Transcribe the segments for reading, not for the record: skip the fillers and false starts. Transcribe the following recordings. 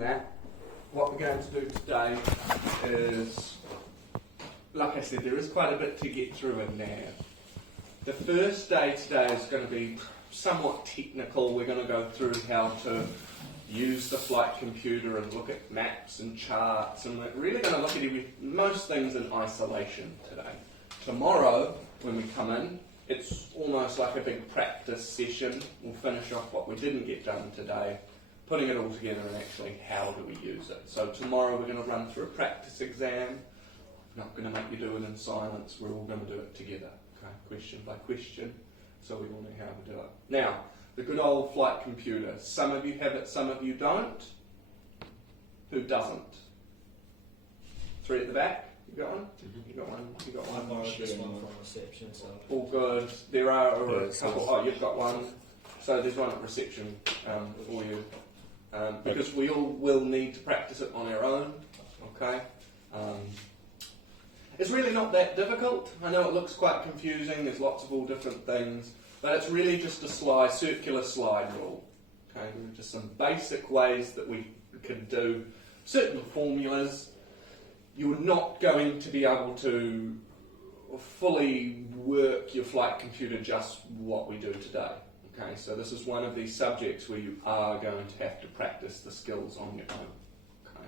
that. What we're going to do today is, like I said, there is quite a bit to get through in there. The first day today is going to be somewhat technical. We're going to go through how to use the flight computer and look at maps and charts, and we're really going to look at most things in isolation today. Tomorrow, when we come in, it's almost like a big practice session. We'll finish off what we didn't get done today, putting it all together and actually how do we use it. So tomorrow we're going to run through a practice exam. I'm not going to make you do it in silence. We're all going to do it together, okay? Question by question, so we all know how to do it. Now, the good old flight computer. Some of you have it, some of you don't. Who doesn't? Three at the back. You got one? Mm-hmm. You got one? You got one? I borrowed this one from reception, so... All good. There are a couple... Oh, you've got one. So there's one at reception for you. Because we all will need to practice it on our own. Okay? It's really not that difficult. I know it looks quite confusing. There's lots of all different things. But it's really just a circular slide rule. Okay? Just some basic ways that we can do certain formulas. You're not going to be able to fully work your flight computer just what we do today. Okay, so this is one of these subjects where you are going to have to practice the skills on your own. Okay.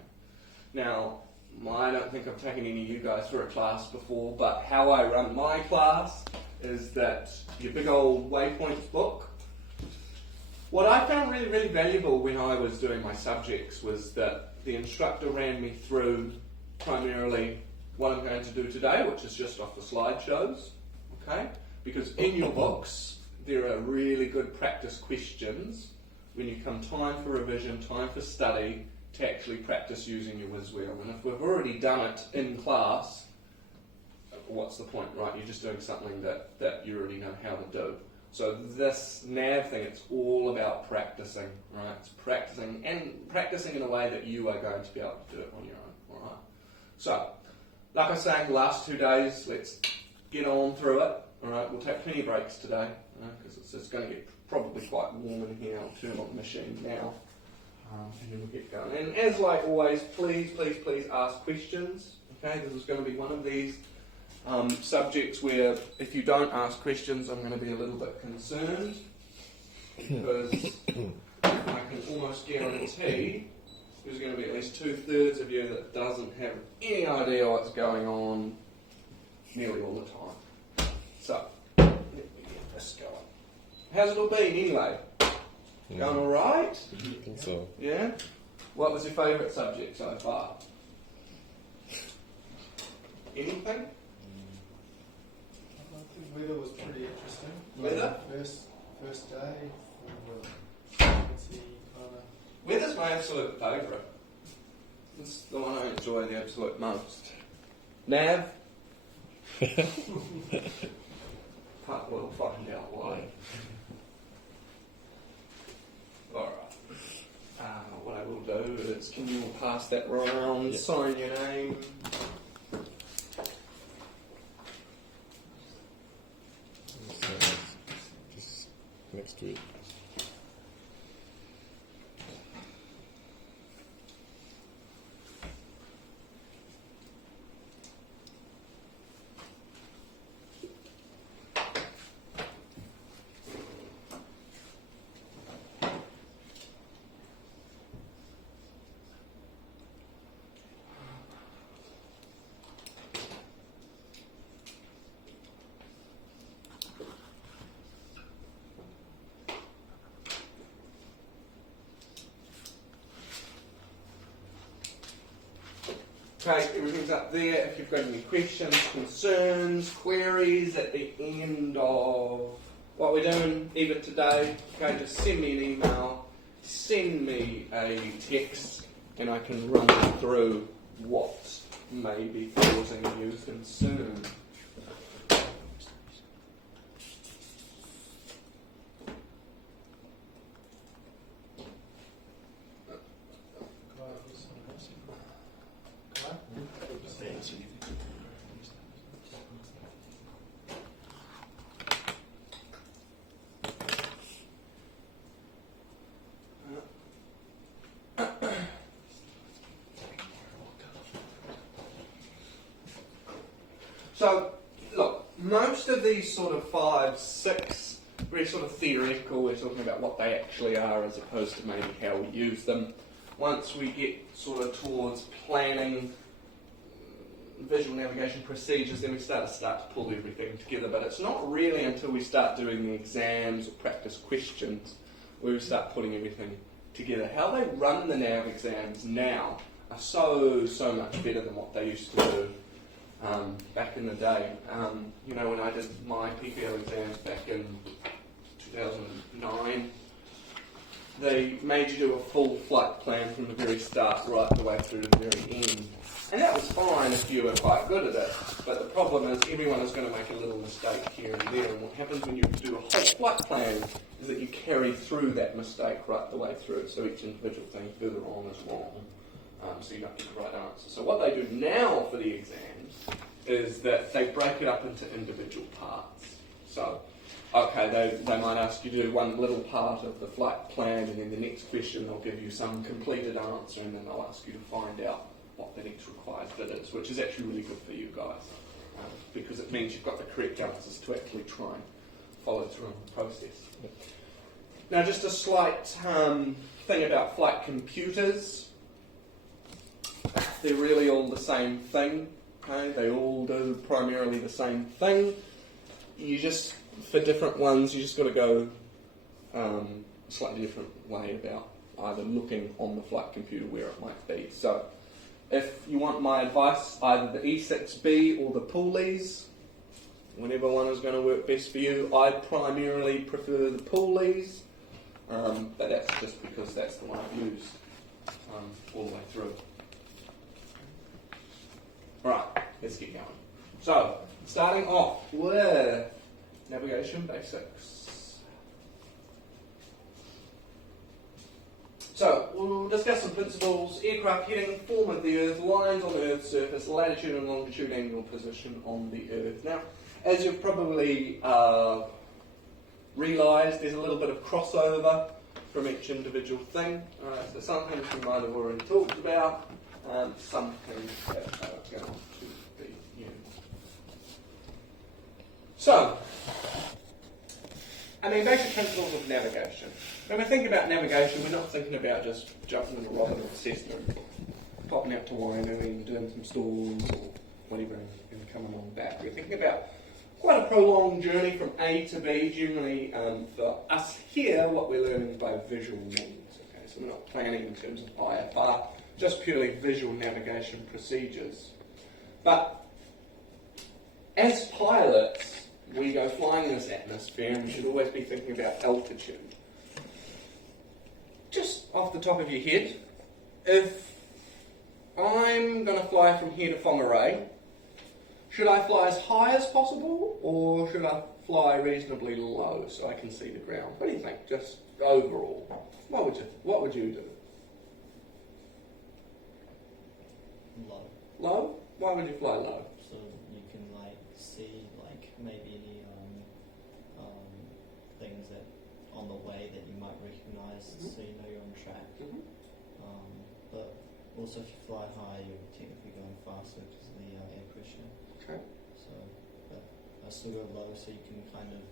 Now, I don't think I've taken any of you guys through a class before, but how I run my class is that your big old waypoints book. What I found really, really valuable when I was doing my subjects was that the instructor ran me through primarily what I'm going to do today, which is just off the slideshows. Okay, because in your books there are really good practice questions when you come time for revision, time for study, to actually practice using your whiz wheel. And if we've already done it in class, what's the point, right? You're just doing something that you already know how to do. So this nav thing, it's all about practicing, right? It's practicing, and practicing in a way that you are going to be able to do it on your own, all right? So, like I was saying, the last 2 days, let's get on through it, all right? We'll take plenty of breaks today, because it's going to get probably quite warm in here. I'll turn on the machine now, and then we'll get going. And as like always, please ask questions. Okay, this is going to be one of these subjects where if you don't ask questions, I'm going to be a little bit concerned, because I can almost guarantee there's going to be at least 2/3 of you that doesn't have any idea what's going on nearly all the time. So, let me get this going. How's it all been anyway? Going alright? I think so. Yeah? What was your favourite subject so far? Anything? I think weather was pretty interesting. Weather? First day, frequency, Weather's my absolute favourite. It's the one I enjoy the absolute most. Nav? We'll find out why. Alright. What I will do is, can you all pass that round, sign your name. Just next to it. Okay, everything's up there. If you've got any questions, concerns, queries at the end of what we're doing, even today, okay, just send me an email, send me a text, and I can run through what may be causing you concern. So, look, most of these sort of 5, 6, very sort of theoretical, we're talking about what they actually are as opposed to maybe how we use them. Once we get sort of towards planning visual navigation procedures, then we start to pull everything together. But it's not really until we start doing the exams or practice questions where we start putting everything together. How they run the nav exams now are so much better than what they used to do back in the day. You know, when I did my PPL exams back in 2009, they made you do a full flight plan from the very start right the way through to the very end. And that was fine if you were quite good at it, but the problem is everyone is going to make a little mistake here and there, and what happens when you do a whole flight plan is that you carry through that mistake right the way through, so each individual thing further on is wrong, so you don't get the right answer. So what they do now for the exams is that they break it up into individual parts. So, okay, they might ask you to do one little part of the flight plan, and then the next question they'll give you some completed answer, and then they'll ask you to find out what the next required bit is, which is actually really good for you guys, because it means you've got the correct answers to actually try and follow through on the process. Now, just a slight thing about flight computers. They're really all the same thing. Okay? They all do primarily the same thing. You just, for different ones, you just got to go a slightly different way about either looking on the flight computer where it might be. So, if you want my advice, either the E6B or the pulleys, whatever one is going to work best for you. I primarily prefer the pulleys, but that's just because that's the one I've used all the way through. Alright, let's get going. So, starting off with navigation basics. So, we'll discuss some principles: aircraft heading, form of the Earth, lines on the Earth's surface, latitude and longitude, angular position on the Earth. Now, as you've probably realised, there's a little bit of crossover from each individual thing. So some things we might have already talked about, some things that are going to be new. So, basic principles of navigation. When we think about navigation, we're not thinking about just jumping in a rocket or a Cessna and popping out to Wainui and doing some stalls or whatever and coming on back. We're thinking about quite a prolonged journey from A to B. Generally, for us here, what we're learning by visual means. Okay, so we're not planning in terms of IFR, just purely visual navigation procedures. But as pilots, we go flying in this atmosphere, and we should always be thinking about altitude. Just off the top of your head, if I'm going to fly from here to Whangarei, should I fly as high as possible, or should I fly reasonably low so I can see the ground? What do you think, just overall? What would you do? Low. Low? Why would you fly low? So you can see maybe any things that on the way that you might recognise, so you know you're on track. But also if you fly high, you're technically going faster because of the air pressure. Okay. So, but I still go low so you can kind of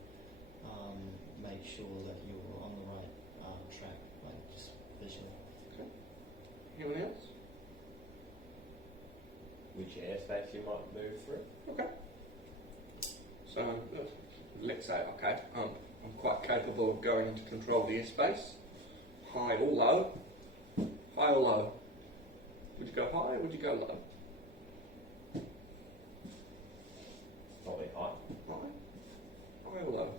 make sure that you're on the right track, just visually. Okay. Anyone else? Which airspace you might move through. Okay. So, let's say, okay, I'm quite capable of going into controlled airspace, high or low. High or low? Would you go high or would you go low? Probably high. High? High or low?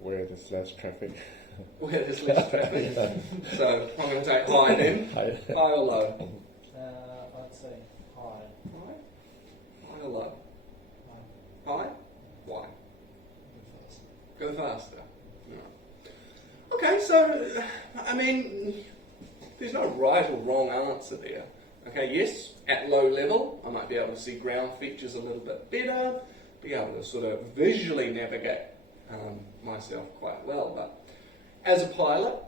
Where there's less traffic. Where there's less traffic. So, I'm going to take high then. High. High or low? I'd say high. High? High or low? High? Why? Go faster. No. Okay, so, there's no right or wrong answer there. Okay, yes, at low level, I might be able to see ground features a little bit better, be able to sort of visually navigate myself quite well, but as a pilot,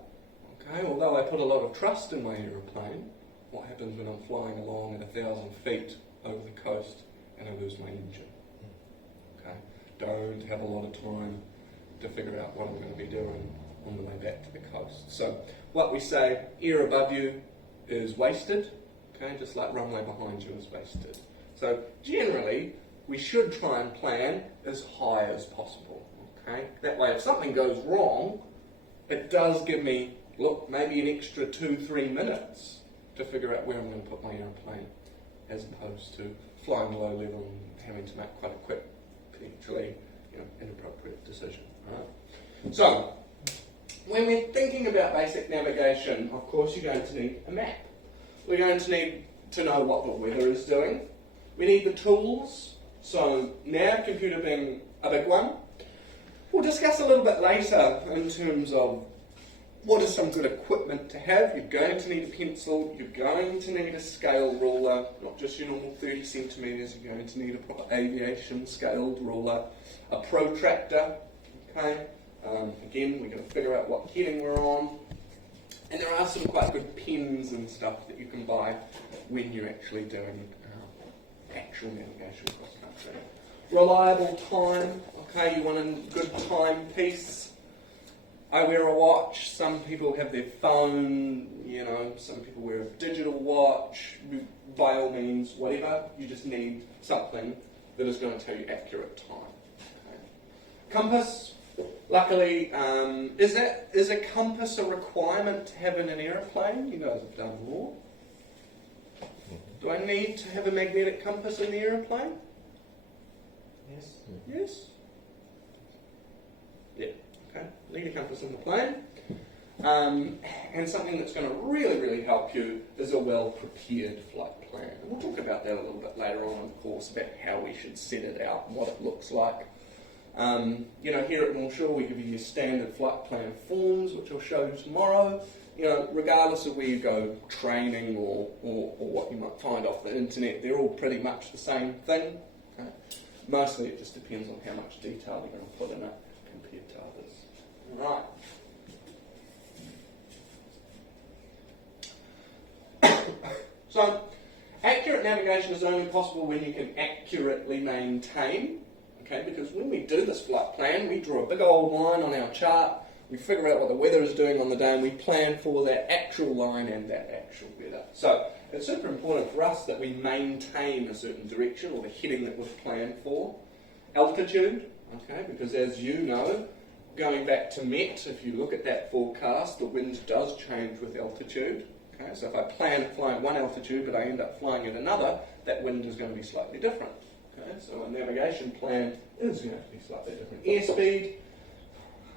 okay, although I put a lot of trust in my aeroplane, what happens when I'm flying along at 1,000 feet over the coast and I lose my engine? don't have a lot of time to figure out what I'm going to be doing on the way back to the coast. So what we say, air above you is wasted, okay, just like runway behind you is wasted. So generally, we should try and plan as high as possible, okay? That way, if something goes wrong, it does give me, look, maybe an extra 2-3 minutes to figure out where I'm going to put my aeroplane, as opposed to flying low level and having to make quite a quick, potentially, inappropriate decision. Right? So, when we're thinking about basic navigation, of course you're going to need a map. We're going to need to know what the weather is doing. We need the tools. So now, computer being a big one, we'll discuss a little bit later in terms of what is some good equipment to have. You're going to need a pencil, you're going to need a scale ruler, not just your normal 30 centimetres, you're going to need a proper aviation scaled ruler, a protractor, okay? Again, we're going to figure out what heading we're on, and there are some quite good pens and stuff that you can buy when you're actually doing actual navigation cross country. Reliable time, okay, you want a good timepiece. I wear a watch, some people have their phone, some people wear a digital watch. By all means, whatever, you just need something that is going to tell you accurate time. Okay. Compass, luckily, is a compass a requirement to have in an aeroplane? You guys have done more. Do I need to have a magnetic compass in the aeroplane? Yes. Yes? Yeah, okay. Need a compass in the plane. And something that's going to really, really help you is a well-prepared flight plan. And we'll talk about that a little bit later on in the course, about how we should set it out and what it looks like. Here at North Shore we give you your standard flight plan forms, which I'll show you tomorrow. Regardless of where you go training or what you might find off the internet, they're all pretty much the same thing. Okay? Mostly it just depends on how much detail you're going to put in it compared to others. Right. So, accurate navigation is only possible when you can accurately maintain. Okay, because when we do this flight plan, we draw a big old line on our chart, we figure out what the weather is doing on the day, and we plan for that actual line and that actual weather. So it's super important for us that we maintain a certain direction or the heading that we've planned for. Altitude, okay, because as you know, going back to Met, if you look at that forecast, the wind does change with altitude. Okay, so if I plan at flying one altitude but I end up flying at another, that wind is going to be slightly different. Okay, so a navigation plan is going to be slightly different. Airspeed,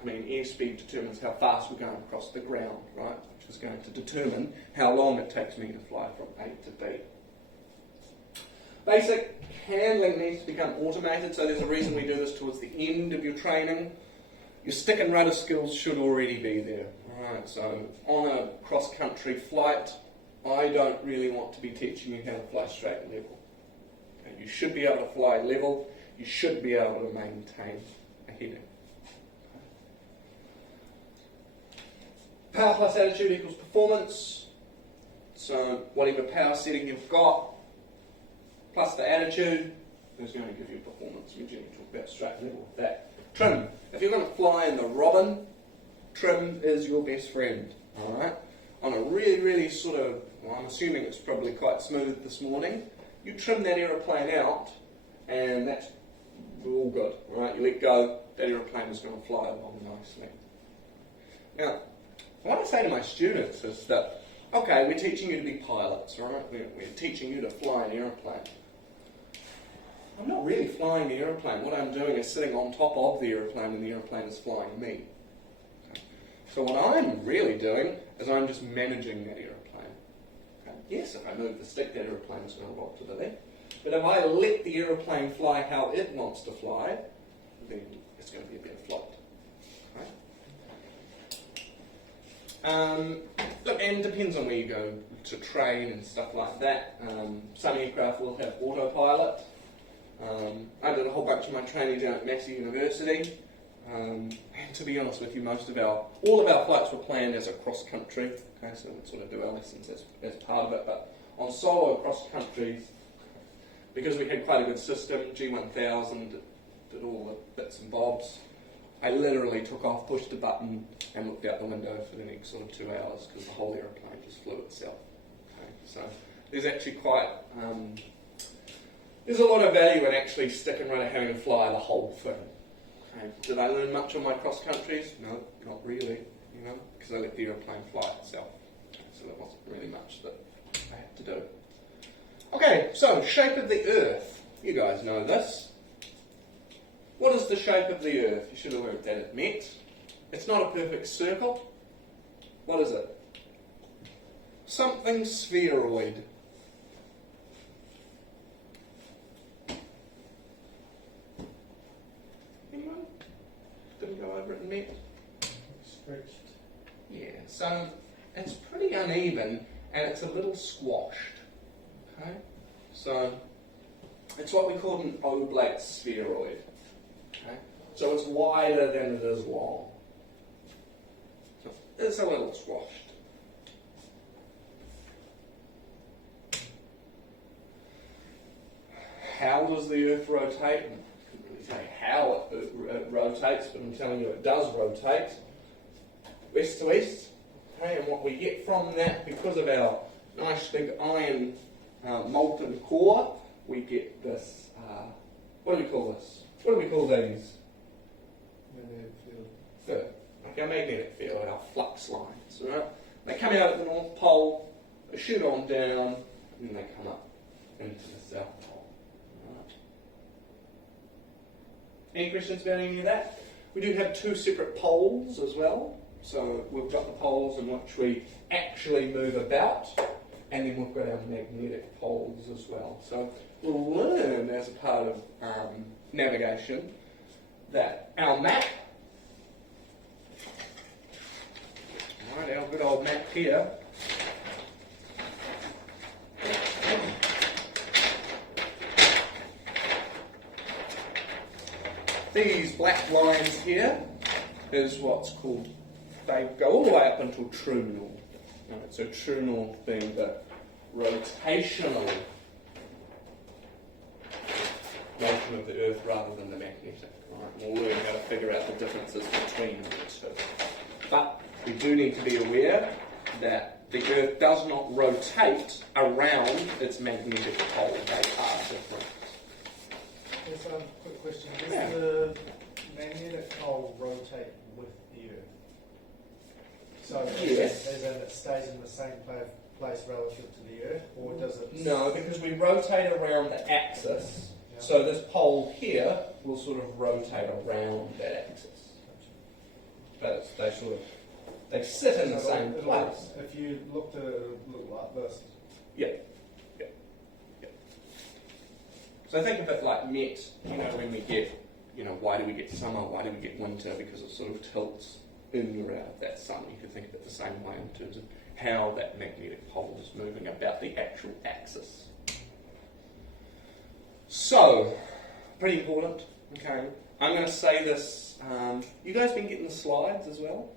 airspeed determines how fast we're going across the ground, right? Which is going to determine how long it takes me to fly from A to B. Basic handling needs to become automated, so there's a reason we do this towards the end of your training. Your stick and rudder skills should already be there. Alright, so on a cross-country flight, I don't really want to be teaching you how to fly straight and level. Okay, you should be able to fly level, you should be able to maintain a heading. Power plus attitude equals performance. So whatever power setting you've got, plus the attitude, is going to give you performance. We're going to talk about straight level with that. Trim. If you're going to fly in the Robin, trim is your best friend. Alright? On a really, really I'm assuming it's probably quite smooth this morning, you trim that aeroplane out, and that's all good. Alright? You let go, that aeroplane is going to fly along nicely. Now, what I say to my students is that, okay, we're teaching you to be pilots, right? We're teaching you to fly an aeroplane. I'm not really flying the aeroplane. What I'm doing is sitting on top of the aeroplane and the aeroplane is flying me. Okay. So what I'm really doing is I'm just managing that aeroplane. Okay. Yes, if I move the stick, that aeroplane is going to rock to the left. But if I let the aeroplane fly how it wants to fly, then it's going to be a better flight. Look, and it depends on where you go to train and stuff like that. Some aircraft will have autopilot. I did a whole bunch of my training down at Massey University. And to be honest with you, all of our flights were planned as a cross-country. Okay, so we'd sort of do our lessons as part of it. But on solo cross-countries, because we had quite a good system, G1000 did all the bits and bobs. I literally took off, pushed a button, and looked out the window for the next sort of 2 hours because the whole aeroplane just flew itself. Okay, so there's actually quite there's a lot of value in actually sticking around and having to fly the whole thing. Okay. Did I learn much on my cross countries? No, not really. You know, because I let the aeroplane fly itself. Okay, so there wasn't really much that I had to do. Okay, so shape of the Earth. You guys know this. What is the shape of the Earth? You should have learned that at Met. It's not a perfect circle. What is it? Something spheroid. Anyone? Didn't go over it in Met? Stretched. Yeah, so it's pretty uneven and it's a little squashed. Okay? So it's what we call an oblate spheroid. Okay? So it's wider than it is long. So it's a little squashed. How does the Earth rotate? I couldn't really say how it rotates, but I'm telling you it does rotate. West to east. Okay, and what we get from that, because of our nice big iron molten core, we get this, what do we call this? What do we call these? Field. Okay, magnetic field, our flux lines, right? They come out at the North Pole, they shoot on down, and then they come up into the South Pole. Right. Any questions about any of that? We do have two separate poles as well. So we've got the poles in which we actually move about, and then we've got our magnetic poles as well. So we'll learn as a part of navigation that our map, alright, our good old map here, these black lines here is what's called, they go all the way up until true north. Right, so true north being the rotational motion of the Earth rather than the magnetic. Right? We'll learn how to figure out the differences between the two. But we do need to be aware that the Earth does not rotate around its magnetic pole. They are different. Yes, quick question. Does Yeah. the magnetic pole rotate with the Earth? So, Yes. as in it stays in the same place relative to the Earth, or does it? No, because we rotate around the axis. Yeah. So this pole here will sort of rotate around that axis. But they sit in the So same it'll- place. If you looked at it, it would look like this. Yeah. So think of it like Met, when we get, why do we get summer, why do we get winter? Because it sort of tilts in or out of that sun. You could think of it the same way in terms of how that magnetic pole is moving about the actual axis. So, pretty important. Okay, I'm going to say this. You guys been getting the slides as well?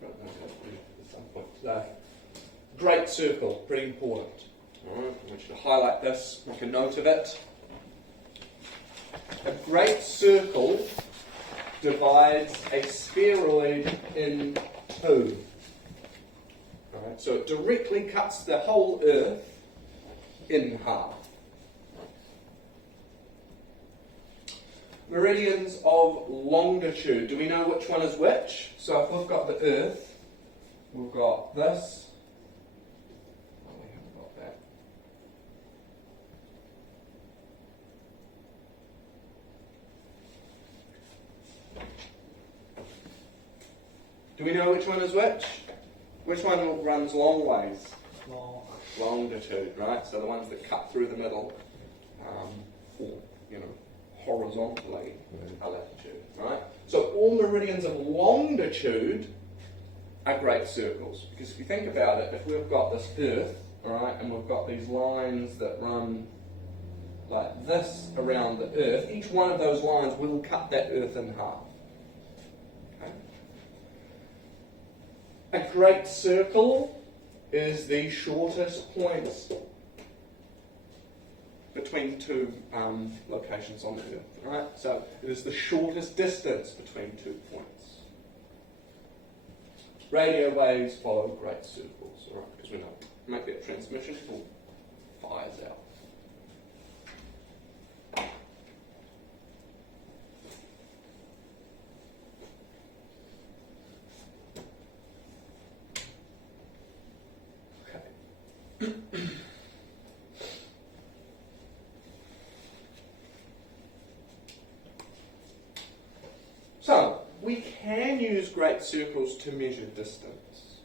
Right, at some point today. Great circle, pretty important. Alright, I want you to highlight this, make a note of it. A great circle divides a spheroid in two. Alright, so it directly cuts the whole Earth in half. Meridians of longitude. Do we know which one is which? So if we've got the Earth, we've got this. Oh, we haven't got that. Do we know which one is which? Which one runs long ways? Long. Longitude, right? So the ones that cut through the middle, or, horizontally are latitude, right? So all meridians of longitude are great circles. Because if you think about it, if we've got this Earth, alright, and we've got these lines that run like this around the Earth, each one of those lines will cut that Earth in half. Okay? A great circle is the shortest point between two locations on the Earth. Right? So it is the shortest distance between 2 points. Radio waves follow great circles, all right? Because we know make that transmission pull fires out. So, we can use great circles to measure distance.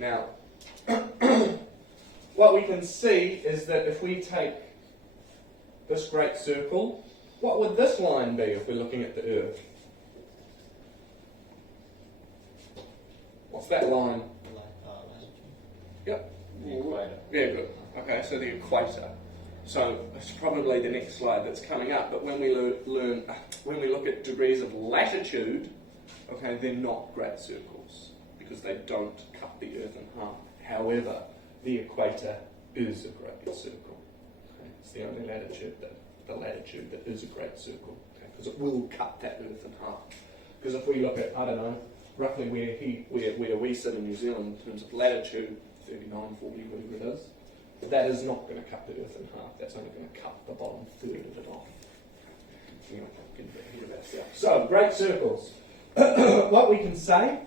Now, what we can see is that if we take this great circle, what would this line be if we're looking at the Earth? What's that line? Latitude. Yep. The equator. Yeah, good. Okay, so the equator. So it's probably the next slide that's coming up. But when we when we look at degrees of latitude, okay, they're not great circles because they don't cut the Earth in half. However, the equator is a great circle. Okay? It's the only latitude that is a great circle because it will cut that Earth in half. Because if we look at, I don't know, roughly where we sit in New Zealand in terms of latitude, 39, 40, whatever it is, that is not going to cut the Earth in half. That's only going to cut the bottom third of it off. Anyway, getting a bit ahead of ourselves. So, great circles. What we can say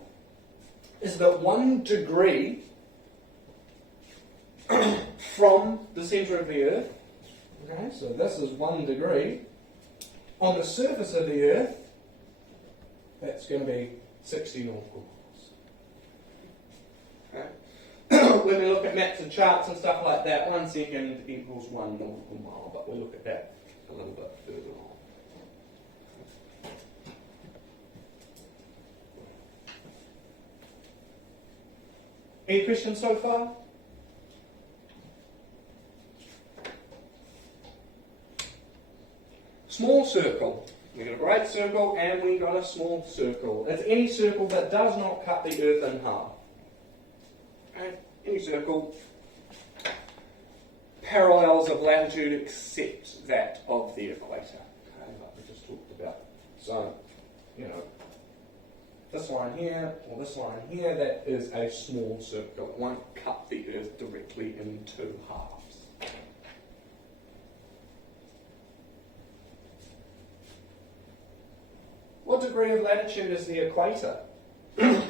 is that 1 degree from the centre of the Earth, okay, so this is 1 degree, on the surface of the Earth, that's going to be 60 nautical miles. Okay? When we look at maps and charts and stuff like that, 1 second equals 1 nautical mile, but we'll look at that a little bit further on. Any questions so far? Small circle. We've got a great circle and we've got a small circle. It's any circle that does not cut the Earth in half. Okay? Any circle, parallels of latitude except that of the equator. Okay, like we just talked about. So, you know, this line here or this line here, that is a small circle. It won't cut the Earth directly into halves. What degree of latitude is the equator? 0.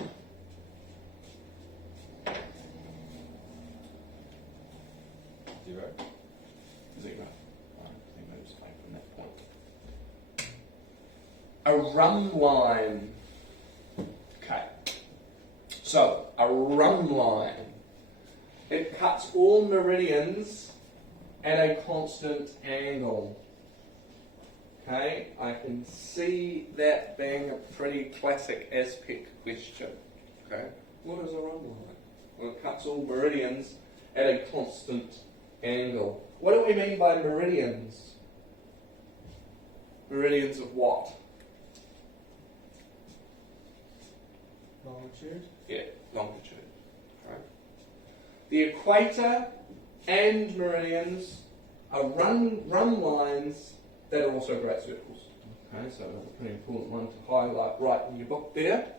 0. He moves away from that point. A run line. Okay. So, a run line. It cuts all meridians at a constant angle. Okay, I can see that being a pretty classic aspect question. Okay, what is a run line? Well, it cuts all meridians at a constant angle. What do we mean by meridians? Meridians of what? Longitude. Yeah, longitude. Right. The equator and meridians are run lines that are also great circles. Okay, so that's a pretty important one to highlight right in your book there.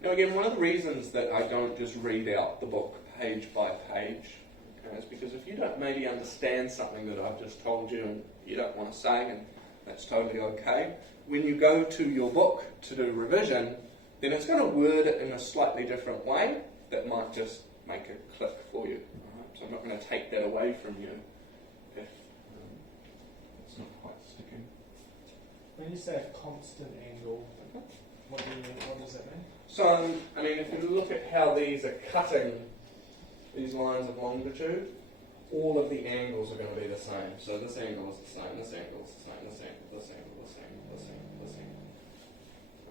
Now again, one of the reasons that I don't just read out the book page by page, okay, is because if you don't maybe understand something that I've just told you and you don't want to say, and that's totally okay, when you go to your book to do revision, then it's going to word it in a slightly different way that might just make a click for you. Alright? So I'm not going to take that away from you if it's not quite sticking. When you say a constant angle, what does that mean? So, I mean, if you look at how these are cutting these lines of longitude, all of the angles are going to be the same. So this angle is the same, this angle is the same, this angle, this angle, this angle, this angle, this angle.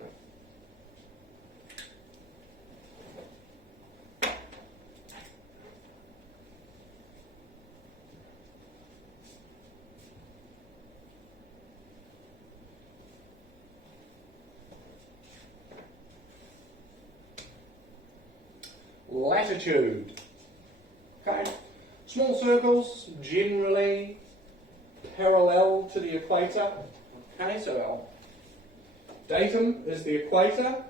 Right. latitude. Okay, small circles generally parallel to the equator. Okay, so our datum is the equator.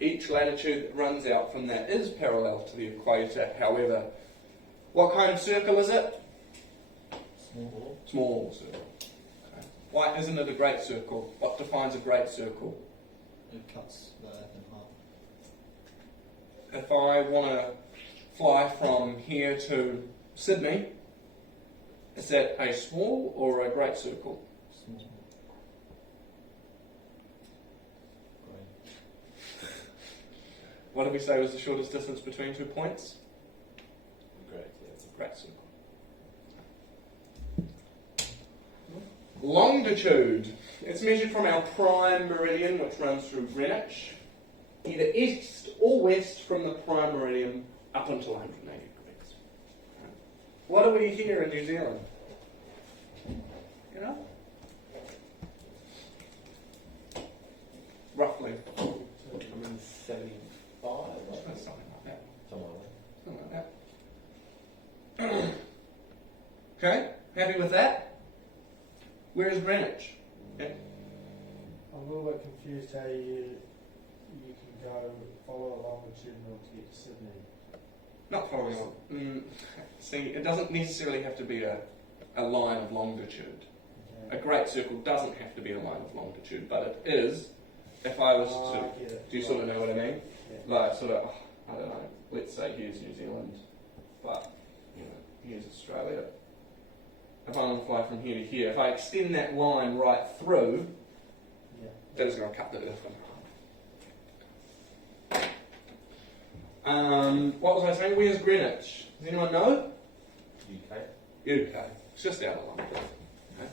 Each latitude that runs out from that is parallel to the equator. However, what kind of circle is it? Small. Small circle. Okay. Why isn't it a great circle? What defines a great circle? It cuts the Earth in half. If I want to fly from here to Sydney, is that a small or a great circle? Small. Great. What did we say was the shortest distance between 2 points? Great, yeah. Great circle. Longitude. It's measured from our prime meridian, which runs through Greenwich, either east or west from the prime meridian up until 180 degrees. What do we here in New Zealand? You know? Roughly. 175, right? Something like that. Somewhere like Something like that. Okay, happy with that? Where is Greenwich? Okay. I'm a little bit confused how you can go follow a longitudinal to get to Sydney. Not following on. See, it doesn't necessarily have to be a line of longitude. Okay. A great circle doesn't have to be a line of longitude, but it is if I was Oh, to. I get it. Do you sort of know what I mean? Yeah. Like, sort of, I don't know, let's say here's New Zealand, but, you know, here's Australia. If I want to fly from here to here, if I extend that line right through, Yeah. that is going to cut the Earth in half. What was I saying? Where's Greenwich? Does anyone know? UK. UK. It's just out of London. Okay.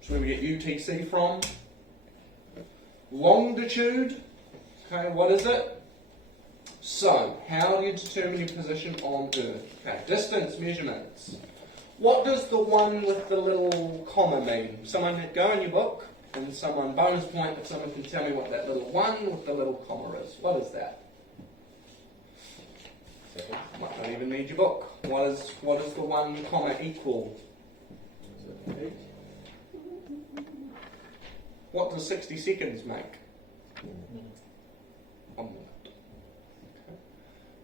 It's where we get UTC from. Longitude. Okay, what is it? So, how do you determine your position on Earth? Okay, distance measurements. What does the one with the little comma mean? Someone go in your book, and someone, bonus point if someone can tell me what that little one with the little comma is. What is that? Second. Might not even need your book. What is the one comma equal? What does 60 seconds make? Minute. 1 minute. Okay.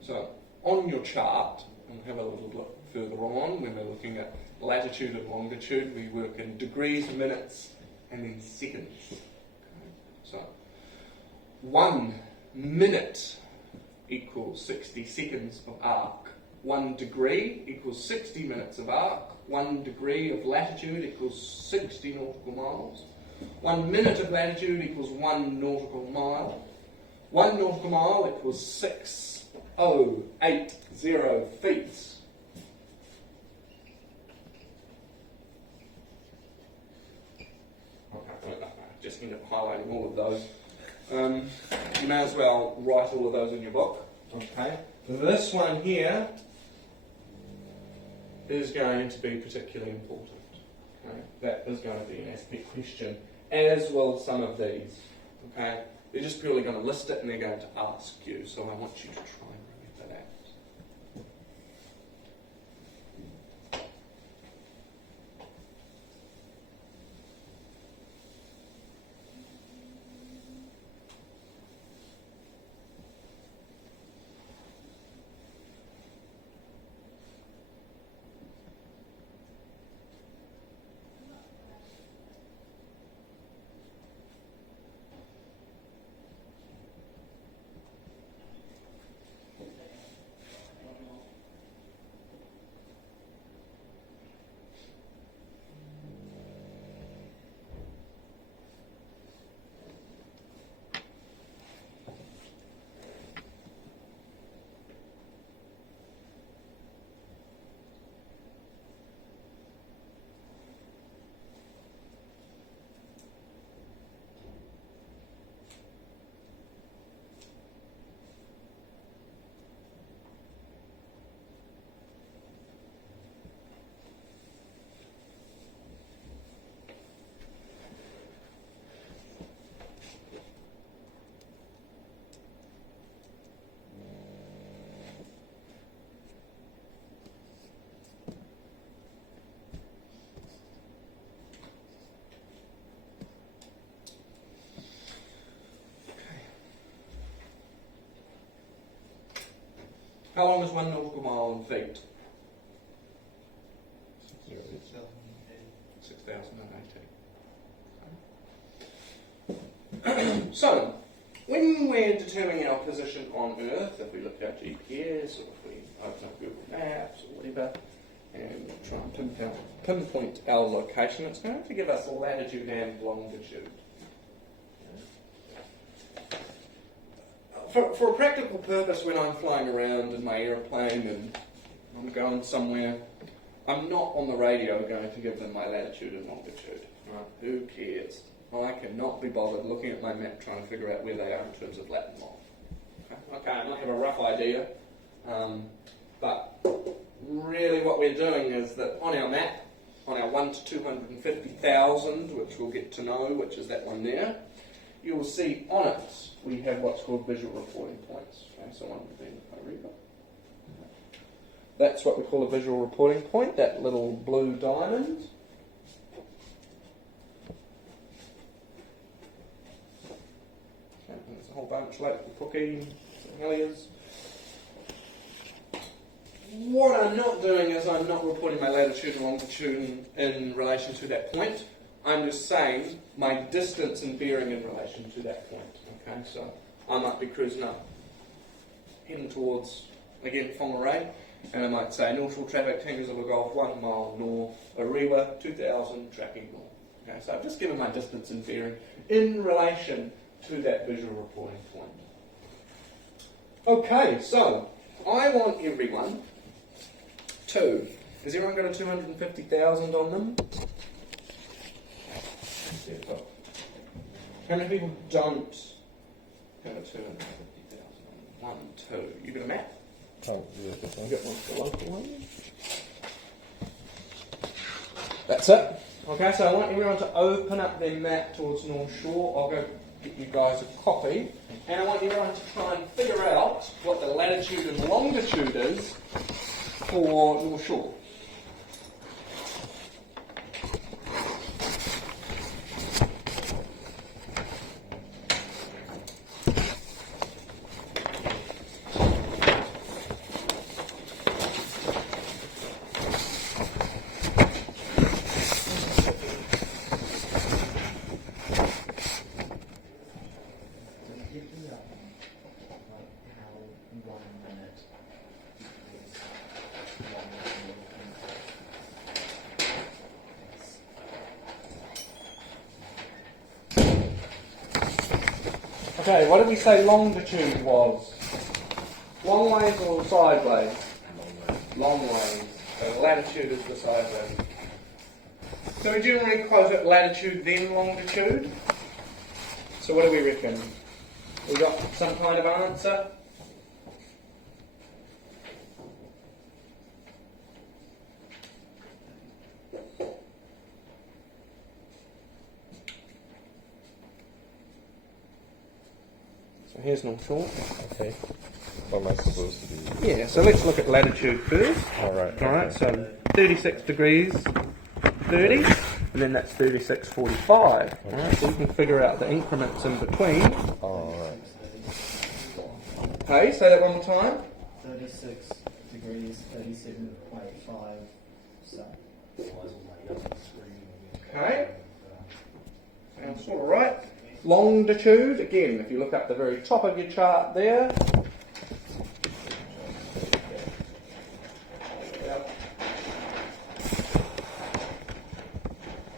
So, on your chart, and we'll have a little look further on when we're looking at latitude and longitude, we work in degrees, minutes, and then seconds. Okay. So, 1 minute equals 60 seconds of arc. 1 degree equals 60 minutes of arc. 1 degree of latitude equals 60 nautical miles. 1 minute of latitude equals 1 nautical mile. 1 nautical mile equals 6080 feet. Just end up highlighting all of those. You may as well write all of those in your book. Okay. This one here is going to be particularly important. Okay. That is going to be an aspect question, as will some of these. Okay. They're just purely going to list it and they're going to ask you. So I want you to try and remember that. How long is 1 nautical mile in feet? 6,080. So, when we're determining our position on Earth, if we look at GPS or if we open up Google Maps or whatever, and try and pinpoint our location, it's going to give us latitude and longitude. For a practical purpose, when I'm flying around in my aeroplane and I'm going somewhere, I'm not on the radio going to give them my latitude and longitude. Right? Who cares? I cannot be bothered looking at my map trying to figure out where they are in terms of lat and long. Okay, I might have a rough idea, but really what we're doing is that on our map, on our 1 to 250,000, which we'll get to know, which is that one there, you will see on it we have what's called visual reporting points. Okay, so one would be in Ariba. That's what we call a visual reporting point, that little blue diamond. Okay, and there's a whole bunch like the Pookie, the Helias. What I'm not doing is I'm not reporting my latitude and longitude in relation to that point. I'm just saying my distance and bearing in relation to that point. Okay, so I might be cruising up, heading towards, again, Whangarei, and I might say nautical traffic, Tangas of a Gulf, 1 mile north, Ariwa, 2,000, tracking north. Okay, so I've just given my distance and bearing in relation to that visual reporting point. Okay, so I want everyone to, has everyone got a 250,000 on them? How many people don't have a 250,000? 1, 2. You got a map? Oh, yeah, this one. You got one for the local one? That's it. Okay, so I want everyone to open up their map towards North Shore. I'll go get you guys a copy. And I want everyone to try and figure out what the latitude and longitude is for North Shore. Okay, what did we say longitude was? Long ways or sideways? Long ways. So latitude is the sideways. So we generally quote it latitude then longitude. So what do we reckon? We got some kind of answer? So here's North Shore. Okay. What am I supposed to do? Yeah, so let's look at latitude first. Alright. Alright, so 36 degrees 30, and then that's 36.45. Alright, so you can figure out the increments in between. Alright. Okay, say that one more time. 36 degrees, 37.5 south. Okay. Sounds sort of right. Longitude, again, if you look up the very top of your chart there.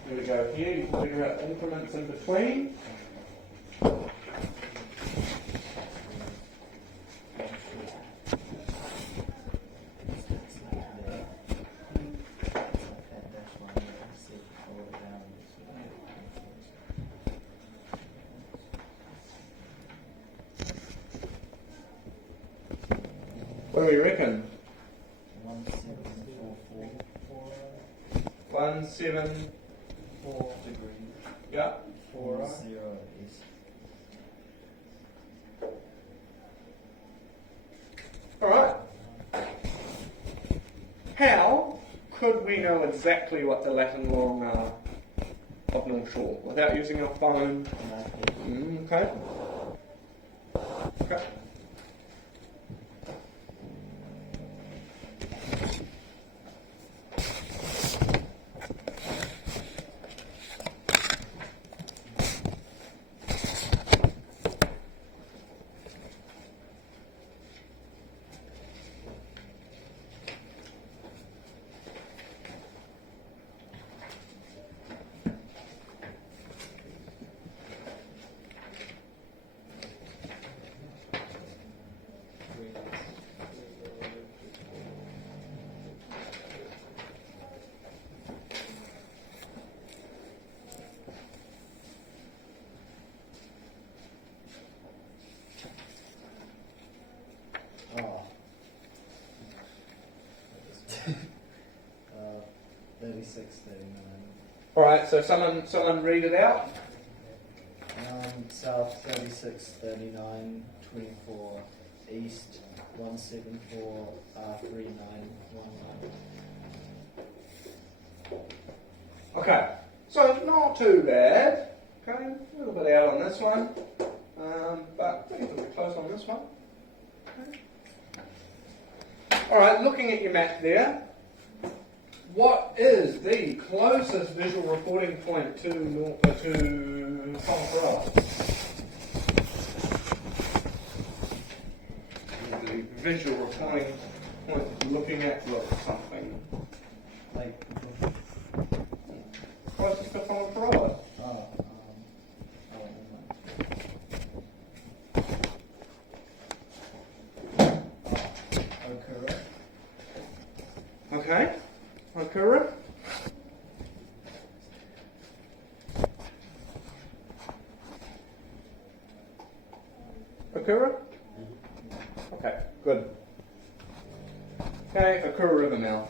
Here we go here, you can figure out increments in between. What do we reckon? 174 degrees. Yeah. 40 east. Alright. How could we know exactly what the lat and long are of North Shore without using our phone? Okay. Okay. 36, 39. Alright, so someone read it out. South 36, 39, 24. East 174, R39, 19. Okay, so not too bad. Okay, a little bit out on this one, but reasonably close on this one. Okay. Alright, looking at your map there, what is the closest visual reporting point to Compressibility? The visual reporting point looking at something Like, closest to Compressibility. Okura. Okay, Okura. Okura? Okay, good. Okay, Okura River now.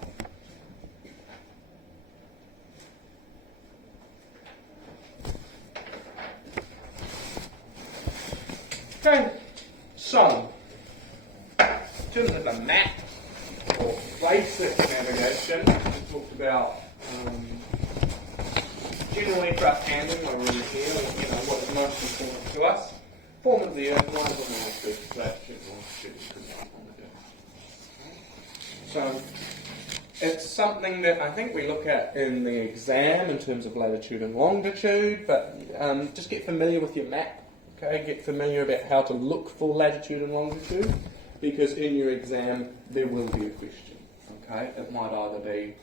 Okay, so, in terms of the map, or basic navigation, we talked about general aircraft handling, where we're in here, what is most important to us. Form of the Earth, lines on the Earth, latitude, longitude, on the Earth. So, it's something that I think we look at in the exam in terms of latitude and longitude, but just get familiar with your map. Okay, get familiar about how to look for latitude and longitude, because in your exam there will be a question. Okay, it might either be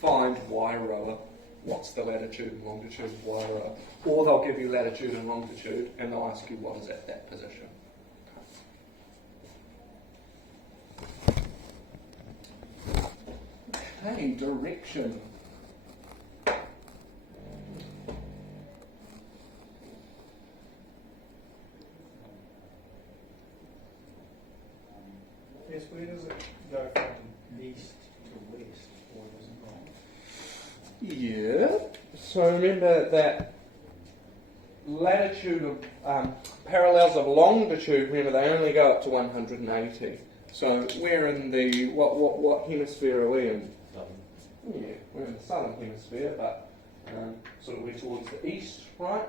find y rower, what's the latitude and longitude of y rower, or they'll give you latitude and longitude and they'll ask you what is at that position. Okay, direction. Yes, where does it go from east to west, or does it not? Yeah, so remember that latitude of parallels of longitude, remember they only go up to 180. So we're in the, what hemisphere are we in? Yeah, we're in the southern hemisphere, but sort of we're towards the east, right?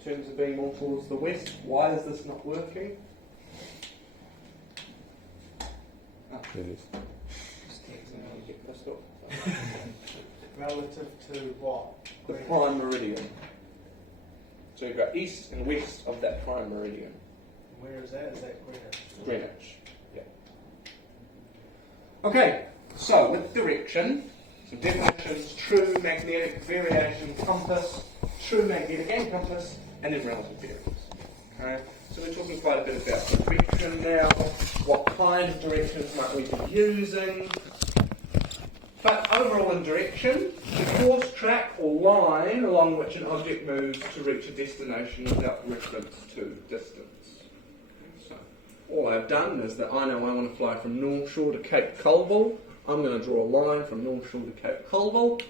In terms of being more towards the west. Why is this not working? It is. Just texting how you get pissed off. Relative to what? The prime meridian. So you've got east and west of that prime meridian. Where is that? Is that Greenwich? Greenwich. Yeah. Okay, so with direction, some definitions: true, magnetic, variation, compass, true magnetic and compass, and then relative bearings. Okay, so we're talking quite a bit about direction now. What kind of directions might we be using? But overall in direction, the course, track or line along which an object moves to reach a destination without reference to distance. So all I've done is that I know I want to fly from North Shore to Cape Colville. I'm going to draw a line from North Shore to Cape Colville,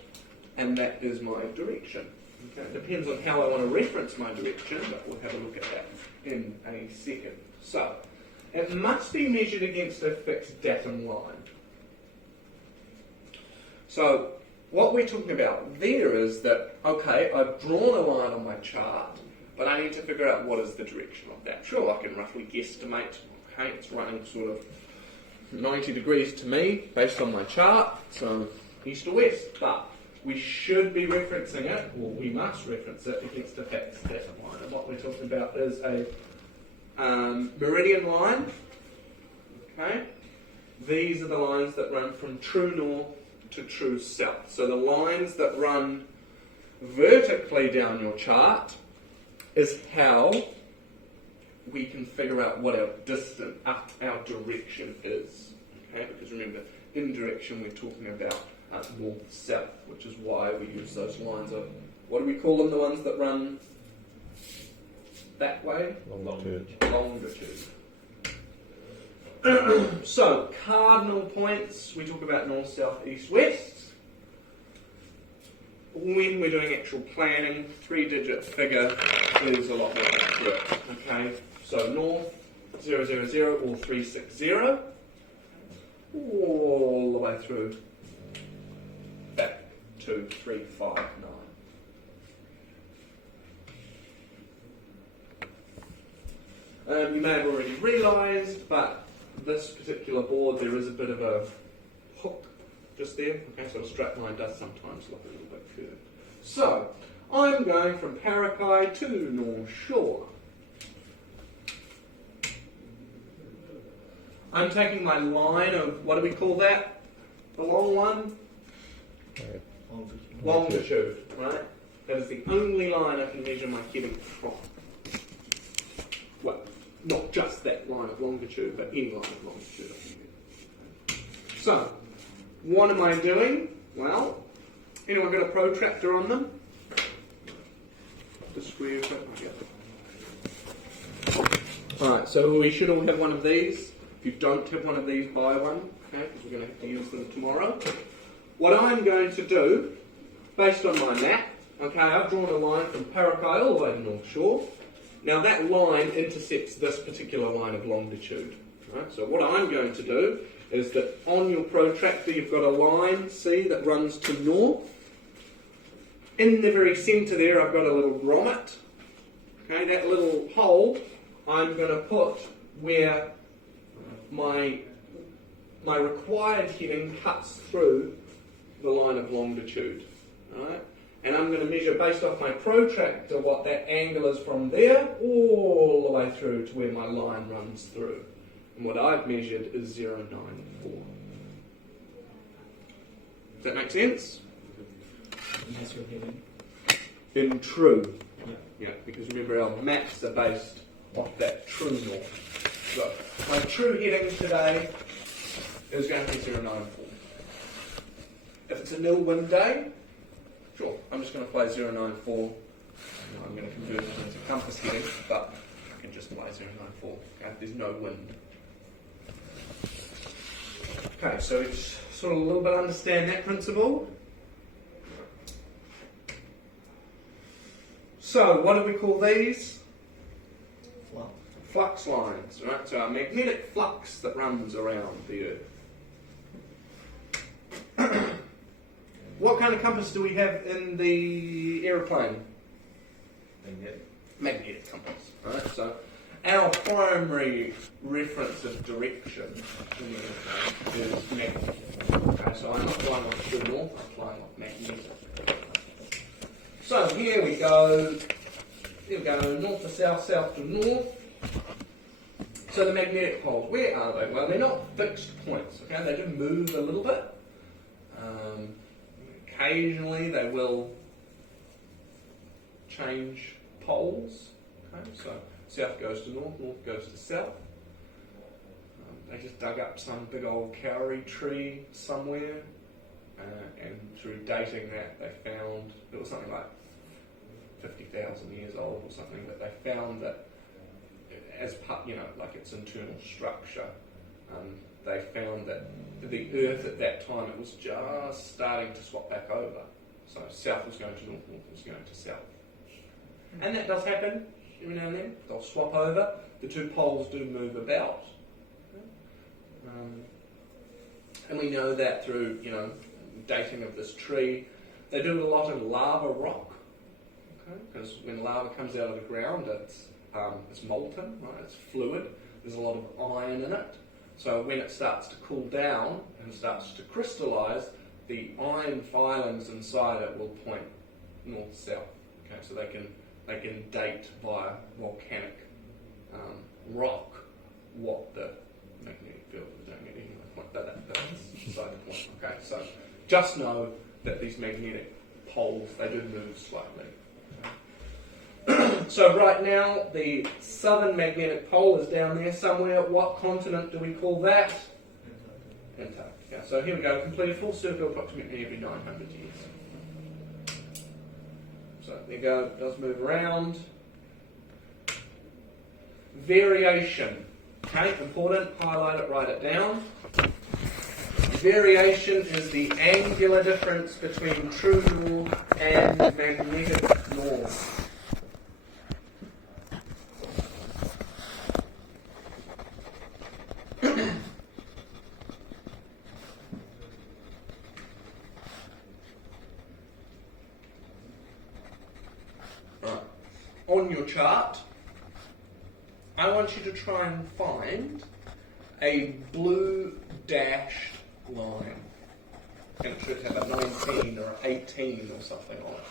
and that is my direction. Okay? It depends on how I want to reference my direction, but we'll have a look at that in a second. So it must be measured against a fixed datum line. So what we're talking about there is that, okay, I've drawn a line on my chart, but I need to figure out what is the direction of that. Sure, I can roughly guesstimate, okay, it's running sort of 90 degrees to me based on my chart, so east or west, but we should be referencing it, or we must reference it against a fixed datum line. And what we're talking about is a Meridian Line, okay? These are the lines that run from true north to true south. So the lines that run vertically down your chart is how we can figure out what our distance, our direction is. Okay? Because remember, in direction we're talking about north-south, which is why we use those lines of, what do we call them, the ones that run that way? Longitude. Longitude. So, cardinal points, we talk about north, south, east, west. when we're doing actual planning, 3-digit figure is a lot more accurate. Okay, so north 000 or 360 all the way through back to 359. You may have already realised, but this particular board there is a bit of a hook just there. Okay, so a strap line does sometimes look a little bit curved. So I'm going from Parakai to North Shore. I'm taking my line of, what do we call that? The long one? Longitude, right? That is the only line I can measure my heading from. Well, not just that line of longitude, but any line of longitude I can measure. So, what am I doing? Well, anyone got a protractor on them? The square bit? Alright, so we should all have one of these. If you don't have one of these, buy one, okay, because we're going to have to use them tomorrow. What I'm going to do, based on my map, okay, I've drawn a line from Parakai all the way to North Shore. Now that line intercepts this particular line of longitude. Right? So what I'm going to do is that on your protractor you've got a line, see, that runs to north. In the very centre there I've got a little grommet. Okay, that little hole I'm going to put where my required heading cuts through the line of longitude. Right? And I'm going to measure based off my protractor what that angle is from there all the way through to where my line runs through. And what I've measured is 094. Does that make sense? And that's your heading? In true. Yeah. Yeah, because remember our maps are based off that true north. So my true heading today is going to be 094. If it's a nil wind day, sure, I'm just going to fly 094. I'm going to convert it into compass heading, but I can just fly 094. Okay, there's no wind. Okay, so it's sort of a little bit understand that principle. So, what do we call these? Flux. Flux lines, right? So a magnetic flux that runs around the Earth. What kind of compass do we have in the aeroplane? Magnetic compass, right? So our primary reference of direction in the airplane is magnetic. Okay, so I'm not flying off true north, I'm flying off magnetic. So here we go. Here we go, north to south, south to north. So the magnetic poles, where are they? Well, they're not fixed points, okay? They do move a little bit. Occasionally they will change poles. Okay? So south goes to north, north goes to south. They just dug up some big old kauri tree somewhere, and through dating that they found, it was something like 50,000 years old or something, but they found that as part, like its internal structure, they found that the Earth at that time, it was just starting to swap back over. So south was going to north, north was going to south. And that does happen every now and then. They'll swap over. The two poles do move about. And we know that through, dating of this tree. They do a lot in lava rock. Because when lava comes out of the ground, it's molten, right? It's fluid. There's a lot of iron in it. So when it starts to cool down and starts to crystallise, the iron filings inside it will point north-south. Okay, so they can date via volcanic rock what the magnetic field is doing at any point. That's beside the point. Okay, so just know that these magnetic poles, they do move slightly. So right now, the southern magnetic pole is down there somewhere. What continent do we call that? Antarctica. So here we go, complete a full circle approximately every 900 years. So there you go, it does move around. Variation. Okay, important, highlight it, write it down. Variation is the angular difference between true north and magnetic north. Right. On your chart, I want you to try and find a blue dashed line. And it should have a 19 or an 18 or something on it.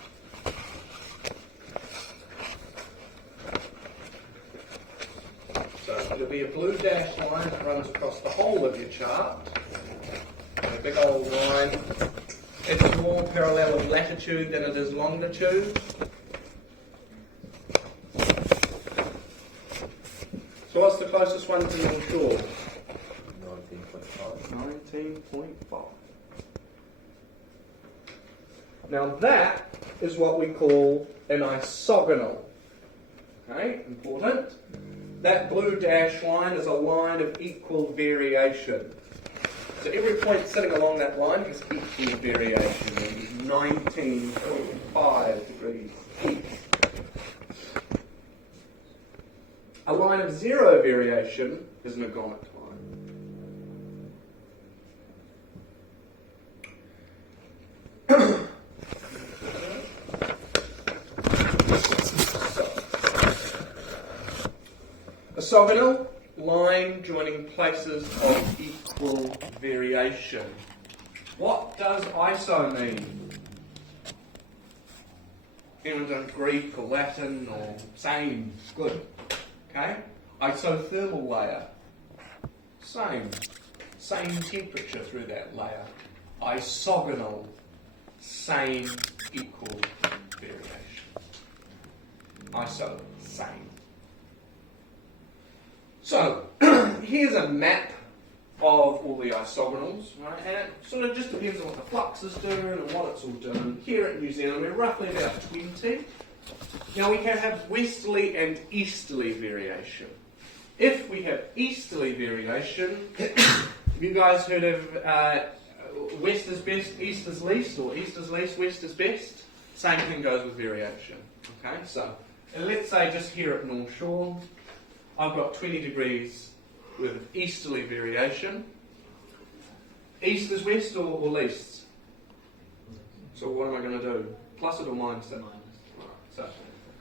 So it'll be a blue dashed line that runs across the whole of your chart. A big old line. It's more parallel of latitude than it is longitude. So what's the closest one to North Shore? 19.5. 19.5. Now that is what we call an isogonal. Okay, important. That blue dash line is a line of equal variation. So every point sitting along that line has equal variation, and 19.5 degrees each. A line of zero variation is an agonic line. Isogonal, line joining places of equal variation. What does ISO mean? Anyone done Greek or Latin or same? Good. Okay? Isothermal layer. Same. Same temperature through that layer. Isogonal. Same equal variation. ISO. Same. So, here's a map of all the isogonals, right? And it sort of just depends on what the flux is doing and what it's all doing. Here at New Zealand, we're roughly about 20. Now, we can have westerly and easterly variation. If we have easterly variation, have you guys heard of west is best, east is least, or east is least, west is best? Same thing goes with variation. Okay, so let's say just here at North Shore, I've got 20 degrees with easterly variation. East is west or least? So what am I going to do? Plus it or minus it? Minus. Right, so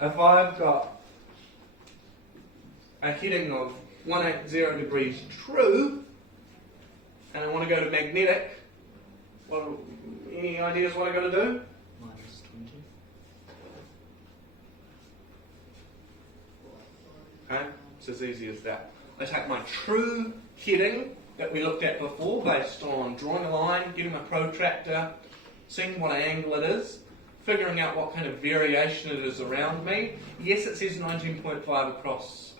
if I've got a heading of 180 degrees true, and I want to go to magnetic, any ideas what I've got to do? Minus 20. Okay, it's as easy as that. I take my true heading that we looked at before based on drawing a line, getting my protractor, seeing what angle it is, figuring out what kind of variation it is around me. Yes, it says 19.5 across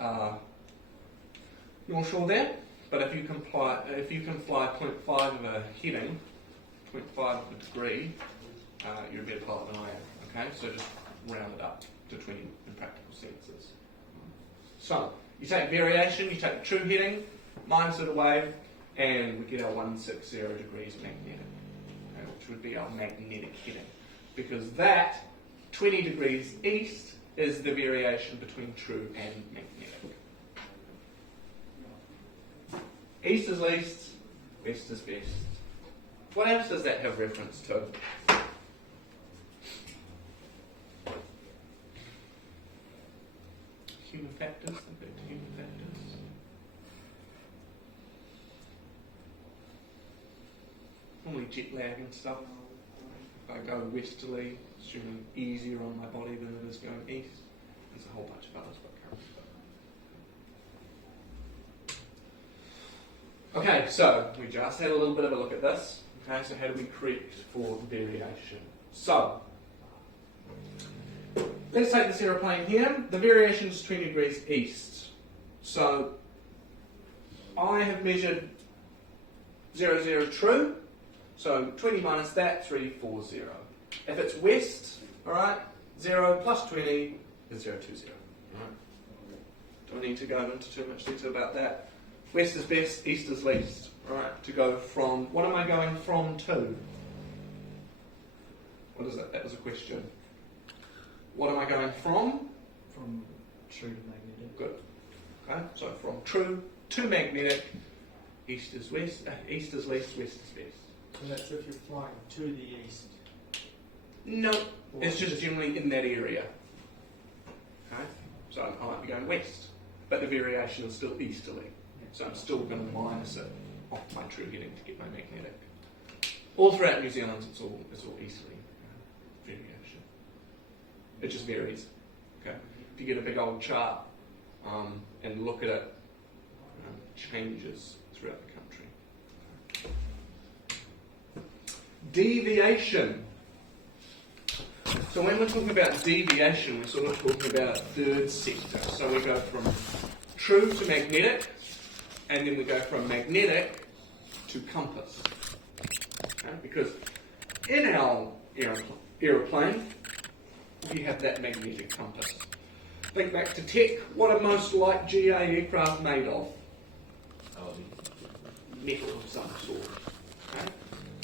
North Shore there, but if you can fly 0.5 of a heading, 0.5 of a degree, you're a better pilot than I am. Okay, so just round it up to 20 in practical senses. So, you take variation, you take the true heading, minus it away, and we get our 160 degrees magnetic, okay, which would be our magnetic heading. Because that, 20 degrees east, is the variation between true and magnetic. East is least, west is best. What else does that have reference to? Human factors, think back to human factors. Normally jet lag and stuff. If I go westerly, it's generally easier on my body than it is going east. There's a whole bunch of others, but can't. Okay, so we just had a little bit of a look at this. Okay, so how do we correct for variation? So, let's take this aeroplane here. The variation is 20 degrees east. So, I have measured 0, 0 true. So, 20 minus that, 340. If it's west, alright, 0 plus 20 is 020. Alright. Don't need to go into too much detail about that. West is best, east is least. Alright, to go from, what am I going from to? What is it? That was a question. What am I going from? From true to magnetic. Good. Okay, so from true to magnetic, east is west, east is west, west is west. So that's if you're flying to the east. No, it's just generally in that area. Okay, so I might be going west, but the variation is still easterly. So I'm still going to minus it off my true heading to get my magnetic. All throughout New Zealand, it's all easterly variation. It just varies. Okay, if you get a big old chart and look at it, changes throughout the country. Deviation. So when we're talking about deviation, we're sort of talking about a third sector. So we go from true to magnetic, and then we go from magnetic to compass. Okay? Because in our aeroplane, we have that magnetic compass. Think back to tech. What are most light GA aircraft made of? Metal of some sort. Okay?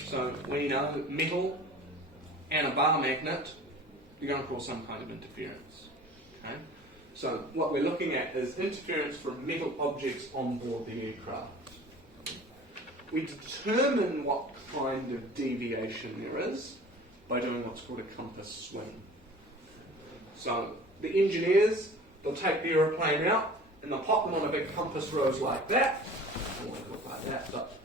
So we know metal and a bar magnet, you're going to cause some kind of interference. Okay? So what we're looking at is interference from metal objects on board the aircraft. We determine what kind of deviation there is by doing what's called a compass swing. So the engineers, they'll take the aeroplane out and they'll pop them on a big compass rose like that. I don't want to look like that, but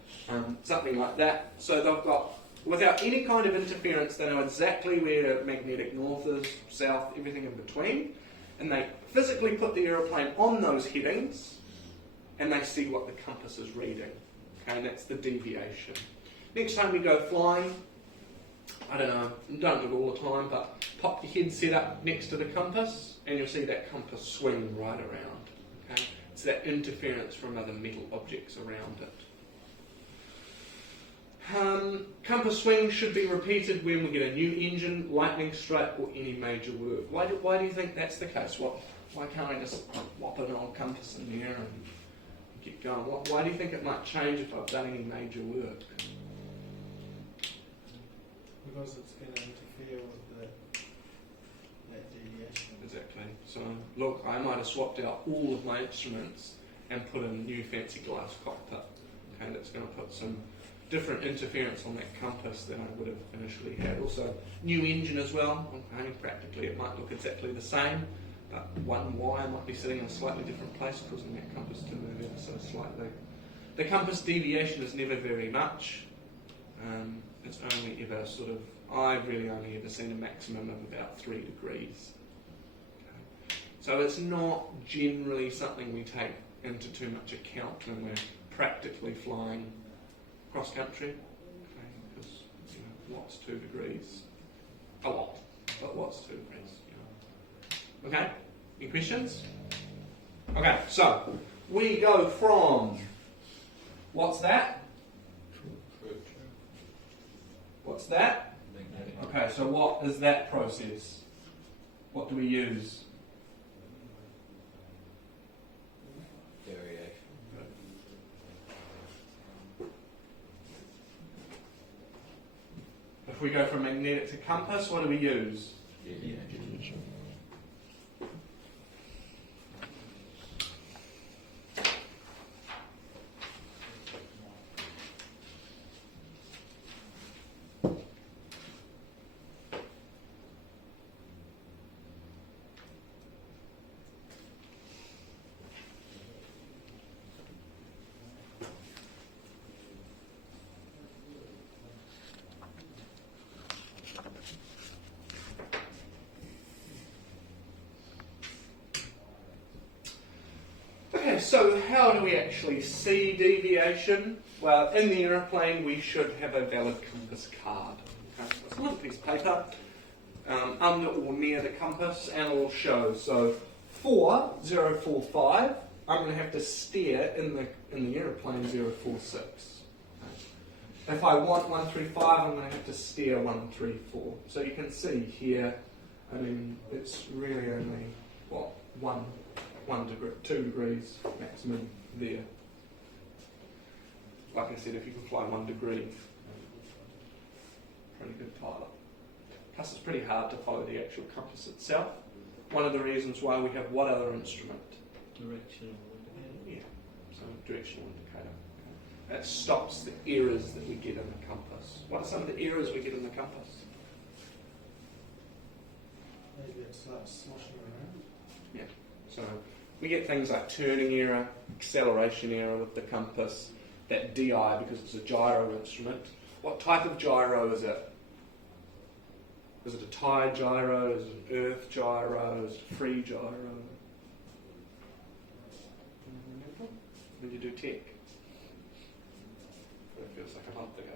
something like that. So they've got, without any kind of interference, they know exactly where magnetic north is, south, everything in between. And they physically put the aeroplane on those headings and they see what the compass is reading. Okay, and that's the deviation. Next time we go flying, I don't know, don't do it all the time, but pop your headset up next to the compass and you'll see that compass swing right around. Okay? It's that interference from other metal objects around it. Compass swing should be repeated when we get a new engine, lightning strike, or any major work. Why do you think that's the case? Why can't I just whop an old compass in there and keep going? Why do you think it might change if I've done any major work? Because it's going to interfere with that deviation. Exactly. So, look, I might have swapped out all of my instruments and put in a new fancy glass cockpit. Okay, that's going to put some different interference on that compass than I would have initially had. Also, new engine as well. Okay, practically it might look exactly the same, but one wire might be sitting in a slightly different place, causing that compass to move ever so slightly. The compass deviation is never very much. It's only ever sort of, I've really only ever seen a maximum of about 3 degrees. Okay. So it's not generally something we take into too much account when we're practically flying cross country, okay, because what's 2 degrees? A lot, but what's 2 degrees? Okay, any questions? Okay, so we go from, what's that? What's that? Okay, so what is that process? What do we use? Variation. If we go from magnetic to compass, what do we use? Deviation. Okay, so how do we actually see deviation? Well, in the aeroplane we should have a valid compass card. Okay, so it's a little piece of paper under or near the compass, and it'll show. So 4045, I'm going to have to steer in the aeroplane 046. Okay. If I want 135, I'm going to have to steer 134. So you can see here, I mean, it's really only what 1 degree, 2 degrees maximum there. Like I said, if you can fly 1 degree, pretty good pilot. Plus it's pretty hard to follow the actual compass itself. One of the reasons why we have what other instrument? Directional indicator. Yeah, so directional indicator. That stops the errors that we get in the compass. What are some of the errors we get in the compass? Maybe it starts sloshing around. So we get things like turning error, acceleration error with the compass, that DI because it's a gyro instrument. What type of gyro is it? Is it a tide gyro? Is it an earth gyro? Is it a free gyro? When you do tech? It feels like a month ago.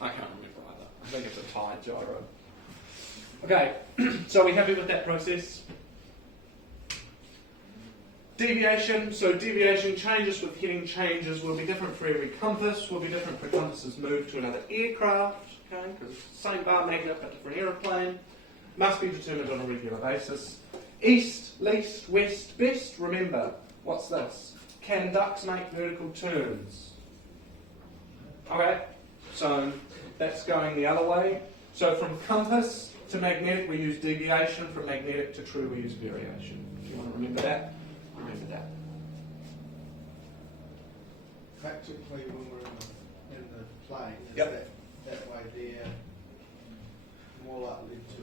I can't remember either. I think it's a tide gyro. Okay, so are we happy with that process? Deviation, so deviation changes with heading changes will be different for every compass, will be different for compasses moved to another aircraft, okay, because same bar magnet but different aeroplane, must be determined on a regular basis. East, least, west, best, remember, what's this? Can ducks make vertical turns? Okay, so that's going the other way. So from compass to magnetic we use deviation, from magnetic to true we use variation. If you want to remember that. Remember that. Practically, when we're in the plane, is Yep. that way there more likely to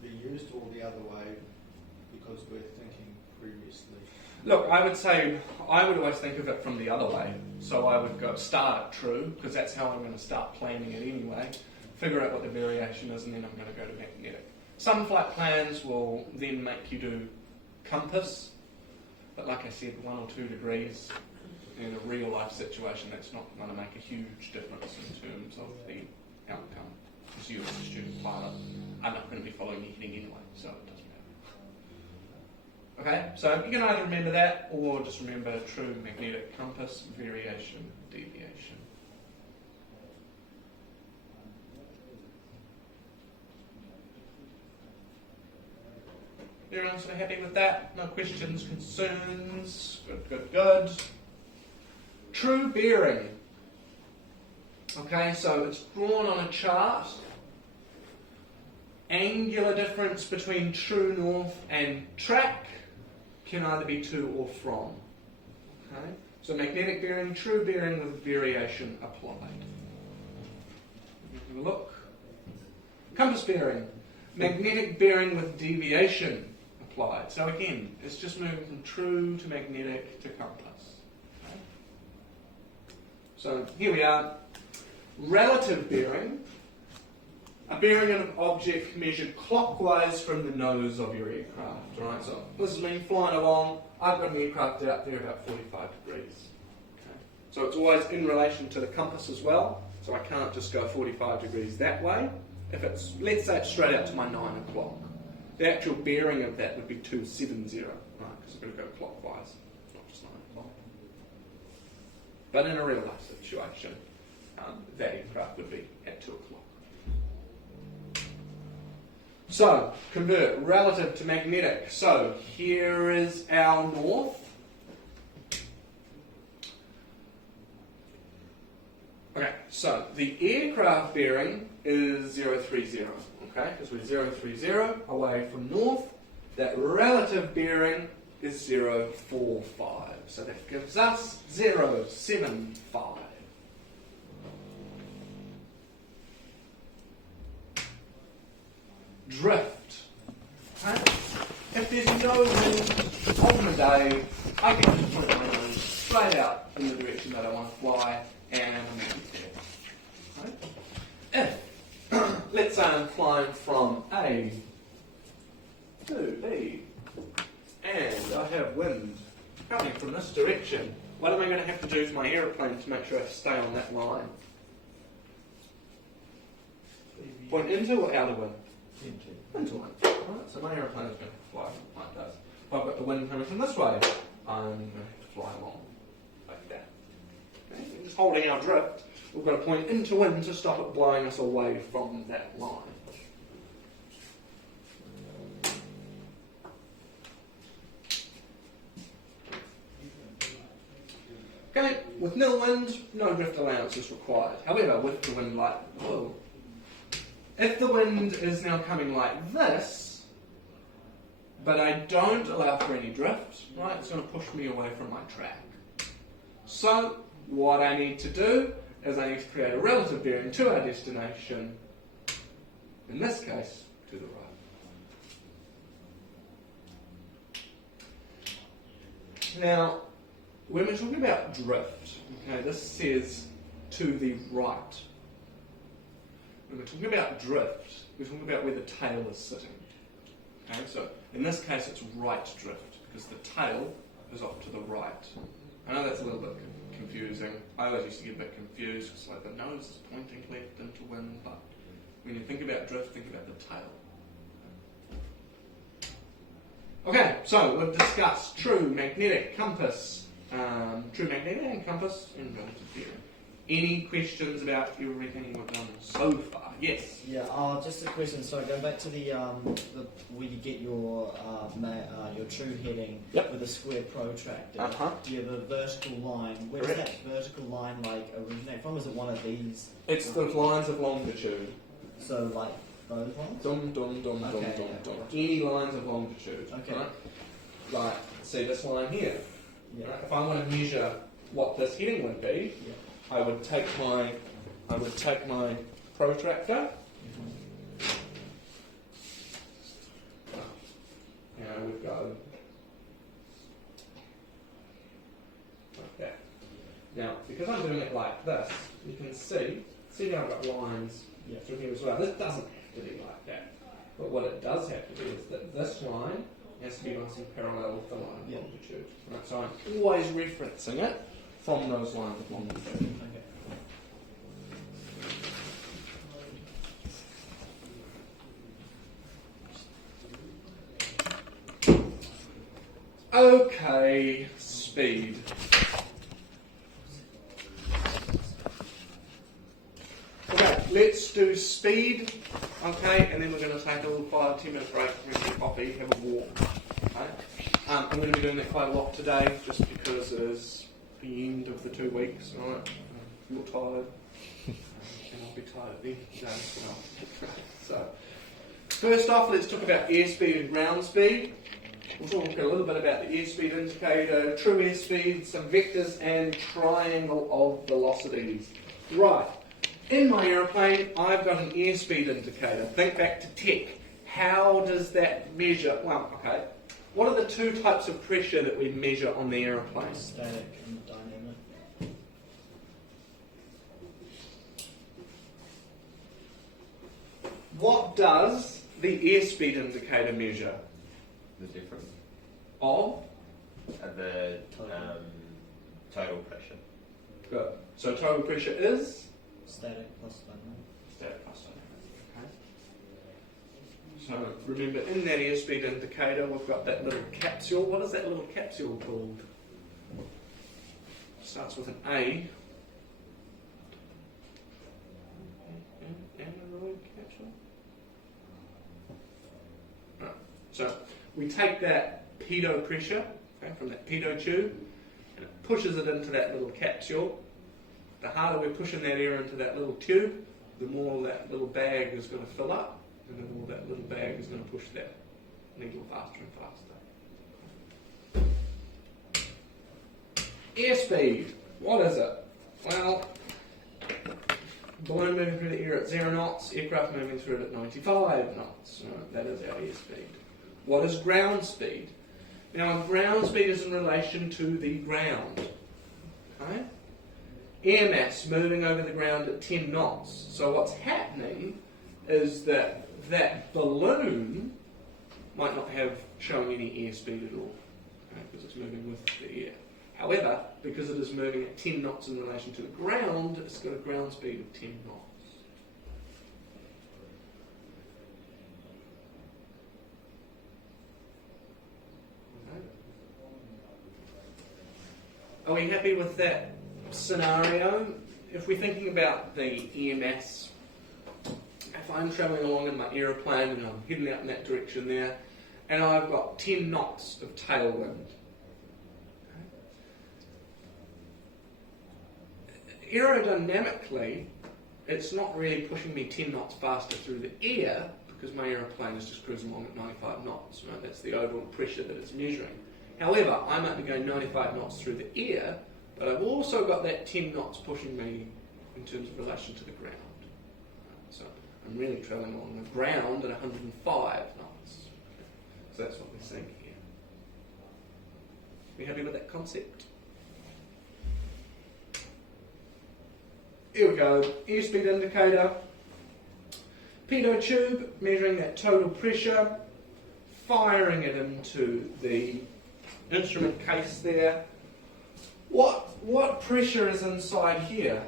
be used, or the other way because we're thinking previously? Look, I would say I would always think of it from the other way. So I would go start at true because that's how I'm going to start planning it anyway. Figure out what the variation is, and then I'm going to go to magnetic. Some flight plans will then make you do compass. But like I said, 1 or 2 degrees in a real life situation, that's not going to make a huge difference in terms of the outcome. Because you as a student pilot are not going to be following your heading anyway, so it doesn't matter. Okay, so you can either remember that or just remember true magnetic compass, variation, deviation. Everyone sort of happy with that? No questions, concerns? Good, good, good. True bearing. Okay, so it's drawn on a chart. Angular difference between true north and track can either be to or from. Okay, so magnetic bearing, true bearing with variation applied. Have a look. Compass bearing. Magnetic bearing with deviation applied. So again, it's just moving from true to magnetic to compass. Okay? So here we are. Relative bearing. A bearing of an object measured clockwise from the nose of your aircraft. Alright, so this is me flying along. I've got an aircraft out there about 45 degrees. Okay? So it's always in relation to the compass as well. So I can't just go 45 degrees that way. If it's, let's say it's straight out to my 9 o'clock, the actual bearing of that would be 270, right? Because I've got to go clockwise, not just 9 o'clock. But in a real life situation, that aircraft would be at 2 o'clock. So, convert relative to magnetic. So, here is our north. Okay, so the aircraft bearing is 030, okay, because we're 030 away from north. That relative bearing is 045, so that gives us 075. Drift. Okay? If there's no wind on the day, I can just point my nose straight out in the direction that I want to fly, and I'm going to be there. Right? If, let's say I'm flying from A to B, and I have wind coming from this direction, what am I going to have to do to my aeroplane to make sure I stay on that line? Point into or out of wind? Into wind. Right, so my aeroplane is going to fly like this. If I've got the wind coming from this way, I'm going to have to fly along like that. Okay? Just holding our drift, we've got to point into wind to stop it blowing us away from that line. Okay, with nil wind, no drift allowance is required. However, with the wind like, whoa, if the wind is now coming like this, but I don't allow for any drift, right, it's going to push me away from my track. So what I need to do is I need to create a relative bearing to our destination, in this case, to the right. Now, when we're talking about drift, okay, this says to the right. When we're talking about drift, we're talking about where the tail is sitting. Okay, so in this case it's right drift, because the tail is off to the right. I know that's a little bit confusing. I always used to get a bit confused, because like the nose is pointing left into wind, but when you think about drift, think about the tail. Okay, so we've discussed true magnetic compass, true magnetic and compass, and relative bearing. Any questions about everything we've done so far? Yes. Yeah. Just a question. So going back to the where you get your true heading with a square protractor. Do you have a vertical line? Where does that vertical line like originate from? Is it one of these? It's the lines of longitude. So like those ones? Dum dum dum dum dum dum. Any lines of longitude. Okay. Right? Like, see this line here. Yeah. Right? If I want to measure what this heading would be, I would take my protractor. And I would go like that. Now, because I'm doing it like this, you can see how I've got lines through here as well. This doesn't have to be like that. But what it does have to be is that this line has to be nice and parallel with the line of longitude. Right, so I'm always referencing it from those lines of longitude. Okay, speed. Okay, let's do speed. Okay, and then we're going to take a little 5-10 minute break, have a coffee, have a walk. Okay? I'm going to be doing that quite a lot today, just because it is the end of the 2 weeks. Right? I'm a little tired, and I'll be tired at the end of the day as well. So, first off, let's talk about airspeed and ground speed. We'll talk a little bit about the airspeed indicator, true airspeed, some vectors, and triangle of velocities. Right, in my aeroplane, I've got an airspeed indicator. Think back to tech. How does that measure? Well, okay. What are the two types of pressure that we measure on the aeroplane? Static and dynamic. What does the airspeed indicator measure? The difference Of? the total pressure. Good. So total pressure is? Static plus dynamic. Static plus dynamic. Okay. So remember, in that airspeed indicator, we've got that little capsule. What is that little capsule called? Starts with an A. Aneroid capsule. Right. So we take that pitot pressure, okay, from that pitot tube, and it pushes it into that little capsule. The harder we're pushing that air into that little tube, the more that little bag is going to fill up, and the more that little bag is going to push that needle faster and faster. Airspeed, what is it? Well, balloon moving through the air at 0 knots, aircraft moving through it at 95 knots. That is our airspeed. What is ground speed? Now, ground speed is in relation to the ground. Okay? Air mass moving over the ground at 10 knots. So what's happening is that that balloon might not have shown any airspeed at all, okay, because it's moving with the air. However, because it is moving at 10 knots in relation to the ground, it's got a ground speed of 10 knots. Are we happy with that scenario? If we're thinking about the air mass, if I'm travelling along in my aeroplane and I'm heading out in that direction there, and I've got 10 knots of tailwind. Okay. Aerodynamically, it's not really pushing me 10 knots faster through the air because my aeroplane is just cruising along at 95 knots. Right? That's the overall pressure that it's measuring. However, I might be going 95 knots through the air, but I've also got that 10 knots pushing me in terms of relation to the ground. So I'm really travelling along the ground at 105 knots. So that's what we're seeing here. We happy with that concept? Here we go, airspeed indicator, pitot tube, measuring that total pressure, firing it into the instrument case there. What pressure is inside here?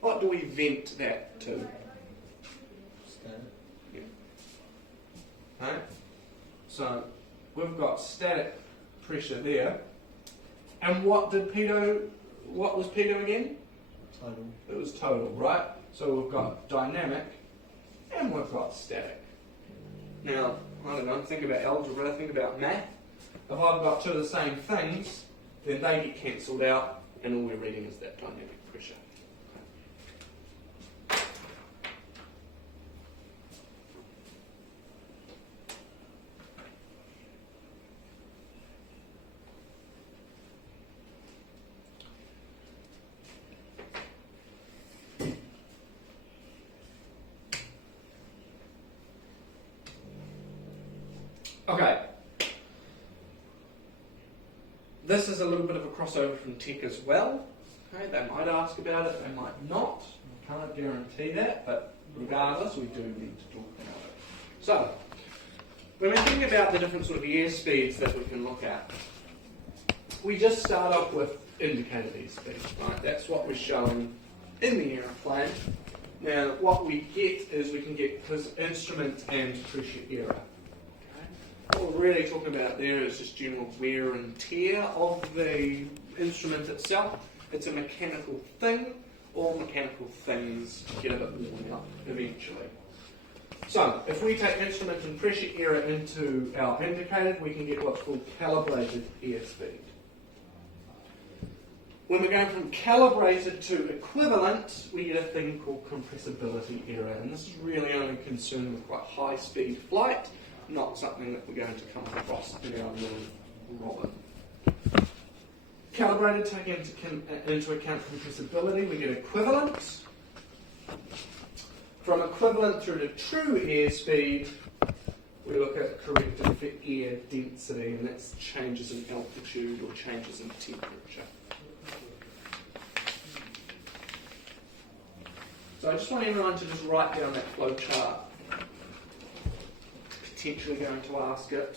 What do we vent that to? Yeah. Right? So we've got static pressure there. And what was pitot again? Total. It was total, right? So we've got dynamic and we've got static. Now, I don't know, think about algebra, think about math. If I've got two of the same things, then they get cancelled out and all we're reading is that dynamic pressure. Okay, this is a little bit of a crossover from tech as well. Okay, they might ask about it, they might not. I can't guarantee that, but regardless, we do need to talk about it. So, when we're thinking about the different sort of airspeeds that we can look at, we just start off with indicated airspeed, right? That's what we're showing in the aeroplane. Now, what we get is we can get instrument and pressure error. What we're really talking about there is just general wear and tear of the instrument itself. It's a mechanical thing. All mechanical things get a bit worn out eventually. So, if we take instrument and pressure error into our indicated, we can get what's called calibrated airspeed. When we're going from calibrated to equivalent, we get a thing called compressibility error. And this is really only concerned with quite high speed flight, not something that we're going to come across in our little Robin. Calibrated, taking into account compressibility, we get equivalent. From equivalent through to true airspeed, we look at corrected for air density, and that's changes in altitude or changes in temperature. So I just want everyone to just write down that flow chart. Potentially going to ask it.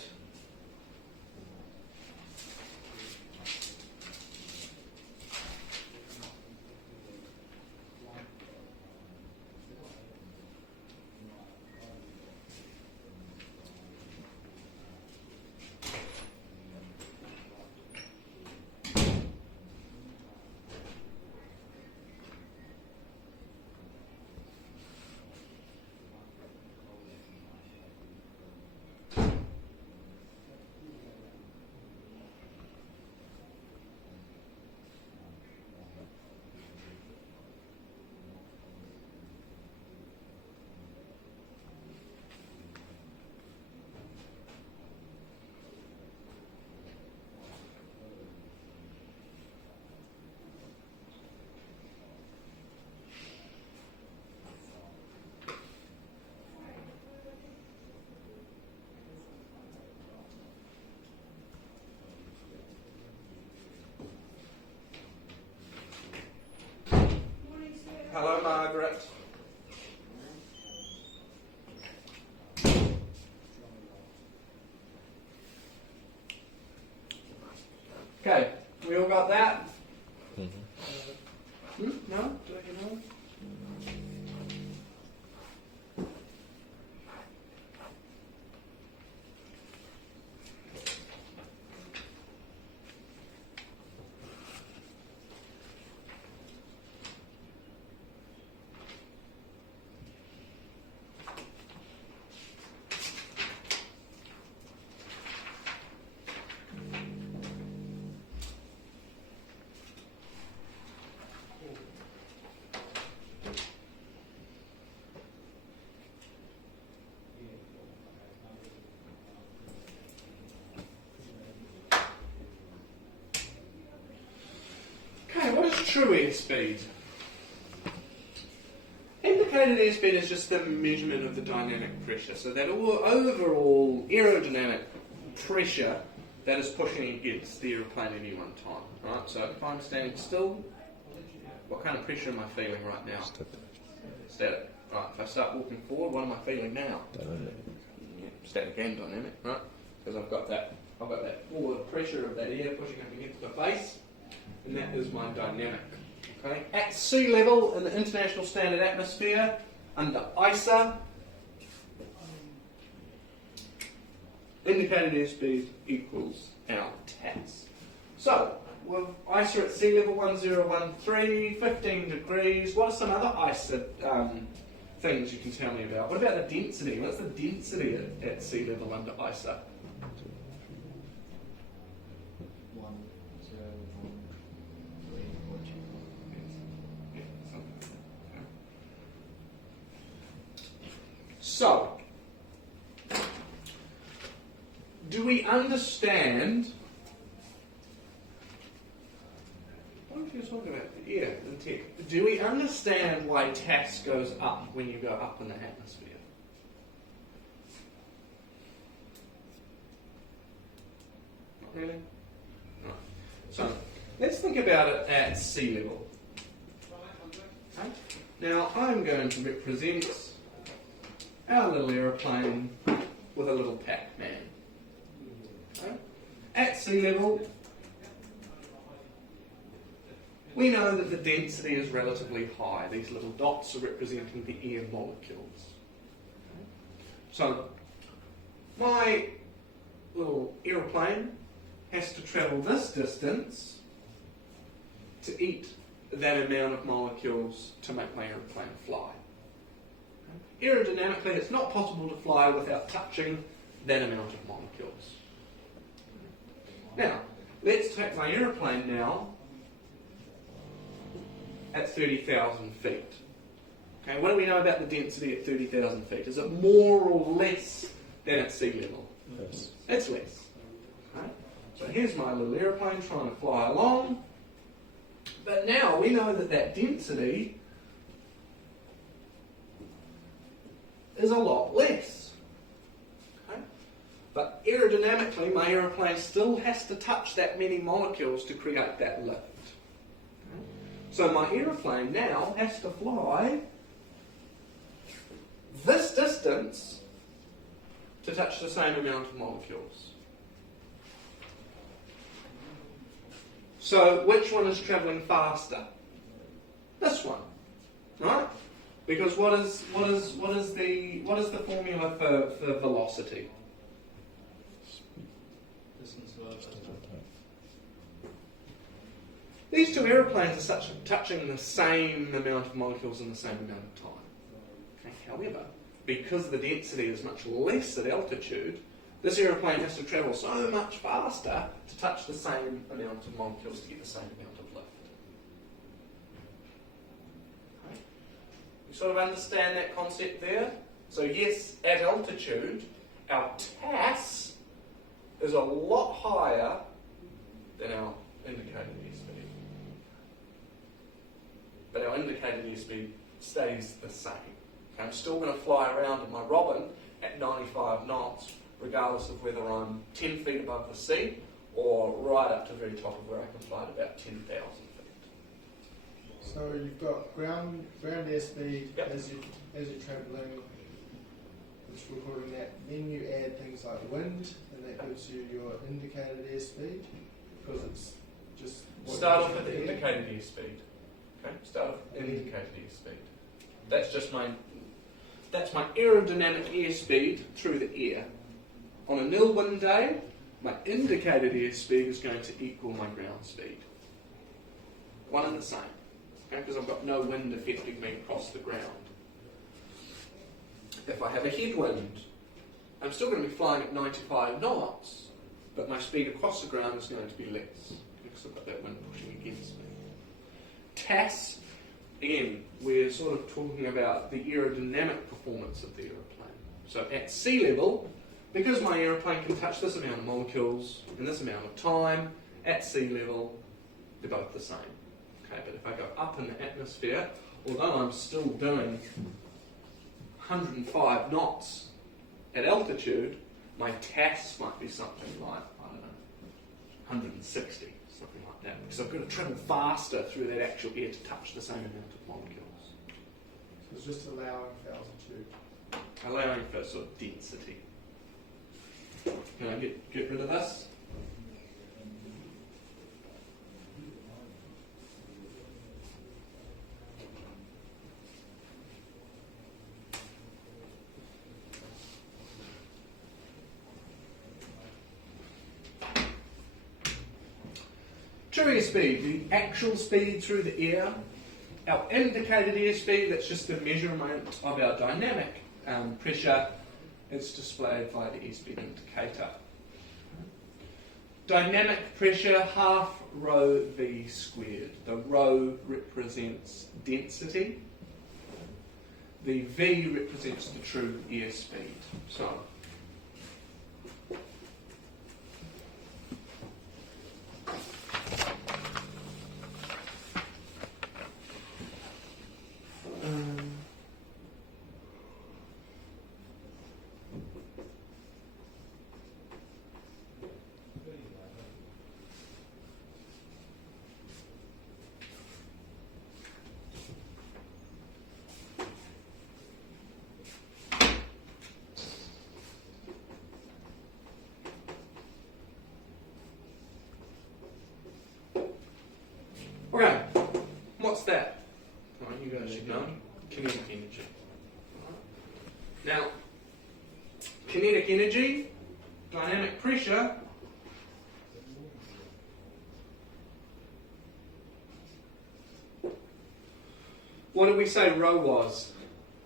Hello, Margaret. Okay, we all got that? No? Did I get on? true airspeed. Indicated airspeed is just the measurement of the dynamic pressure, so that overall aerodynamic pressure that is pushing against the aeroplane at any one time. Right? So if I'm standing still, what kind of pressure am I feeling right now? Static. Right. If I start walking forward, what am I feeling now? Dynamic. Yeah, static and dynamic, right? Because I've got that forward pressure of that air pushing up against my face, and that is my dynamic. Okay. At sea level in the International Standard Atmosphere, under ISA, indicated airspeed equals our TAS. So, with ISA at sea level 1013, 15 degrees, what are some other ISA things you can tell me about? What about the density? What's the density at sea level under ISA? 1, 0, 1, 3, 4, 2. So, do we understand? What if you're talking about? Yeah, the tech. Do we understand why TAS goes up when you go up in the atmosphere? Not really? No. So, let's think about it at sea level. Okay? Now, I'm going to represent our little aeroplane with a little Pac-Man. Okay? At sea level, we know that the density is relatively high. These little dots are representing the air molecules. Okay? So, my little aeroplane has to travel this distance to eat that amount of molecules to make my aeroplane fly. Okay? Aerodynamically, it's not possible to fly without touching that amount of molecules. Now, let's take my aeroplane now at 30,000 feet. Okay, what do we know about the density at 30,000 feet? Is it more or less than at sea level? Yes. It's less. Okay? So here's my little aeroplane trying to fly along. But now we know that that density is a lot less. Okay? But aerodynamically, my aeroplane still has to touch that many molecules to create that lift. Okay? So my aeroplane now has to fly this distance to touch the same amount of molecules. So which one is travelling faster? This one, right? Because what is the formula for velocity? Distance over. These two aeroplanes are touching the same amount of molecules in the same amount of time. Okay. However, because the density is much less at altitude, this aeroplane has to travel so much faster to touch the same amount of molecules to get the same amount of lift. Okay. You sort of understand that concept there? So yes, at altitude, our TAS is a lot higher than our indicated airspeed. But our indicated airspeed stays the same. Okay, I'm still going to fly around in my Robin at 95 knots, regardless of whether I'm 10 feet above the sea or right up to the very top of where I can fly at about 10,000 feet. So you've got ground airspeed Yep. as you're travelling, which we're calling that. Then you add things like wind, and that gives you your indicated airspeed, because it's just what Start you off with the air. indicated airspeed. Okay, start off with indicated airspeed. That's my aerodynamic airspeed through the air. On a nil wind day, my indicated airspeed is going to equal my ground speed. One and the same. Okay, because I've got no wind affecting me across the ground. If I have a headwind, I'm still going to be flying at 95 knots, but my speed across the ground is going to be less because I've got that wind pushing against me. TAS, again, we're sort of talking about the aerodynamic performance of the aeroplane. So at sea level, because my aeroplane can touch this amount of molecules in this amount of time, at sea level, they're both the same. Okay, but if I go up in the atmosphere, although I'm still doing 105 knots at altitude, my TAS might be something like, I don't know, 160, something like that. Because I've got to travel faster through that actual air to touch the same amount of molecules. So it's just allowing for altitude. Allowing for sort of density. Can I get rid of this? True airspeed, the actual speed through the air. Our indicated airspeed, that's just the measurement of our dynamic pressure. It's displayed by the airspeed indicator. Dynamic pressure, half rho v squared. The rho represents density. The v represents the true airspeed. So, okay, what's that? Right, you guys should know. Kinetic energy. Now, kinetic energy, dynamic pressure, what did we say rho was?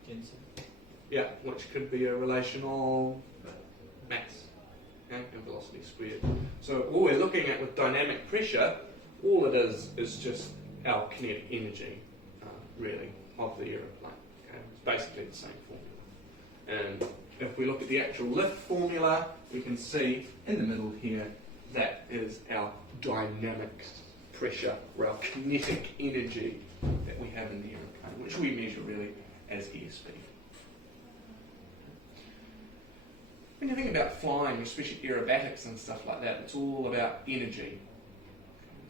Density. Yeah, which could be a relation of mass and velocity squared. So all we're looking at with dynamic pressure, all it is just our kinetic energy, really, of the aeroplane. Okay? It's basically the same formula. And if we look at the actual lift formula, we can see in the middle here, that is our dynamic pressure, or our kinetic energy that we have in the aeroplane, which we measure really as airspeed. When you think about flying, especially aerobatics and stuff like that, it's all about energy.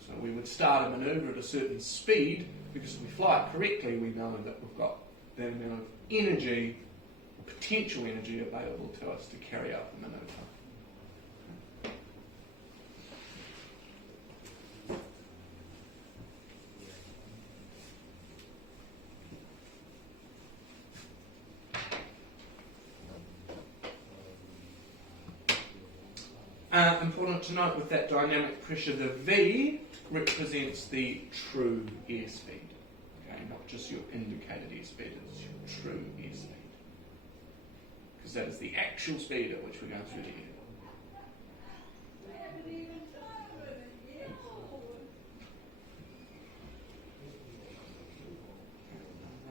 So we would start a manoeuvre at a certain speed, because if we fly it correctly, we know that we've got that amount of energy, potential energy available to us to carry out the manoeuvre. Important to note with that dynamic pressure, the V represents the true airspeed. Okay, not just your indicated airspeed, it's your true airspeed. Because that is the actual speed at which we're going through the air.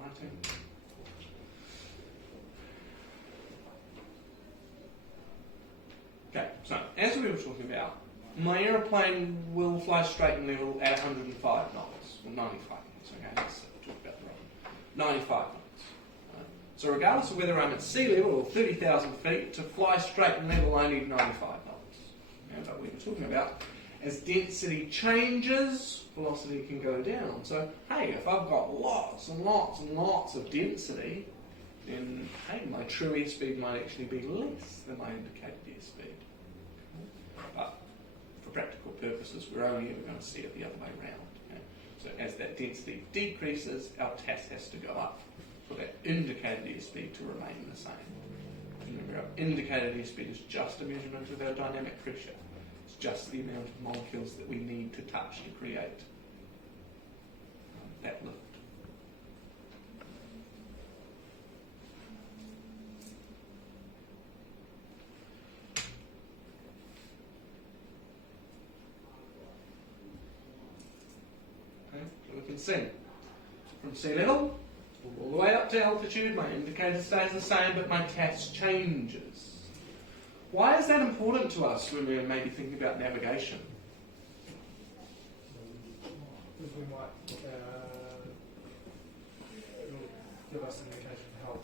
Writing. Okay, so as we were talking about, my aeroplane will fly straight and level at 105 knots, or 95 knots, okay, let's talk about the road. 95 knots. Right? So regardless of whether I'm at sea level or 30,000 feet, to fly straight and level I need 95 knots. And what we were talking about, as density changes, velocity can go down. So, hey, if I've got lots and lots and lots of density, then, hey, my true airspeed might actually be less than my indicated airspeed. But for practical purposes, we're only ever going to see it the other way around. Okay? So as that density decreases, our TAS has to go up for that indicated airspeed to remain the same. Remember, our indicated airspeed is just a measurement of our dynamic pressure. It's just the amount of molecules that we need to touch to create that lift. We can see from sea level all the way up to altitude, my indicator stays the same, but my TAS changes. Why is that important to us when we're maybe thinking about navigation? we might it'll give us an indication of how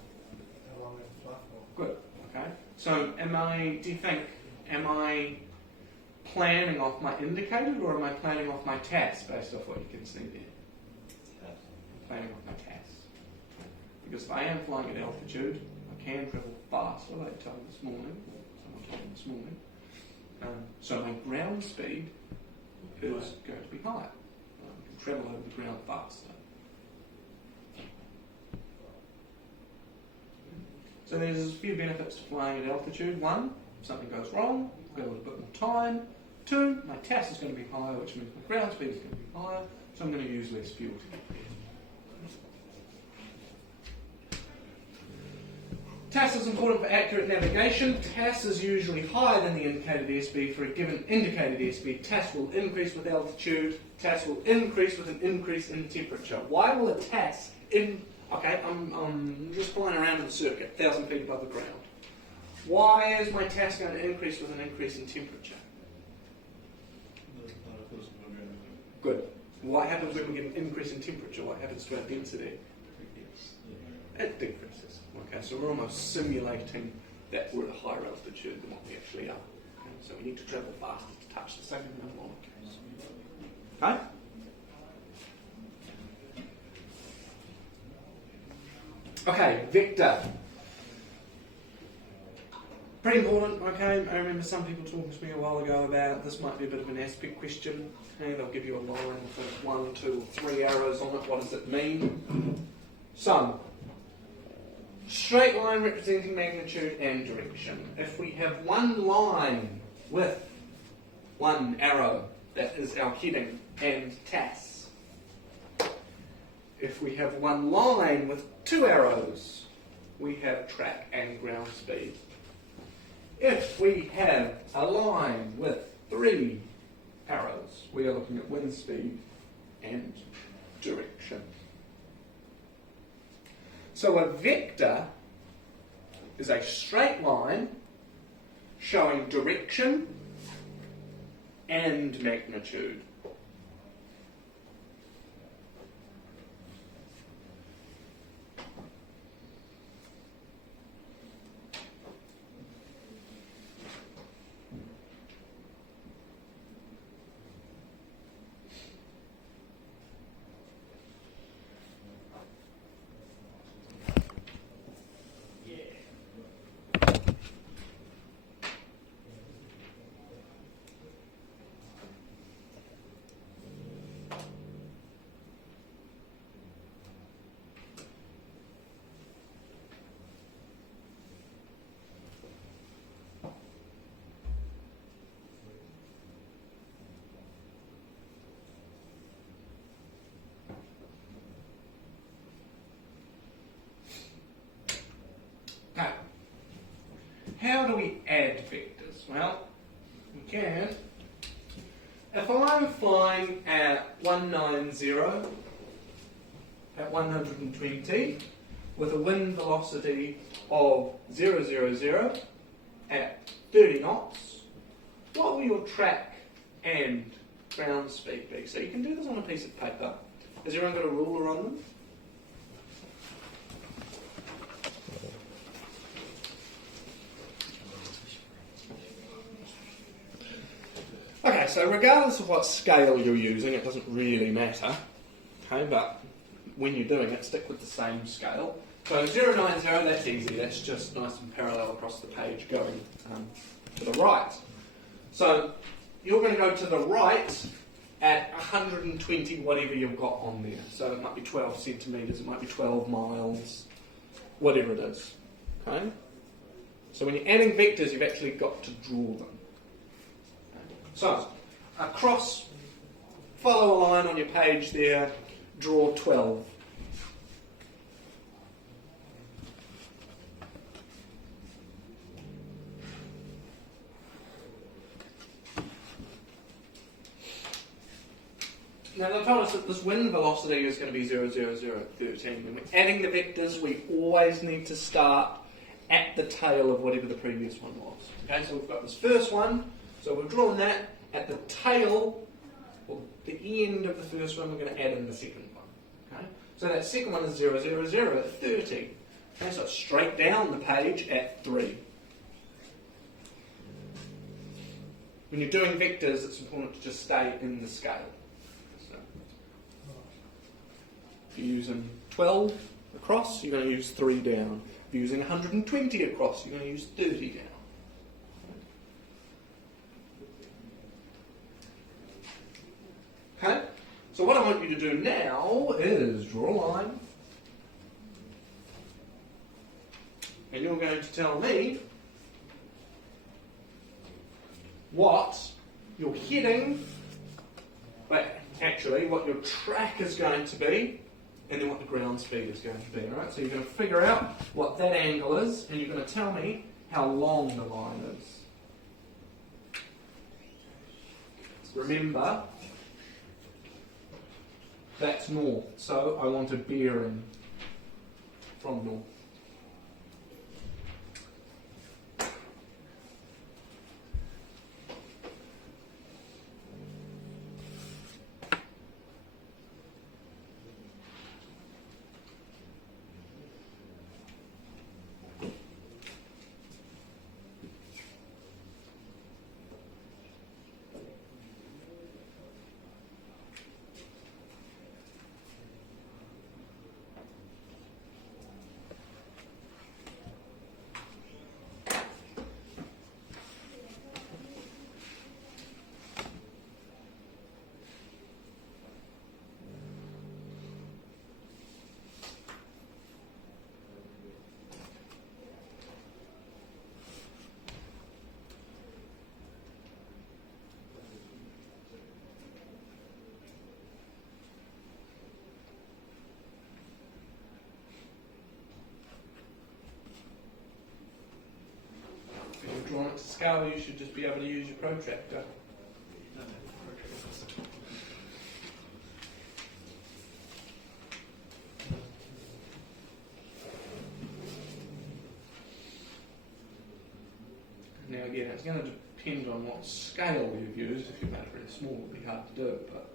long it's fluff for. Good. Okay. So am I planning off my indicator, or am I planning off my TAS based off what you can see there? Planning off my TAS. Because if I am flying at altitude, I can travel faster, they told me this morning, someone told me this morning. So my ground speed is going to be higher. I can travel over the ground faster. So there's a few benefits to flying at altitude. One, if something goes wrong, I've got a little bit more time. Two, my TAS is going to be higher, which means my ground speed is going to be higher, so I'm going to use less fuel to get there. TAS is important for accurate navigation. TAS is usually higher than the indicated airspeed for a given indicated airspeed. TAS will increase with altitude. TAS will increase with an increase in temperature. Why will a TAS okay, I'm just flying around in the circuit, 1,000 feet above the ground. Why is my TAS going to increase with an increase in temperature? Good. What happens when we get an increase in temperature? What happens to our density? It decreases. Okay, so we're almost simulating that we're at a higher altitude than what we actually are. Okay, so we need to travel faster to touch the same amount of molecules. Okay? Okay, vector. Pretty important, okay? I remember some people talking to me a while ago about this might be a bit of an aspect question. Okay, they'll give you a line with 1, 2, or 3 arrows on it. What does it mean? So, straight line representing magnitude and direction. If we have one line with one arrow, that is our heading and TAS. If we have one line with 2 arrows, we have track and ground speed. If we have a line with 3 arrows, we are looking at wind speed and direction. So a vector is a straight line showing direction and magnitude. How do we add vectors? Well, we can. If I'm flying at 190 at 120 with a wind velocity of 000 at 30 knots, what will your track and ground speed be? So you can do this on a piece of paper. Has everyone got a ruler on them? Okay, so regardless of what scale you're using, it doesn't really matter. Okay, but when you're doing it, stick with the same scale. So 090, that's easy. That's just nice and parallel across the page going to the right. So you're going to go to the right at 120, whatever you've got on there. So it might be 12 centimetres, it might be 12 miles, whatever it is. Okay? So when you're adding vectors, you've actually got to draw them. So, across, follow a line on your page there, draw 12. Now they've told us that this wind velocity is going to be 00013. When we're adding the vectors, we always need to start at the tail of whatever the previous one was. Okay, so we've got this first one. So we've drawn that at the tail Well, the end of the first one, we're going to add in the second one. Okay? So that second one is 0, 0, 0 at 30. Okay, so it's straight down the page at 3. When you're doing vectors, it's important to just stay in the scale. So, if you're using 12 across, you're going to use 3 down. If you're using 120 across, you're going to use 30 down. Okay? So what I want you to do now is draw a line. And you're going to tell me what your heading, but actually what your track is going to be, and then what the ground speed is going to be. Alright, so you're going to figure out what that angle is, and you're going to tell me how long the line is. Remember, that's north, so I want a bearing from north. Drawn it to scale, you should just be able to use your protractor. Now again, it's going to depend on what scale you've used. If you made it really small, it would be hard to do, but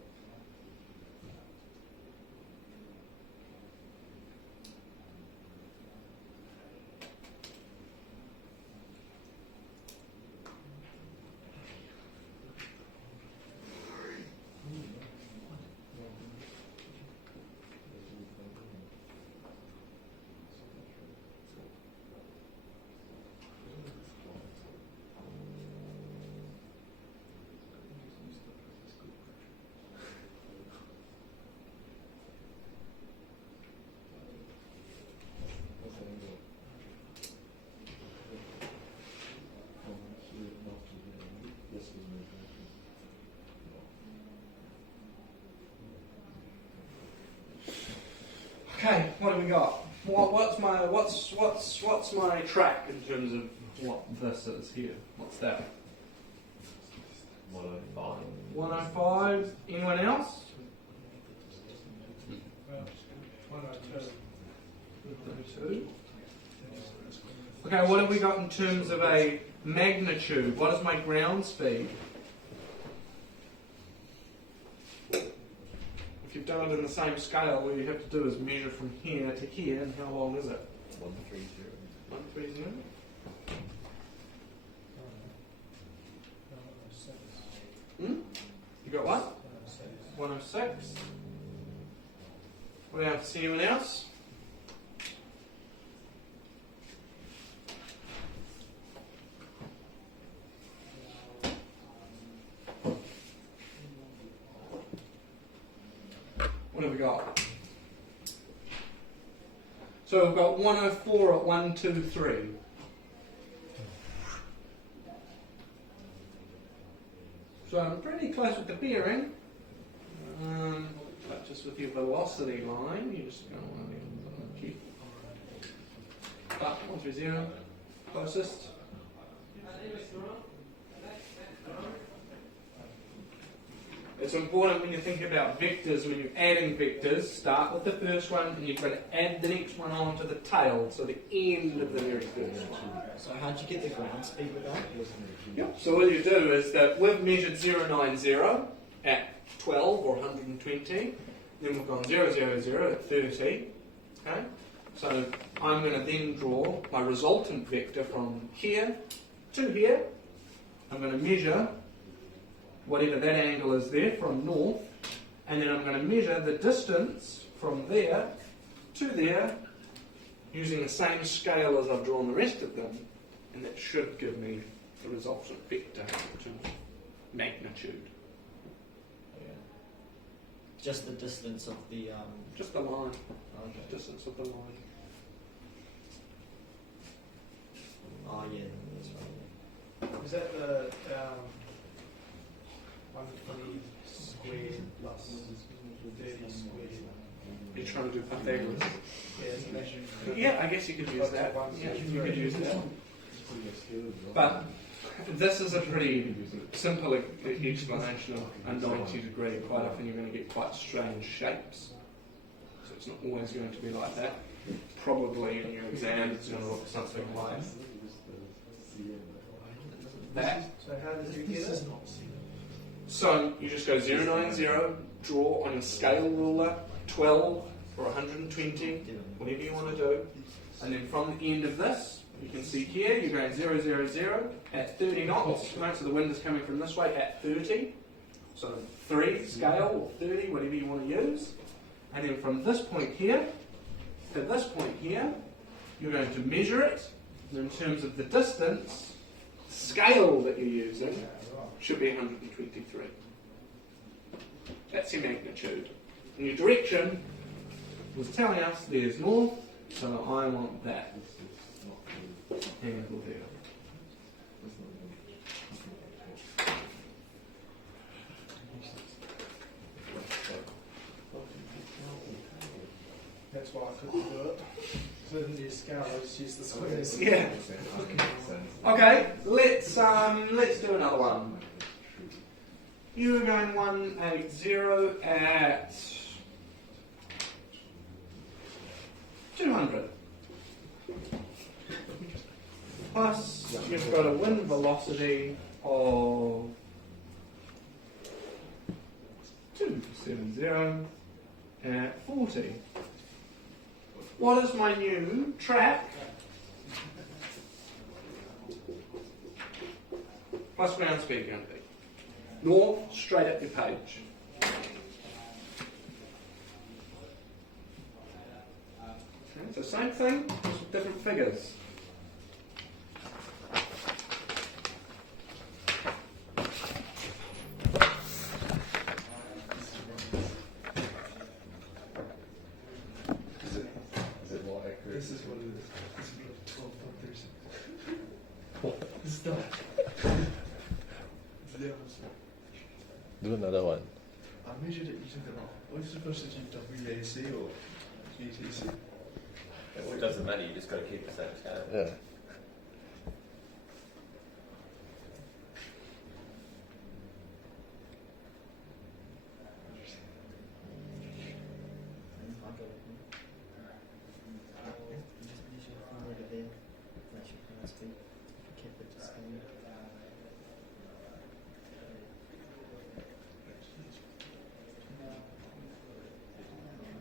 okay, what do we got? What's my track in terms of what this is here? What's that? 105. 105. Anyone else? 102. Okay, what have we got in terms of a magnitude? What is my ground speed? If you've done it in the same scale, all you have to do is measure from here to here, and how long is it? 130. 130? You got what? 106. We have to see anyone else? What have we got? So we've got 104 at 123. So I'm pretty close with the bearing, but just with your velocity line, you just go on and keep. But 130, closest. It's important when you think about vectors, when you're adding vectors, start with the first one and you've got to add the next one on to the tail, so the end of the very first one. So how'd you get the ground speed with that? Yep. So what you do is that we've measured 090 at 12 or 120. Then we've gone 0, 0, 0 at 30. Okay? So I'm going to then draw my resultant vector from here to here. I'm going to measure whatever that angle is there from north, and then I'm going to measure the distance from there to there using the same scale as I've drawn the rest of them, and that should give me the resultant vector in terms of magnitude. Just the distance of the Just the line. okay. Distance of the line. Oh yeah, that's right. Is that the 120 squared plus 30 squared? You're trying to do Pythagoras. Yeah, isn't that Yeah, I guess you could use that. Yeah, you could use that. But this is a pretty simple explanation of a 90 degree. Quite often you're going to get quite strange shapes. So it's not always going to be like that. Probably in your exam it's going to look something like that. So how did you get it? So you just go 090, draw on your scale ruler 12 or 120, whatever you want to do. And then from the end of this, you can see here, you're going 0, 0, 0 at 30 knots. Right, so the wind is coming from this way at 30. So 3 scale or 30, whatever you want to use. And then from this point here to this point here, you're going to measure it. And in terms of the distance, scale that you're using should be 123. That's your magnitude. And your direction was telling us there's north, so I want that angle there. That's why I couldn't do it. So I didn't use scale, I just used the squares. Yeah. Okay, let's do another one. You were going 180 at 200. Plus, you've got a wind velocity of 270 at 40. What is my new track? Plus ground speed going to be? North, straight up your page. Okay, so same thing, just with different figures. This is what it is. This is 12.36. This is done. It's the opposite. Do another one. I measured it using the wrong. What are you supposed to do? WAC or UTC? It doesn't matter, you just got to keep the same scale. Yeah.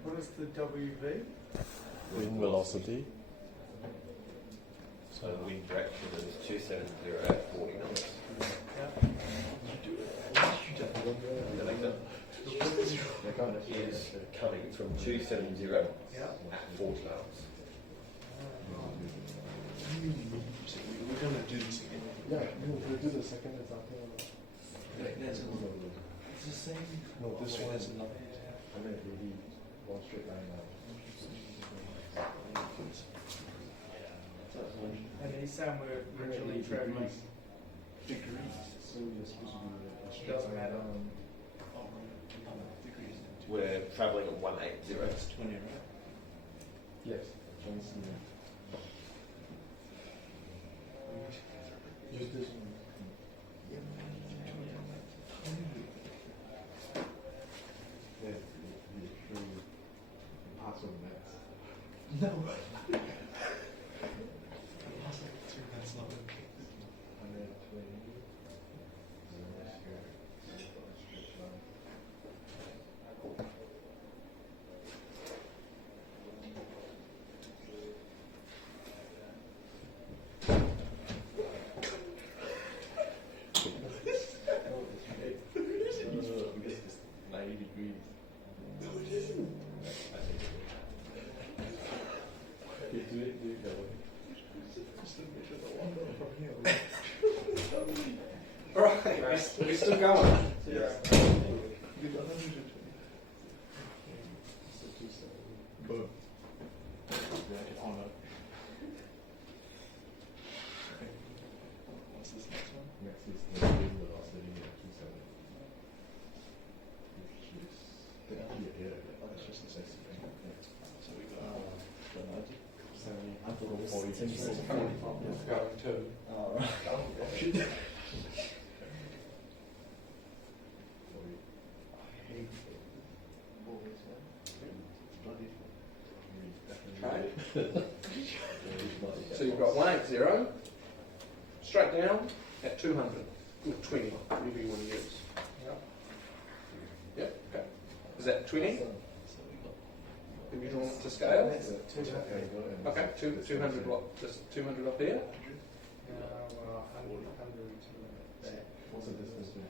What is the WV? Wind velocity. So the wind direction is 270 at 40 knots. That makes sense. Is coming from 270 at 40 knots. We're going to do this again. Yeah, we'll do the second example. It's the same. No, this one is another. I mean, really one straight line now. And he's saying we're originally traveling degrees. So you're supposed to be a straight Doesn't line matter. down. We're travelling at 180. That's 20, right? Yes. Johnson. Use this one. Yeah, you pass on that. No. That's not okay. 120. Okay, we're still going. Yeah. Boom. Oh no. What's this next one? Next is the velocity at 27. Which is Oh, that's just the sexy thing. So we got I thought it was 40. 77. Going too. Oh, right. 40. Okay. So you've got 180 straight down at 200 or 20, whatever you want to use. Yep. Okay. Is that 20? Have you drawn it to scale? Okay. 200 what? Just 200 up here. 100 to that. What's the distance between?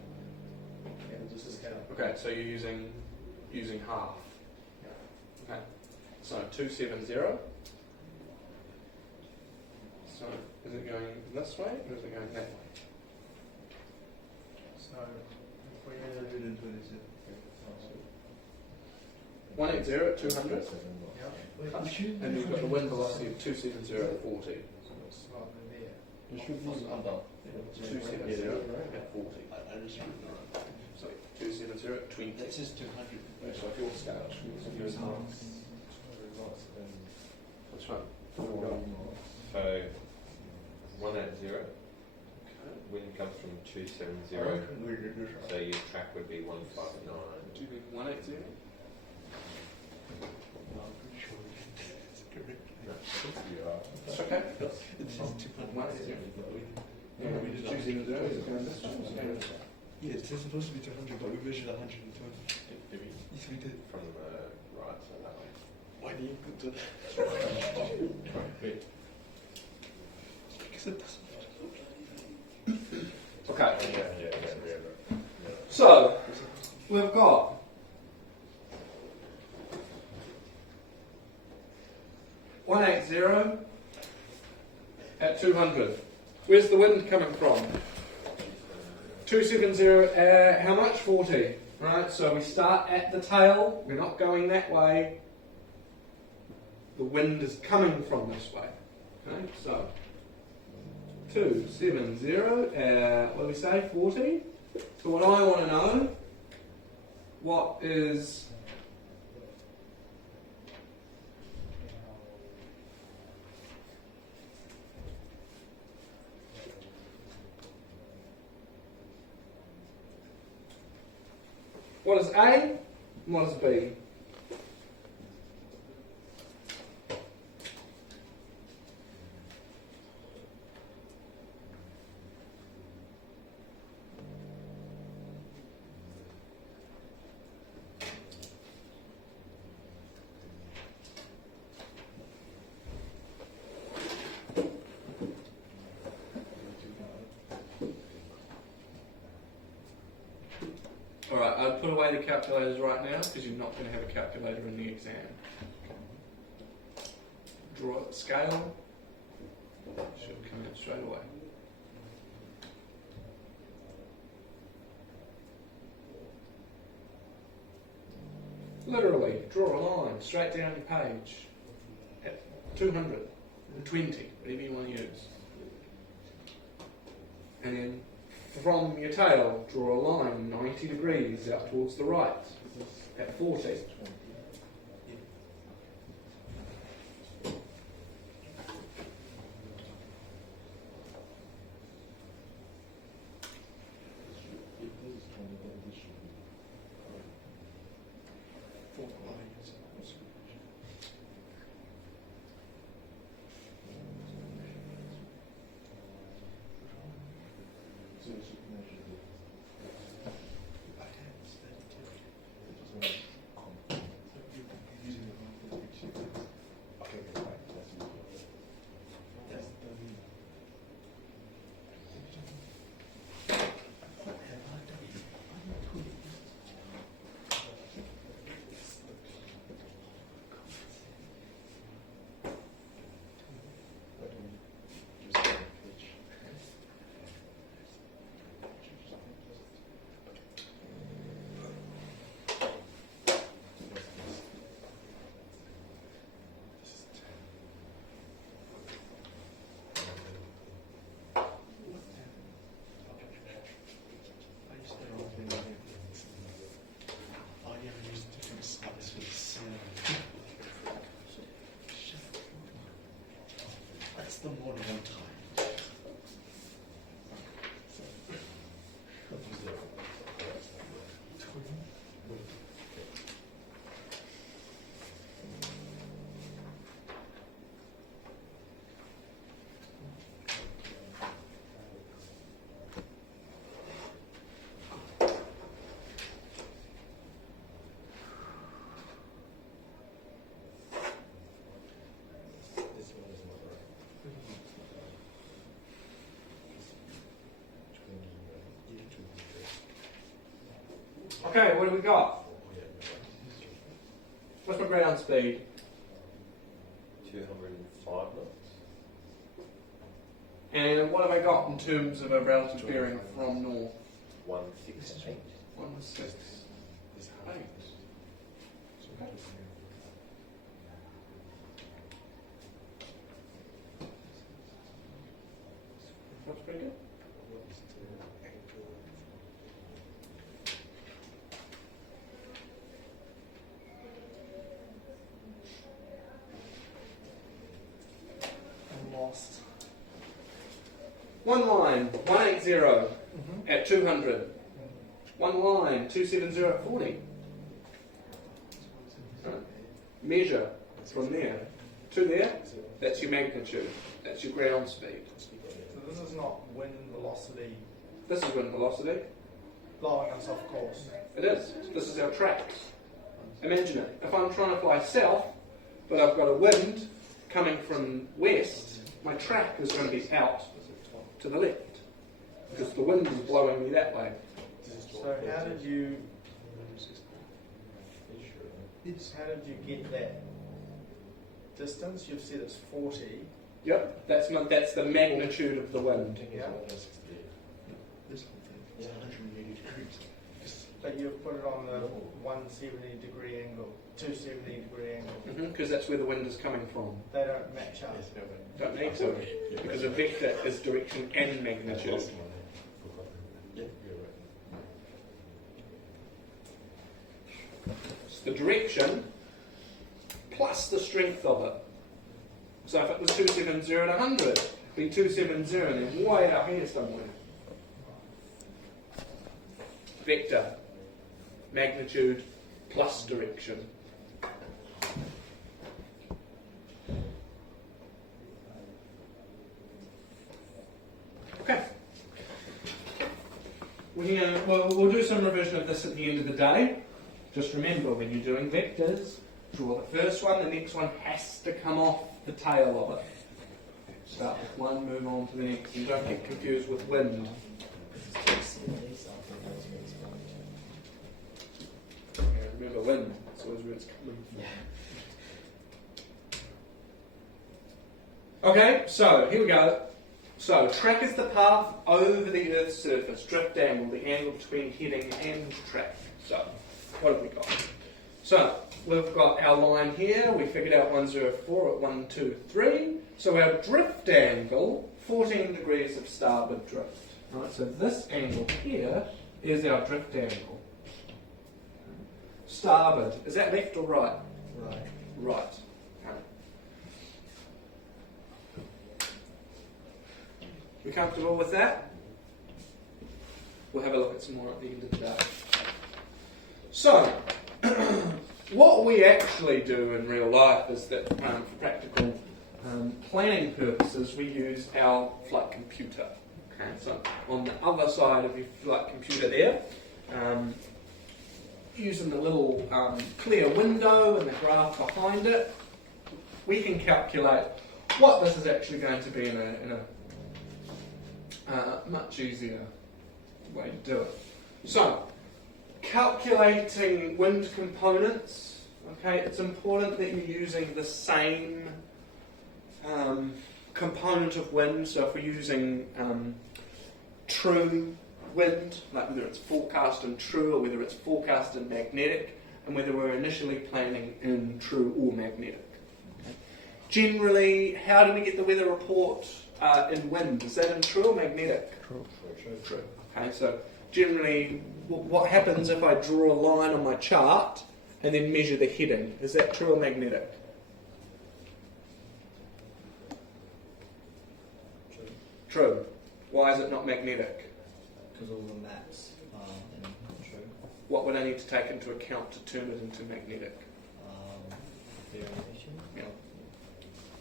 And just a scale. Okay. So you're using half. Okay. So 270. So is it going this way or is it going that way? So if we 180 at 200. yeah, And you've got the wind velocity of 270 at 40. it's not in there. It should be under. 270 at 40. So 270 at 20. That says 200. So if your scale, use half. Which one? So 180. Wind comes from 270. So your track would be 159. Do you mean 180? It's okay. It says 200. 180. Yeah, we did 270 is going this way. Yeah, it says supposed to be 200, but we measured 120. Yes, we did. From the right, so that way. Why do you put that? Wait. Because it doesn't. Okay. Yeah. So we've got $180 at 200. Where's the wind coming from? 270 how much? 40. Right, so we start at the tail, we're not going that way. The wind is coming from this way. Okay, so 270 what do we say? 40. So what I want to know, what is what is A and what is B? Alright, I'd put away the calculators right now because you're not going to have a calculator in the exam. Draw a scale. Should come out straight away. Literally, draw a line straight down your page at 220, whatever you want to use. And then from your tail, draw a line 90 degrees out towards the right at 40. Okay, what do we got? What's my ground speed? 205 knots. And what have I got in terms of a relative bearing from north? 168. 168. That's pretty good. I'm lost. One line, 180 at 200. One line, 270 at 40. Right. Measure from there to there, that's your magnitude, that's your ground speed. So this is not wind velocity This is wind velocity. blowing us off course. It is. This is our track. Imagine it. If I'm trying to fly south, but I've got a wind coming from west, my track is going to be out to the left because the wind is blowing me that way. So how did you get that distance? You've said it's 40. Yep, that's the magnitude of the wind. Yeah. This whole thing is 180 degrees. But you've put it on the 170 degree angle, 270 degree angle. Because that's where the wind is coming from. They don't match up. Don't need to, because a vector is direction and magnitude. It's the direction plus the strength of it. So if it was 270 at 100, it'd be 270 and then way out here somewhere. Vector, magnitude plus direction. Okay. We'll do some revision of this at the end of the day. Just remember, when you're doing vectors, draw the first one, the next one has to come off the tail of it. Start with one, move on to the next, and don't get confused with wind. And remember, wind, it's always where it's coming from. Okay, so here we go. So, track is the path over the Earth's surface, drift angle, the angle between heading and track. So, what have we got? So, we've got our line here, we figured out 104 at 123. So our drift angle, 14 degrees of starboard drift. Right, so this angle here is our drift angle. Starboard, is that left or right? Right. Right. Okay. You comfortable with that? We'll have a look at some more at the end of the day. So, what we actually do in real life is that for practical planning purposes, we use our flight computer. Okay, so on the other side of your flight computer there, using the little clear window and the graph behind it, we can calculate what this is actually going to be in a much easier way to do it. So, calculating wind components, okay, it's important that you're using the same component of wind. So if we're using true wind, like whether it's forecast and true or whether it's forecast and magnetic, and whether we're initially planning in true or magnetic. Okay. Generally, how do we get the weather report in wind? Is that in true or magnetic? True. Okay, so generally, what happens if I draw a line on my chart and then measure the heading? Is that true or magnetic? True. Why is it not magnetic? Because all the maps are in true. What would I need to take into account to turn it into magnetic? Variation. Yeah.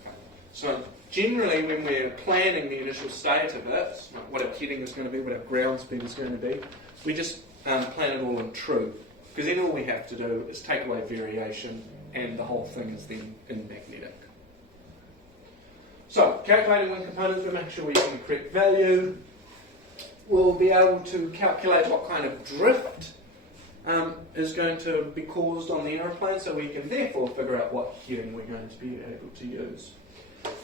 Okay. So generally, when we're planning the initial state of it, like what our heading is going to be, what our ground speed is going to be, we just plan it all in true. Because then all we have to do is take away variation, and the whole thing is then in magnetic. So, calculating wind components, we make sure we're using the correct value. We'll be able to calculate what kind of drift is going to be caused on the aeroplane, so we can therefore figure out what heading we're going to be able to use.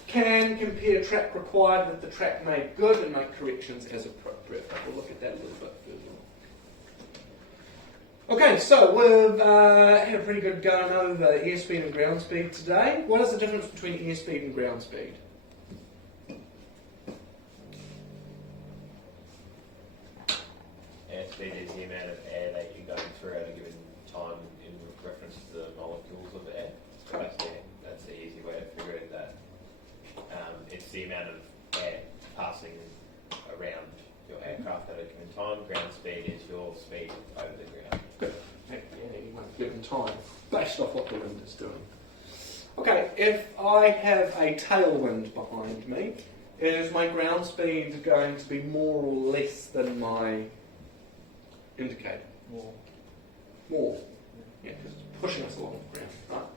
Can compare track required with the track made good and make corrections as appropriate. We'll look at that a little bit further on. Okay, so we've had a pretty good going over airspeed and ground speed today. What is the difference between airspeed and ground speed? Airspeed is the amount of air that you're going through at a given time in reference to the molecules of air. So that's the easy way to figure it. That it's the amount of air passing around your aircraft at a given time. Ground speed is your speed over the ground. Good. At any one given time, based off what the wind is doing. Okay, if I have a tailwind behind me, is my ground speed going to be more or less than my indicator? More. Yeah, because it's pushing us along the ground, right?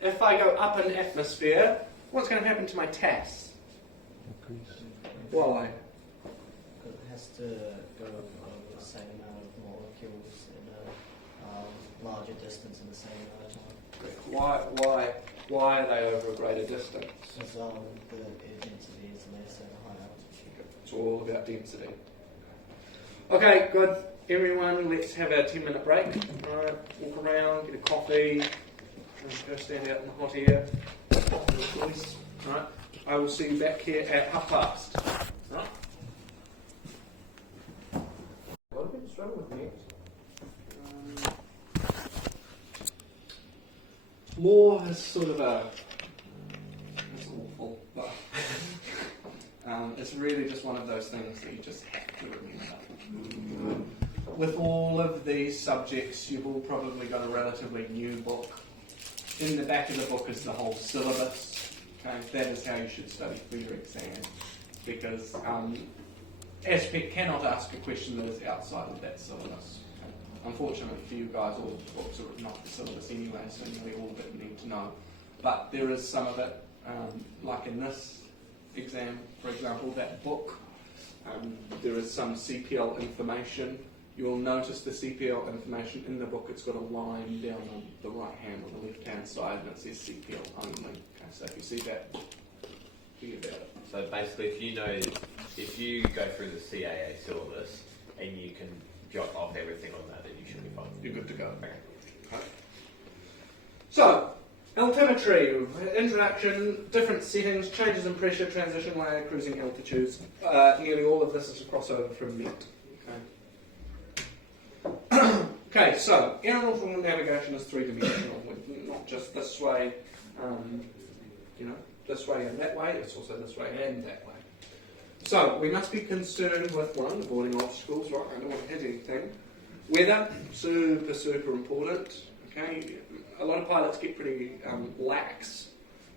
If I go up an atmosphere, what's going to happen to my TAS? Why? Because it has to go over the same amount of molecules in a larger distance in the same amount of time. Why are they over a greater distance? Because the air density is less at a high altitude. It's all about density. Okay, good. Everyone, let's have our 10-minute break. Alright, walk around, get a coffee, go stand out in the hot air. Alright, I will see you back here at past. Alright. What have we been struggling with next? Law is sort of a... It's awful, but... it's really just one of those things that you just have to remember. With all of these subjects, you've all probably got a relatively new book. In the back of the book is the whole syllabus. Okay, that is how you should study for your exam. Because ASPEC cannot ask a question that is outside of that syllabus. Okay? Unfortunately for you guys, all of the books are written off the syllabus anyway, so nearly all of it you need to know. But there is some of it, like in this exam, for example, that book, there is some CPL information. You'll notice the CPL information in the book. It's got a line down on the right hand or the left hand side, and it says CPL only. Okay, so if you see that, think about it. So basically, if you go through the CAA syllabus and you can jot off everything on that, then you should be fine. You're good to go. Okay. So, altimetry, introduction, different settings, changes in pressure, transition layer, cruising altitudes. Nearly all of this is a crossover from MET. Okay, so aeronautical navigation is three-dimensional, not just this way, this way and that way, it's also this way and that way. So we must be concerned with, one, avoiding obstacles, right, I don't want to hit anything. Weather, super important, okay. A lot of pilots get pretty lax,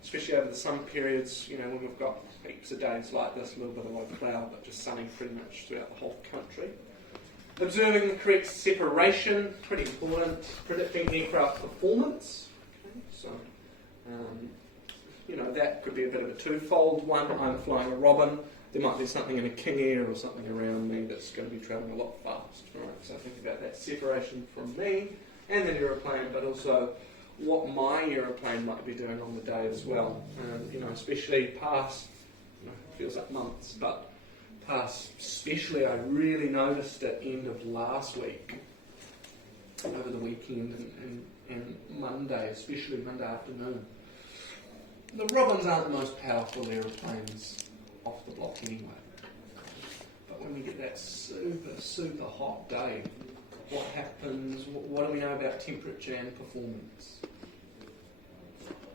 especially over the summer periods, when we've got heaps of days like this, a little bit of low cloud, but just sunny pretty much throughout the whole country. Observing the correct separation, pretty important. Predicting aircraft performance. Okay, so, that could be a bit of a twofold. One, I'm flying a Robin. There might be something in a King Air or something around me that's going to be travelling a lot fast. Right? So think about that separation from me and the aeroplane, but also what my aeroplane might be doing on the day as well. Especially past, feels like months, but especially I really noticed at the end of last week, over the weekend and Monday, especially Monday afternoon. The Robins aren't the most powerful aeroplanes off the block anyway. But when we get that super hot day, what happens? What do we know about temperature and performance?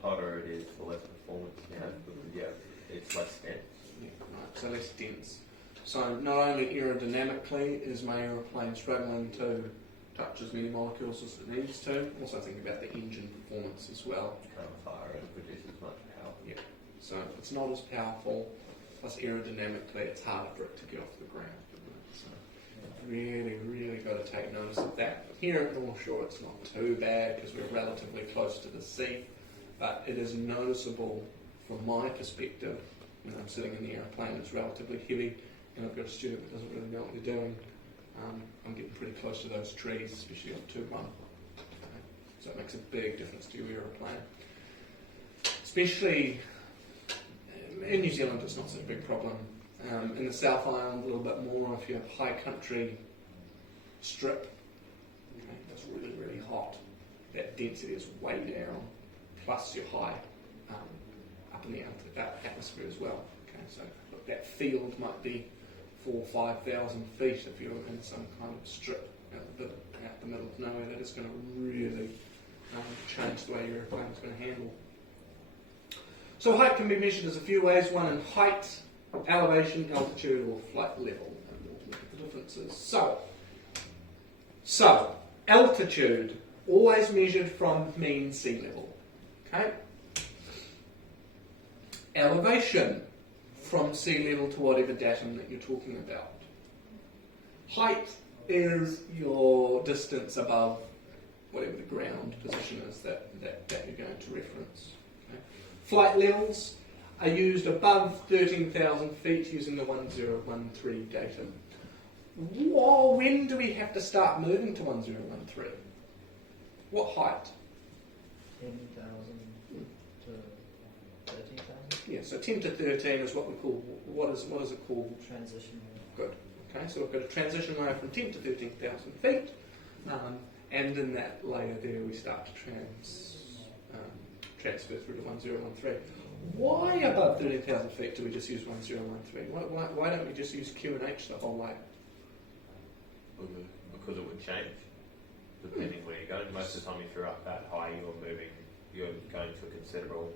Hotter it is, the less performance you have, but it's less dense. Yeah, right, so less dense. So not only aerodynamically is my aeroplane struggling to touch as many molecules as it needs to, also think about the engine performance as well. You can't fire and produce as much power. Yeah. So it's not as powerful, plus aerodynamically it's harder for it to get off the ground. So really got to take notice of that. Here at North Shore it's not too bad because we're relatively close to the sea, but it is noticeable from my perspective when I'm sitting in the aeroplane. It's relatively heavy and I've got a student that doesn't really know what they're doing. I'm getting pretty close to those trees, especially on 2-1. Okay. So it makes a big difference to your aeroplane. Especially in New Zealand, it's not such a big problem. In the South Island, a little bit more. If you have high country strip, okay, that's really, really hot. That density is way down, plus you're high up in the atmosphere as well. Okay, so look, that field might be 4,000 or 5,000 feet if you're in some kind of strip out the middle of nowhere. That is going to really change the way your airplane is going to handle. So height can be measured as a few ways. One in height, elevation, altitude, or flight level. And we'll look at the differences. So altitude, always measured from mean sea level. Okay. Elevation, from sea level to whatever datum that you're talking about. Height is your distance above whatever the ground position is that you're going to reference. Okay. Flight levels are used above 13,000 feet using the 1013 datum. When do we have to start moving to 1013? What height? 10,000 to 30,000. Yeah, so 10 to 13 is what we call, what is it called? Transition. Good. Okay, so we've got a transition layer from 10 to 13,000 feet, and in that layer there we start to transfer through to 1013. Why above 13,000 feet do we just use 1013? Why don't we just use Q and H the whole way? Because it would change depending where you're going. Most of the time, if you're up that high, you're going to a considerable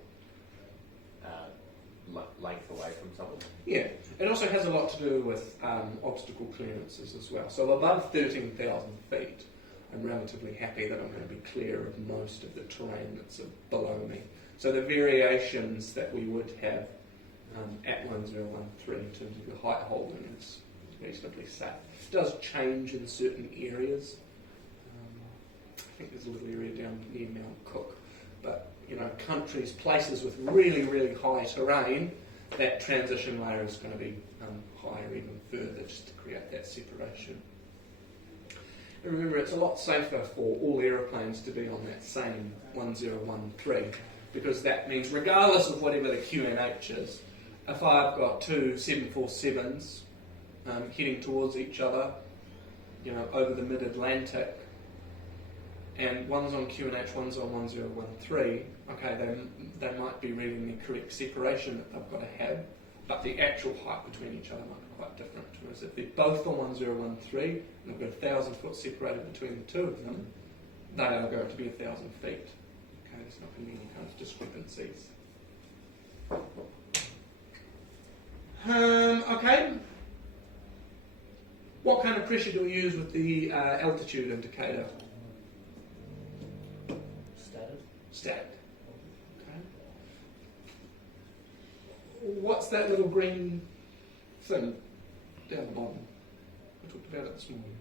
length away from someone. Yeah, it also has a lot to do with obstacle clearances as well. So above 13,000 feet, I'm relatively happy that I'm going to be clear of most of the terrain that's below me. So the variations that we would have at 1013 in terms of your height holding is reasonably safe. It does change in certain areas. I think there's a little area down near Mount Cook, but countries, places with really, really high terrain, that transition layer is going to be higher even further just to create that separation. And remember, it's a lot safer for all aeroplanes to be on that same 1013, because that means regardless of whatever the QNH is, if I've got two 747s heading towards each other, over the mid-Atlantic, and one's on QNH, one's on 1013, okay, they might be reading the correct separation that they've got to have, but the actual height between each other might be quite different. Whereas if they're both on 1013 and they've got 1,000 foot separated between the two of them, they are going to be 1,000 feet. Okay, there's not going to be any kind of discrepancies. Okay. What kind of pressure do we use with the altitude indicator? Static. Okay. What's that little green thing down the bottom? I talked about it this morning.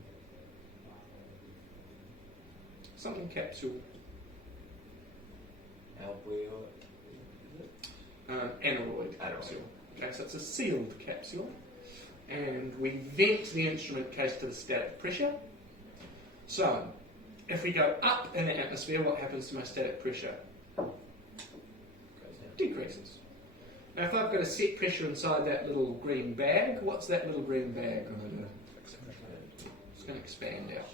Something capsule. Aneroid capsule. Okay, so it's a sealed capsule, and we vent the instrument case to the static pressure. So, if we go up in the atmosphere, what happens to my static pressure? Decreases. Now, if I've got a set pressure inside that little green bag, what's that little green bag going to do? It's going to expand out.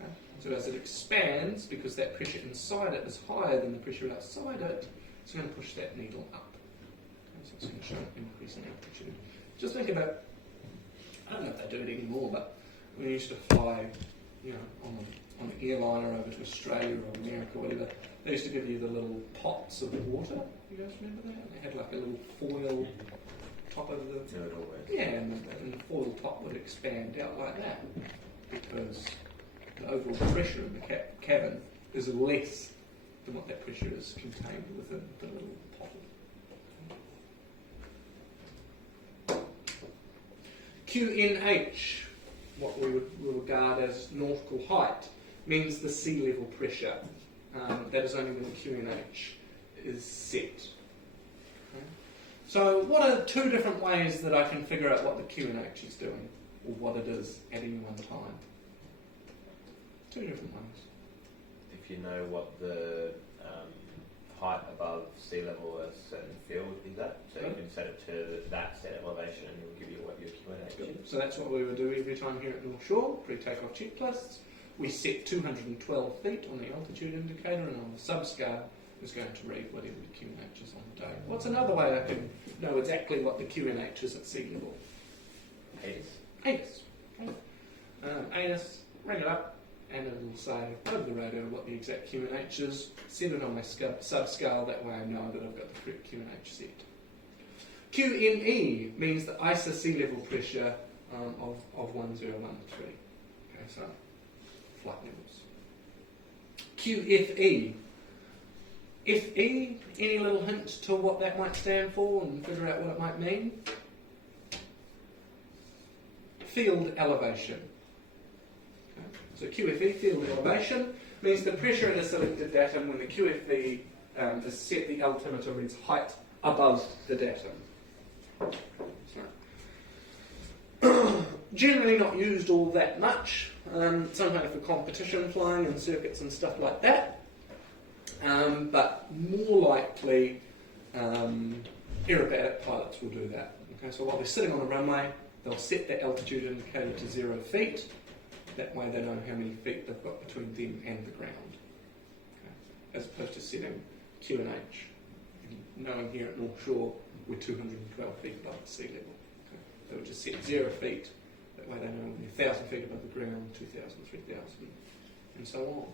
Okay? So as it expands, because that pressure inside it is higher than the pressure outside it, it's going to push that needle up. Okay? So it's going to show an increase in amplitude. Just think about, I don't know if they do it anymore, but when we used to fly, on the airliner over to Australia or America or whatever, they used to give you the little pots of water. You guys remember that? They had like a little foil top over the... Do it always. Yeah, and the foil top would expand out like that because the overall pressure in the cabin is less than what that pressure is contained within the little pot. QNH, what we would regard as nautical height, means the sea level pressure. That is only when the QNH is set. Okay. So what are two different ways that I can figure out what the QNH is doing, or what it is at any one time? Two different ones. If you know what the height above sea level a certain field is at, so you can set it to that set elevation and it will give you what your QNH is. So that's what we would do every time here at North Shore, pre-takeoff checklists. We set 212 feet on the altitude indicator, and on the subscale is going to read whatever the QNH is on the day. What's another way I can know exactly what the QNH is at sea level? ATIS. Okay. ATIS, ring it up, and it will say over the radio what the exact QNH is. Set it on my subscale, that way I know that I've got the correct QNH set. QNE means the ISA sea level pressure of 1013. Okay, so flight levels. QFE. FE, any little hint to what that might stand for and figure out what it might mean? Field elevation. Okay. So QFE, field elevation, means the pressure in a selected datum when the QFE is set, the altimeter reads height above the datum. So, generally not used all that much, sometimes for competition flying and circuits and stuff like that, but more likely aerobatic pilots will do that. Okay, so while they're sitting on the runway, they'll set their altitude indicator to 0 feet. That way they know how many feet they've got between them and the ground. Okay, as opposed to setting QNH. Knowing here at North Shore we're 212 feet above the sea level. Okay, they would just set 0 feet. That way they know when they're 1,000 feet above the ground, 2,000, 3,000, and so on.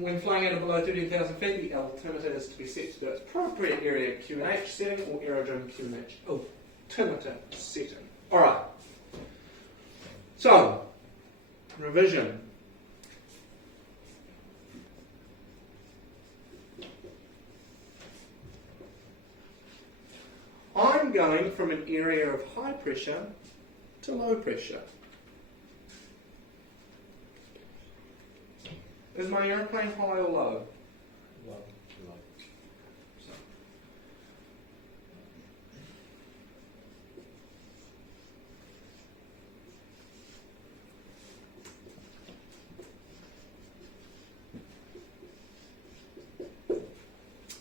When flying at or below 30,000 feet, the altimeter is to be set to its appropriate area QNH setting or aerodrome QNH altimeter setting. Alright. So, revision. I'm going from an area of high pressure to low pressure. Is my airplane high or low? Low. So.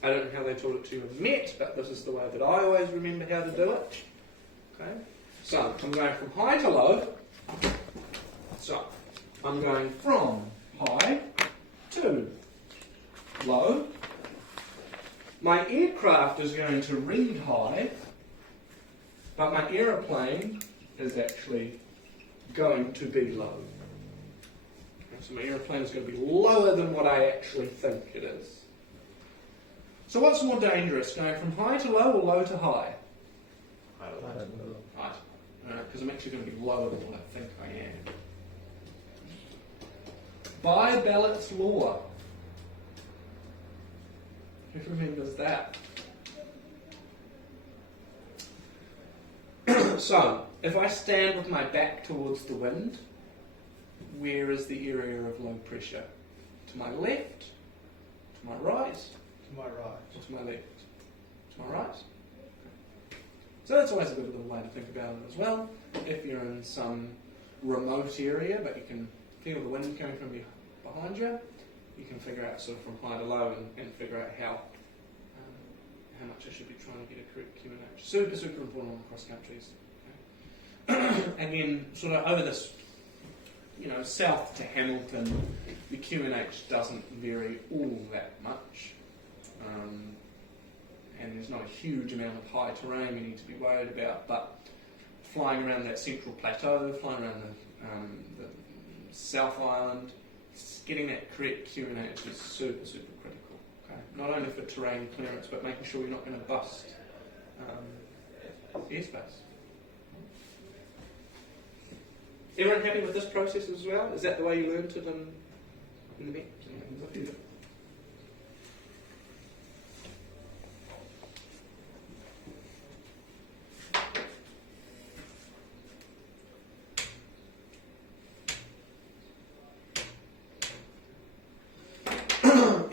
I don't know how they taught it to you in MET, but this is the way that I always remember how to do it. Okay, so I'm going from high to low. So I'm going from high to low. My aircraft is going to read high, but my aeroplane is actually going to be low. So my aeroplane is going to be lower than what I actually think it is. So what's more dangerous, going from high to low or low to high? High. Because I'm actually going to be lower than what I think I am. By Ballard's law. Who remembers that? So, if I stand with my back towards the wind, where is the area of low pressure? To my left? To my right? To my right. Or to my left? To my right? So that's always a good little way to think about it as well. If you're in some remote area, but you can feel the wind coming from behind you, you can figure out sort of from high to low and figure out how much I should be trying to get a correct QNH. Super, super important on cross countries. Okay. And then sort of over this, south to Hamilton, the QNH doesn't vary all that much. And there's not a huge amount of high terrain you need to be worried about, but flying around that central plateau, flying around the South Island, getting that correct QNH is super, super critical. Okay? Not only for terrain clearance, but making sure you're not going to bust airspace. Everyone happy with this process as well? Is that the way you learned it in the MET?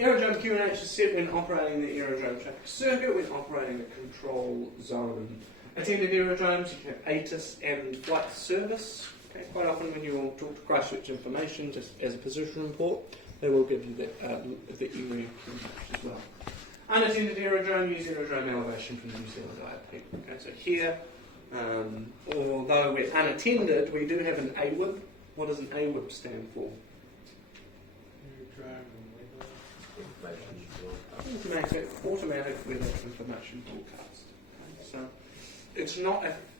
Aerodrome QNH is set when operating the aerodrome traffic circuit, when operating the control zone. Attended aerodromes, you can have ATIS and flight service. Okay, quite often when you talk to Christchurch information, just as a position report, they will give you that area as well. Unattended aerodrome, use aerodrome elevation from the New Zealand IAP. Okay, so here, although we're unattended, we do have an AWIB. What does an AWIB stand for? Automatic Weather Information Broadcast. Okay, so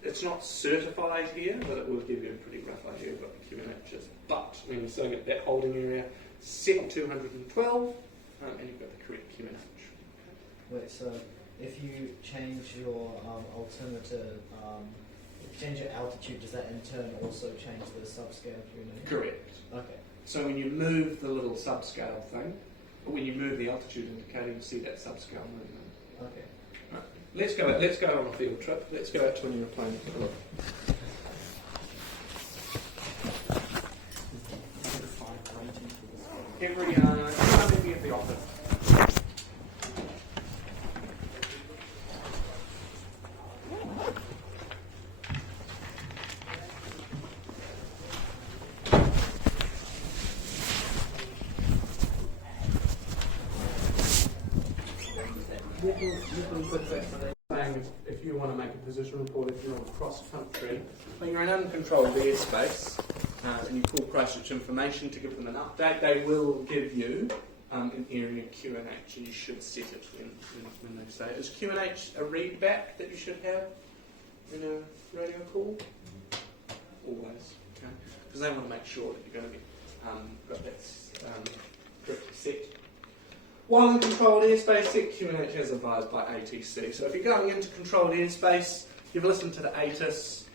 it's not certified here, but it will give you a pretty rough idea of what the QNH is. But when you're sitting at that holding area, set 212, and you've got the correct QNH. Wait, so if you change your alternative, if you change your altitude, does that in turn also change the subscale QNH? Correct. Okay. So when you move the little subscale thing, or when you move the altitude indicator, you see that subscale movement. Okay. Right. Let's go on a field trip. Let's go out to an aeroplane and have a look. Every time at the office. If you want to make a position report, if you're on cross country, when you're in uncontrolled airspace and you call Christchurch information to give them an update, they will give you an area QNH, and you should set it when they say it. Is QNH a read back that you should have in a radio call? Always, okay? Because they want to make sure that you're going to be got that correctly set. While in controlled airspace, set QNH as advised by ATC. So if you're going into controlled airspace, you've listened to the ATIS,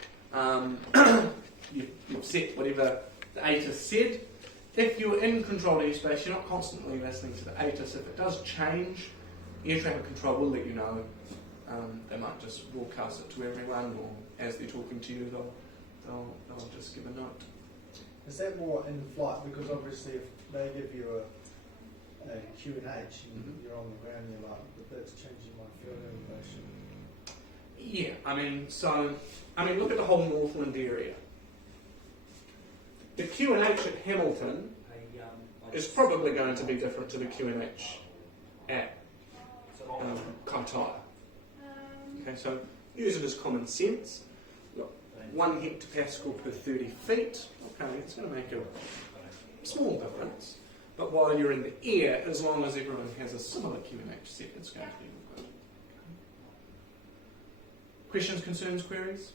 you've set whatever the ATIS said. If you're in controlled airspace, you're not constantly listening to the ATIS. If it does change, air traffic control will let you know. They might just broadcast it to everyone, or as they're talking to you, they'll just give a note. Is that more in flight? Because obviously if they give you a QNH and you're on the ground, you're like, but that's changing my field elevation. Yeah, look at the whole Northland area. The QNH at Hamilton is probably going to be different to the QNH at Kaitaia. Okay, so use it as common sense. Look, 1 hectopascal per 30 feet. Okay, it's going to make a small difference. But while you're in the air, as long as everyone has a similar QNH set, it's going to be good. Questions, concerns, queries?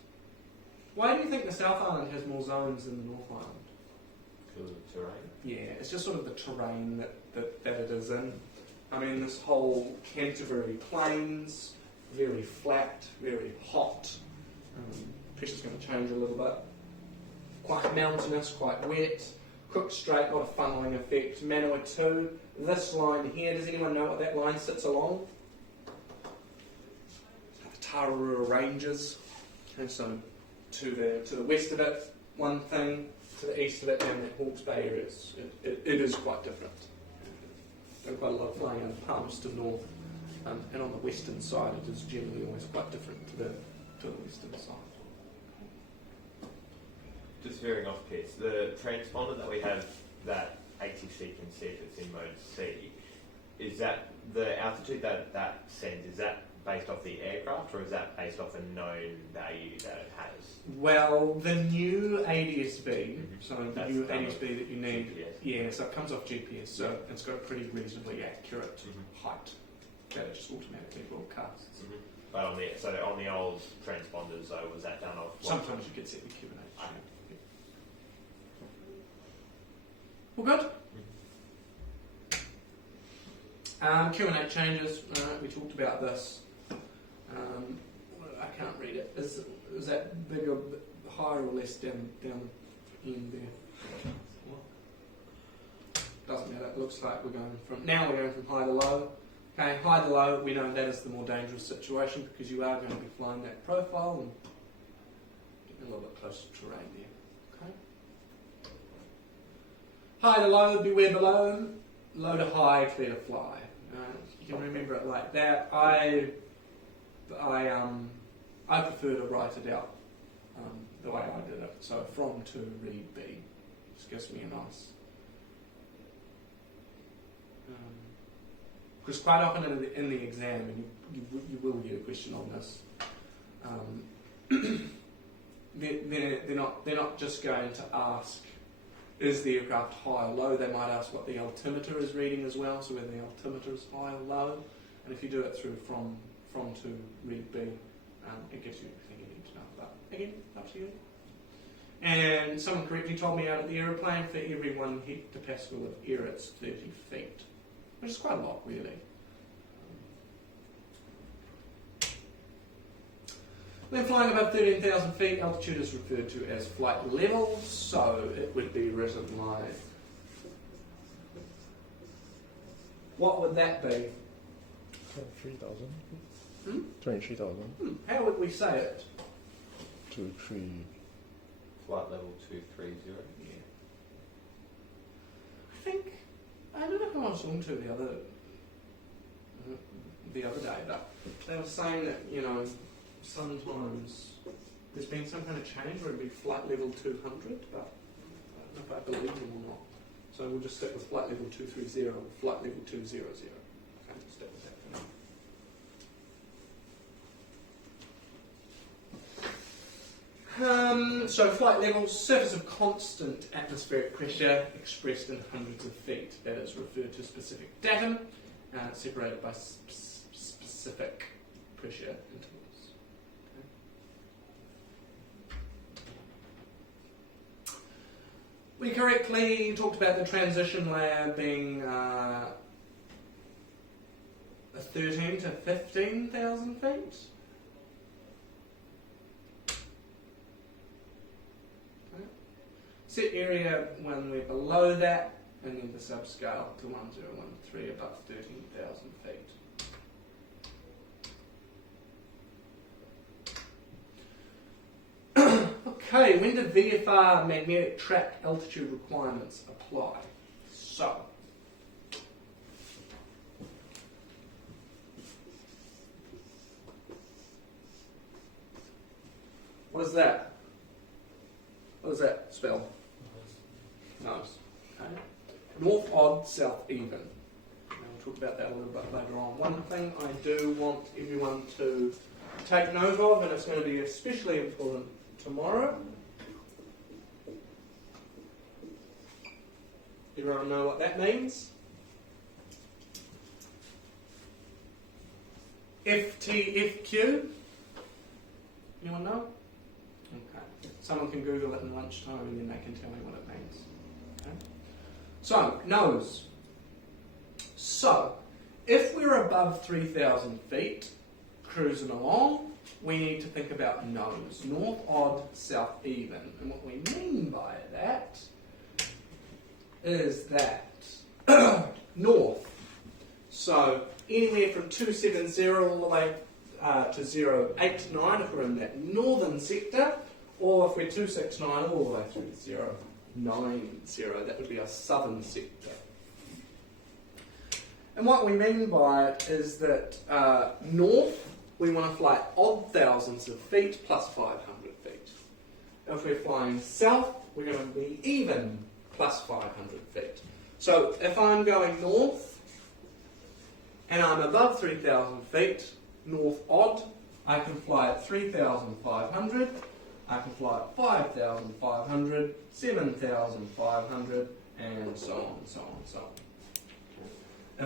Why do you think the South Island has more zones than the North Island? Because of the terrain? Yeah, it's just sort of the terrain that it is in. I mean, this whole Canterbury Plains, very flat, very hot. Pressure's going to change a little bit. Quite mountainous, quite wet. Cook Strait, not a funneling effect. Manawatu, this line here, does anyone know what that line sits along? The Tararua Ranges. Okay, so to the west of it, one thing, to the east of it, and the Hawke's Bay area, it is quite different. Done quite a lot of flying in Palmerston North, and on the western side, it is generally always quite different to the western side. Just veering off piece, the transponder that we have that ATC can see if it's in mode C, is that the altitude that sends, is that based off the aircraft, or is that based off a known value that it has? Well, the new ADSB, so the That's new done ADSB that you need, GPS. yeah, so it comes off GPS, so it's got a pretty reasonably accurate height that it just automatically broadcasts. But on the old transponders though, was that done off? Sometimes you could set the QNH. Okay. All good? QNH changes, we talked about this. I can't read it. Is that bigger, higher or less down in there? Doesn't matter, it looks like we're going from high to low. Okay, high to low, we know that is the more dangerous situation because you are going to be flying that profile and getting a little bit closer to terrain there. Okay. High to low, beware below. Low to high, clear to fly. You can remember it like that. I prefer to write it out the way I did it. So from to read B. Just gives me a nice. Because quite often in the exam, and you will get a question on this, they're not just going to ask, is the aircraft high or low? They might ask what the altimeter is reading as well, so whether the altimeter is high or low. And if you do it through from to read B, it gives you everything you need to know. But again, up to you. And someone correctly told me out at the aeroplane, for every 1 hectopascal of air, it's 30 feet, which is quite a lot, really. When flying above 13,000 feet, altitude is referred to as flight level, so it would be written like... What would that be? 23,000. 23,000. How would we say it? 23. Flight level 230. Yeah. I think, I don't know who I was talking to the other day, but they were saying that, you know, sometimes there's been some kind of change where it'd be flight level 200, but I don't know if I believe them or not. So we'll just stick with flight level 230 or flight level 200. Okay, stick with that for now. So flight level, surface of constant atmospheric pressure expressed in hundreds of feet. That is referred to specific datum, separated by specific pressure intervals. Okay. We correctly talked about the transition layer being 13 to 15,000 feet. Set area when we're below that, and then the subscale to 1013 above 13,000 feet. Okay, when do VFR magnetic track altitude requirements apply? So, what is that? What does that spell? Nose. Okay. North odd, south even. And we'll talk about that a little bit later on. One thing I do want everyone to take note of, and it's going to be especially important tomorrow. Everyone know what that means? FTFQ? Anyone know? Okay. Someone can Google it in lunchtime and then they can tell me what it means. Okay. So, nose. So, if we're above 3,000 feet, cruising along, we need to think about nose. North odd, south even. And what we mean by that is that north. So, anywhere from 270 all the way to 089 if we're in that northern sector, or if we're 269 all the way through to 090, that would be our southern sector. And what we mean by it is that north, we want to fly odd thousands of feet plus 500 feet. If we're flying south, we're going to be even plus 500 feet. So if I'm going north and I'm above 3,000 feet, north odd, I can fly at 3,500, I can fly at 5,500, 7,500, and so on, so on, so on.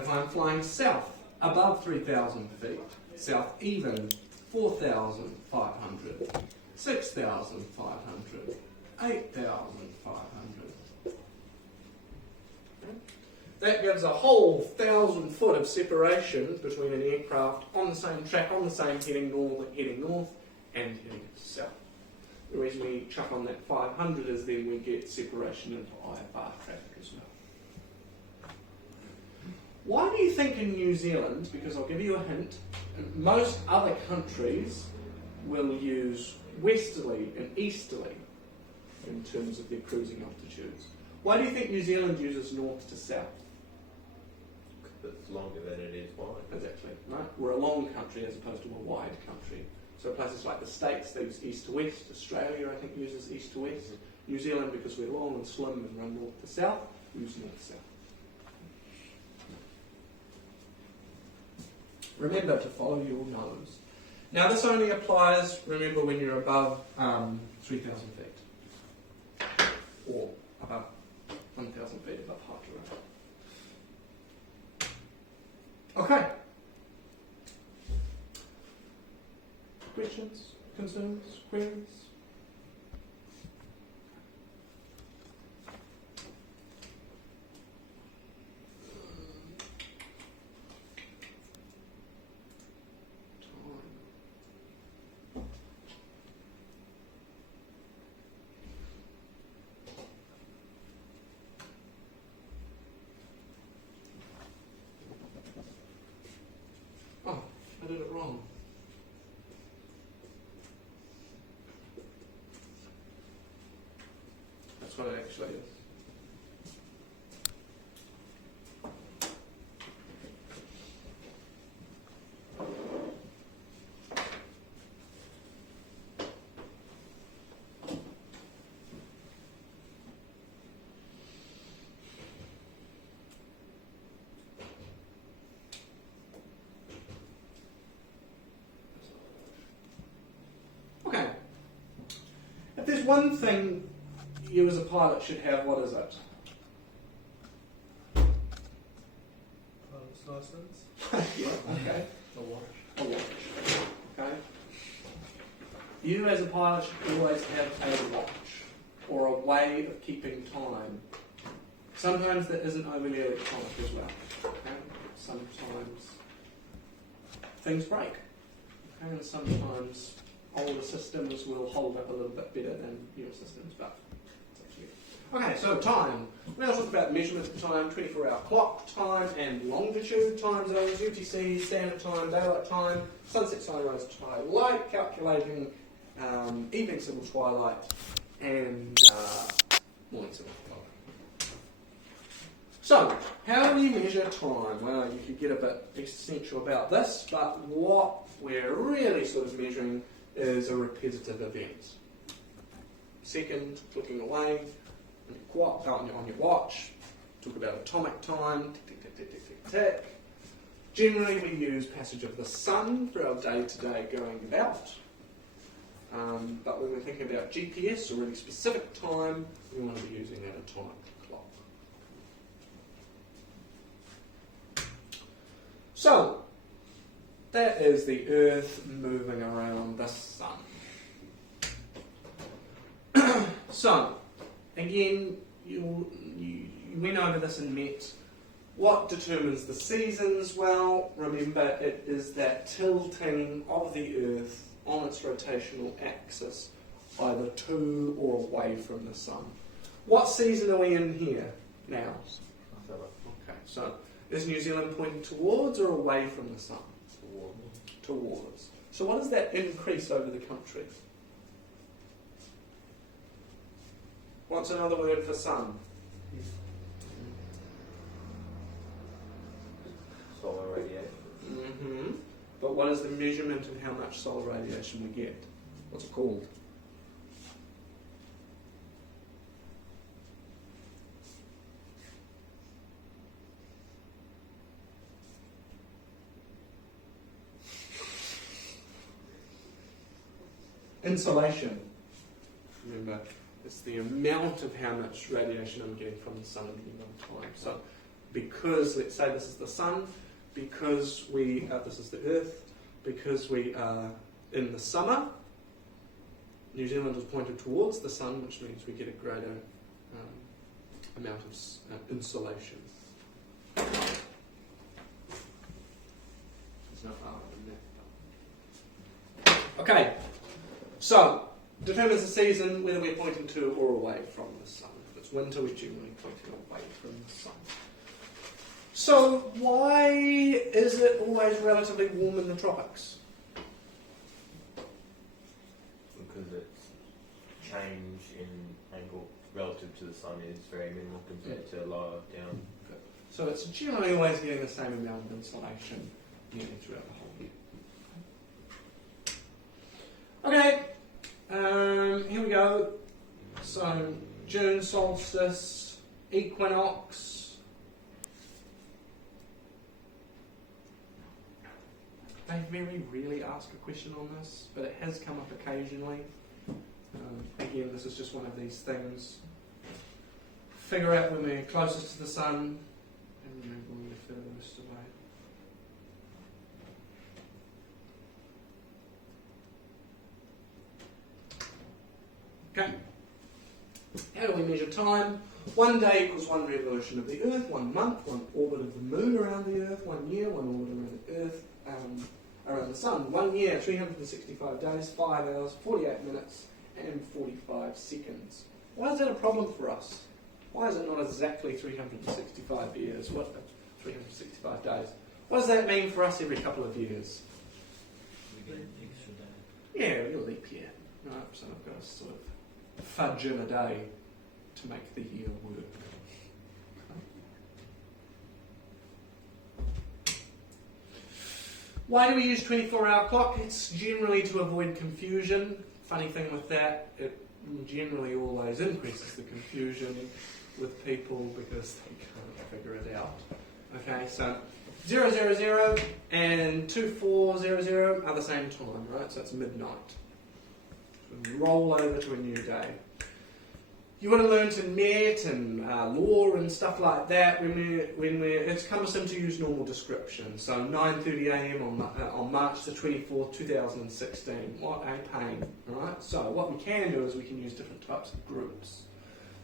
If I'm flying south, above 3,000 feet, south even, 4,500, 6,500, 8,500. That gives a whole 1,000 foot of separation between an aircraft on the same track, on the same heading north, and heading south. The reason we chuck on that 500 is then we get separation into IFR traffic as well. Why do you think in New Zealand, because I'll give you a hint, most other countries will use westerly and easterly in terms of their cruising altitudes? Why do you think New Zealand uses north to south? It's longer than it is wide. Exactly, right? We're a long country as opposed to a wide country. So places like the States, they use east to west. Australia, I think, uses east to west. New Zealand, because we're long and slim and run north to south, use north to south. Remember to follow your nose. Now this only applies, remember, when you're above 3,000 feet. Or above 1,000 feet above high terrain. Okay. Questions, concerns, queries? Oh, I did it wrong. That's what it actually is. Okay. If there's one thing you as a pilot should have, what is it? Pilot's license. Yeah, okay. A watch. A watch. Okay. You as a pilot should always have a watch or a way of keeping time. Sometimes that isn't overly electronic as well. Okay? Sometimes things break. Okay? And sometimes older systems will hold up a little bit better than newer systems, but it's up to you. Okay, so time. We're going to talk about measurement of time, 24-hour clock time and longitude time zones, UTC, standard time, daylight time, sunset, sunrise, twilight, calculating evening civil twilight, and morning civil twilight. So, how do we measure time? Well, you could get a bit existential about this, but what we're really sort of measuring is a repetitive event. Second, clicking away on your watch, talk about atomic time, tick, tick, tick, tick, tick, tick, tick. Generally, we use passage of the sun for our day-to-day going about. But when we're thinking about GPS or really specific time, we want to be using that atomic clock. So, that is the Earth moving around the sun. So, again, you went over this and met. What determines the seasons? Well, remember, it is that tilting of the Earth on its rotational axis, either to or away from the sun. What season are we in here now? Okay, so is New Zealand pointing towards or away from the sun? Towards. So what does that increase over the country? What's another word for sun? Solar radiation. Mm-hmm. But what is the measurement of how much solar radiation we get? What's it called? Insolation. Remember, it's the amount of how much radiation I'm getting from the sun at any one time. So, because, let's say this is the sun, because this is the Earth, because we are in the summer, New Zealand is pointed towards the sun, which means we get a greater amount of insolation. There's no R in that. Okay, so determines the season, whether we're pointing to or away from the sun. If it's winter, we're generally pointing away from the sun. So, why is it always relatively warm in the tropics? Because its change in angle relative to the sun is very minimal compared to lower down. So it's generally always getting the same amount of insolation nearly throughout the whole year. Meridian, Solstice, Equinox. They very rarely ask a question on this, but it has come up occasionally. Again, this is just one of these things. Figure out when we're closest to the sun and remember when we're furthest away. Okay. How do we measure time? 1 day equals 1 revolution of the Earth, 1 month, 1 orbit of the Moon around the Earth, 1 year, 1 orbit around the Earth, around the Sun. 1 year, 365 days, 5 hours, 48 minutes, and 45 seconds. Why is that a problem for us? Why is it not exactly 365 years? 365 days? What does that mean for us every couple of years? We get an extra day. Yeah, we got a leap year. Right, so I've got to sort of fudge in a day to make the year work. Why do we use 24-hour clock? It's generally to avoid confusion. Funny thing with that, it generally always increases the confusion with people because they can't figure it out. Okay, so 000 and 2400 are the same time, right? So it's midnight. So we roll over to a new day. You want to learn to net and law and stuff like that it's cumbersome to use normal description. So 9:30 a.m. on March the 24th, 2016. What a pain, right? So what we can do is we can use different types of groups.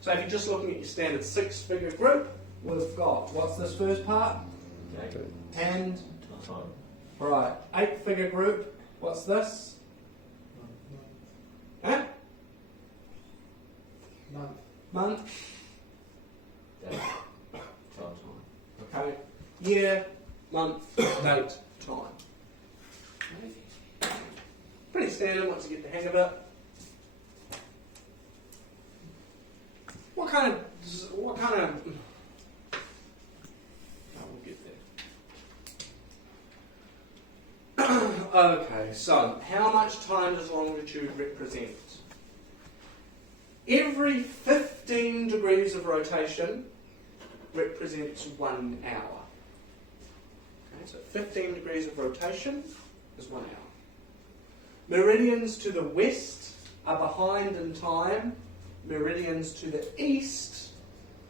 So if you're just looking at your standard 6-figure group, we've got, what's this first part? And, right, 8-figure group, what's this? Huh? Month. Okay. Year, month, date, time. Pretty standard once you get the hang of it. What kind of oh, we'll get there. Okay, so how much time does longitude represent? Every 15 degrees of rotation represents 1 hour. Okay, so 15 degrees of rotation is 1 hour. Meridians to the west are behind in time. Meridians to the east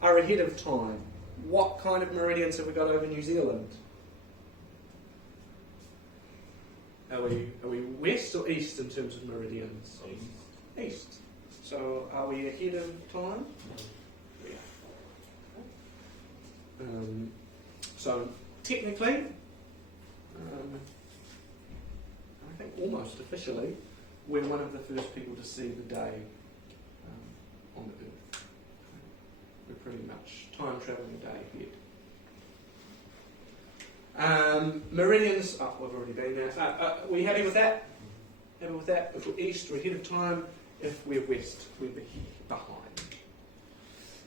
are ahead of time. What kind of meridians have we got over New Zealand? Are we west or east in terms of meridians? East. So are we ahead of time? Yeah. So technically, I think almost officially, we're one of the first people to see the day on the Earth. We're pretty much time travelling a day ahead. Meridians, we've already been there. Are we happy with that? Happy with that? If we're east, we're ahead of time. If we're west, we're behind.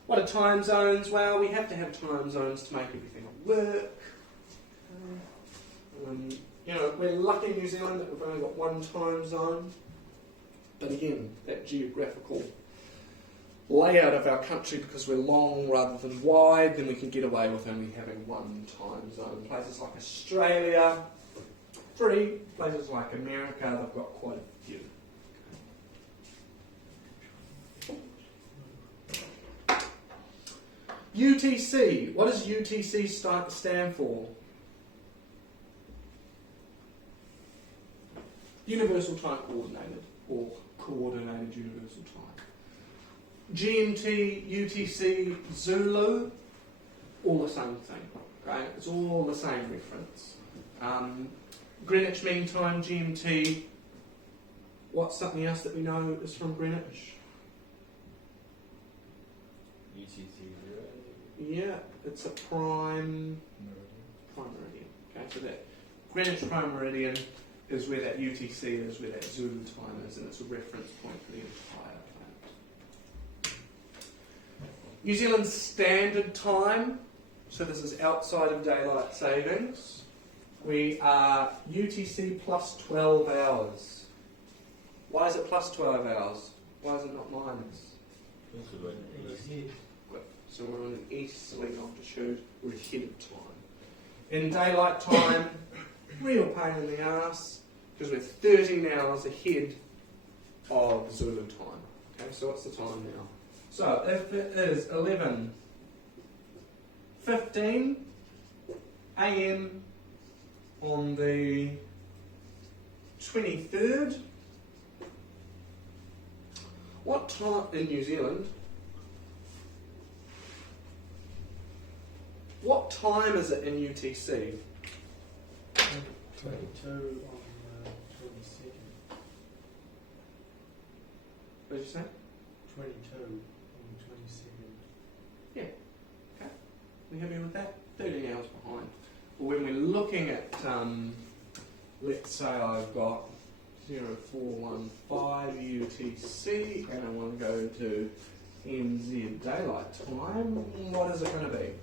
What are time zones? Well, we have to have time zones to make everything work. We're lucky in New Zealand that we've only got one time zone. But again, that geographical layout of our country, because we're long rather than wide, then we can get away with only having one time zone. Places like Australia, 3. Places like America, they've got quite a few. UTC. What does UTC stand for? Universal Time Coordinated, or Coordinated Universal Time. GMT, UTC, Zulu, all the same thing. Okay? It's all the same reference. Greenwich Mean Time, GMT. What's something else that we know is from Greenwich? Yeah, it's a prime meridian. Okay, so that Greenwich prime meridian is where that UTC is, where that Zulu time is, and it's a reference point for the entire planet. New Zealand's standard time, so this is outside of daylight savings. We are UTC plus 12 hours. Why is it plus 12 hours? Why is it not minus? Good one. So we're on an easterly longitude, we're ahead of time. In daylight time, real pain in the ass, because we're 13 hours ahead of Zulu time. Okay, so what's the time now? So if it is 11:15 a.m. on the 23rd, what time in New Zealand? What time is it in UTC? 22 on the 22nd. What did you say? 22 on the 22nd. We happy with that? 13 hours behind. But when we're looking at, let's say I've got 0415 UTC and I want to go to NZ daylight time, what is it going to be?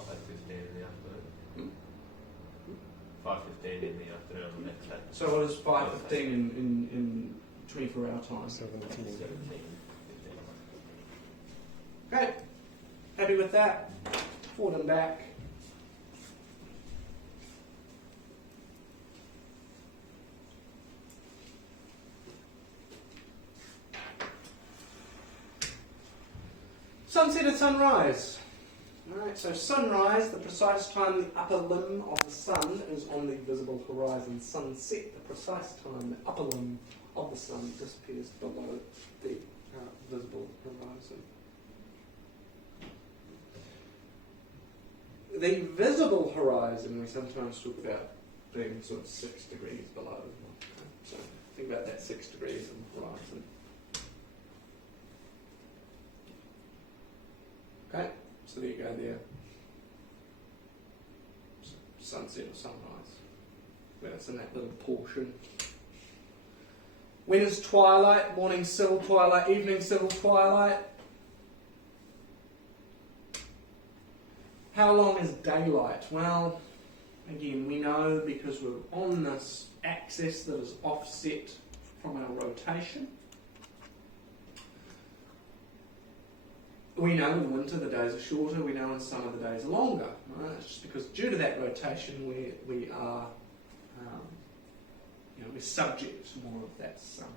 5:15 in the afternoon. 5:15 in the afternoon on the next day. So what is 5:15 in 24-hour time? 17. Okay, happy with that? Forward and back. Sunset and sunrise. Alright, so sunrise, the precise time the upper limb of the sun is on the visible horizon. Sunset, the precise time the upper limb of the sun disappears below the visible horizon. The visible horizon we sometimes talk about being sort of 6 degrees below. Okay? So think about that 6 degrees on the horizon. Okay, so there you go there. Sunset or sunrise. Well, it's in that little portion. When is twilight? Morning civil twilight, evening civil twilight. How long is daylight? Well, again, we know because we're on this axis that is offset from our rotation. We know in the winter the days are shorter, we know in summer the days are longer. Right? It's just because due to that rotation we are we're subject to more of that sun.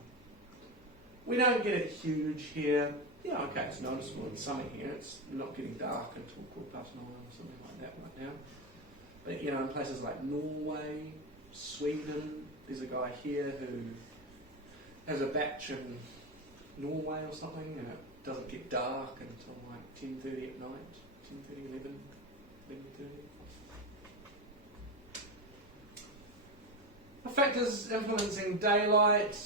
We don't get it huge here. Yeah, okay, it's noticeable in summer here. It's not getting dark until 9:15 or something like that right now. But in places like Norway, Sweden, there's a guy here who has a batch in Norway or something, and it doesn't get dark until like 10:30 at night, 10:30, 11:30. The factors influencing daylight.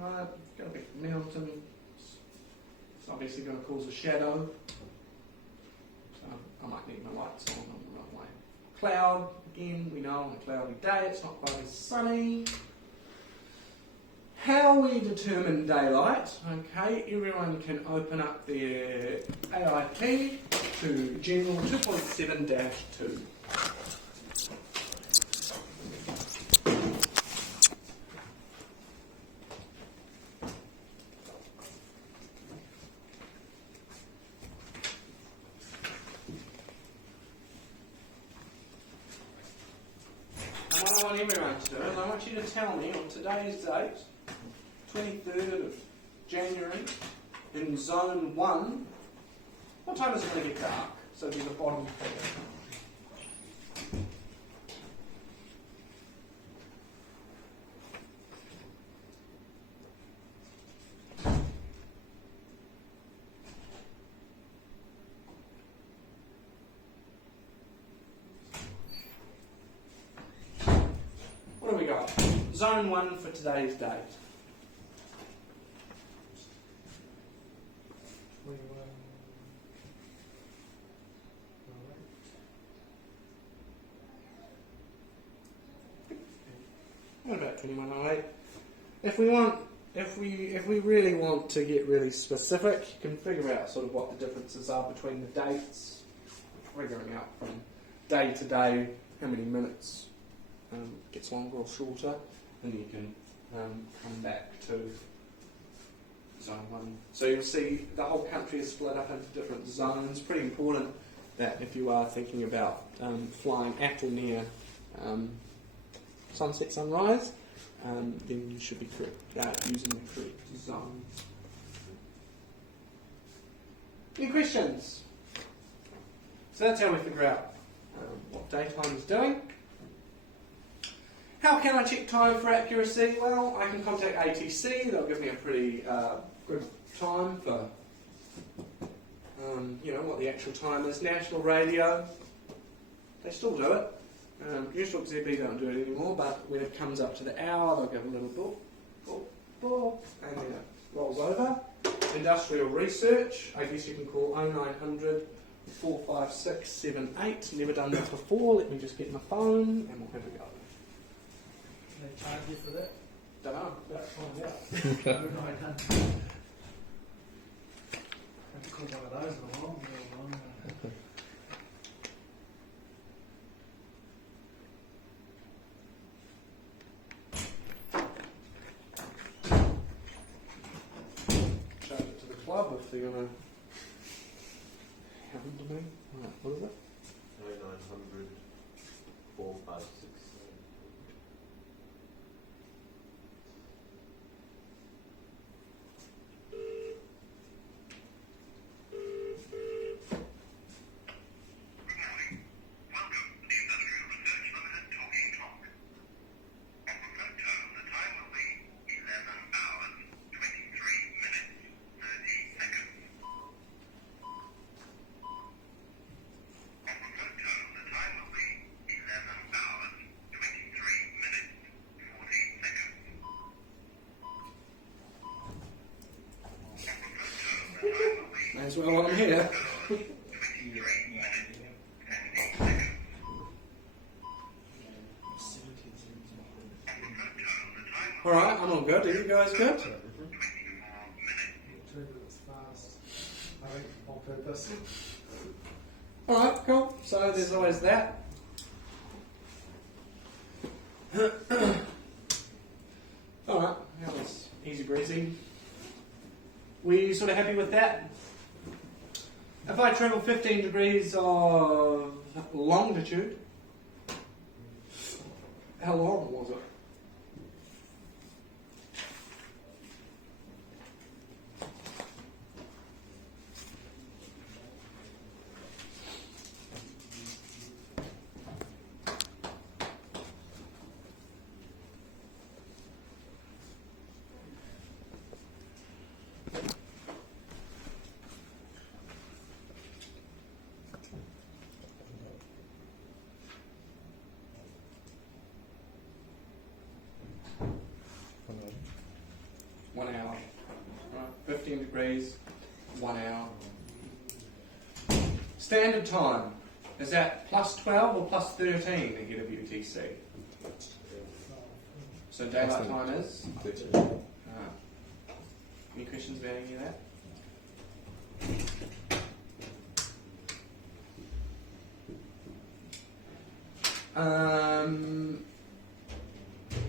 Got a big mountain. It's obviously going to cause a shadow. So I might need my lights on the runway. Cloud, again, we know on a cloudy day it's not quite as sunny. How we determine daylight, okay, everyone can open up their AIP to General 2.7-2. And what I want everyone to do is I want you to tell me on today's date, 23rd of January, in Zone 1, what time is it going to get dark? So it'll be the bottom figure. What have we got? Zone 1 for today's date. 21. What about 2108? If we really want to get really specific, you can figure out sort of what the differences are between the dates, figuring out from day to day how many minutes gets longer or shorter, and you can come back to Zone 1. So you'll see the whole country is split up into different zones. Pretty important that if you are thinking about flying at or near sunset, sunrise, then you should be correct, using the correct zone. Any questions? So that's how we figure out what daytime is doing. How can I check time for accuracy? Well, I can contact ATC. They'll give me a pretty good time for what the actual time is. National Radio, they still do it. Usual ZB don't do it anymore, but when it comes up to the hour, they'll give a little boop, and then it rolls over. Industrial Research, I guess you can call 0900 456 78. Never done that before. Let me just get my phone and we'll have a go. Can they charge you for that? Don't know. Let's find out. 0900. Have to call one of those in a while. Charge it to the club if they're going to happen to me. Right, what is it? 0900 456. May as well while I'm here. Alright, I'm all good. Are you guys good? 2 minutes fast. I think on purpose. Alright, cool. So there's always that. Alright, that was easy breezy. We sort of happy with that? If I travel 15 degrees of longitude, how long was it? Right, 15 degrees, 1 hour. Standard time, is that plus 12 or plus 13 to get a UTC? So daylight time is? Any questions about any of that?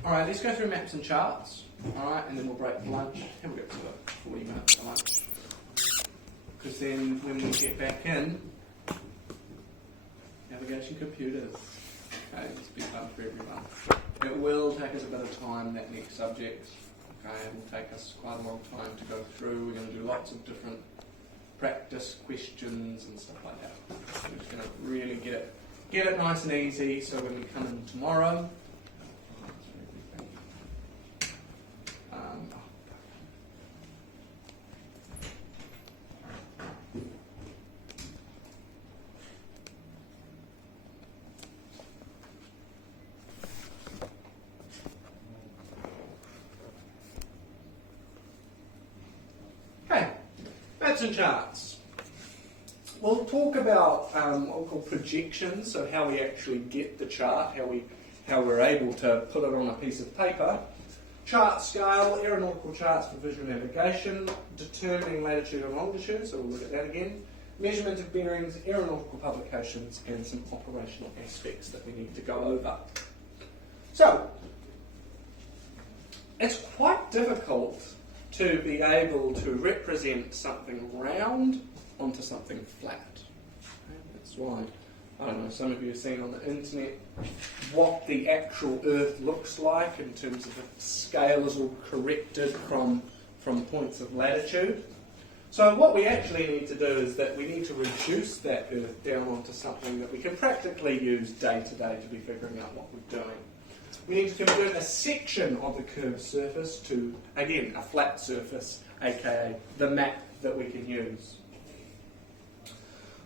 Alright, let's go through maps and charts. Alright, and then we'll break for lunch. And we'll get to the 40 minutes for lunch. Because then when we get back in, navigation computers. Okay, it's been fun for everyone. It will take us a bit of time, that next subject. Okay, it will take us quite a long time to go through. We're going to do lots of different practice questions and stuff like that. We're just going to really get it nice and easy so when we come in tomorrow, maps and charts. We'll talk about what we call projections, so how we actually get the chart, how we're able to put it on a piece of paper. Chart scale, aeronautical charts for visual navigation, determining latitude and longitude, so we'll look at that again. Measurement of bearings, aeronautical publications, and some operational aspects that we need to go over. So, it's quite difficult to be able to represent something round onto something flat. Okay? That's why, I don't know, some of you have seen on the internet what the actual Earth looks like in terms of the scale is all corrected from points of latitude. So what we actually need to do is that we need to reduce that Earth down onto something that we can practically use day to day to be figuring out what we're doing. We need to convert a section of the curved surface to, again, a flat surface, aka the map that we can use.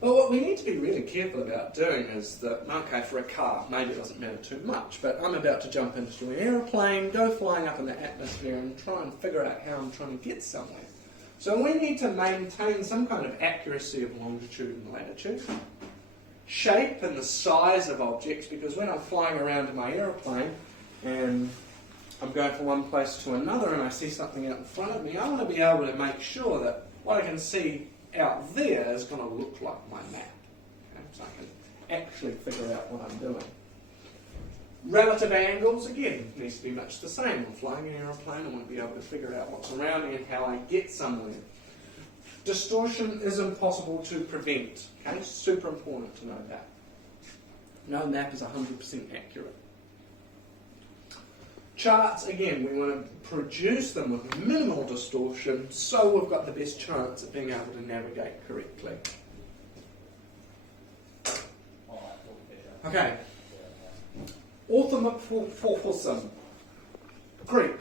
Well, what we need to be really careful about doing is that, okay, for a car, maybe it doesn't matter too much, but I'm about to jump into an aeroplane, go flying up in the atmosphere and try and figure out how I'm trying to get somewhere. So we need to maintain some kind of accuracy of longitude and latitude, shape and the size of objects, because when I'm flying around in my aeroplane and I'm going from one place to another and I see something out in front of me, I want to be able to make sure that what I can see out there is going to look like my map. Okay? So I can actually figure out what I'm doing. Relative angles, again, needs to be much the same. I'm flying an aeroplane, I want to be able to figure out what's around me and how I get somewhere. Distortion is impossible to prevent. Okay? Super important to know that. No map is 100% accurate. Charts, again, we want to produce them with minimal distortion so we've got the best chance of being able to navigate correctly. Okay. Orthomorphism. Greek.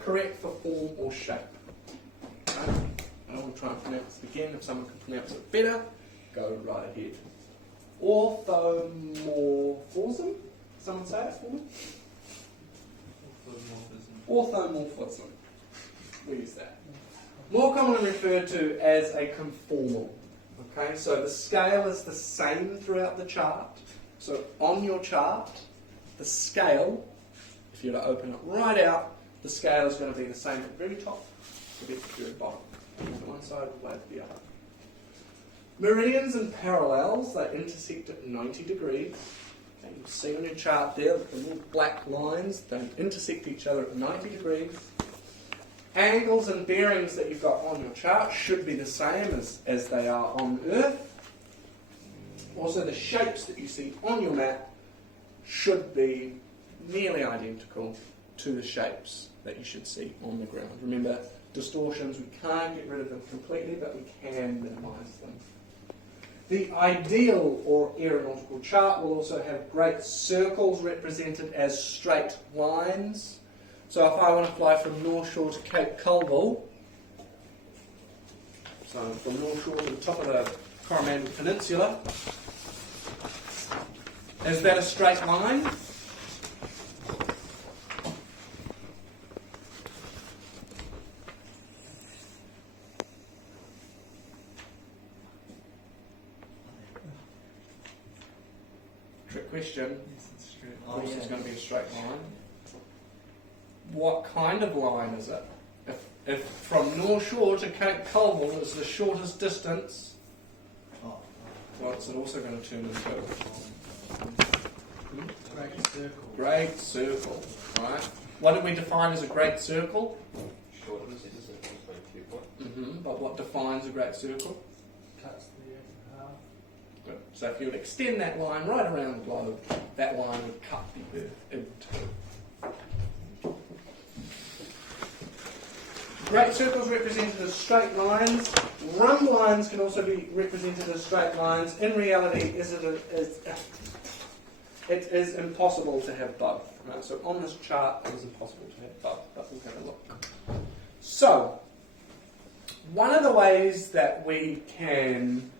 Correct for form or shape. Okay. I want to try and pronounce it again. If someone can pronounce it better, go right ahead. Orthomorphism. Someone say it for me? Orthomorphism. We use that. More commonly referred to as a conformal. Okay, so the scale is the same throughout the chart. So on your chart, the scale, if you were to open it right out, the scale is going to be the same at the very top to the very bottom. To one side, the way to the other. Meridians and parallels, they intersect at 90 degrees. Okay, you can see on your chart there that the little black lines, they intersect each other at 90 degrees. Angles and bearings that you've got on your chart should be the same as they are on Earth. Also, the shapes that you see on your map should be nearly identical to the shapes that you should see on the ground. Remember, distortions, we can't get rid of them completely, but we can minimize them. The ideal or aeronautical chart will also have great circles represented as straight lines. So if I want to fly from North Shore to Cape Colville, so from North Shore to the top of the Coromandel Peninsula, is that a straight line? Trick question. Of course it's going to be a straight line. What kind of line is it? If from North Shore to Cape Colville is the shortest distance, what's it also going to turn into? Great circle. Great circle, right? What did we define as a great circle? Shortest distance between 2 points. But what defines a great circle? Cuts the Earth in half. Good. So if you would extend that line right around the globe, that line would cut the Earth in two. Great circles represented as straight lines. Run lines can also be represented as straight lines. In reality, it is impossible to have both. Right? So on this chart, it is impossible to have both, but we'll have a look. So, one of the ways that we can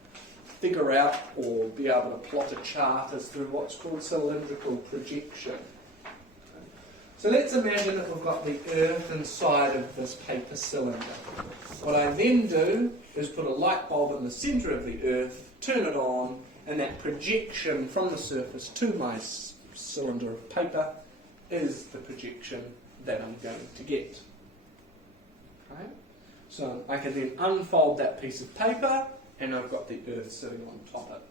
figure out or be able to plot a chart is through what's called cylindrical projection. So let's imagine that we've got the Earth inside of this paper cylinder. What I then do is put a light bulb in the centre of the Earth, turn it on, and that projection from the surface to my cylinder of paper is the projection that I'm going to get. Okay? So I can then unfold that piece of paper, and I've got the Earth sitting on top of it.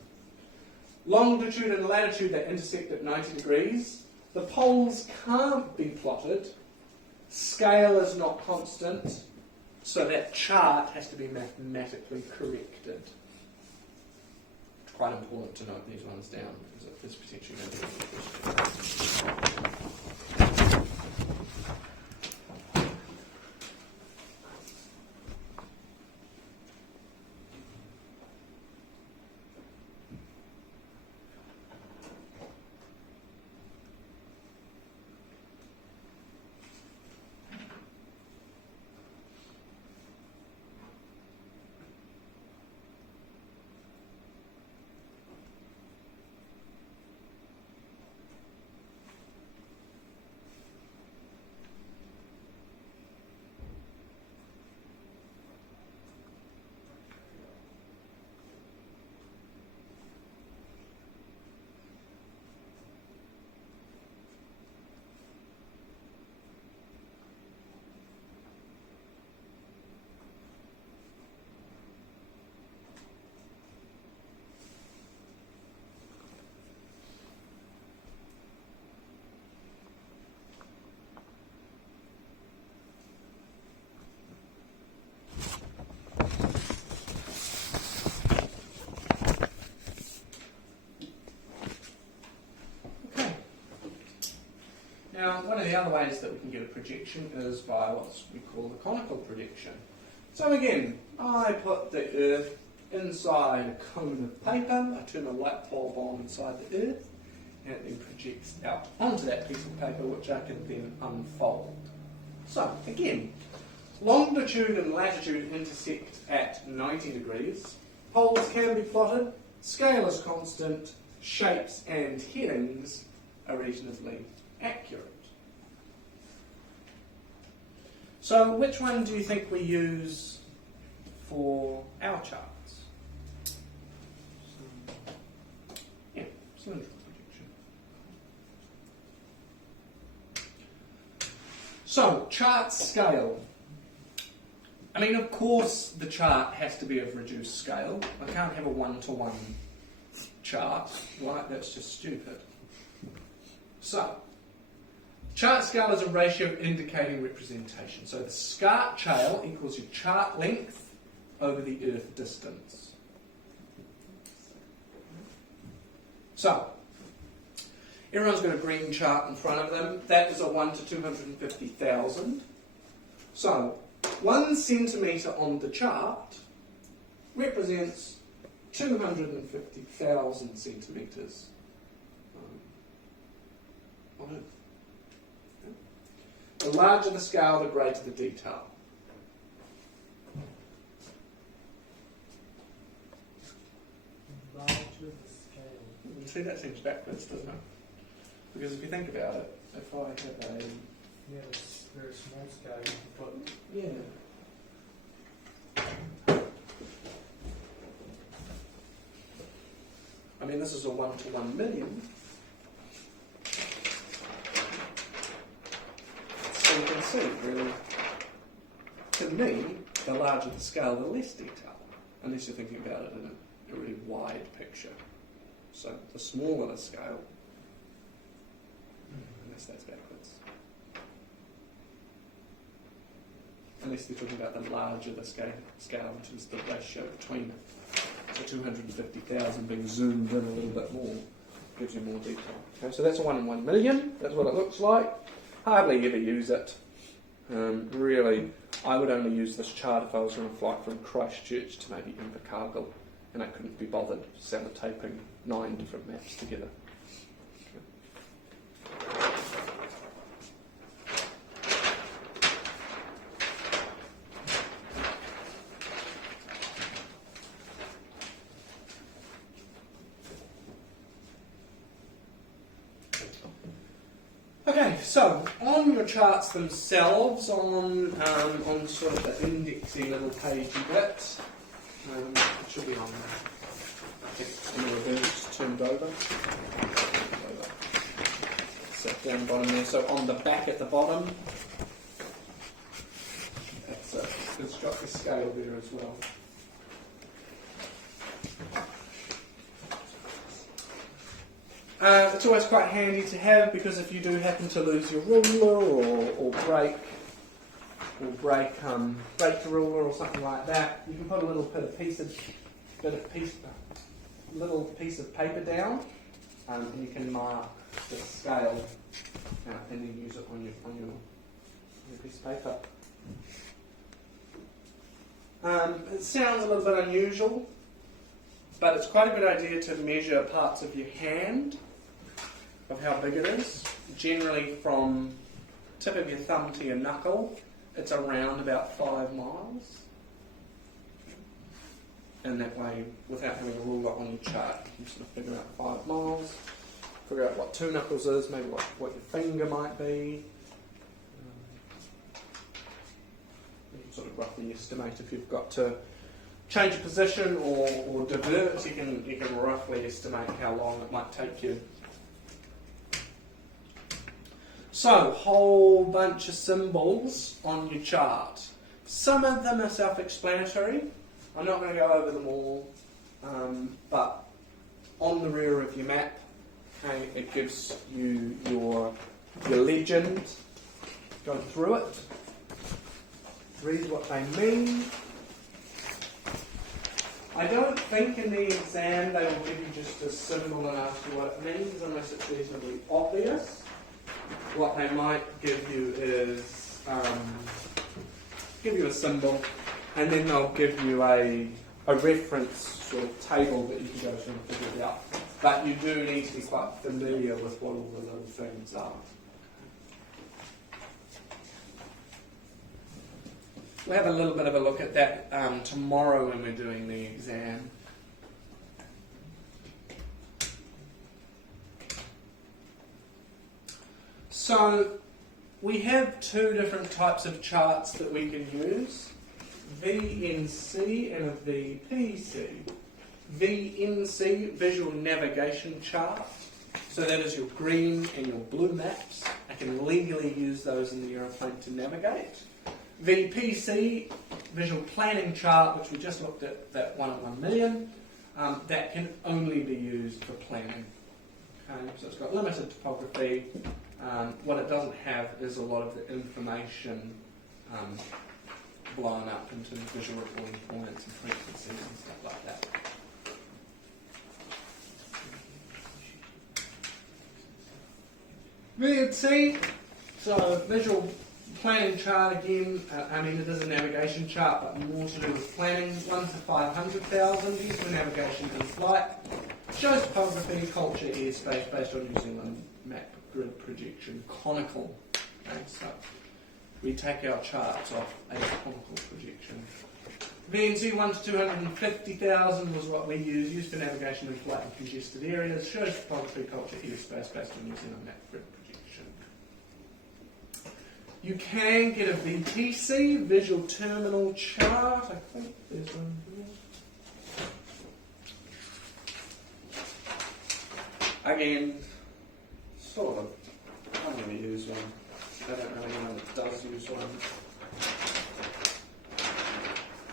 Longitude and latitude, they intersect at 90 degrees. The poles can't be plotted. Scale is not constant. So that chart has to be mathematically corrected. It's quite important to note these ones down because it is potentially going to be a question. Now, one of the other ways that we can get a projection is by what we call the conical projection. So again, I put the Earth inside a cone of paper, I turn a light bulb on inside the Earth, and it then projects out onto that piece of paper, which I can then unfold. So, again, longitude and latitude intersect at 90 degrees, poles can be plotted, scale is constant, shapes and headings are reasonably accurate. So which one do you think we use for our charts? Yeah, cylindrical projection. So, chart scale. I mean, of course the chart has to be of reduced scale. I can't have a one-to-one chart, right? That's just stupid. So, chart scale is a ratio indicating representation. So the chart scale equals your chart length over the Earth distance. So, everyone's got a green chart in front of them. That is a 1 to 250,000. So, 1 centimetre on the chart represents 250,000 centimetres on Earth. The larger the scale, the greater the detail. Larger the scale. You see, that seems backwards, doesn't it? Because if you think about it, if I have a... Yeah, it's very small scale. You can put Yeah. I mean, this is a 1 to 1 million. So you can see, really, to me, the larger the scale, the less detail, unless you're thinking about it in a really wide picture. So the smaller the scale, unless that's backwards. Unless they're talking about the larger the scale, which is the ratio between it. So 250,000 being zoomed in a little bit more gives you more detail. Okay, so that's a 1 in 1 million. That's what it looks like. Hardly ever use it. Really, I would only use this chart if I was going to fly from Christchurch to maybe Invercargill, and I couldn't be bothered sellotaping 9 different maps together. Okay, so on your charts themselves, on sort of the indexy little pagey bit, it should be on, I think, in the reverse, turned over. Set down bottom there. So on the back at the bottom, that's it. It's got the scale there as well. It's always quite handy to have because if you do happen to lose your ruler or break or break a ruler or something like that, you can put a little piece of paper down, and you can mark the scale, and then use it on your piece of paper. It sounds a little bit unusual, but it's quite a good idea to measure parts of your hand, of how big it is. Generally from tip of your thumb to your knuckle, it's around about 5 miles. And that way, without having a ruler on your chart, you can sort of figure out 5 miles, figure out what 2 knuckles is, maybe what your finger might be. You can sort of roughly estimate if you've got to change a position or divert, you can roughly estimate how long it might take you. So, whole bunch of symbols on your chart. Some of them are self-explanatory. I'm not going to go over them all, but on the rear of your map, okay, it gives you your legend. Go through it, read what they mean. I don't think in the exam they will give you just a symbol and ask you what it means unless it's reasonably obvious. What they might give you is give you a symbol, and then they'll give you a reference sort of table that you can go to and figure it out. But you do need to be quite familiar with what all the little things are. We'll have a little bit of a look at that tomorrow when we're doing the exam. So we have 2 different types of charts that we can use, VNC and a VPC. VNC, Visual Navigation Chart, so that is your green and your blue maps. I can legally use those in the aeroplane to navigate. VPC, Visual Planning Chart, which we just looked at, that 1 in 1 million, that can only be used for planning. Okay, so it's got limited topography. What it doesn't have is a lot of the information blown up into visual recording points and frequencies and stuff like that. VNC, so visual planning chart again, it is a navigation chart, but more to do with planning. 1 to 500,000, used for navigation in flight. Shows topography, culture, airspace, based on using the map grid projection, conical. Okay, so we take our charts off a conical projection. VNC 1 to 250,000 was what we used for navigation in flight and congested areas. Shows topography, culture, airspace, based on using a map grid projection. You can get a VTC, Visual Terminal Chart. I think there's one here. Again, sort of. I don't really use one. I don't know anyone that does use one.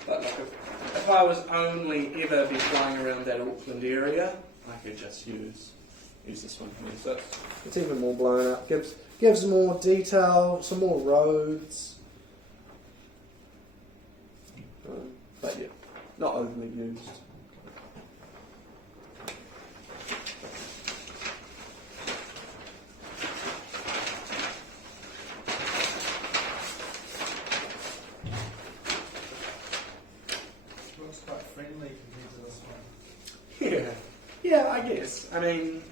But like if I was only ever be flying around that Auckland area, I could just use this one here. So it's even more blown up. Gives more detail, some more roads. But yeah, not overly used. Looks quite friendly compared to this one. Yeah, I guess. I mean,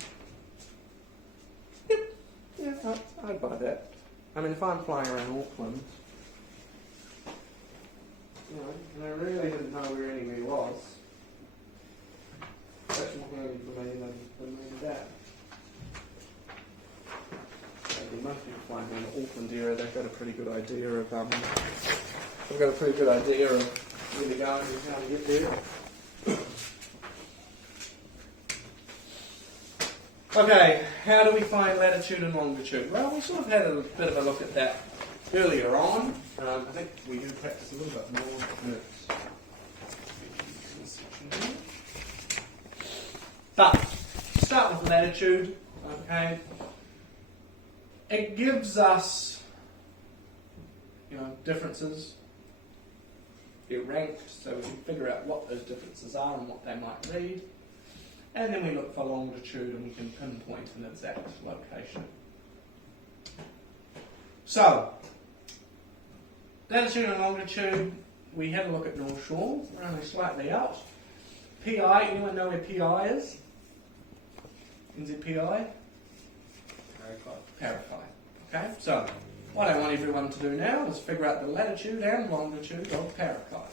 yeah, I'd buy that. I mean, if I'm flying around Auckland, and I really didn't know where anywhere was, that's more handy for me than maybe that. Maybe most people flying around the Auckland area, they've got a pretty good idea of where they're going and how to get there. Okay, how do we find latitude and longitude? Well, we sort of had a bit of a look at that earlier on. I think we do practice a little bit more in this section here. But, start with latitude, okay. It gives us, differences. They're ranked, so we can figure out what those differences are and what they might read. And then we look for longitude and we can pinpoint an exact location. So, latitude and longitude, we had a look at North Shore. We're only slightly out. PI, anyone know where PI is? NZPI? Paracai. Okay, so what I want everyone to do now is figure out the latitude and longitude of Paracai.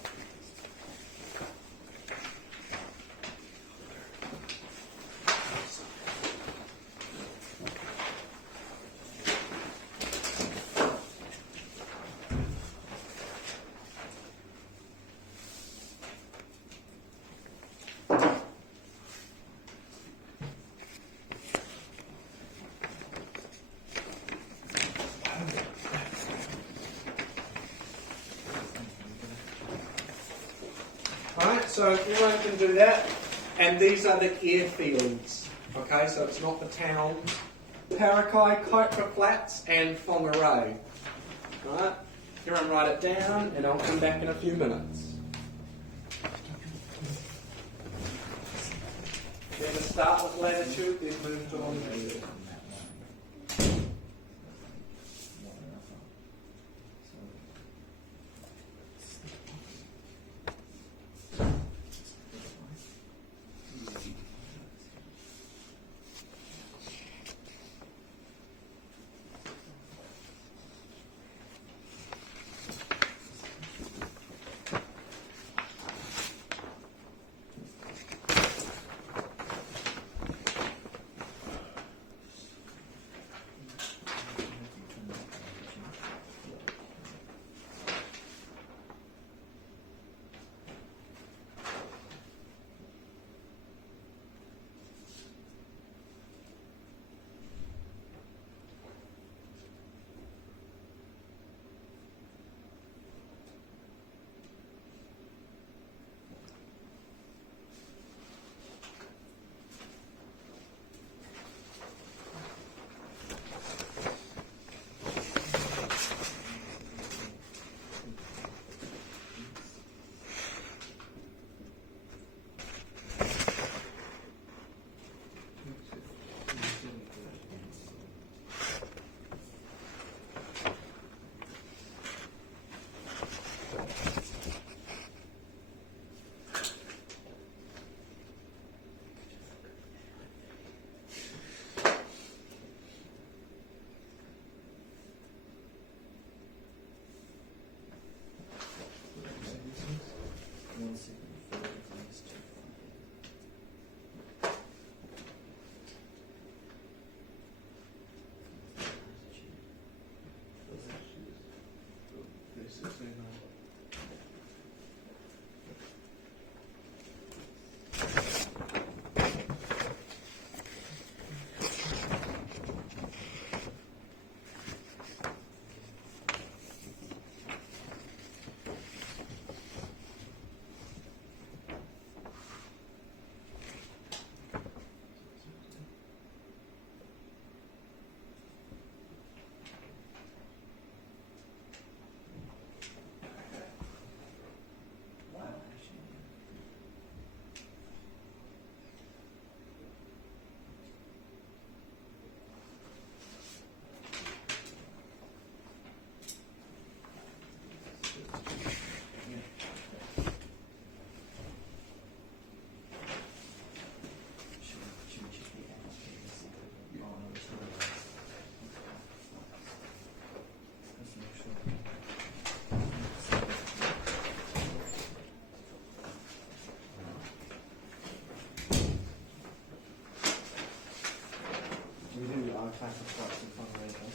So everyone can do that, and these are the airfields. Okay, so it's not the towns. Paracai, Kuiper Flats, and Whangarei. Right? Everyone write it down, and I'll come back in a few minutes. We're going to start with latitude, then move to longitude.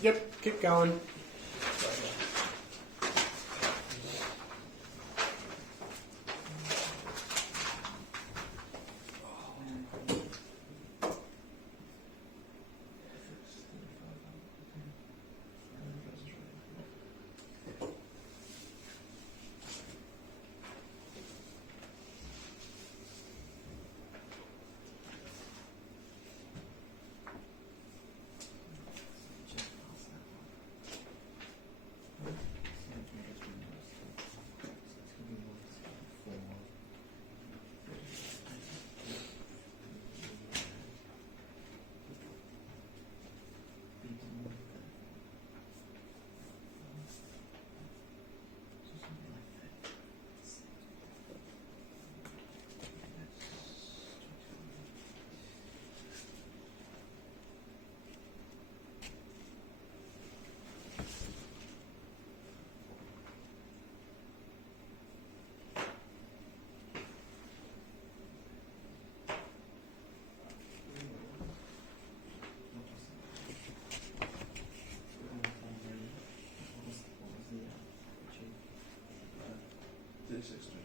Yep, keep going. 36.25.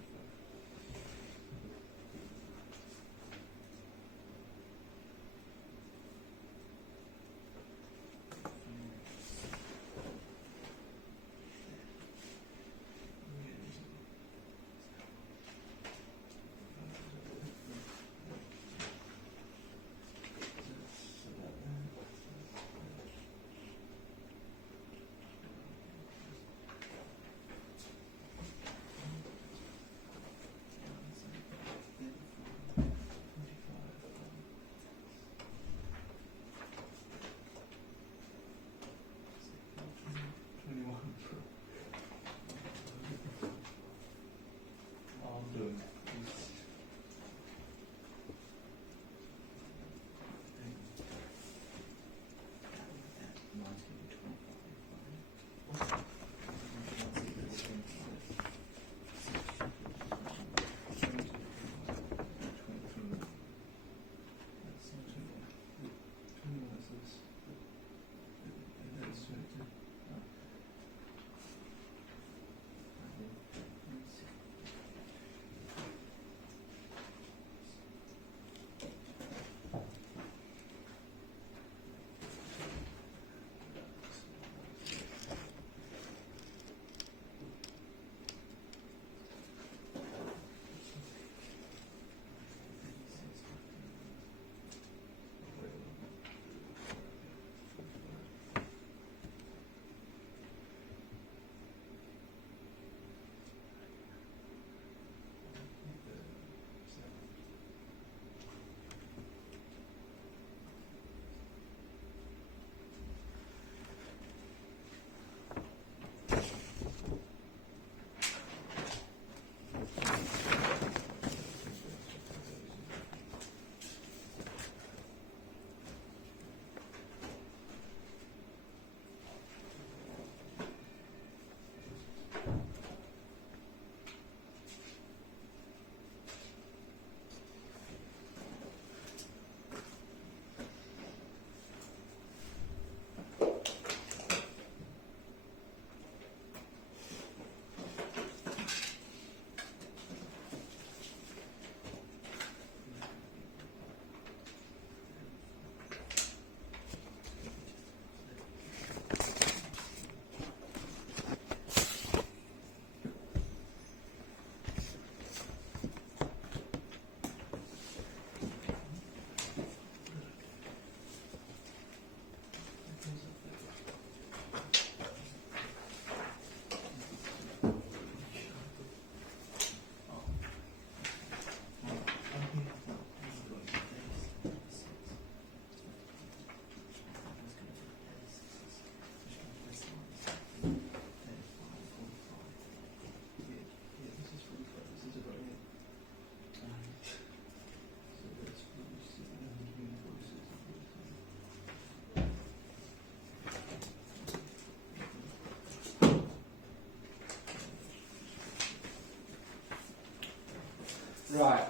Right,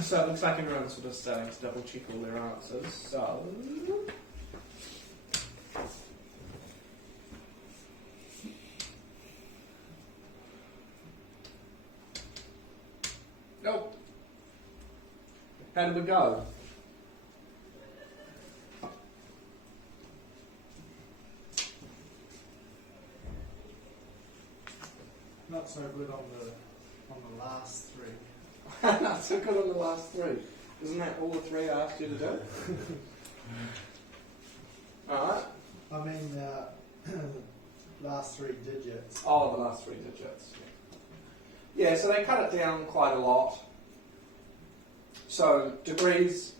so it looks like everyone's sort of starting to double check all their answers. So, oh, how did we go? Not so good on the last three. Not so good on the last three. Isn't that all the three I asked you to do? Alright. I mean, last three digits. Oh, the last three digits. Yeah, so they cut it down quite a lot. So degrees,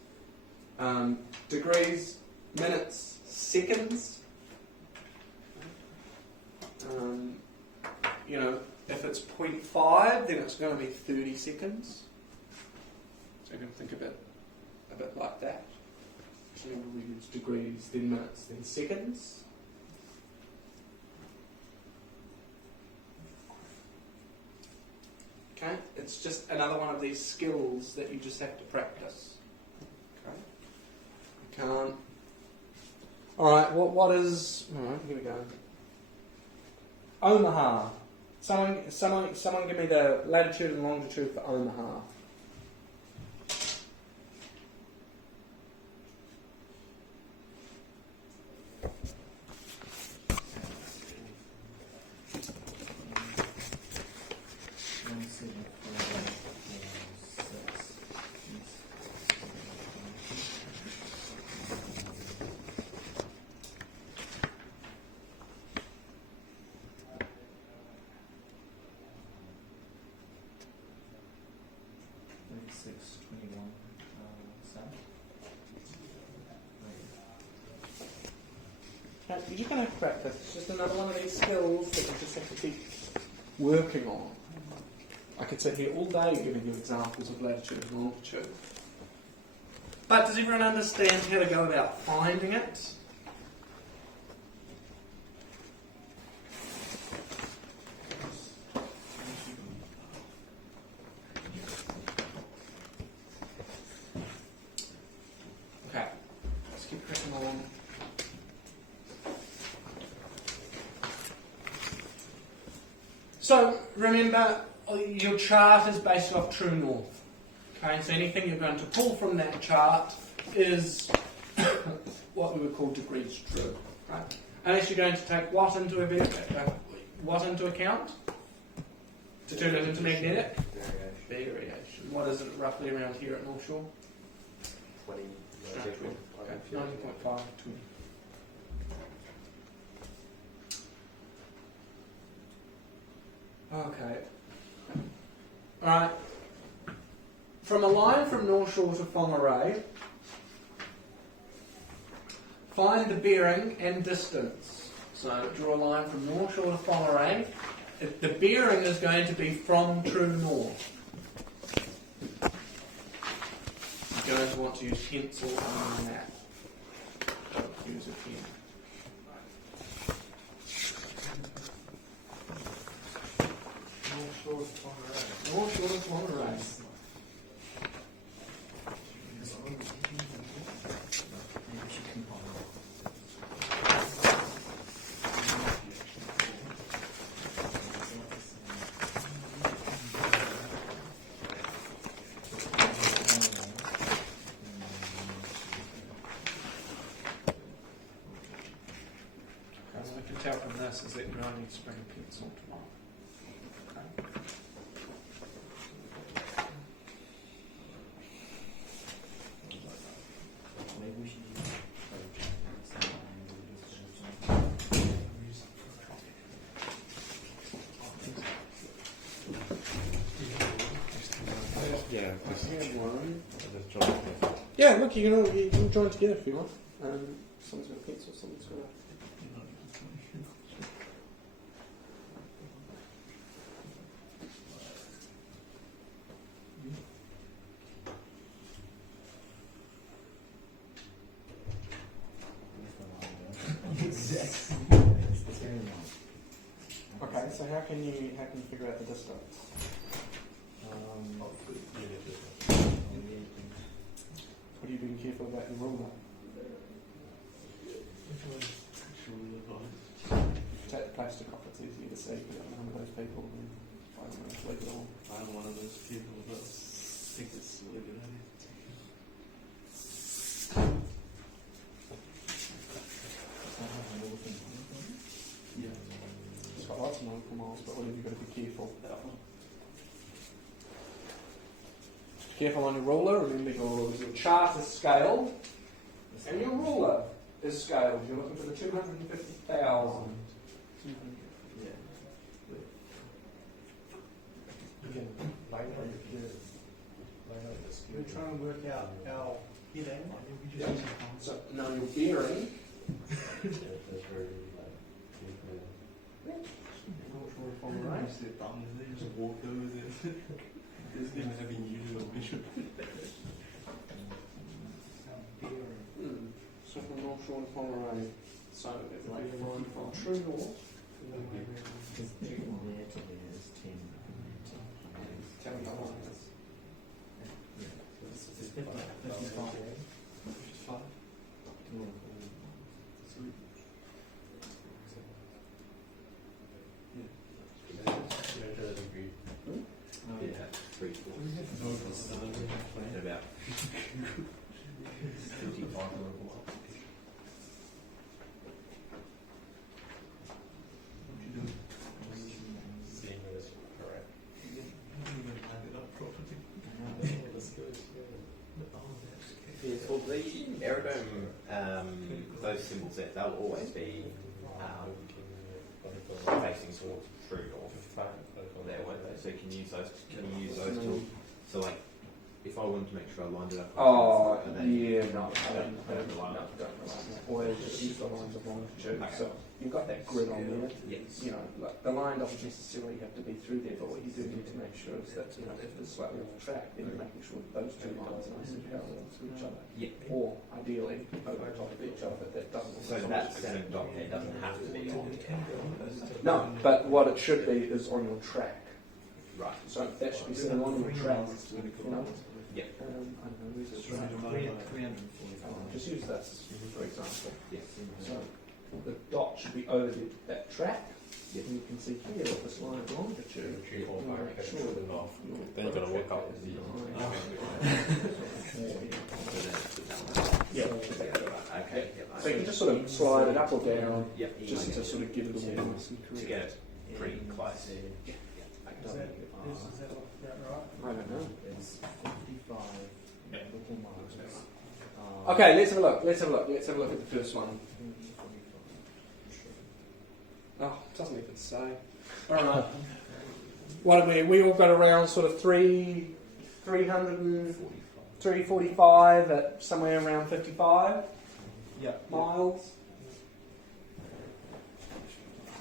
minutes, seconds. You know, if it's 0.5, then it's going to be 30 seconds. So you can think of it a bit like that. So we use degrees, then minutes, then seconds. Okay, it's just another one of these skills that you just have to practice. Okay, you can't. All right, what is? All right, here we go. Omaha, Someone give me the latitude and longitude for Omaha. You're going to practice. It's just another one of these skills that you just have to keep working on. I could sit here all day giving you examples of latitude and longitude. But does everyone understand how to go about finding it? Okay, let's keep cracking along. So remember, your chart is based off true north. Okay, so anything you're going to pull from that chart is what we would call degrees true. Right? Unless you're going to take what into account to turn it into magnetic? Variation. What is it roughly around here at North Shore? 20. 90.5, 20. Okay. Alright. From a line from North Shore to Whangarei, find the bearing and distance. So draw a line from North Shore to Whangarei. The bearing is going to be from true north. You're going to want to use pencil on the map. Don't use a pen. North Shore of Whangarei. What I can tell from this is that you only need to bring a pencil tomorrow. Okay. Maybe we should use Yeah, look, you can join together if you want. Someone's got a pencil, someone's got a... Okay, so how can you figure out the distance? What are you being careful about your ruler? If you take the plastic off, it's easier to see. But I'm one of those people who I don't know, leave it all. I'm one of those people that think it's a really good idea. Yeah. It's got lots of nautical miles, but what have you got to be careful? Careful on your ruler. Remember your chart is scaled and your ruler is scaled. You're looking for the 250,000. We're trying to work out our heading. So now your bearing. Just walk over there. There's never having used on mission. So from North Shore to Whangarei. So it's like from true north. because there to there is 10. Tell me how long it is. It's 55. 55. Yeah. Well, the aerodrome, those symbols there, they'll always be facing towards true north there, won't they? So can you use those tools? So like, if I wanted to make sure I lined it up. Oh, are they- yeah, no, I don't rely on no, it. don't rely on it. Always just use the lines of longitude. Okay. So you've got that grid on there. Yes. You know, like the line doesn't necessarily have to be through there, but what you do need to make sure is that, you know, if it's slightly off track, then you're making sure that those two lines are nice and parallel to each other. Yeah. Or ideally over top of each other, but that doesn't. So that center dot there doesn't have to be on the No, but what it should be is on your track. Right. So that should be sitting on your track. You know? Yeah. I don't know, where's the track? 345. Just use this, for example. Yeah. So the dot should be over that track. And you can see here with this line of longitude. You want to make sure that Then you've got to work out the. Yeah. Okay. So you can just sort of slide it up or down, Yeah. just to sort of give it a nice and To correct. get it pretty close. Is that right? I don't know. It's 55 nautical miles. Okay, let's have a look. Let's have a look at the first one. Oh, it doesn't even say. All right. What are we? We all got around sort of 345 at somewhere around 55 miles.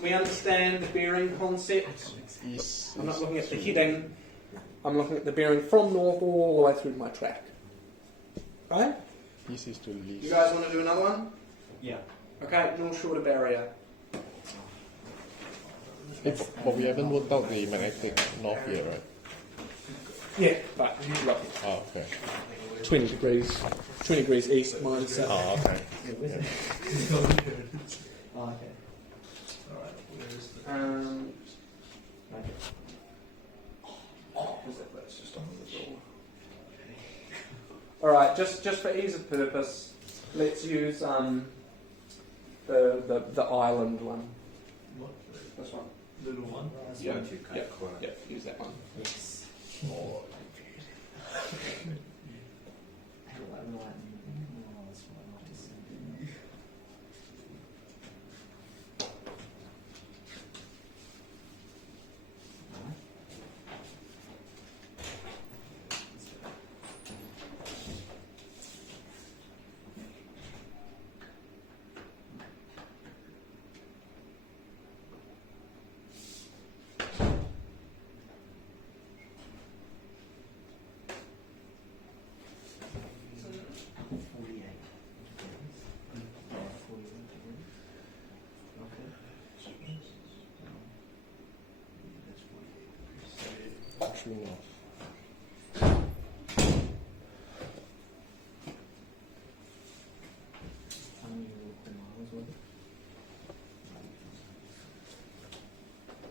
We understand the bearing concept. East. I'm not looking at the heading. I'm looking at the bearing from north all the way through my track. Right? East is to least. You guys want to do another one? Yeah. Okay, North Shore to barrier. But we haven't worked out the magnetic north yet, right? Yeah, but look, Oh, okay. 20 degrees east minus that. Oh, okay. Oh, okay. That's just on the door. All right, just for ease of purpose, let's use the island one. What? This one. Little one? Yeah, Once you cut yeah, corner. yeah. Use that one. Yes. True north.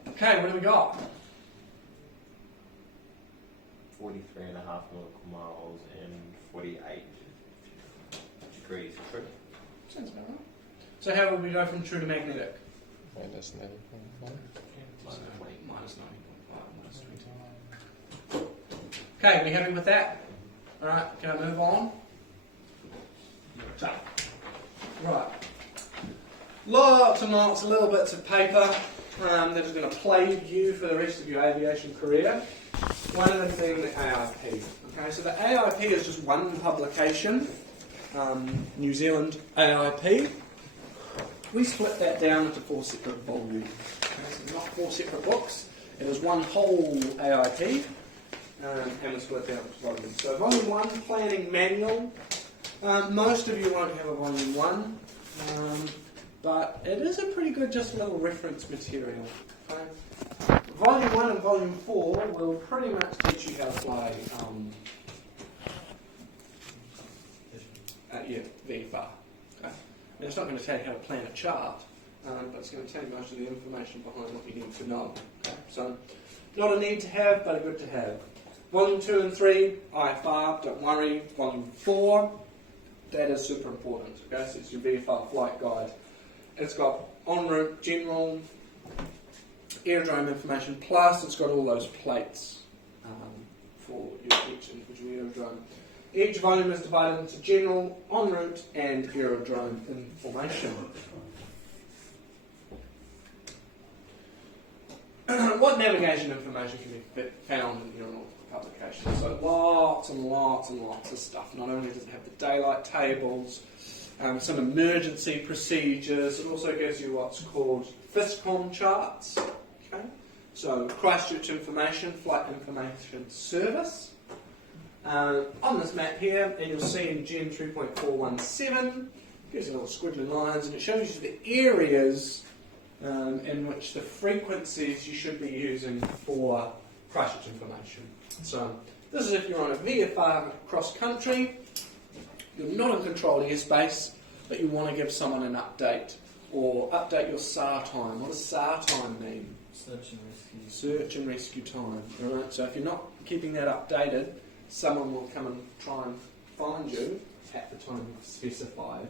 Okay, what do we got? 43.5 nautical miles and 48 degrees true. Sounds about right. So how would we go from true to magnetic? Minus 9.5. Minus 90.5, minus 20. Okay, we happy with that? Alright, can I move on? So, right. Lots and lots of little bits of paper that is going to plague you for the rest of your aviation career. One of them being the AIP. Okay, so the AIP is just one publication, New Zealand AIP. We split that down into 4 separate volumes. Okay, so not 4 separate books. It is one whole AIP, and we split down into volumes. So volume 1, planning manual. Most of you won't have a volume 1, but it is a pretty good just little reference material. Okay? Volume 1 and Volume 4 will pretty much teach you how to fly VFR. Okay? And it's not going to tell you how to plan a chart, but it's going to tell you most of the information behind what you need to know. Okay? So, not a need to have, but a good to have. Volume 2 and 3, IFR, don't worry. Volume 4, that is super important. Okay, so it's your Vfr Flight Guide. It's got en route, general, aerodrome information, plus it's got all those plates for each individual aerodrome. Each volume is divided into general, en route, and aerodrome information. What navigation information can be found in your publication? So lots and lots and lots of stuff. Not only does it have the daylight tables, some emergency procedures, it also gives you what's called FISCOM charts. Okay? So Christchurch Information, Flight Information Service. On this map here, and you'll see in Gen 3.417, gives you little squiggly lines, and it shows you the areas in which the frequencies you should be using for Christchurch information. So this is if you're on a Vfr Cross Country, you're not in controlled airspace, but you want to give someone an update, or update your SAR time. What does SAR time mean? Search and rescue. Search and rescue time. Alright, so if you're not keeping that updated, someone will come and try and find you at the time specified.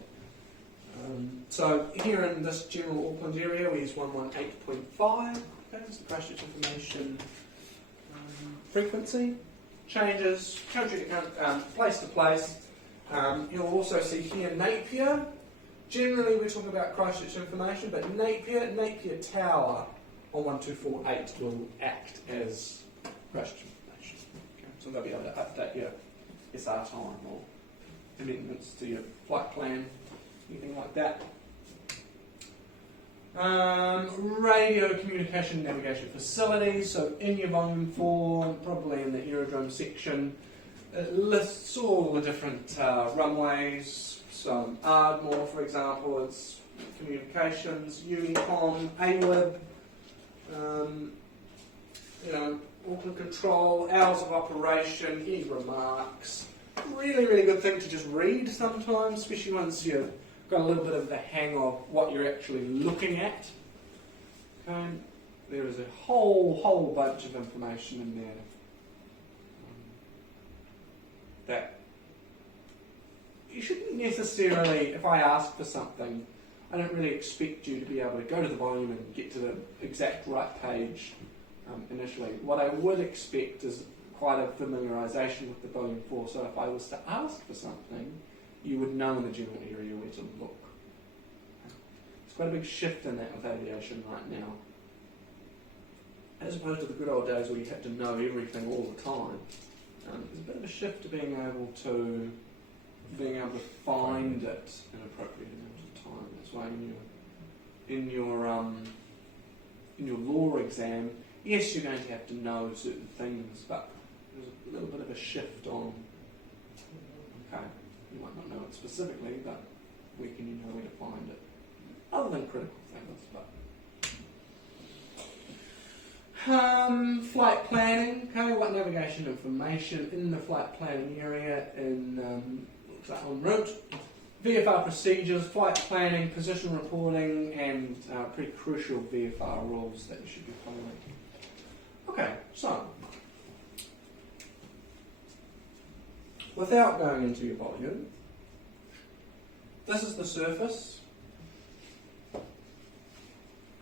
So here in this general Auckland area, we use 118.5. Okay, that's the Christchurch information frequency. Changes country to country, place to place. You'll also see here Napier. Generally, we're talking about Christchurch information, but Napier Tower on 1248 will act as Christchurch information. Okay, so they'll be able to update your SR time or amendments to your flight plan. Anything like that. Radio communication navigation facilities. So in your volume 4, probably in the aerodrome section, it lists all the different runways. So Ardmore, for example, is communications, Unicom, AWIB, Auckland Control, hours of operation, any remarks. Really, really good thing to just read sometimes, especially once you've got a little bit of the hang of what you're actually looking at. Okay, there is a whole bunch of information in there that you shouldn't necessarily, if I ask for something, I don't really expect you to be able to go to the volume and get to the exact right page initially. What I would expect is quite a familiarisation with the volume 4, so if I was to ask for something, you would know in the general area where to look. It's quite a big shift in that with aviation right now. As opposed to the good old days where you had to know everything all the time. There's a bit of a shift to being able to find it in an appropriate amount of time. That's why in your law exam, yes, you're going to have to know certain things, but there's a little bit of a shift on, okay, you might not know it specifically, but where can you know where to find it? Other than critical things, but... flight planning, okay, what navigation information in the flight planning area in, looks like en route, VFR procedures, flight planning, position reporting, and pretty crucial VFR rules that you should be following. Okay, so, without going into your volume, this is the surface,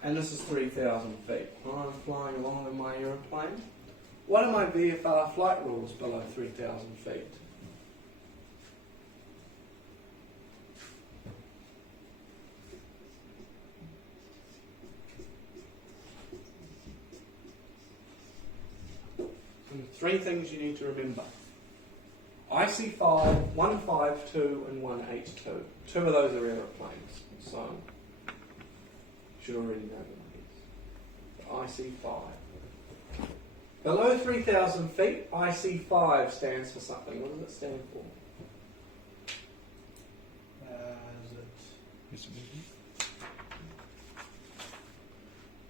and this is 3,000 feet. I'm flying along in my aeroplane. What are my VFR flight rules below 3,000 feet? And 3 things you need to remember. IC5, 152 and 182. 2 of those are aeroplanes, so you should already know them. IC5. Below 3,000 feet, IC5 stands for something. What does it stand for?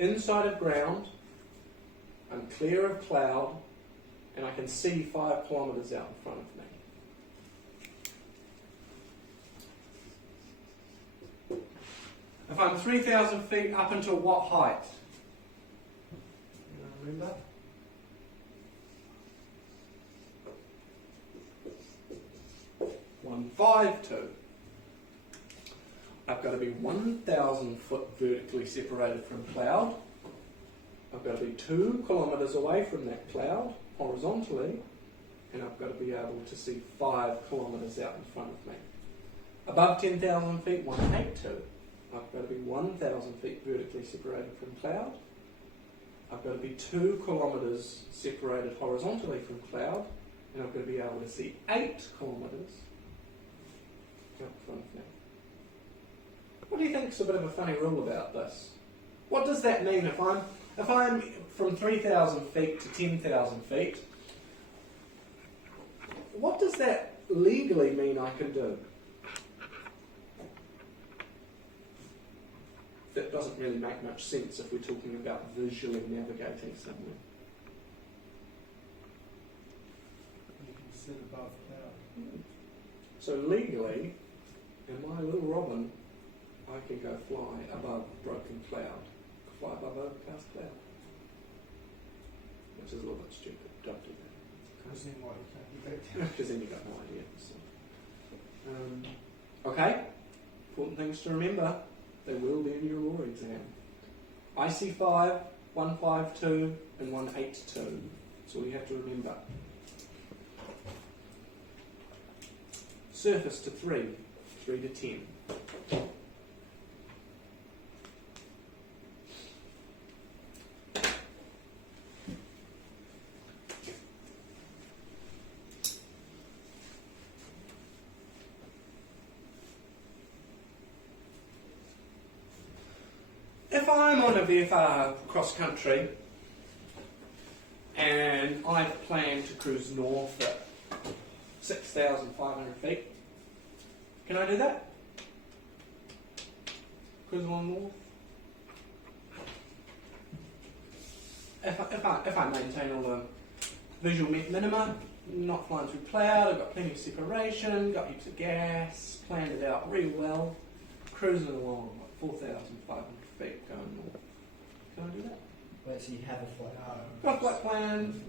Inside of ground, I'm clear of cloud, and I can see 5 kilometres out in front of me. If I'm 3,000 feet, up until what height? You remember? 152. I've got to be 1,000 foot vertically separated from cloud. I've got to be 2 kilometres away from that cloud horizontally, and I've got to be able to see 5 kilometres out in front of me. Above 10,000 feet, 182. I've got to be 1,000 feet vertically separated from cloud. I've got to be 2 kilometres separated horizontally from cloud, and I've got to be able to see 8 kilometres out in front of me. What do you think is a bit of a funny rule about this? What does that mean if I'm from 3,000 feet to 10,000 feet? What does that legally mean I can do? That doesn't really make much sense if we're talking about visually navigating somewhere. You can sit above cloud. So legally, in my little robin, I can go fly above broken cloud. Fly above overcast cloud. Which is a little bit stupid. Don't do that. Because then what, you can't get back down. Because then you've got no idea. So. Okay. Important things to remember. They will be in your law exam. IC5, 152, and 182. That's all you have to remember. Surface to 3, 3 to 10. If I'm on a Vfr Cross Country and I've planned to cruise north at 6,500 feet, can I do that? Cruise along north? If I maintain all the visual minima, not flying through cloud, I've got plenty of separation, got heaps of gas, planned it out really well, cruising along like 4,500 feet going north. Can I do that? Wait, so you have a flight? Got a flight plan.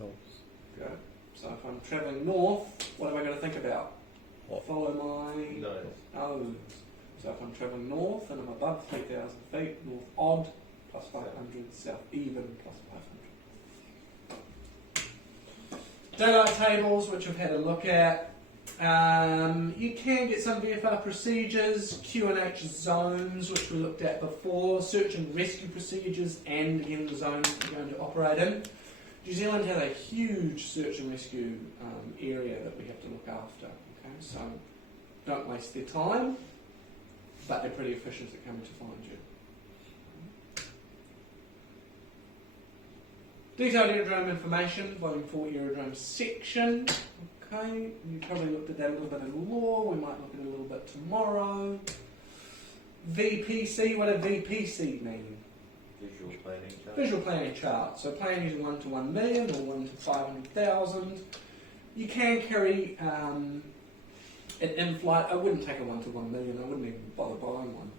No. Good. So if I'm travelling north, what am I going to think about? What? Follow my Nose. nose. So if I'm travelling north and I'm above 3,000 feet, north odd, plus 500, south even, plus 500. Daylight tables, which I've had a look at. You can get some VFR procedures, Q&H zones, which we looked at before, search and rescue procedures, and again the zones that you're going to operate in. New Zealand has a huge search and rescue area that we have to look after. Okay, so don't waste their time, but they're pretty efficient at coming to find you. Detailed aerodrome information, volume 4 aerodrome section. Okay, you probably looked at that a little bit in law, we might look at it a little bit tomorrow. VPC, what does VPC mean? Visual planning chart. Visual planning chart. So plan using 1 to 1 million or 1 to 500,000. You can carry an in-flight. I wouldn't take a 1 to 1 million, I wouldn't even bother buying one.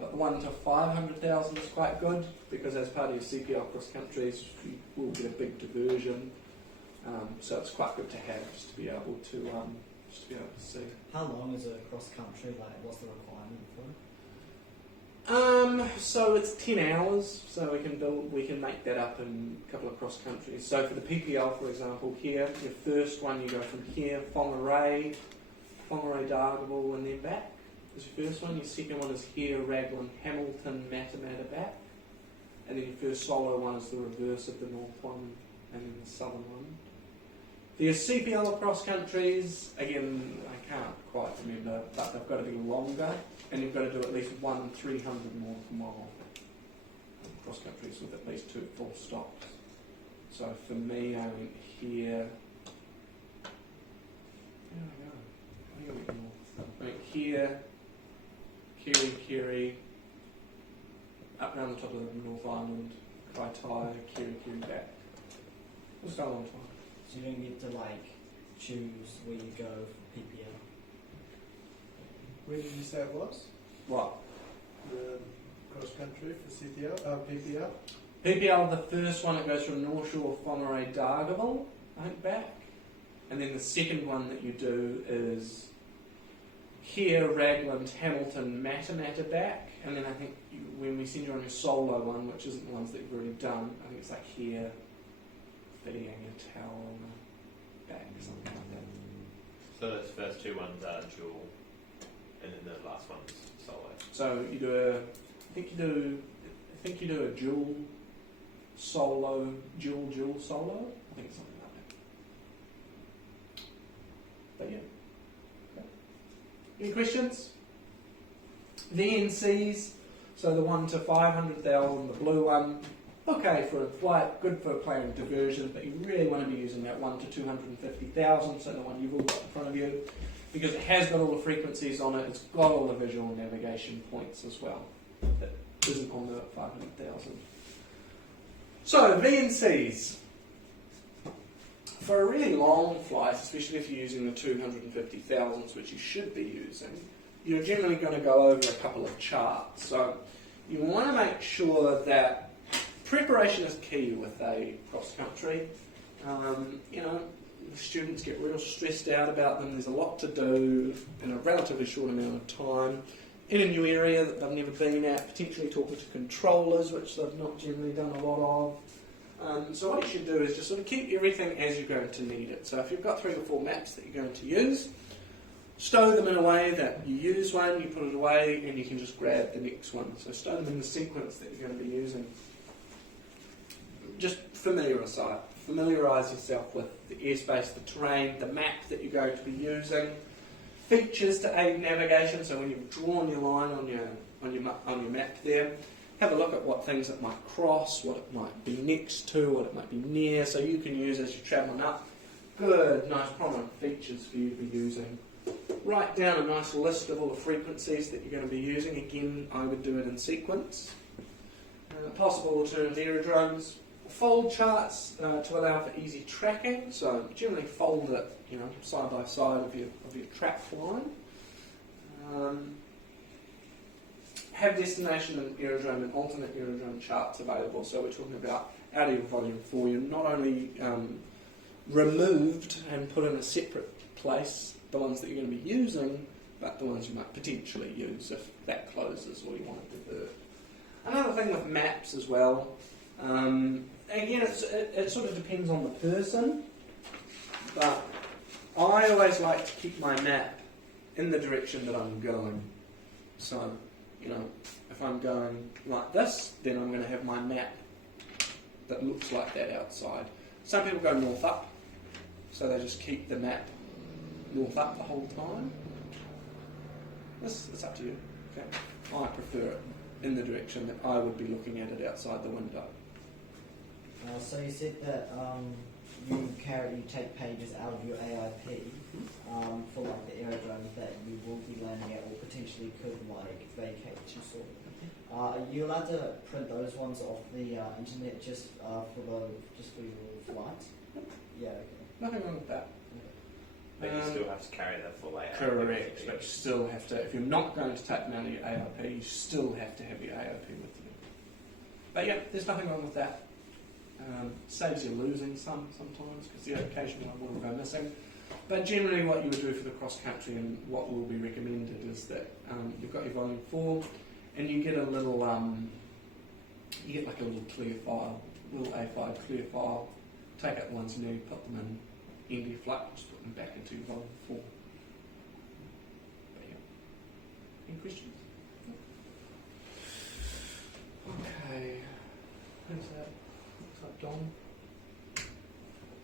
But the 1 to 500,000 is quite good because as part of your CPL cross countries, you will get a big diversion. So it's quite good to have just to be able to see. How long is a cross country? Like, what's the requirement for it? So it's 10 hours. So we can make that up in a couple of cross countries. So for the PPL, for example, here your first one you go from here, Whangarei, Dargaville, and then back. Is your first one. Your second one is here, Raglan, Hamilton, Matamata back, and then your first solo one is the reverse of the north one, and then the southern one. For your CPL across countries, again, I can't quite remember, but they've got to be longer, and you've got to do at least 1 300 nautical mile cross countries with at least 2 full stops. So for me, I went here. Where did I go? I went north. I went here, Kiri, up around the top of the North Island, Kaitai, Kiri back. It was a long time. So you don't get to like choose where you go for PPL. Where did you say it was? What? The cross country for CPL, PPL? PPL, the first one, it goes from North Shore, Whangarei, Dargaville, I think back. And then the second one that you do is here, Ragland, Hamilton, Matter back. And then I think when we send you on your solo one, which isn't the ones that you've already done, I think it's like here, fitting a towel on the back, something like that. So those first two ones are dual, and then the last one's solo. So you do I think you do a dual solo. I think it's something like that. But yeah. Okay. Any questions? VNCs, so the 1 to 500,000, the blue one, okay for a flight, good for playing diversion, but you really want to be using that 1 to 250,000, so the one you've all got in front of you, because it has got all the frequencies on it, it's got all the visual navigation points as well, that isn't on the 500,000. So, VNCs. For a really long flight, especially if you're using the 250,000s, which you should be using, you're generally going to go over a couple of charts. So you want to make sure that preparation is key with a cross country. The students get real stressed out about them. There's a lot to do in a relatively short amount of time, in a new area that they've never been at, potentially talking to controllers, which they've not generally done a lot of. So what you should do is just sort of keep everything as you're going to need it. So if you've got 3 or 4 maps that you're going to use, stow them in a way that you use one, you put it away, and you can just grab the next one. So stow them in the sequence that you're going to be using. Just familiarise yourself with the airspace, the terrain, the map that you're going to be using, features to aid navigation. So when you've drawn your line on your map there, have a look at what things it might cross, what it might be next to, what it might be near, so you can use as you're travelling up. Good, nice prominent features for you to be using. Write down a nice list of all the frequencies that you're going to be using. Again, I would do it in sequence. Possible alternative aerodromes. Fold charts to allow for easy tracking. So generally fold it, side by side of your track line. Have destination and aerodrome and alternate aerodrome charts available. So we're talking about out of your volume 4. You're not only removed and put in a separate place the ones that you're going to be using, but the ones you might potentially use if that closes or you want to divert. Another thing with maps as well, again it sort of depends on the person, but I always like to keep my map in the direction that I'm going. So, if I'm going like this, then I'm going to have my map that looks like that outside. Some people go north up, so they just keep the map north up the whole time. It's up to you. Okay? I prefer it in the direction that I would be looking at it outside the window. So you said that you take pages out of your AIP for like the aerodromes that you will be landing at or potentially could vacate to sort of. Are you allowed to print those ones off the internet just for your flights? Yeah. Okay. Nothing wrong with that. But you still have to carry that full AIP. Correct, but you still have to, if you're not going to take them out of your AIP, you still have to have your AIP with you. But yeah, there's nothing wrong with that. Saves you losing sometimes because the occasional one will go missing. But generally what you would do for the cross country and what will be recommended is that you've got your volume 4 and you get a little, you get like a little clear file, little A5 clear file, take out the ones you need, put them in ND flight, just put them back into your volume 4. But yeah. Any questions? Okay. Who's that? Don.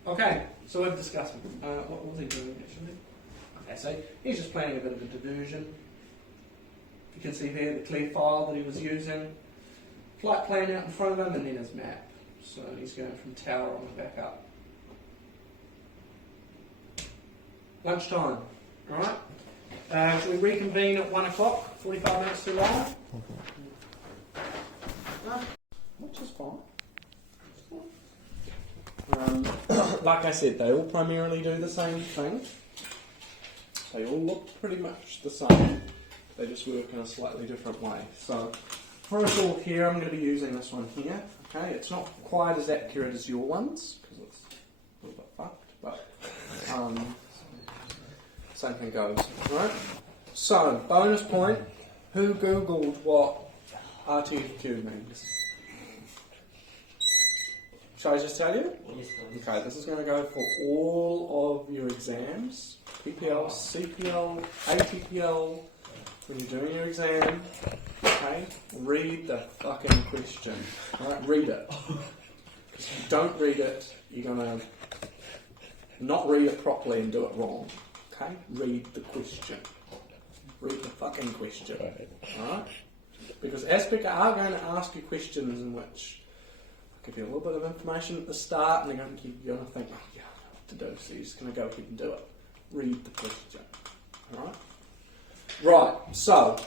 Okay, so we've discussed what was he doing actually? Okay, so he's just planning a bit of a diversion. You can see there the clear file that he was using. Flight plan out in front of him and then his map. So he's going from tower on the back up. Lunchtime, alright? Shall we reconvene at 1 o'clock? 45 minutes too long? No? Which is fine. Like I said, they all primarily do the same thing. They all look pretty much the same. They just work in a slightly different way. So, for us all here, I'm going to be using this one here. Okay, it's not quite as accurate as your ones because it's a little bit fucked, but same thing goes. Right? So, bonus point. Who Googled what RTQ means? Shall I just tell you? Yes, please. Okay, this is going to go for all of your exams. PPL, CPL, ATPL. When you're doing your exam, okay, read the fucking question. Alright, read it. Because if you don't read it, you're going to not read it properly and do it wrong. Okay? Read the question. Read the fucking question. Alright? Because ASPEC are going to ask you questions in which I'll give you a little bit of information at the start and you're going to think, oh yeah, I know what to do, so you're just going to go ahead and do it. Read the question. Alright? Right, so,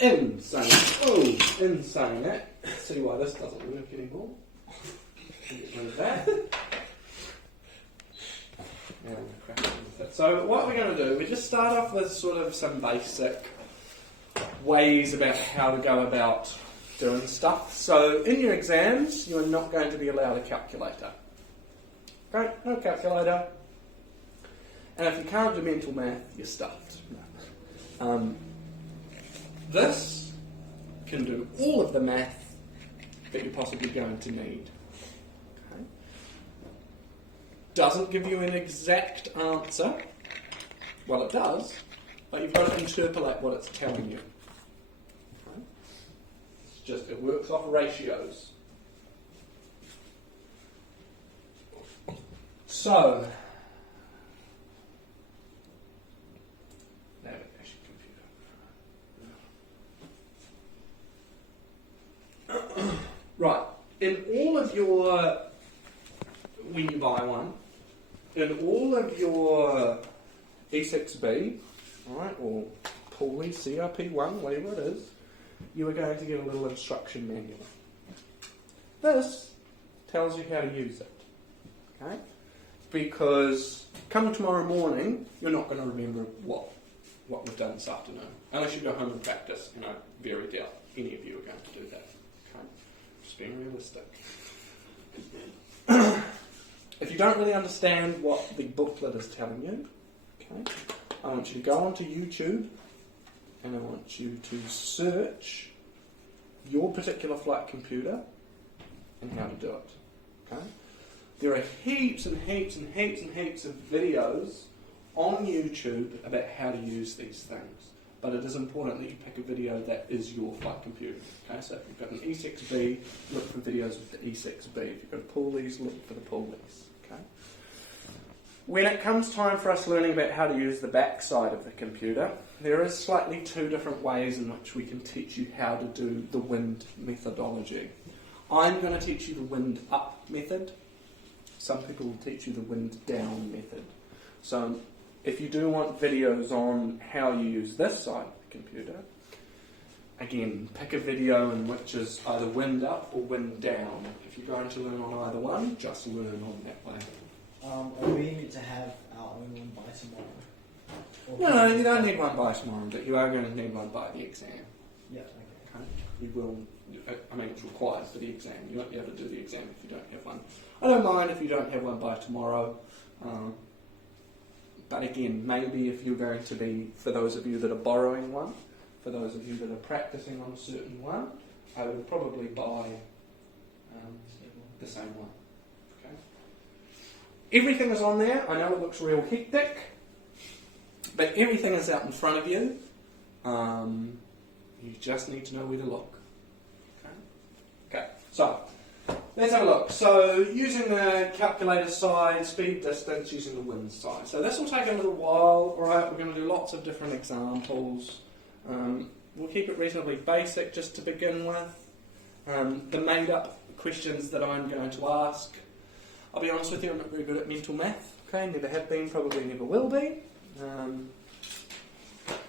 in saying that, see why this doesn't work anymore. Get rid of that. Now I'm cracking with it. So what we're going to do, we just start off with sort of some basic ways about how to go about doing stuff. So in your exams, you are not going to be allowed a calculator. Okay, no calculator. And if you can't do mental math, you're stuffed. This can do all of the math that you're possibly going to need. Okay. Doesn't give you an exact answer. Well, it does, but you've got to interpolate what it's telling you. Okay. It's just, it works off ratios. So, right, in all of your, when you buy one, in all of your E6B, right, or Pooley, CRP1, whatever it is, you are going to get a little instruction manual. This tells you how to use it, okay? Because come tomorrow morning, you're not going to remember what we've done this afternoon, unless you go home and practice, and I very doubt any of you are going to do that. Just being realistic. If you don't really understand what the booklet is telling you, okay, I want you to go onto YouTube and I want you to search your particular flight computer and how to do it. Okay? There are heaps and heaps and heaps and heaps of videos on YouTube about how to use these things. But it is important that you pick a video that is your flight computer. Okay, so if you've got an E6B, look for videos with the E6B. If you've got Poolies, look for the Poolies. Okay. When it comes time for us learning about how to use the back side of the computer, there is slightly two different ways in which we can teach you how to do the wind methodology. I'm going to teach you the wind up method. Some people will teach you the wind down method. So if you do want videos on how you use this side of the computer, again, pick a video in which is either wind up or wind down. If you're going to learn on either one, just learn on that way. Are we need to have our own one by tomorrow? No, you don't need one by tomorrow, but you are going to need one by the exam. Yeah, Okay? You will, I mean, it's required for the exam. You won't be able to do the exam if you don't have one. I don't mind if you don't have one by tomorrow. But again, maybe if you're going to be, for those of you that are borrowing one, for those of you that are practicing on a certain one, I would probably buy the same one. Okay. Everything is on there. I know it looks real hectic, but everything is out in front of you. You just need to know where to look. Okay, so let's have a look. So using the calculator side, speed, distance, using the wind side. So this will take a little while. Alright, we're going to do lots of different examples. We'll keep it reasonably basic just to begin with. The made up questions that I'm going to ask, I'll be honest with you, I'm not very good at mental math. Okay, never have been, probably never will be.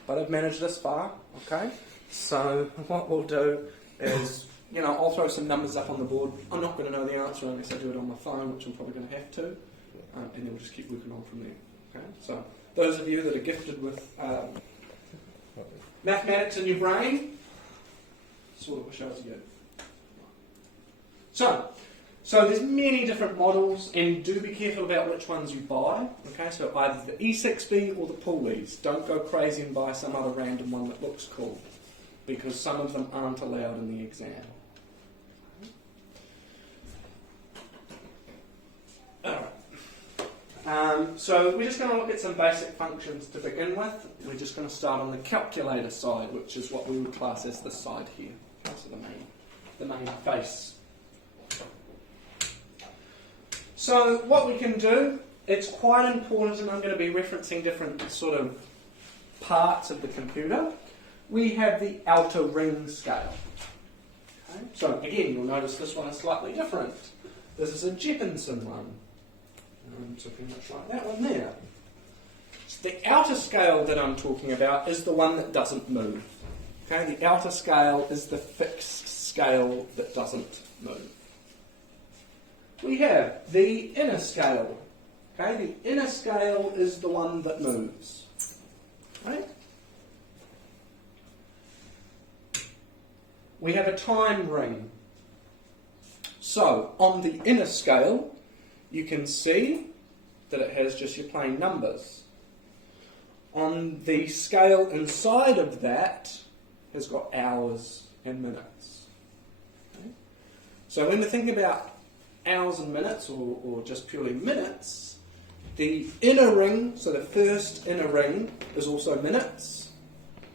But I've managed this far. Okay, so what we'll do is, you know, I'll throw some numbers up on the board. I'm not going to know the answer unless I do it on my phone, which I'm probably going to have to. And then we'll just keep working on from there. Okay? So, those of you that are gifted with mathematics in your brain, sort of wish I was you. So, So there's many different models, and do be careful about which ones you buy. Okay, so either the E6B or the Pulleys. Don't go crazy and buy some other random one that looks cool, because some of them aren't allowed in the exam. Alright. So we're just going to look at some basic functions to begin with. We're just going to start on the calculator side, which is what we would class as this side here. Okay, so the main face. So what we can do, it's quite important, and I'm going to be referencing different sort of parts of the computer. We have the outer ring scale. Okay? So again, you'll notice this one is slightly different. This is a Jeppesen one. So pretty much like that one there. So the outer scale that I'm talking about is the one that doesn't move. Okay? The outer scale is the fixed scale that doesn't move. We have the inner scale. Okay, the inner scale is the one that moves. Right? We have a time ring. So, on the inner scale, you can see that it has just your plain numbers. On the scale inside of that, has got hours and minutes. Okay? So when we're thinking about hours and minutes, or just purely minutes, the inner ring, so the first inner ring, is also minutes.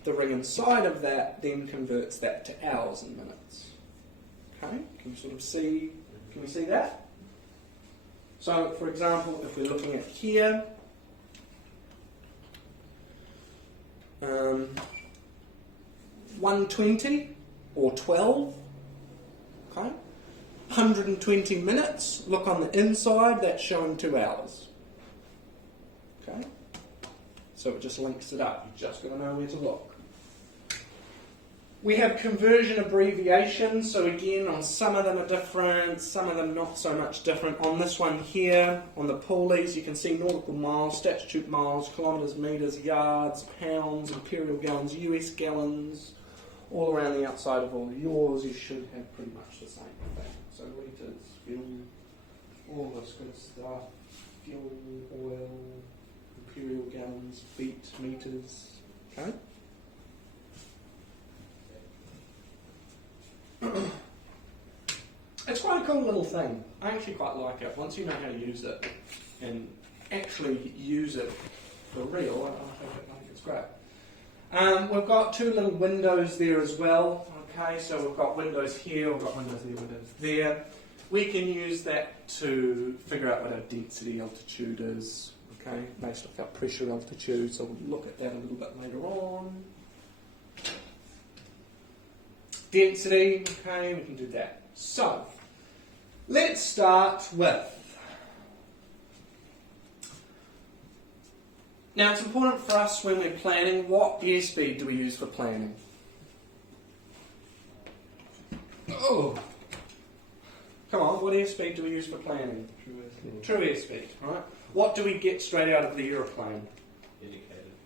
The ring inside of that then converts that to hours and minutes. Okay, can you sort of see, can we see that? So, for example, if we're looking at here, 120 or 12, okay? 120 minutes, look on the inside, that's showing 2 hours. Okay? So it just links it up. You've just got to know where to look. We have conversion abbreviations, so again, on some of them are different, some of them not so much different. On this one here, on the Pulleys, you can see nautical miles, statute miles, kilometres, metres, yards, pounds, imperial gallons, US gallons, all around the outside of all of yours. You should have pretty much the same thing. So litres, fuel, all this good stuff, fuel, oil, imperial gallons, feet, metres, okay? It's quite a cool little thing. I actually quite like it. Once you know how to use it and actually use it for real, I think it's great. We've got 2 little windows there as well. Okay, so we've got windows here, we've got windows there, windows there. We can use that to figure out what our density altitude is, okay, based off our pressure altitude, so we'll look at that a little bit later on. Density, okay, we can do that. So, let's start with, now it's important for us when we're planning, what airspeed do we use for planning? Oh, come on, what airspeed do we use for planning? True airspeed, right? What do we get straight out of the aeroplane?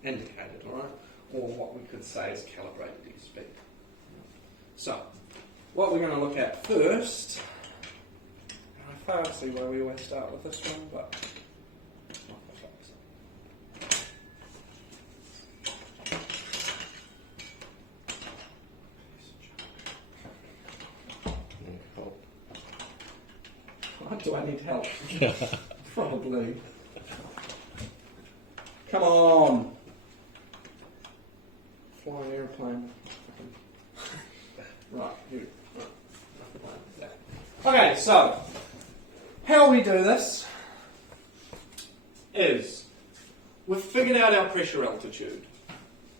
Indicated, all right? Or what we could say is calibrated airspeed. So, what we're going to look at first, I fail to see why we always start with this one, but not the focus. Do I need help? Probably. Come on. Flying airplane. Right, here. Right. Okay, so how we do this is we've figured out our pressure altitude.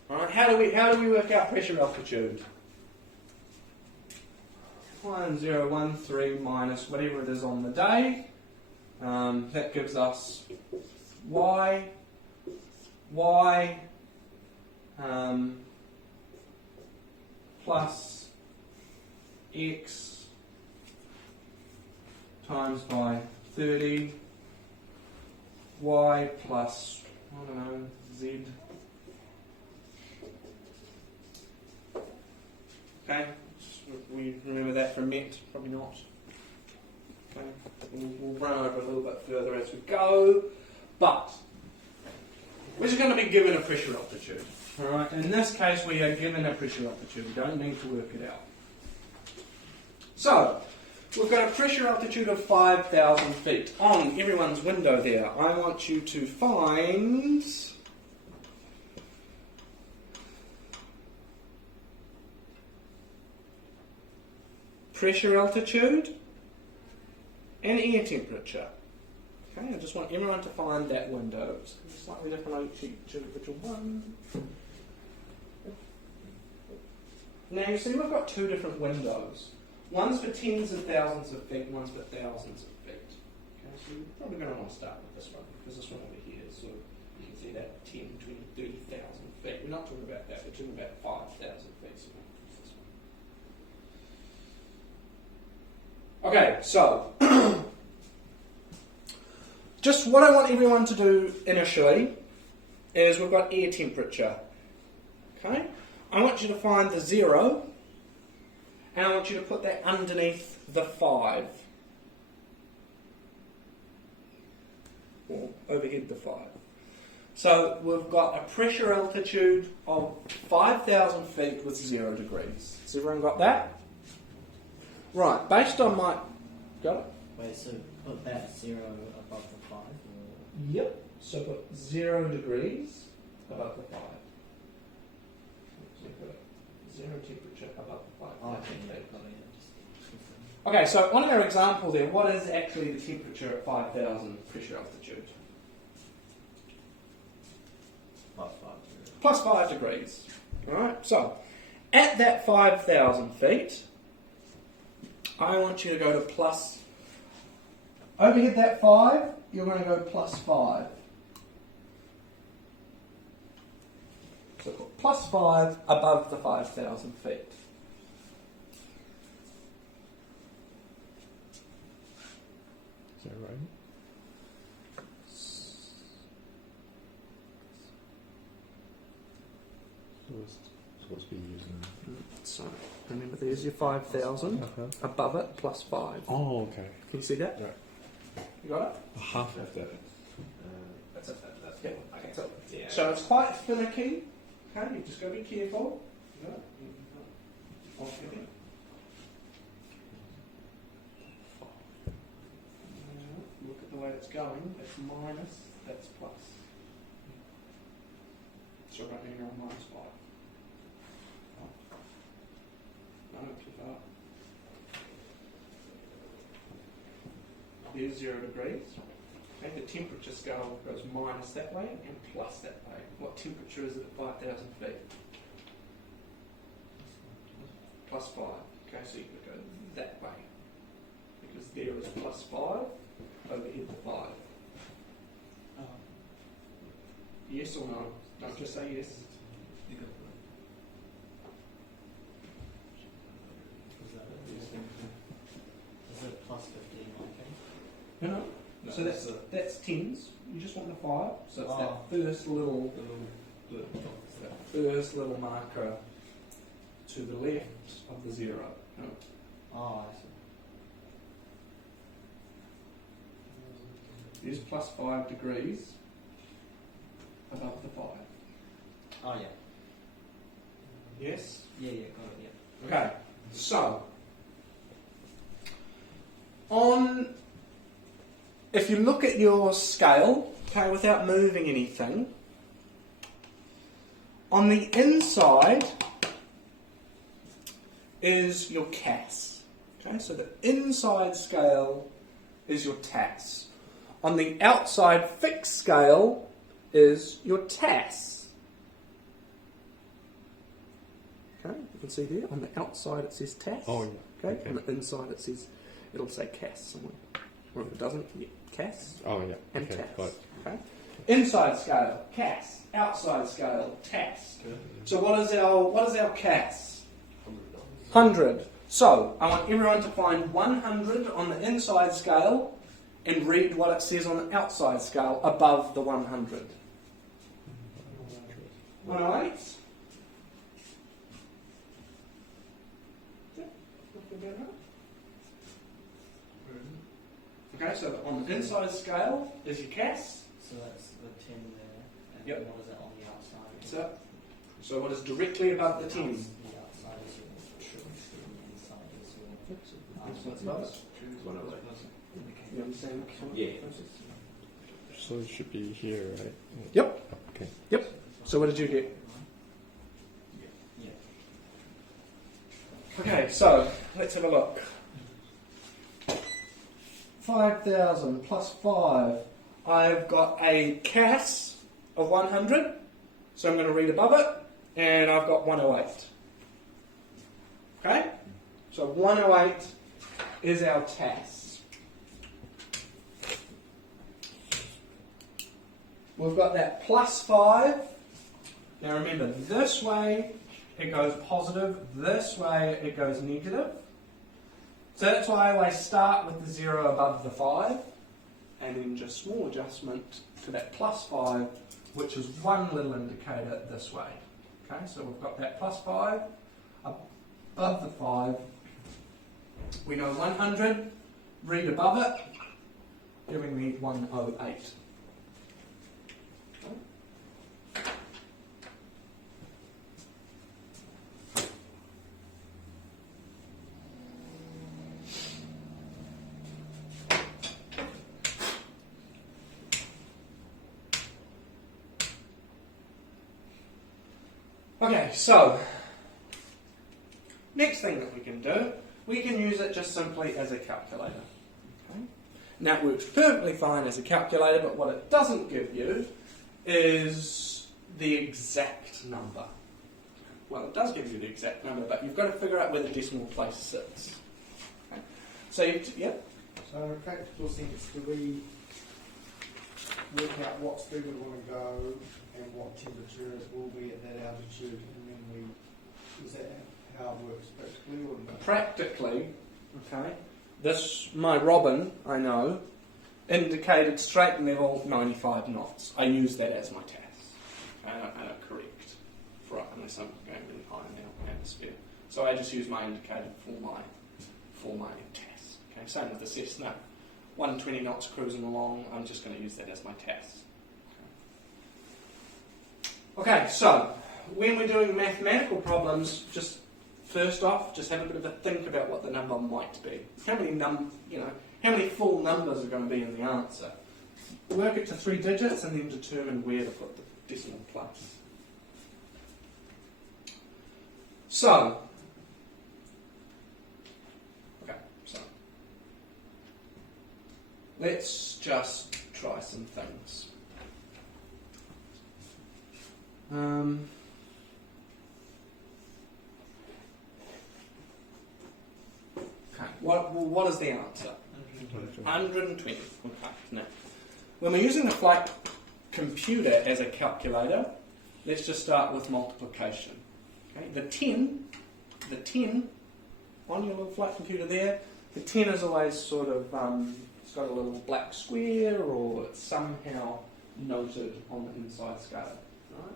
Alright, how do we work out pressure altitude? 1013 minus whatever it is on the day. That gives us y plus x times by 30, y plus, I don't know, z. Okay, we remember that from Met, probably not. Okay, we'll run over a little bit further as we go, but we're just going to be given a pressure altitude. Alright, in this case we are given a pressure altitude, we don't need to work it out. So, we've got a pressure altitude of 5,000 feet. On everyone's window there, I want you to find pressure altitude and air temperature. Okay, I just want everyone to find that window. It's going to be slightly different on each individual one. Now you see we've got two different windows. One's for tens of thousands of feet, one's for thousands of feet. Okay, so you're probably going to want to start with this one, because this one over here is sort of, you can see that 10, 20, 30,000 feet. We're not talking about that, we're talking about 5,000 feet. So we'll use this one. Okay, so just what I want everyone to do initially is we've got air temperature. Okay, I want you to find the 0. And I want you to put that underneath the 5. Or overhead the 5. So we've got a pressure altitude of 5,000 feet with 0 degrees. Has everyone got that? Right, based on my... Got it? Wait, so put that 0 above the 5? Or? Yep. So put 0 degrees above the 5. So put 0 temperature above the 5. Oh, okay, yeah, got it, yeah. Okay, so on our example there, what is actually the temperature at 5,000 pressure altitude? Plus 5 degrees. Plus 5 degrees. Alright, so at that 5,000 feet, I want you to go to plus, overhead that 5, you're going to go plus 5. So put plus 5 above the 5,000 feet. Is that right? So it's supposed to be using... So remember there's your 5,000, above it plus 5. Oh, okay. Can you see that? Right. You got it? Half of that. That's it. Yeah. Okay. So, Yeah. so it's quite finicky. Okay, you just got to be careful. You got it? Off your head. Look at the way it's going. That's minus, that's plus. So right here you're on minus 5. No, too far. Here's 0 degrees. Okay, the temperature scale goes minus that way and plus that way. What temperature is it at 5,000 feet? Plus 5. Okay, so you could go that way. Because there is plus 5, overhead the 5. Yes or no? Don't just say yes. Is it plus 15, okay? No, no. So that's tens. You just want the 5. So it's that first little marker to the left of the 0. No. Oh, I see. There's plus 5 degrees above the 5. Oh, yeah. Yes? Yeah, got it, yeah. Okay. So, if you look at your scale, okay, without moving anything, on the inside is your CAS. Okay, so the inside scale is your TAS. On the outside fixed scale is your TAS. Okay, you can see there, on the outside it says TAS. Oh, yeah. Okay, Okay. on the inside it says, it'll say CAS somewhere. Or if it doesn't, yeah, CAS Oh, yeah. and Okay, TAS. got it. Okay? Inside scale, CAS. Outside scale, TAS. So what is our CAS? 100. So I want everyone to find 100 on the inside scale and read what it says on the outside scale above the 100. 108. Okay, so on the inside scale is your CAS. So that's the 10 there. And Yep. what is that on the outside? So what is directly above the 10? The outside is your true speed, the inside is your. What's above it? You understand? Yeah. So it should be here, right? Yep. Okay. So what did you get? Yeah. Okay, so let's have a look. 5,000 plus 5. I've got a CAS of 100, so I'm going to read above it, and I've got 108. Okay? So 108 is our CAS. We've got that plus 5. Now remember, this way it goes positive, this way it goes negative. So that's why I always start with the 0 above the 5, and then just small adjustment to that plus 5, which is one little indicator this way. Okay, so we've got that plus 5 above the 5. We know 100, read above it, giving me 108. Okay, so next thing that we can do, we can use it just simply as a calculator. Okay? Now it works perfectly fine as a calculator, but what it doesn't give you is the exact number. Well, it does give you the exact number, but you've got to figure out where the decimal place sits. Okay? So, So in a practical sense, do we work out what speed we want to go and what temperature it will be at that altitude, and then is that how it works practically or not? Practically, okay, my Robin, I know, indicated straight level 95 knots. I use that as my TAS. I don't correct for unless I'm going really high in the atmosphere. So I just use my indicator for my TAS. Okay, same with the Cessna. 120 knots cruising along, I'm just going to use that as my TAS. Okay, so when we're doing mathematical problems, just first off, just have a bit of a think about what the number might be. How many full numbers are going to be in the answer? Work it to 3 digits and then determine where to put the decimal place. So let's just try some things. Okay, what is the answer? 120. Okay. Now, when we're using the flight computer as a calculator, let's just start with multiplication. Okay, the 10 on your little flight computer there, the 10 is always sort of it's got a little black square, or it's somehow noted on the inside scale. Right?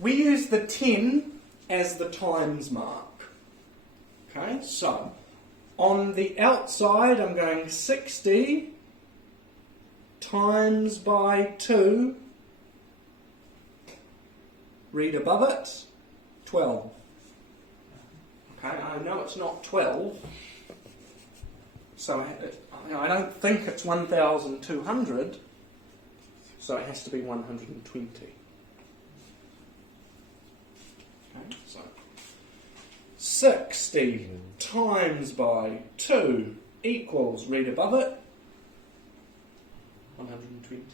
We use the 10 as the times mark. Okay, so on the outside I'm going 60 times by 2, read above it, 12. Okay, I know it's not 12, so I don't think it's 1,200, so it has to be 120. Okay, so 60 times by 2 equals, read above it, 120.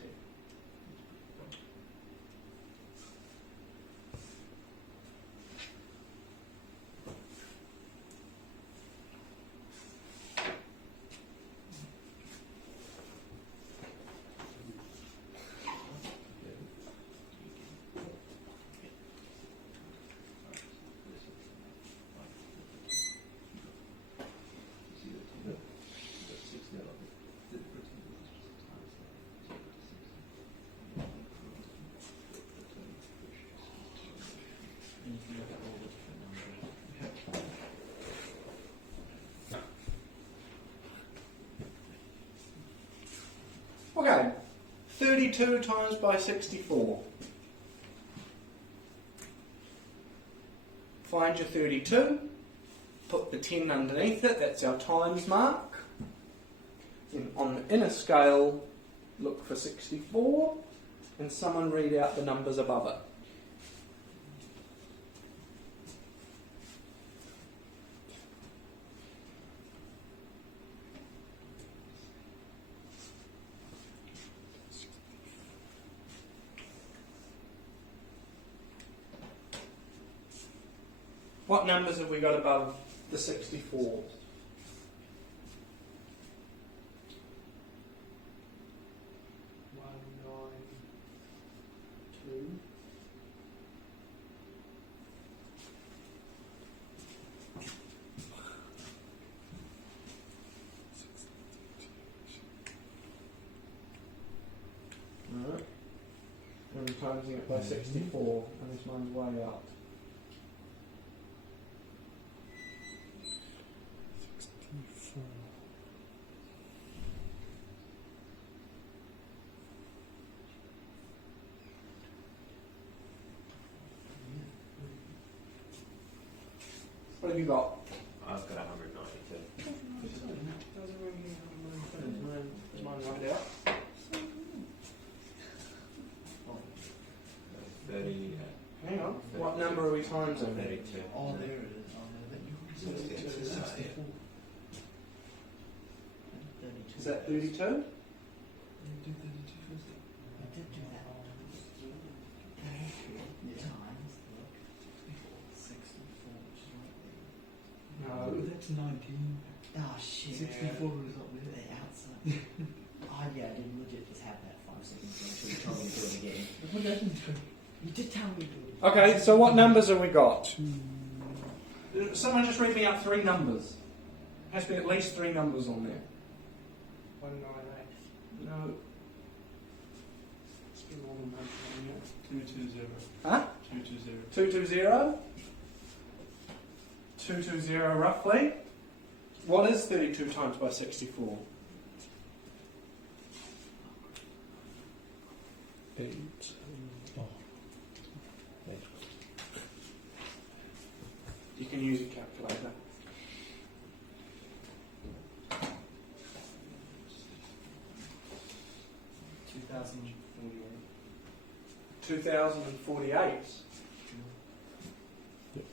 Okay, 32 times by 64. Find your 32, put the 10 underneath it, that's our times mark. Then on the inner scale, look for 64, and someone read out the numbers above it. What numbers have we got above the 64? 192. Alright. And I'm timesing it by 64, and this one's way out. 64. What have you got? I've got 192. Is mine right out? 30. Hang on. What number are we timesing? 32. Oh, there it is. Oh, no, that you 64. Is that 32? You do 32 first. I did do that. Times, look. 64, which is right Oh, No. that's 19. there. Oh, shit. 64 is up there. The outside. Oh, yeah, I didn't legit just have that 5 seconds ago, so you told me to do it again. What happened to it? You did tell me to do it. Okay, so what numbers have we got? Someone just read me out 3 numbers. Has to be at least 3 numbers on there. 198. No. It's been more than that. 220. Huh? 220. 220? 220 roughly. What is 32 times by 64? 8. Oh. You can use a calculator. $2,048. 2048. Yep.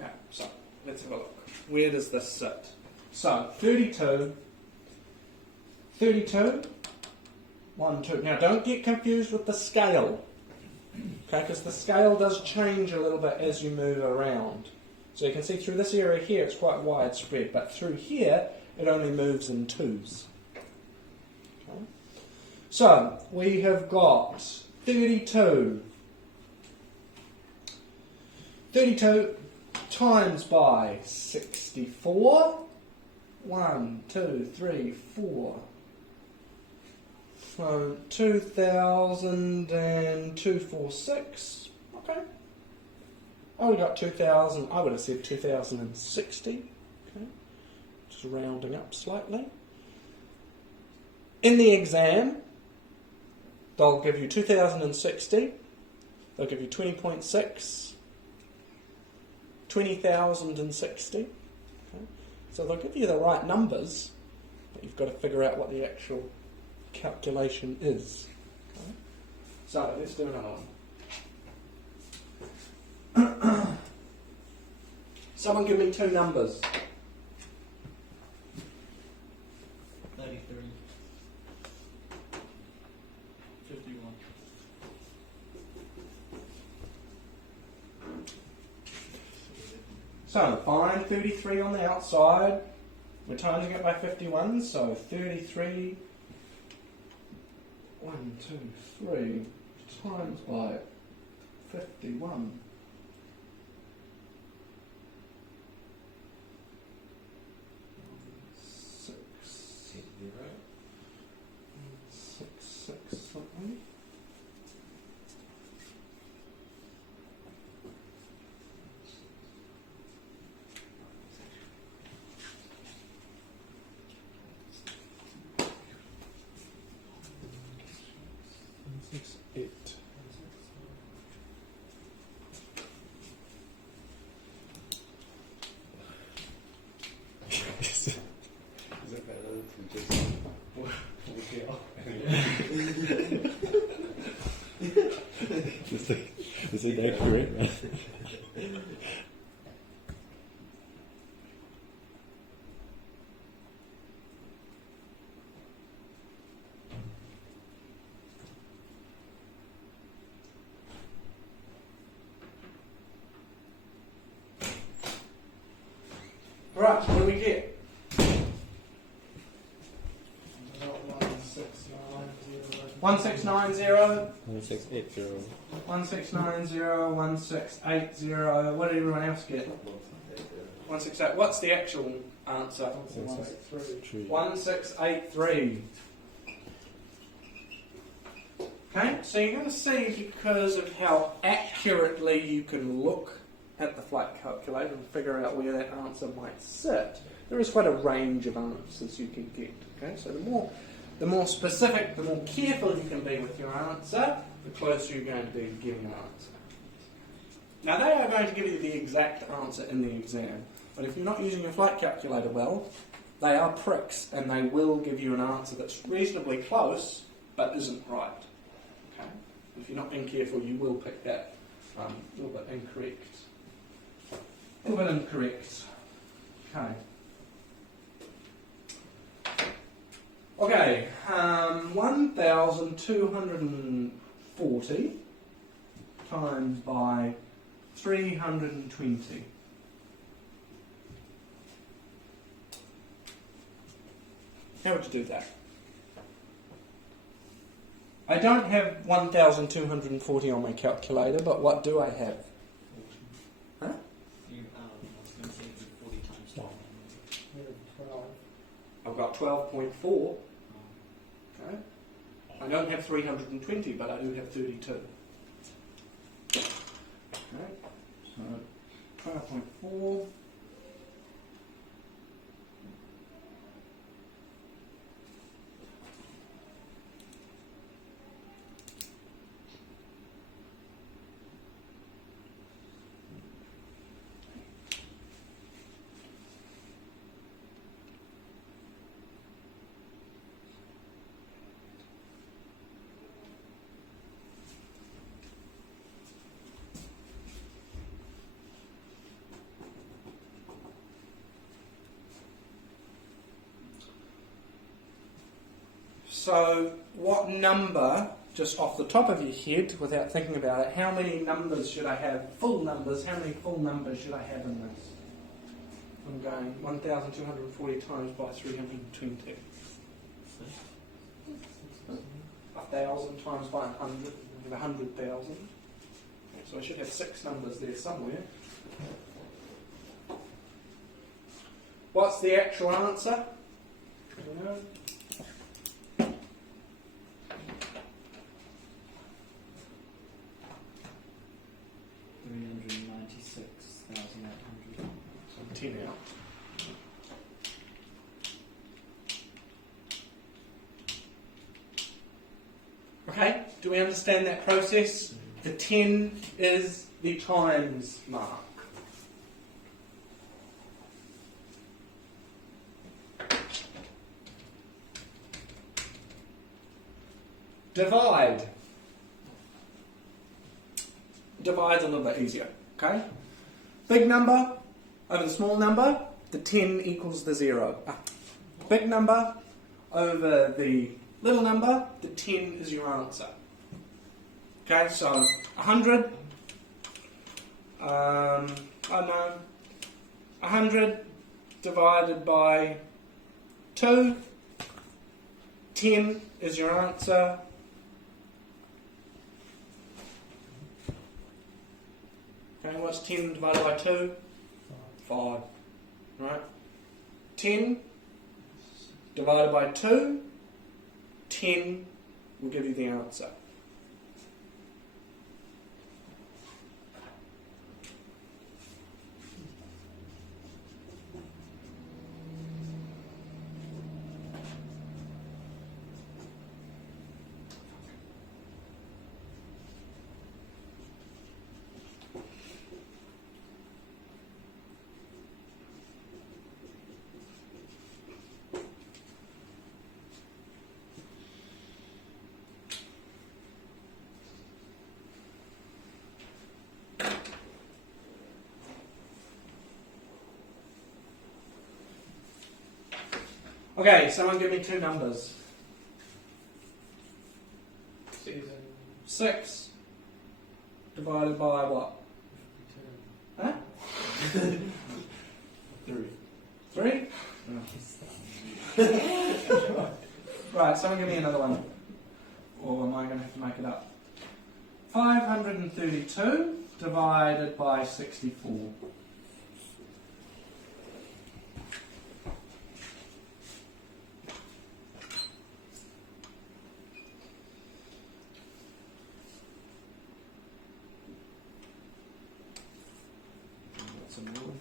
Okay, so let's have a look. Where does this sit? So 32, 1, 2. Now don't get confused with the scale, okay? Because the scale does change a little bit as you move around. So you can see through this area here it's quite widespread, but through here it only moves in 2s. Okay. So we have got 32. 32 times by 64. 1, 2, 3, 4. So 2,246. Okay. I would have got 2,000. I would have said 2,060. Okay. Just rounding up slightly. In the exam, they'll give you 2,060. They'll give you 20.6. 20,060. Okay. So they'll give you the right numbers, but you've got to figure out what the actual calculation is. Okay. So let's do another one. Someone give me 2 numbers. 33. 51. So find 33 on the outside. We're timing it by 51, so 33. 1, 2, 3 times by 51. Six something. 168. Is it better to just look it up? Is it accurate? Right, what do we get? 1690, 1680. 1690, 1680. What did everyone else get? 168. What's the actual answer? 163. 1683. Okay, so you're going to see, because of how accurately you can look at the flight calculator and figure out where that answer might sit, there is quite a range of answers you can get. Okay, so the more specific, the more careful you can be with your answer, the closer you're going to be to giving an answer. Now, they are going to give you the exact answer in the exam, but if you're not using your flight calculator well, they are pricks and they will give you an answer that's reasonably close but isn't right. Okay? If you're not being careful, you will pick that a little bit incorrect. A little bit incorrect. Okay. Okay, 1,240 times by 320. How would you do that? I don't have 1,240 on my calculator, but what do I have? Huh? You, I was going to say 40 times 12. I've got 12.4. Okay. I don't have 320, but I do have 32. Okay. So 12.4. So, what number, just off the top of your head, without thinking about it, how many numbers should I have? Full numbers, how many full numbers should I have in this? I'm going 1,240 times by 320. 1,000 times by 100, 100,000. Okay, so I should have 6 numbers there somewhere. What's the actual answer? Do you know? 396,800. So 10 out. Okay, do we understand that process? The 10 is the times mark. Divide. Divide's a little bit easier, okay? Big number over the small number, the 10 equals the 0. Big number over the little number, the 10 is your answer. Okay, so 100, 100 divided by 2, 10 is your answer. Okay, what's 10 divided by 2? 5. Right? 10 divided by 2, 10 will give you the answer. Okay, someone give me two numbers. 6 divided by what? Huh? 3? Right, someone give me another one. Or am I going to have to make it up? 532 divided by 64. That's a rule.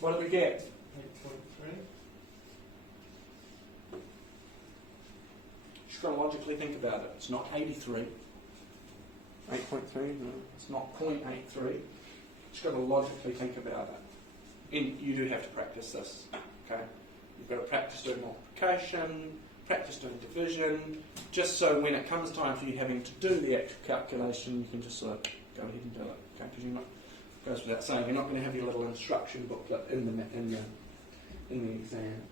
What do we get? 8.3. Just got to logically think about it. It's not 83. 8.3, no. It's not 0.83. Just got to logically think about it. And you do have to practice this. Okay? You've got to practice doing multiplication, practice doing division, just so when it comes time for you having to do the actual calculation, you can just sort of go ahead and do it. Okay? Because you're not, goes without saying, you're not going to have your little instruction booklet in the exam.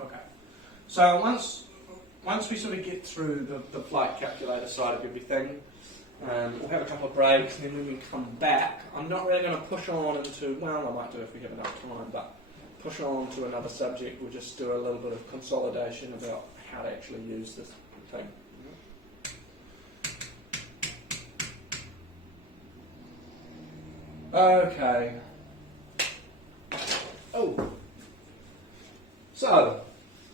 Okay. So once we sort of get through the flight calculator side of everything, we'll have a couple of breaks, and then when we come back, I'm not really going to push on into, well, I might do if we have enough time, but push on to another subject. We'll just do a little bit of consolidation about how to actually use this thing. Okay. Oh. So,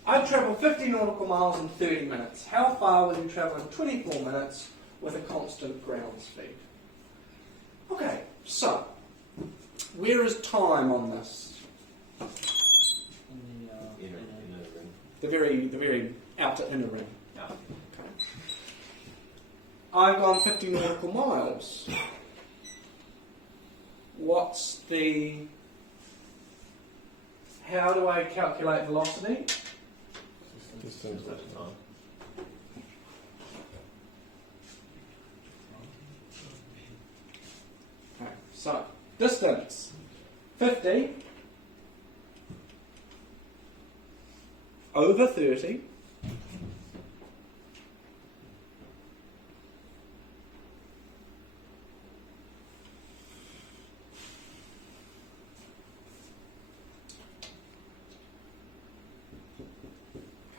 I've travelled 50 nautical miles in 30 minutes. How far will you travel in 24 minutes with a constant ground speed? Okay, so, where is time on this? In the Inner ring. The very outer inner ring. Yeah. Okay. I've gone 50 nautical miles. How do I calculate velocity? Distance. At a time. Okay, so, distance, 50 over 30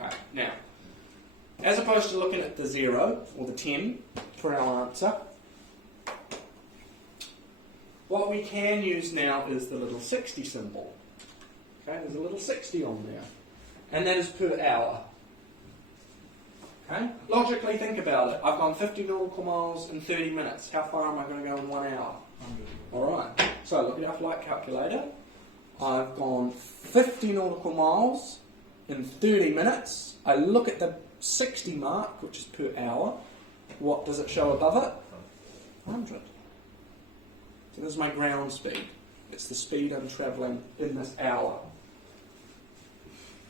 Okay, now, as opposed to looking at the 0 or the 10 for our answer, what we can use now is the little 60 symbol. Okay, there's a little 60 on there. And that is per hour. Okay? Logically think about it. I've gone 50 nautical miles in 30 minutes. How far am I going to go in 1 hour? 100. Alright, so look at our flight calculator. I've gone 50 nautical miles in 30 minutes. I look at the 60 mark, which is per hour. What does it show above it? 100. So this is my ground speed. It's the speed I'm travelling in this hour.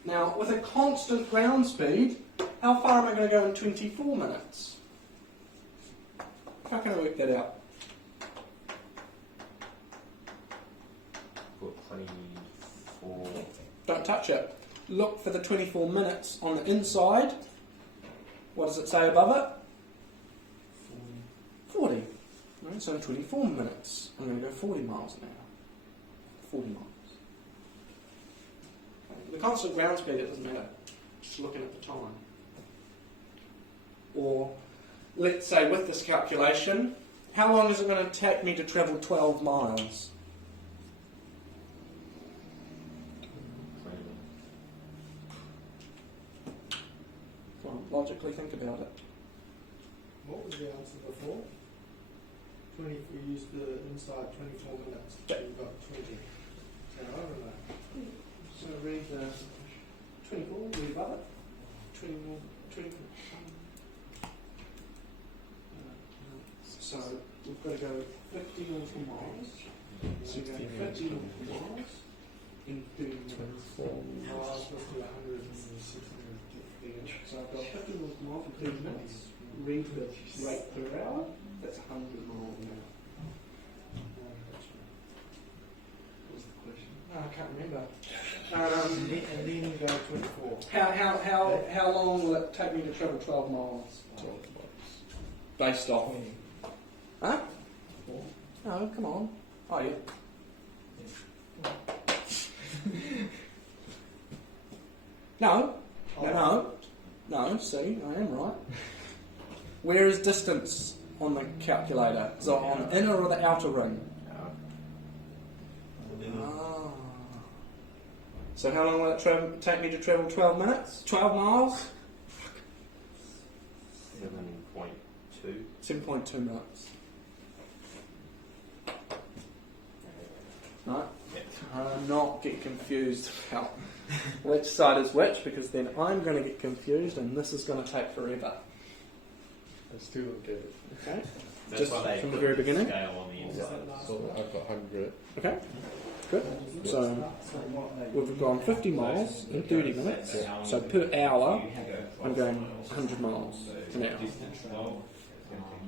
Now, with a constant ground speed, how far am I going to go in 24 minutes? How can I work that out? Put 24. Don't touch it. Look for the 24 minutes on the inside. What does it say above it? 40. Right, so in 24 minutes, I'm going to go 40 miles an hour. 40 miles. Okay. The constant ground speed, it doesn't matter. Just looking at the time. Or, let's say with this calculation, how long is it going to take me to travel 12 miles? Come on, logically think about it. What was the answer before? 20, we used the inside 24 minutes. Yep. We've got 20. So I don't know. So read the 24, read above it. 20 more, 20. So we've got to go 50 nautical miles. So go 50 nautical miles in 30 minutes. 24. Oh, I was supposed to do 100 and 650. So I've got 50 nautical miles in 30 minutes. Read the rate per hour. That's 100 miles an hour. What was the question? Oh, I can't remember. And then go 24. How long will it take me to travel 12 miles? 12 miles. Based off. Huh? No, come on. Oh, yeah. No. No, see, I am right. Where is distance on the calculator? Is it on the inner or the outer ring? Ah. So how long will it take me to travel 12 minutes? 12 miles? 7.2. 7.2 minutes. Right? Not get confused about which side is which, because then I'm going to get confused and this is going to take forever. I still don't get it. Okay? That's Just why they from the put very beginning? Scale on the inside. So I've got 100. Okay? Good. So we've gone 50 miles in 30 minutes. So per hour, I'm going 100 miles an hour.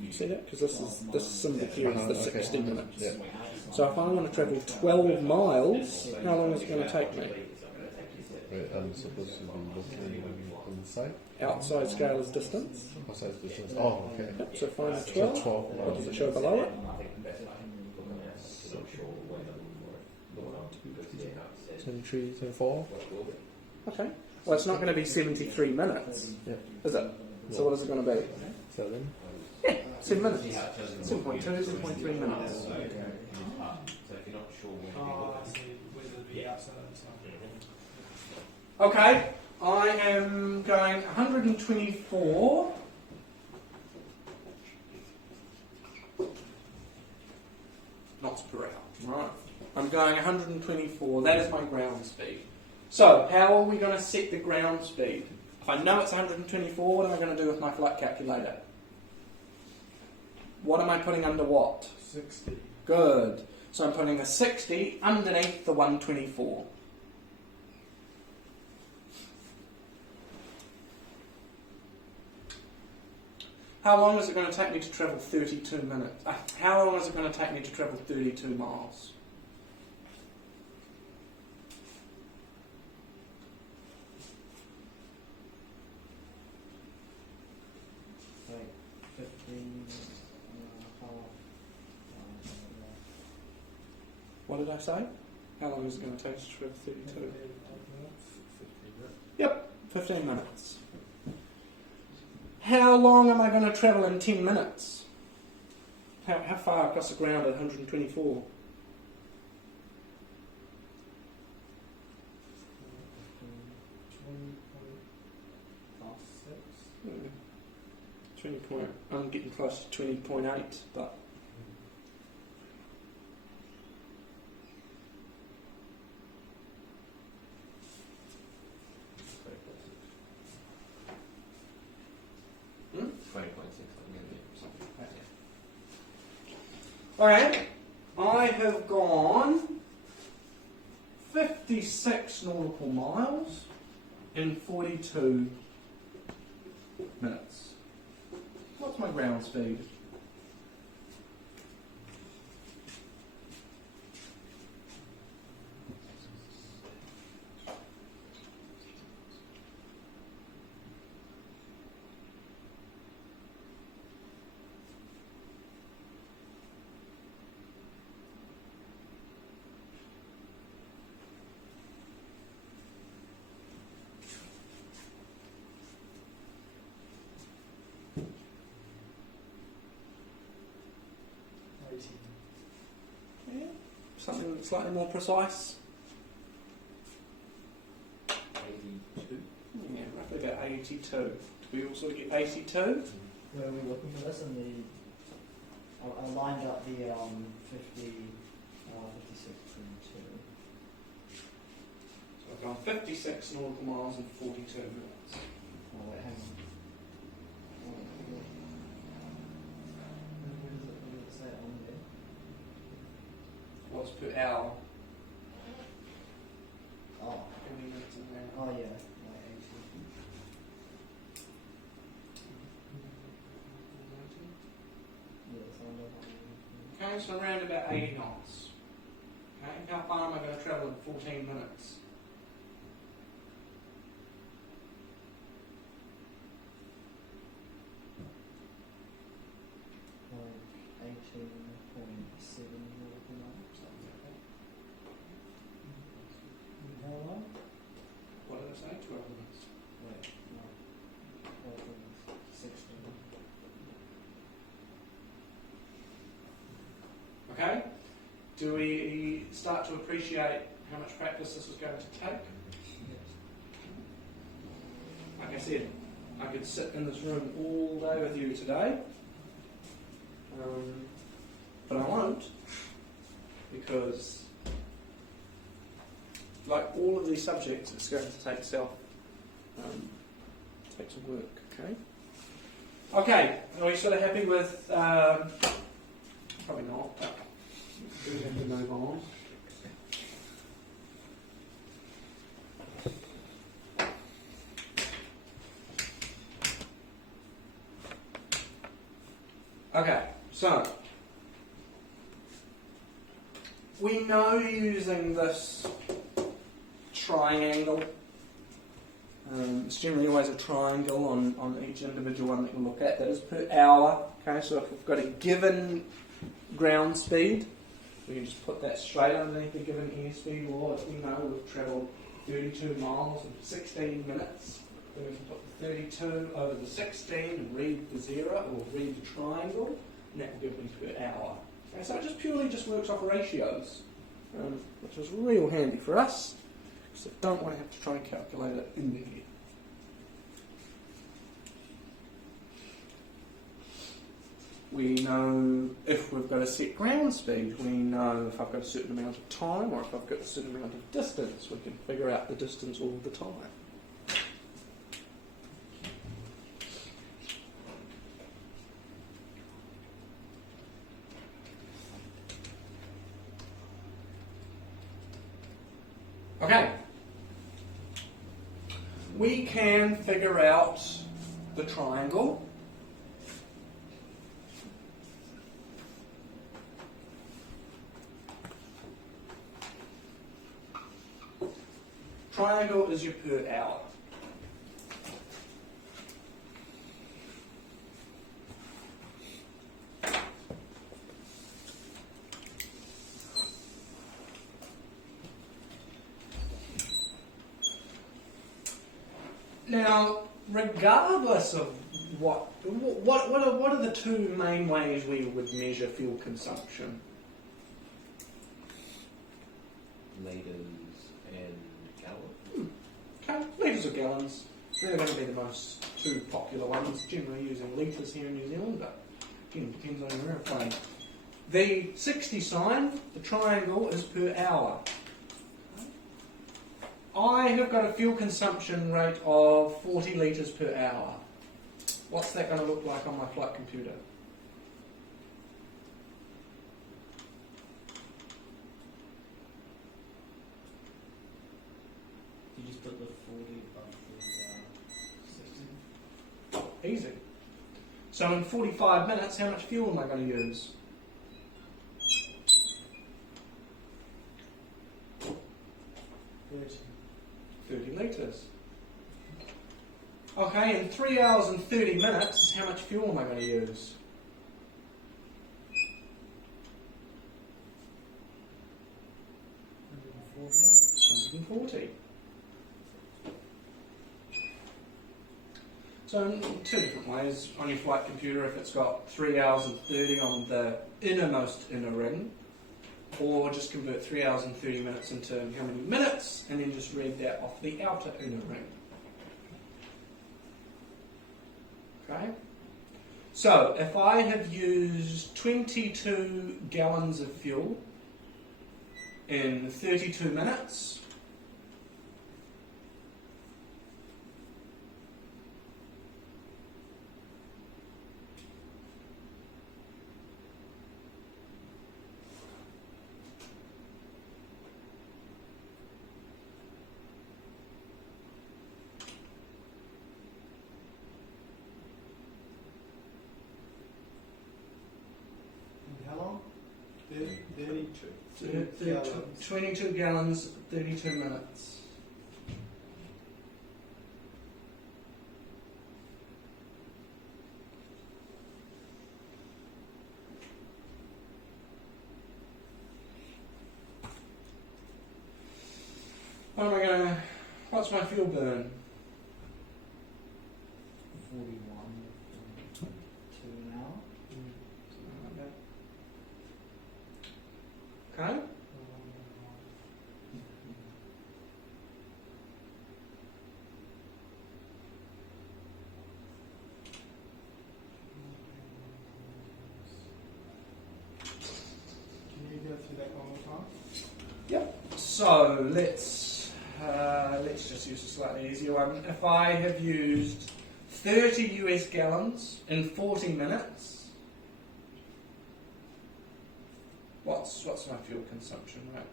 You see that? Because this symbol here is the 60 minutes. Yeah. So if I want to travel 12 miles, how long is it going to take me? Wait, I'm supposed to be looking inside. Outside scale is distance. Outside distance. Oh, okay. Yep, so find the So 12. 12 What miles. does it show below it? 23, 24. Okay. Well, it's not going to be 73 minutes, Yeah. is it? So what is it going to be? 7. Yeah, 7 minutes. 7.2, 7.3 minutes. So if you're not sure when Oh, I see. Whether it be outside or inside. Okay, I am going 124. Knots per hour. Right. I'm going 124. That is my ground speed. So, how are we going to set the ground speed? If I know it's 124, what am I going to do with my flight calculator? What am I putting under what? 60. Good. So I'm putting a 60 underneath the 124. How long is it going to take me to travel 32 minutes? How long is it going to take me to travel 32 miles? Like 15 What did I say? How long is it going to take to travel 32? Yep, 15 minutes. How long am I going to travel in 10 minutes? How far across the ground at 124? 20 point. I'm getting close to 20.8, but Hmm? 20.6. okay. I have gone 56 nautical miles in 42 minutes. What's my ground speed? Yeah, something slightly more precise. 82. Yeah, roughly about 82. we also get 82. Where are we looking for this? In the I lined up the 50, 56, and 2. So I've gone 56 nautical miles in 42 minutes. Oh wait, hang on. Where does it say it on there? What's per hour? Oh. How many minutes an hour? Oh yeah. Okay, so around about 80 knots. Okay, how far am I going to travel in 14 minutes? Like 18.7 nautical miles. Something like that. How long? What did I say? 12 minutes. Wait, no. 16. Okay? Do we start to appreciate how much practice this is going to take? Like I said, I could sit in this room all day with you today, but I won't, because like all of these subjects, it's going to take take some work. Okay. Okay. Are we sort of happy with? Probably not. But we have to move on. Okay, so we know using this triangle, it's generally always a triangle on each individual one that you look at, that is per hour. Okay, so if we've got a given ground speed, we can just put that straight underneath the given airspeed law. If we know we've travelled 32 miles in 16 minutes, then we can put the 32 over the 16 and read the 0 or read the triangle, and that will give me per hour. Okay, so it just purely works off ratios, which is real handy for us, because I don't want to have to try and calculate it in there. We know if we've got a set ground speed, we know if I've got a certain amount of time or if I've got a certain amount of distance. We can figure out the distance all the time. Okay. We can figure out the triangle. Triangle is your per hour. Now, regardless of what are the two main ways we would measure fuel consumption? Litres and gallons. Okay, litres or gallons. They're going to be the most two popular ones, generally using litres here in New Zealand, but again, depends on your airplane. The 60 sign, the triangle, is per hour. I have got a fuel consumption rate of 40 litres per hour. What's that going to look like on my flight computer? You just put the 40 above the 60? Easy. So in 45 minutes, how much fuel am I going to use? 30 litres. Okay, in 3 hours and 30 minutes, how much fuel am I going to use? 140. So in two different ways on your flight computer, if it's got 3 hours and 30 on the innermost inner ring, or just convert 3 hours and 30 minutes into how many minutes, and then just read that off the outer inner ring. Okay? So, if I have used 22 gallons of fuel in 32 minutes, How long? 32. 22 gallons, 32 minutes. What's my fuel burn? 41.2 an hour. Something like that. Okay? Can you go through that one more time? Yep. So let's just use a slightly easier one. If I have used 30 US gallons in 40 minutes, what's my fuel consumption rate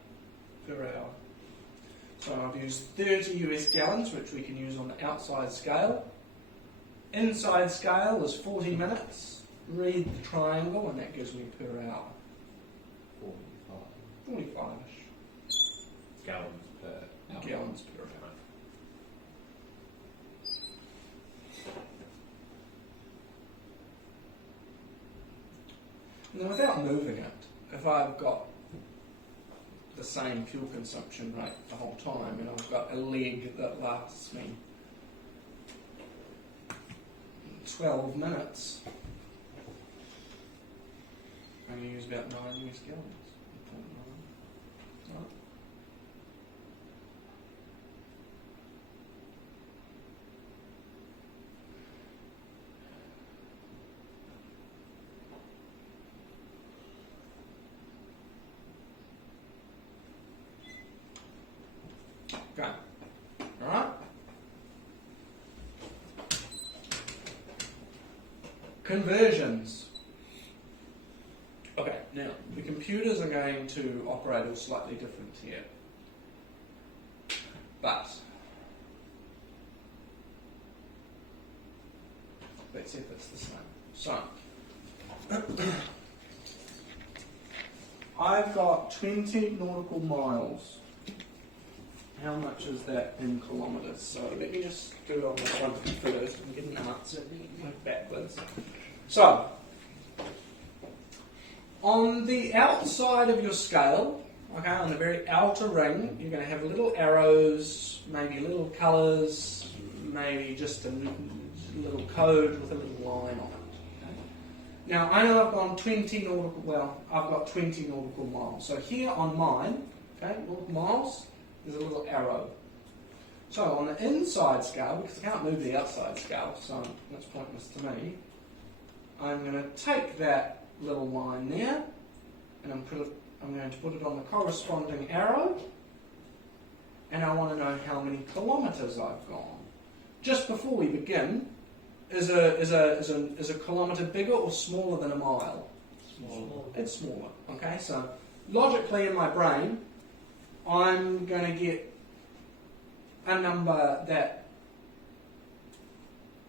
per hour? So I've used 30 US gallons, which we can use on the outside scale. Inside scale is 40 minutes. Read the triangle, and that gives me per hour. 45-ish. Gallons per hour. Gallons per hour. And then without moving it, if I've got the same fuel consumption rate the whole time, and I've got a leg that lasts me 12 minutes, I'm going to use about 9 US gallons. 0.9. Right. Okay. Alright? Conversions. Okay, now the computers are going to operate all slightly different here. But let's see if it's the same. So I've got 20 nautical miles. How much is that in kilometres? So let me just do it on the front first and get an answer, then move backwards. So, on the outside of your scale, okay, on the very outer ring, you're going to have little arrows, maybe little colours, maybe just a little code with a little line on it. Okay? Now, I know I've gone 20 nautical, well, I've got 20 nautical miles. So here on mine, okay, nautical miles, there's a little arrow. So on the inside scale, because I can't move the outside scale, so that's pointless to me, I'm going to take that little line there, and I'm going to put it on the corresponding arrow, and I want to know how many kilometres I've gone. Just before we begin, is a kilometre bigger or smaller than a mile? Smaller. It's smaller. Okay, so logically in my brain, I'm going to get a number that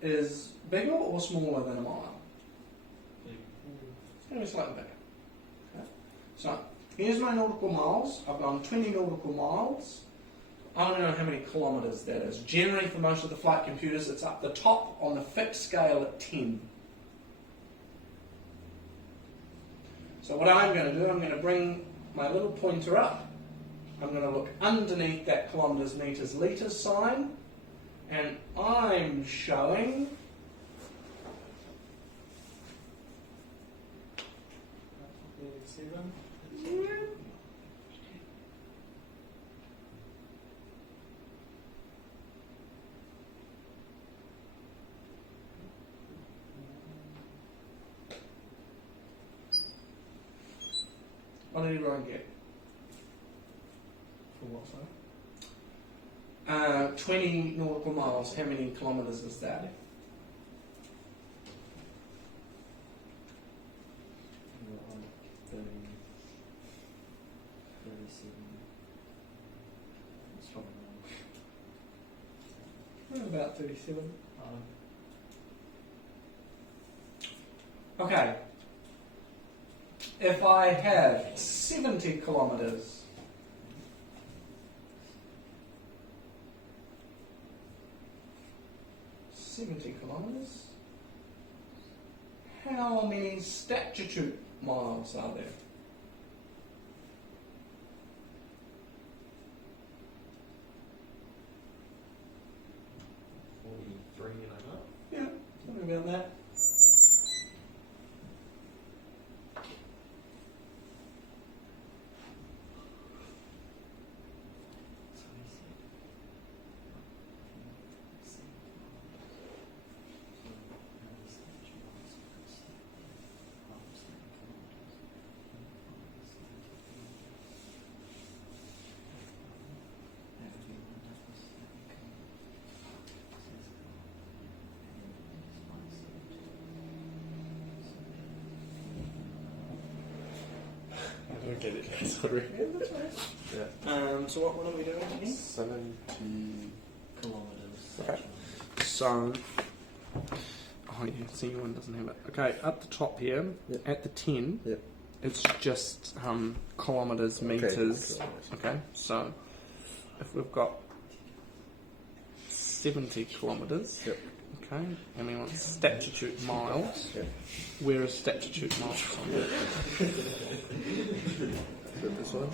is bigger or smaller than a mile. It's going to be slightly bigger. Okay. So here's my nautical miles. I've gone 20 nautical miles. I want to know how many kilometres that is. Generally, for most of the flight computers, it's up the top on the fixed scale at 10. So what I'm going to do, I'm going to bring my little pointer up. I'm going to look underneath that kilometres, metres, litres sign, and I'm showing 37. What did everyone get? For what, sorry? 20 nautical miles. How many kilometres is that? Well, 37. It's probably wrong. About 37. Okay. If I have 70 kilometres, how many statute miles are there? 43 and a half. Yeah, something about that. I don't get it. Sorry. So what are we doing again? 70. Kilometres. Okay. So, oh yeah, see, one doesn't have it. Okay, up the top here, Yep. at the 10, Yep. it's just kilometres, metres. Okay, so if we've got 70 kilometres, Yep. okay, and we want statute miles, Yep. where is statute miles on it? Is it this one?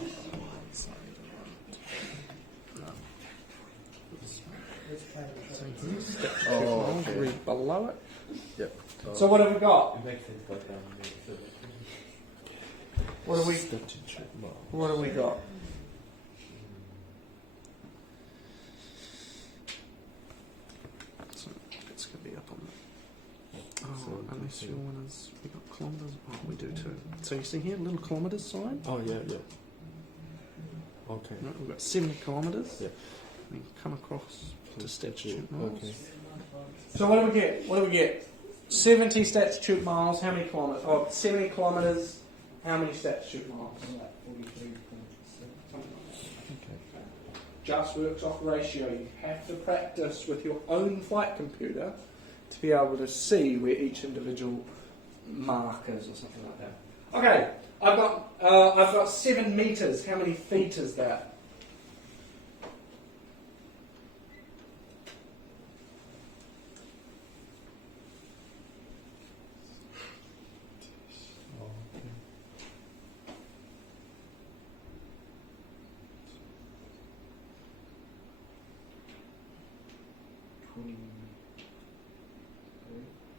Let's play the So track. here's statute Oh, miles, okay. read below it. Yep. So what have we got? It makes sense, but What have we? Statute miles. What have we got? So it's going to be up on the. Oh, unless your one is. We got kilometres. Oh, we do too. So you see here, little kilometres sign. Oh, yeah, yeah. Okay. Right, we've got 70 kilometres. Yeah. We come across to statute miles. Okay. So what do we get? What do we get? 70 statute miles. How many kilometres? Oh, 70 kilometres. How many statute miles? About 43.7. Okay. Just works off ratio. You have to practice with your own flight computer to be able to see where each individual mark is or something like that. Okay, I've got 7 meters. How many feet is that?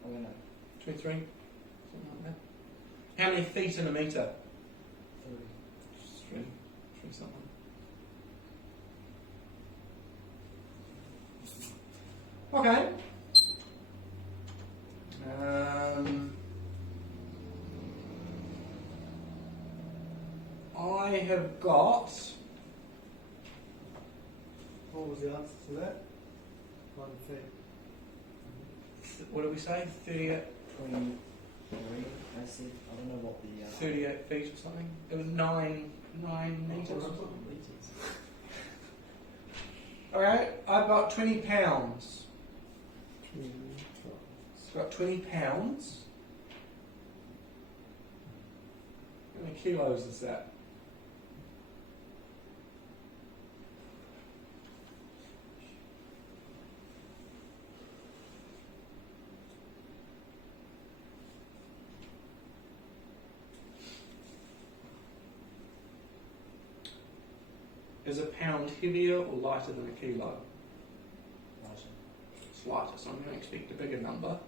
Oh, no. 23? Something like that. How many feet in a meter? 3 something. Okay. I have got. What was the answer to that? 1 feet. What did we say? 38, 23, I said. I don't know what the... 38 feet or something? It was 9 metres or something. Okay, I've got 20 pounds. It's got 20 pounds. How many kilos is that? Is a pound heavier or lighter than a kilo? Lighter. It's lighter, so I'm going to expect a bigger number.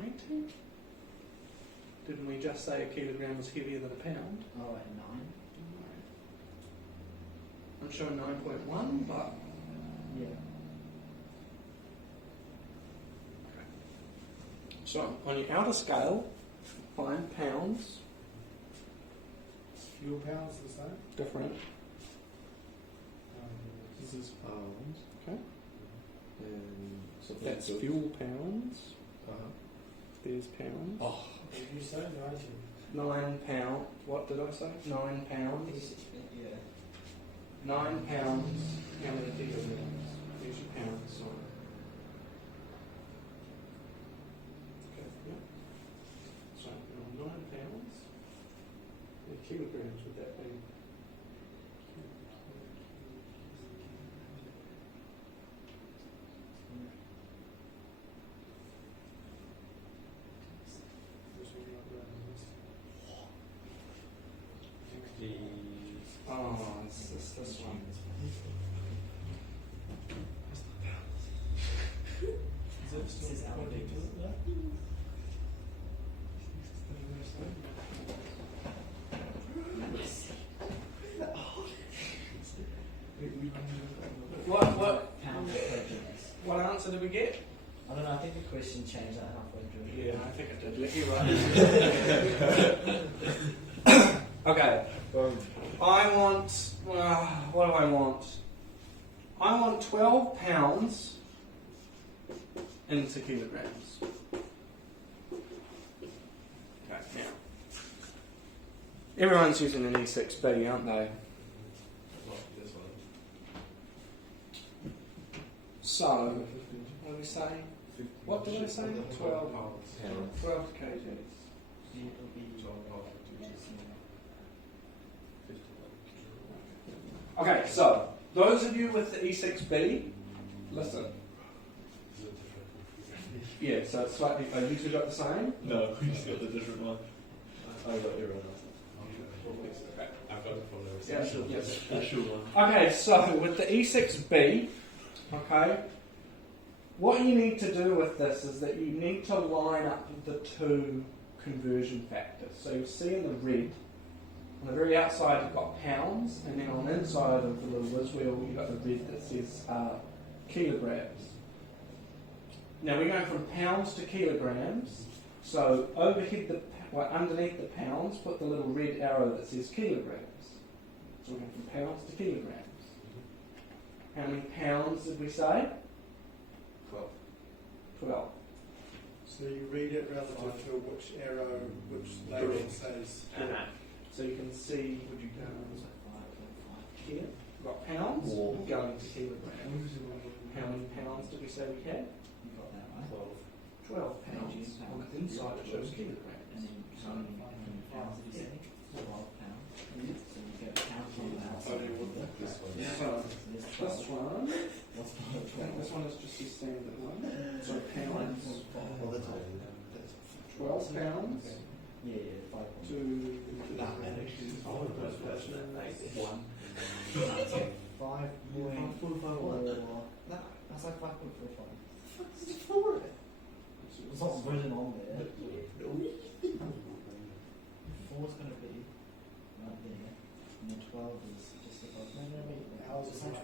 90? Didn't we just say a kilogram was heavier than a pound? Oh, at 9? I'm showing 9.1, but Yeah. so on your outer scale, fine, pounds, Fuel pounds the same. different. This is pounds. Okay. And so That's fuel pounds. Uh-huh. There's pounds. Oh, What did you say? 90. £9. What did I say? £9. Yeah. £9. How many kilograms? There's your pounds. Sorry. Okay. Yeah. So £9. In kilograms would that be? Oh, it's this one. This is elevated. What answer did we get? I don't know, I think the question changed that halfway through. Yeah, I think it did. Let you right. Okay. I want. What do I want? I want 12 pounds into kilograms. Okay, now. Everyone's using an E6B, aren't they? this one. So, what do we say? What did I say? 12 pounds. 12 kgs. It'll be Okay, so those of you with the E6B, listen. Yeah, so it's slightly. Oh, you two got the same? No, we just got the different one. I got everyone else. Okay. I've got it from there. Yeah, sure. Yes. Special one. Okay, so with the E6B, okay, what you need to do with this is that you need to line up the two conversion factors. So you'll see in the red, on the very outside you've got pounds, and then on the inside of the little whiz wheel you've got the red that says kilograms. Now we're going from pounds to kilograms, so underneath the pounds put the little red arrow that says kilograms. So we're going from pounds to kilograms. How many pounds did we say? 12. So you read it relative to which arrow, which label says. So you can see, would you go here? We've got pounds going to kilograms. How many pounds did we say we had? You got that right. 12 pounds. On the inside it shows kilograms. And then how many pounds did you say? 12 pounds. So you get pounds on the outside. So There's this 12. one, What's I think this one is just the standard one. So pounds, 12 pounds Yeah, 5 to That's like 5.45. It's not written on there. 4 is going to be right there, and then 12 is just above. No, wait. How's It's it like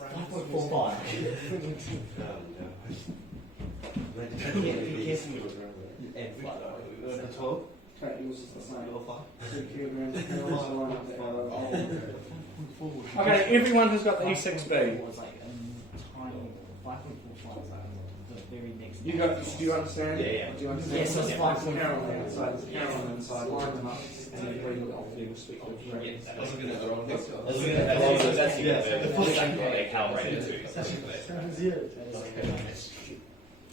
like? 5.45. okay, yours is the same. 2 kilograms of pounds, so line up the arrow. Okay, everyone who's got the E6B. Was like a tiny 5.45 is like the very next. Do you understand? Yeah. Do you understand? Yes, so it's There's a 5.45. carol on the outside, there's a carol on the inside, line them up, and then read it off their respective grades. That's the calibrated too.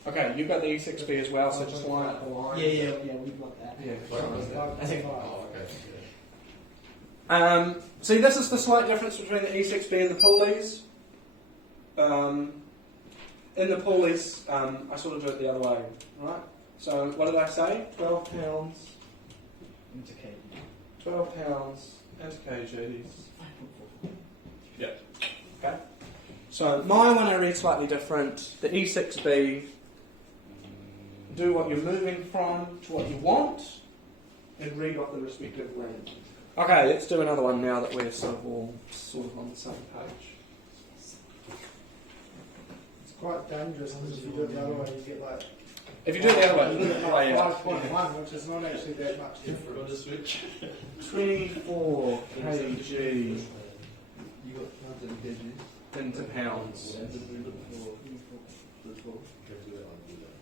Okay, you've got the E6B as well, so just line up the line. Yeah, we've got that. See, this is the slight difference between the E6B and the pulleys. In the pulleys, I sort of do it the other way, right? So, what did I say? 12 pounds. Into kg. 12 pounds into kgs. Yeah. Okay. So, my one I read slightly different. The E6B, do what you're moving from to what you want, and read off the respective range. Okay, let's do another one now that we're sort of all on the same page. It's quite dangerous because if you do it the other way, you get like. If you do it the other way, 5.1, which is not actually that much different. Got a switch. 24 kg You got pounds and kgs. into pounds. Can do that one, do that.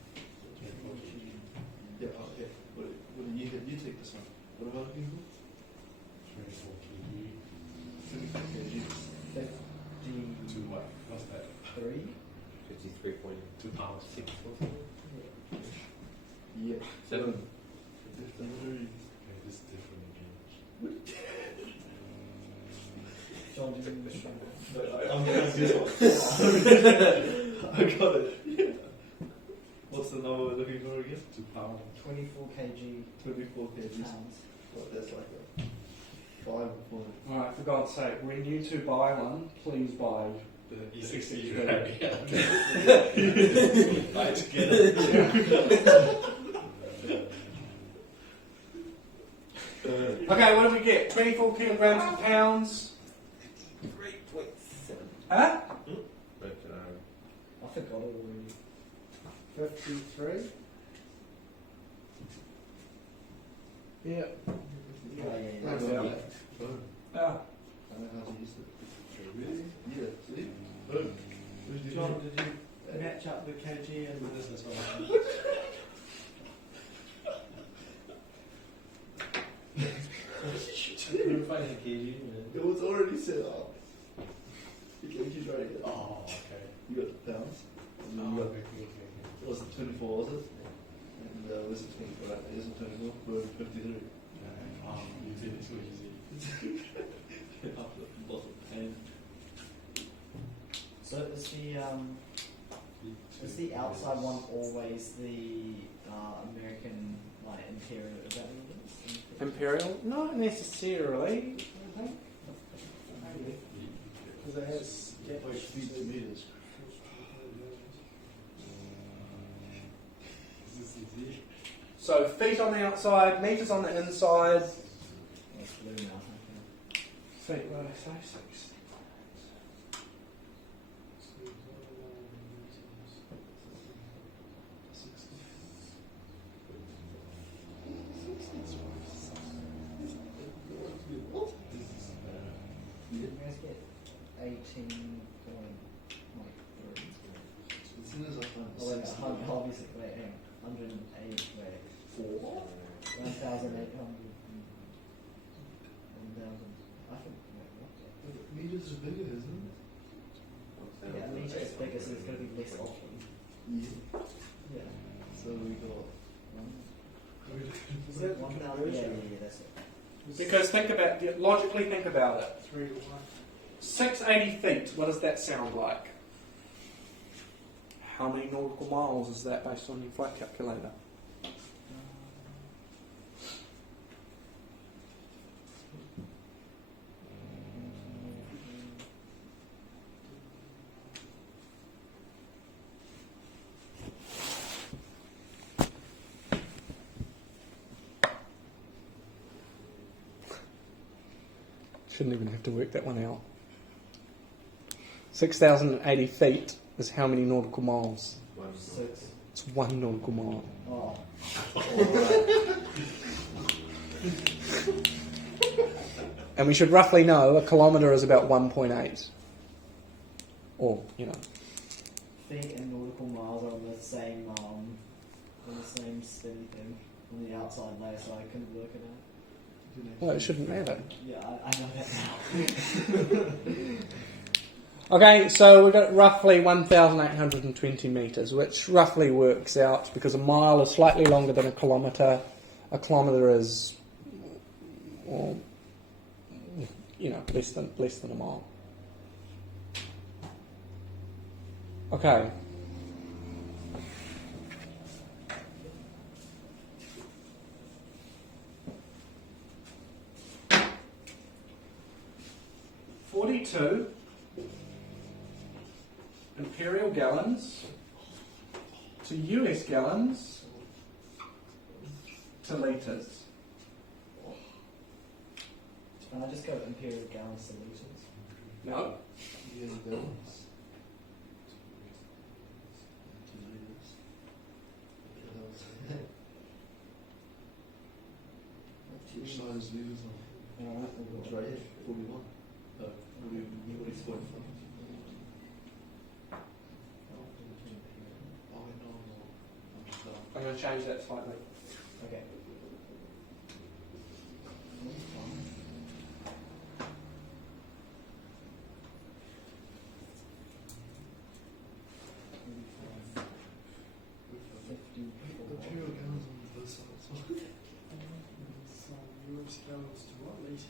Yeah, okay. What do you take this one? What about you? 24 kg. 53. What? What's that? 53.2 pounds. 6 or Yeah. 7. Okay, this is different again. John, do you think this one? I'm going to this one. I got it. What's the number we're looking for again? 2 pounds. 24 kg 24 kgs. pounds. What, that's like a 5 point. Alright, for God's sake, when you two buy one, please buy The E62. I had to get it. Okay, what do we get? 24 kilograms of pounds? 3.7. Huh? But, I forgot it already. 53. Yeah. Yeah. That's Yeah. it. Ah. I know how to use it. Really? Yeah, see? Boom. John, did you match up the kg and the This is what Couldn't find a kg, man. It was already set up. You can keep writing it. Oh, okay. You got the pounds. And then you got, was it 24, was it? And was it 24? Right? It isn't 24, we're 53. You did it so easy. After a lot of pain. So is the outside one always the American like interior? Is that what it is? Imperial? Not necessarily, I think. because it has Like feet to meters. This is easy. So feet on the outside, meters on the inside. Oh, it's blue now. Okay. Feet, what did I say? 6. You guys get 18.3. As soon as I find Oh, wait, obviously, wait, hang on. 108, wait. 1,800. 1,000. I think, wait, what? meters is bigger, isn't it? Yeah, a meter is bigger, so it's going to be less often. Yeah. Yeah. So we got Is that 1,000? conversion? Yeah, that's it. Because logically think about it. 3 to 1. 680 feet, what does that sound like? How many nautical miles is that based on your flight calculator? Shouldn't even have to work that one out. 6,080 feet is how many nautical miles? 6. It's 1 nautical mile. Oh. And we should roughly know a kilometre is about 1.8. Or, Feet and nautical miles are on the same spin thing on the outside layer, so I couldn't work it out. Well, it shouldn't matter. Yeah, I know that now. Okay, so we've got roughly 1,820 metres, which roughly works out, because a mile is slightly longer than a kilometre is, well, less than a mile. Okay. $42 imperial gallons to US gallons to litres. Can I just go imperial gallons to litres? No. years ago. 2 liters. minus meters on. Alright, it's right here, 41. What is 45? I'm going to change that slightly. Okay. Imperial gallons on both sides. So US gallons to what litres?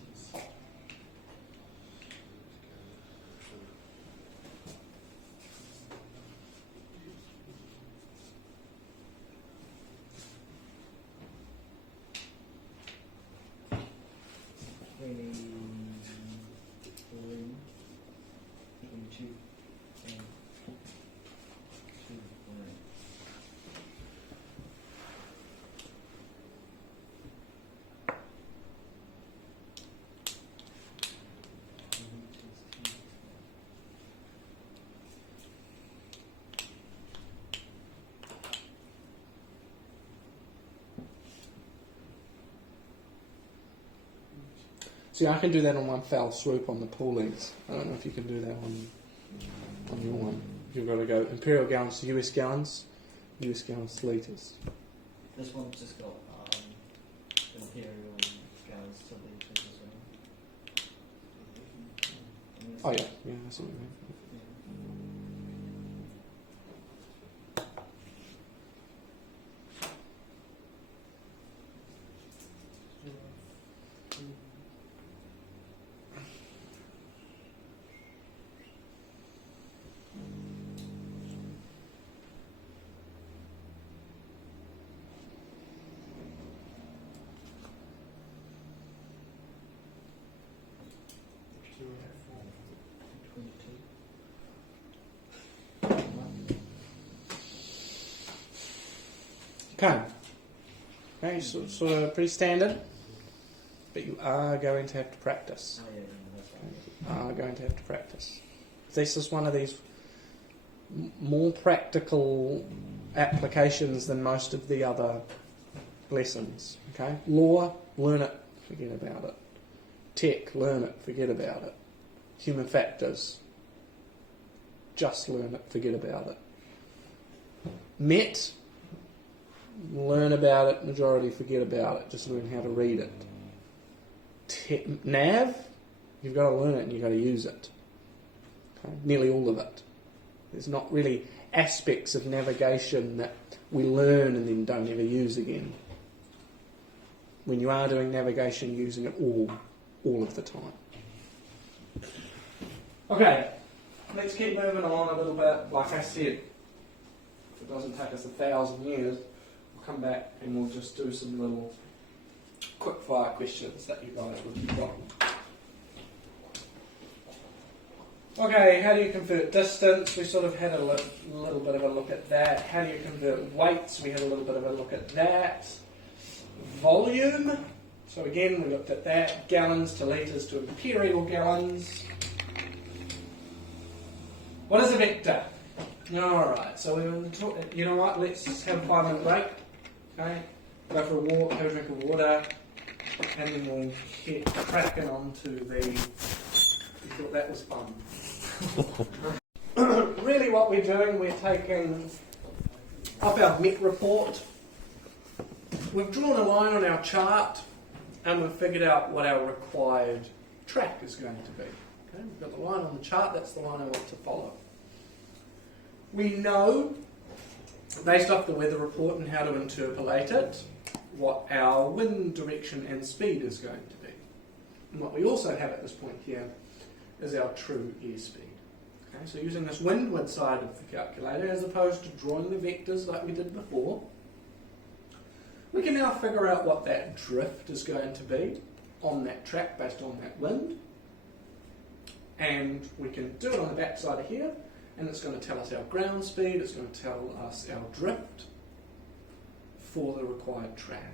See, I can do that on one fell swoop on the poolings. I don't know if you can do that on your one. You've got to go imperial gallons to US gallons to litres. This one's just got imperial gallons to litres as well. Oh yeah, that's what you mean. Okay, so sort of pretty standard, but you are going to have to practice. Oh, yeah, that's right. You are going to have to practice. This is one of these more practical applications than most of the other lessons. Okay, law, learn it, forget about it. Tech, learn it, forget about it. Human factors, just learn it, forget about it. Met, learn about it, majority forget about it, just learn how to read it. Nav, you've got to learn it and you've got to use it. Okay? Nearly all of it. There's not really aspects of navigation that we learn and then don't ever use again. When you are doing navigation, you're using it all of the time. Okay, let's keep moving on a little bit. Like I said, if it doesn't take us 1,000 years, we'll come back and we'll just do some little quick fire questions that you guys will keep on. Okay, how do you convert distance? We sort of had a little bit of a look at that. How do you convert weights? We had a little bit of a look at that. Volume. So again, we looked at that. Gallons to litres to imperial gallons. What is a vector? Alright, so we're going to talk, you know what, let's have a 5-minute break. Okay, go for a walk, have a drink of water, and then we'll get cracking onto the... You thought that was fun. Really what we're doing, we're taking off our Met report. We've drawn a line on our chart and we've figured out what our required track is going to be. Okay? We've got the line on the chart, that's the line I want to follow. We know, based off the weather report and how to interpolate it, what our wind direction and speed is going to be. And what we also have at this point here is our true airspeed. Okay, so using this windward side of the calculator, as opposed to drawing the vectors like we did before, we can now figure out what that drift is going to be on that track based on that wind. And we can do it on the back side of here, and it's going to tell us our ground speed, it's going to tell us our drift for the required track.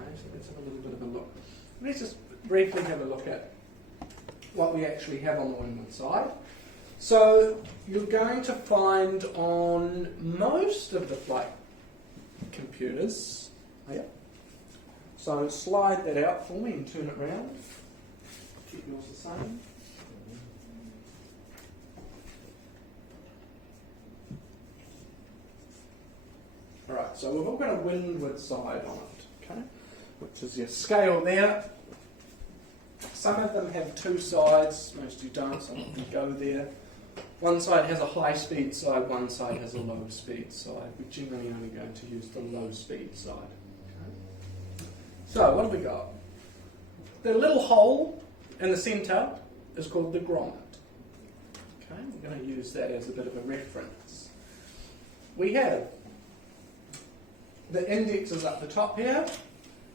Okay, so let's have a little bit of a look. Let's just briefly have a look at what we actually have on the windward side. So you're going to find on most of the flight computers, So slide that out for me and turn it round. Keep yours the same. Alright, so we've all got a windward side on it, okay? Which is your scale there. Some of them have two sides, most do don't, some of them go there. One side has a high speed side, one side has a low speed side. We're generally only going to use the low speed side. Okay? So, what have we got? The little hole in the centre is called the grommet. Okay, we're going to use that as a bit of a reference. We have the index is up the top here.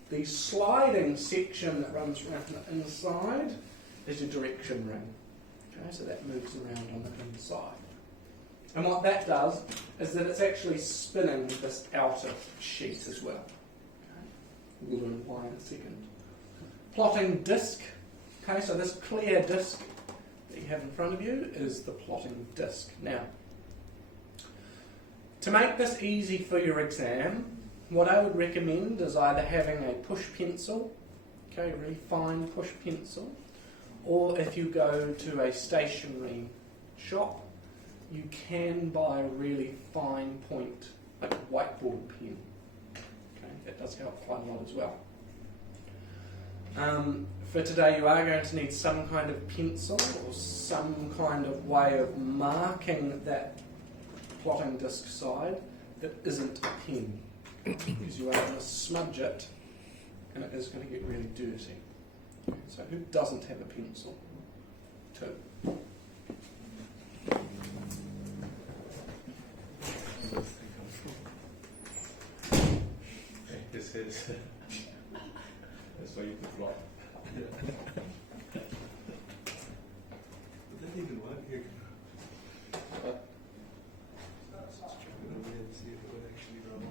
The sliding section that runs around the inside is your direction ring. Okay, so that moves around on the inside. And what that does is that it's actually spinning this outer sheet as well. Okay? We'll learn why in a second. Plotting disk. Okay, so this clear disk that you have in front of you is the plotting disk. Now, to make this easy for your exam, what I would recommend is either having a push pencil, okay, a really fine push pencil, or if you go to a stationery shop, you can buy a really fine point, like a whiteboard pen. Okay, that does help quite a lot as well. For today, you are going to need some kind of pencil or some kind of way of marking that plotting disk side that isn't a pen. Because you are going to smudge it and it is going to get really dirty. So who doesn't have a pencil? Two. This is that's why you can fly. Would that even work here? See if it would actually roll.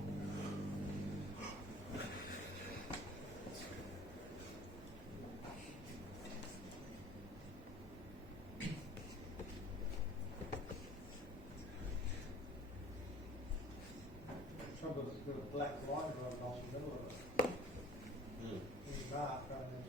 Trouble is, it's got a black line right across the middle of it. It's dark, rather than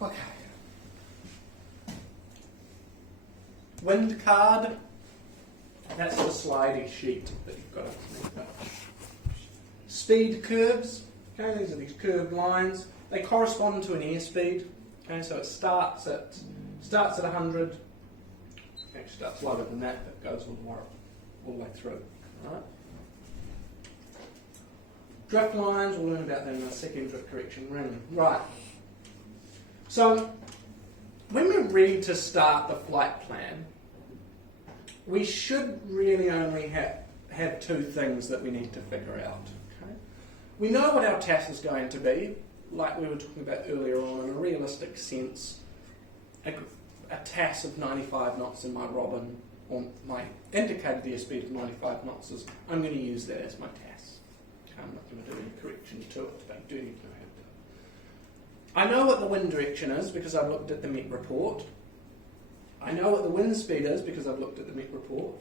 Okay. Wind card, that's the sliding sheet that you've got underneath it. Speed curves, okay, these are these curved lines. They correspond to an airspeed. Okay, so it starts at 100, actually starts lower than that, but goes all the way through. Right? Drift lines, we'll learn about that in a second, drift correction ring. Right. So, when we're ready to start the flight plan, we should really only have two things that we need to figure out. Okay? We know what our TAS is going to be, like we were talking about earlier on, in a realistic sense. A TAS of 95 knots in my Robin, or my indicated airspeed of 95 knots is, I'm going to use that as my TAS. Okay, I'm not going to do any correction to it, but I do need to know how to do it. I know what the wind direction is because I've looked at the Met report. I know what the wind speed is because I've looked at the Met report.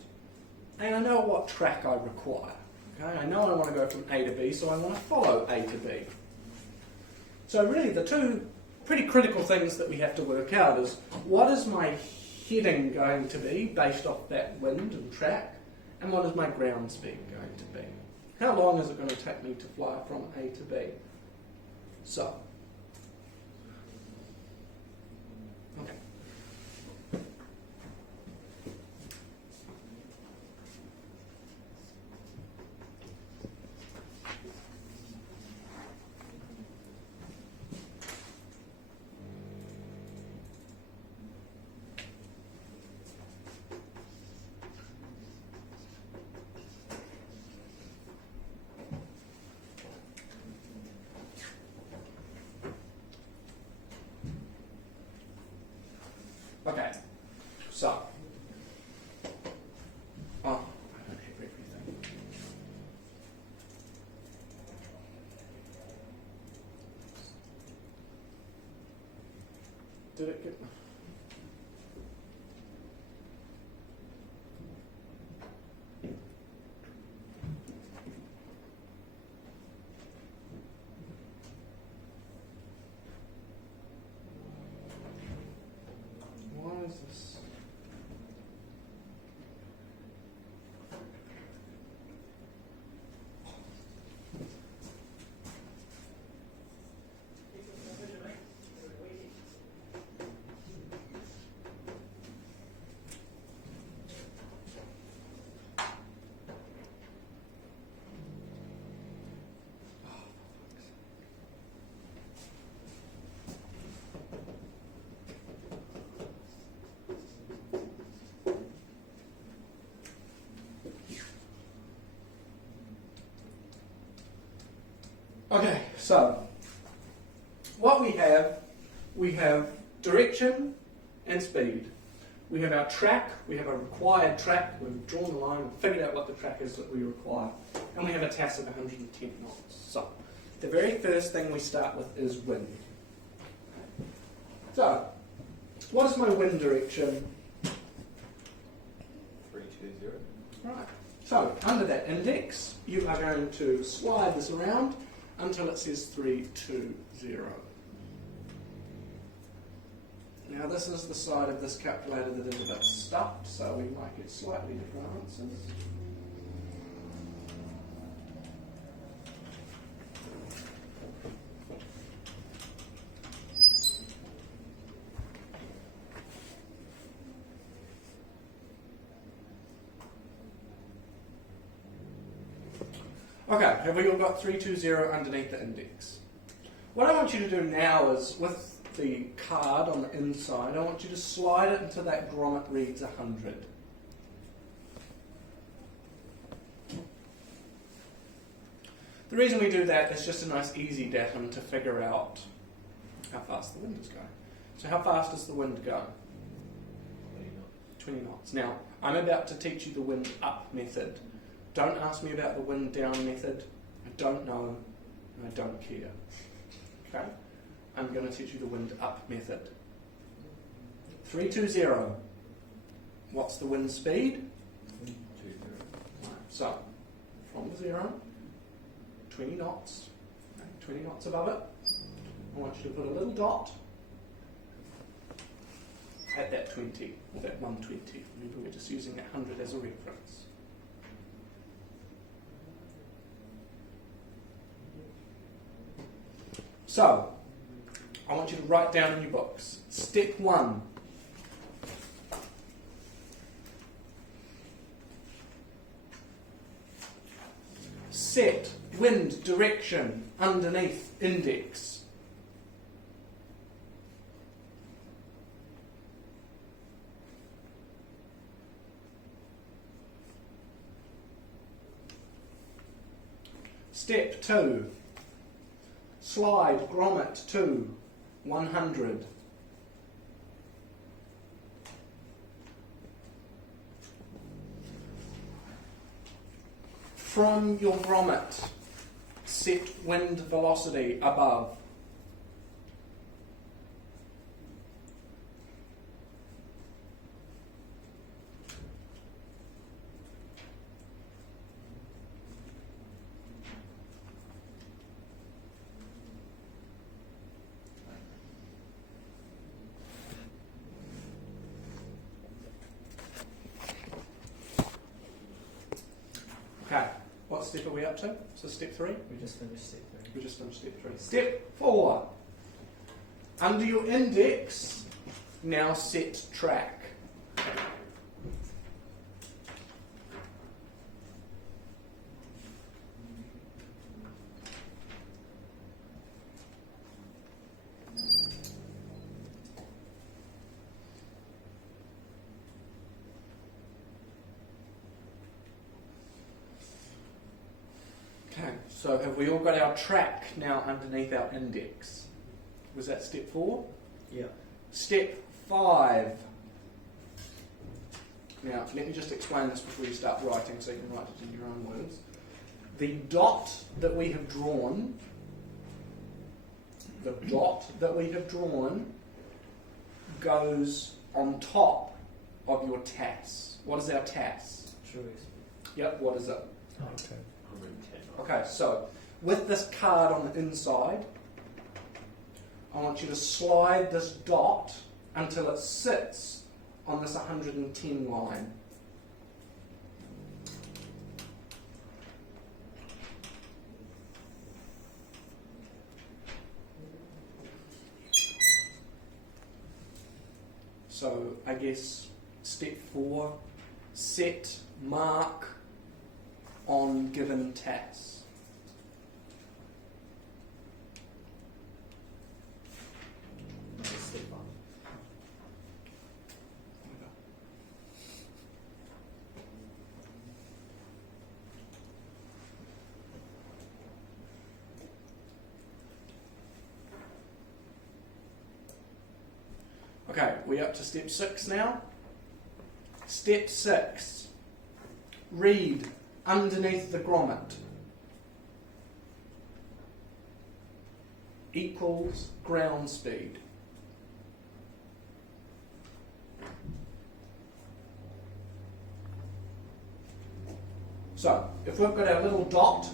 And I know what track I require. Okay? I know I want to go from A to B, so I want to follow A to B. So really the two pretty critical things that we have to work out is what is my heading going to be based off that wind and track, and what is my ground speed going to be? How long is it going to take me to fly from A to B? So, okay. Okay, so Did it get... Why is this? Okay, so what we have direction and speed. We have our track, we have a required track, we've drawn the line, we've figured out what the track is that we require, and we have a TAS of 110 knots. So, the very first thing we start with is wind. So, what is my wind direction? 320. Right. So, under that index, you are going to slide this around until it says 320. Now this is the side of this calculator that is a bit stuffed, so we might get slightly different answers. Okay, have we all got 320 underneath the index? What I want you to do now is, with the card on the inside, I want you to slide it until that grommet reads 100. The reason we do that is just a nice easy datum to figure out how fast the wind is going. So how fast is the wind going? 20 knots. Now, I'm about to teach you the wind up method. Don't ask me about the wind down method. I don't know, and I don't care. Okay? I'm going to teach you the wind up method. 320. What's the wind speed? 320. So, from the 0, 20 knots. Okay, 20 knots above it. I want you to put a little dot at that 20, or that 120. Remember, we're just using that 100 as a reference. So, I want you to write down in your books. Step 1. Set wind direction underneath index. Step 2. Slide grommet to 100. From your grommet, set wind velocity above. Okay, what step are we up to? So step 3? We just finished step 3. We just done step 3. Step 4. Under your index, now set track. Okay, so have we all got our track now underneath our index? Was that step 4? Yeah. Step 5. Now, let me just explain this before you start writing so you can write it in your own words. The dot that we have drawn, goes on top of your TAS. What is our TAS? True airspeed. Yep, what is it? Okay. 110. Okay, so with this card on the inside, I want you to slide this dot until it sits on this 110 line. So I guess step 4, set mark on given TAS. No, step 1. Okay, we're up to step 6 now. Step 6. Read underneath the grommet equals ground speed. So, if we've got our little dot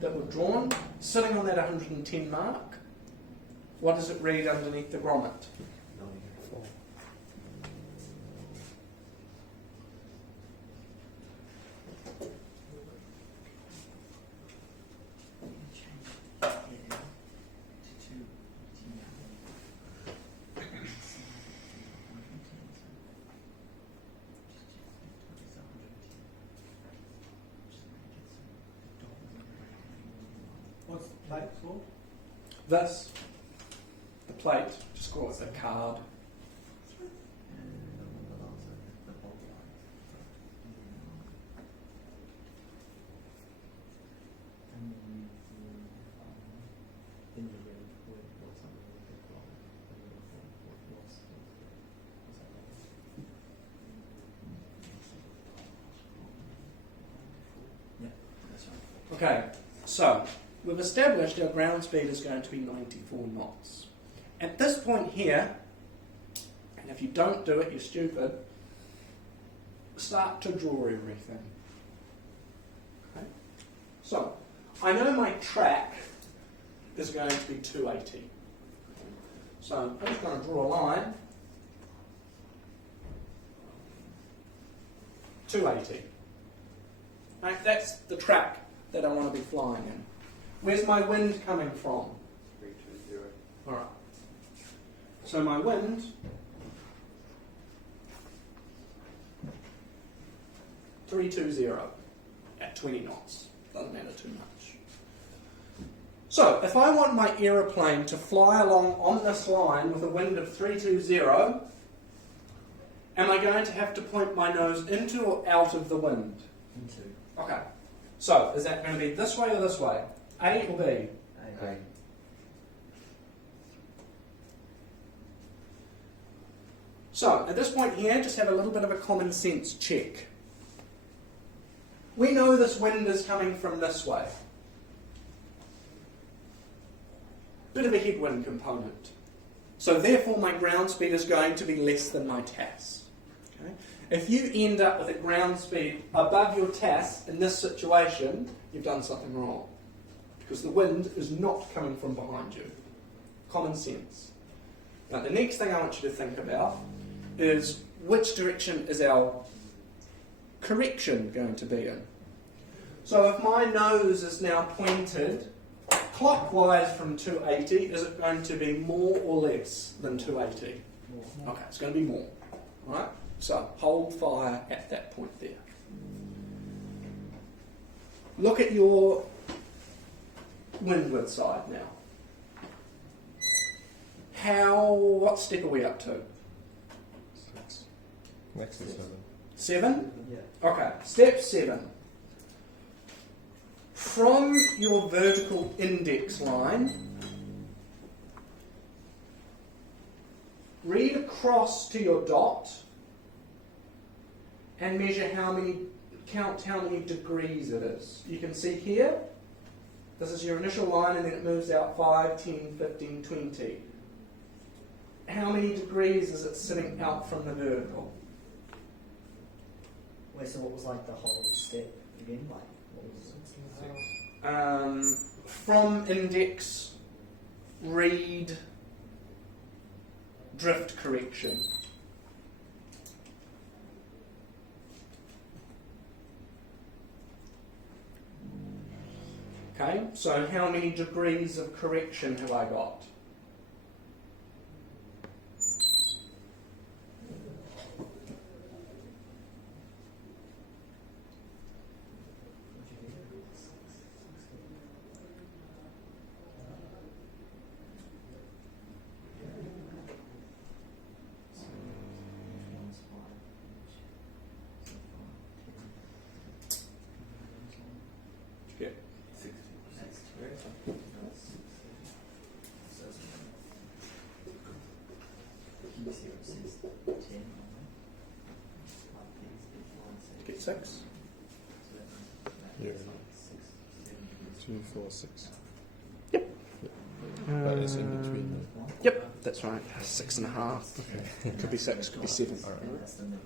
that we've drawn sitting on that 110 mark, what does it read underneath the grommet? 94. What's the plate for? This, the plate, just call it a card. Okay, so we've established our ground speed is going to be 94 knots. At this point here, and if you don't do it, you're stupid, start to draw everything. Okay? So, I know my track is going to be 280. So I'm just going to draw a line. 280. Right, that's the track that I want to be flying in. Where's my wind coming from? 320. Alright. So my wind .320 at 20 knots. Doesn't matter too much. So if I want my aeroplane to fly along on this line with a wind of 320, am I going to have to point my nose into or out of the wind? Into. Okay. So is that going to be this way or this way? A or B? A. So, at this point here, just have a little bit of a common sense check. We know this wind is coming from this way. Bit of a headwind component. So therefore my ground speed is going to be less than my TAS. Okay? If you end up with a ground speed above your TAS in this situation, you've done something wrong. Because the wind is not coming from behind you. Common sense. Now the next thing I want you to think about is which direction is our correction going to be in. So if my nose is now pointed clockwise from 280, is it going to be more or less than 280? More. Okay, it's going to be more. Alright, so hold fire at that point there. Look at your windward side now. What step are we up to? Next is 7. 7? Yeah. Okay, step 7. From your vertical index line, read across to your dot and measure count how many degrees it is. You can see here, this is your initial line and then it moves out 5, 10, 15, 20. how many degrees is it sitting out from the vertical? Wait, so what was like the whole step again? Like, what was it? From index, read drift correction. Okay, so how many degrees of correction have I got? Get 6. Yeah. 2, 4, 6. Yep. But it's in between. Yep, that's right. 6.5. Okay. Could be 6, could be 7. And that's the middle.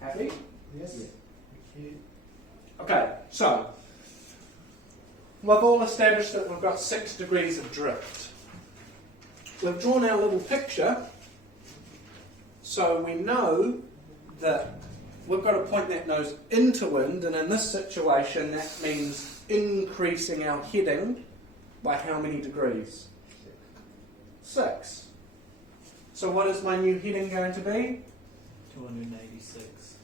Happy? Yes. Thank you. Okay, so we've all established that we've got 6 degrees of drift. We've drawn our little picture, so we know that we've got a point that nose into wind, and in this situation that means increasing our heading by how many degrees? 6. So what is my new heading going to be? 286.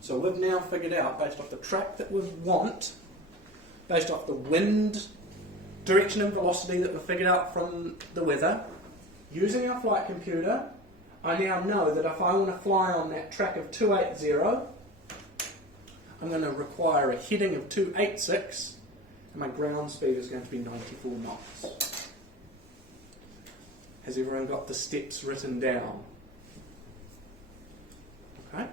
So we've now figured out, based off the track that we want, based off the wind direction and velocity that we've figured out from the weather, using our flight computer, I now know that if I want to fly on that track of 280, I'm going to require a heading of 286, and my ground speed is going to be 94 knots. Has everyone got the steps written down? Okay.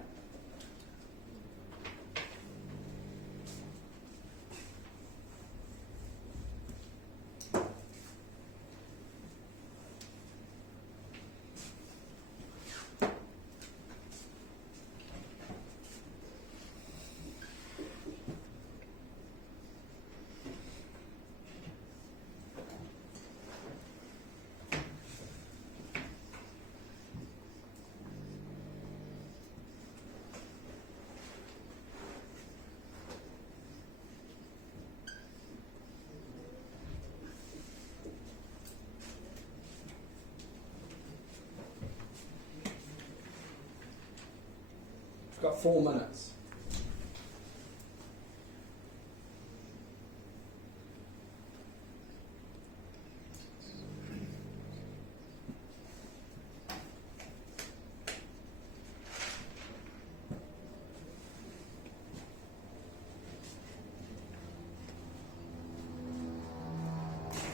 Got 4 minutes.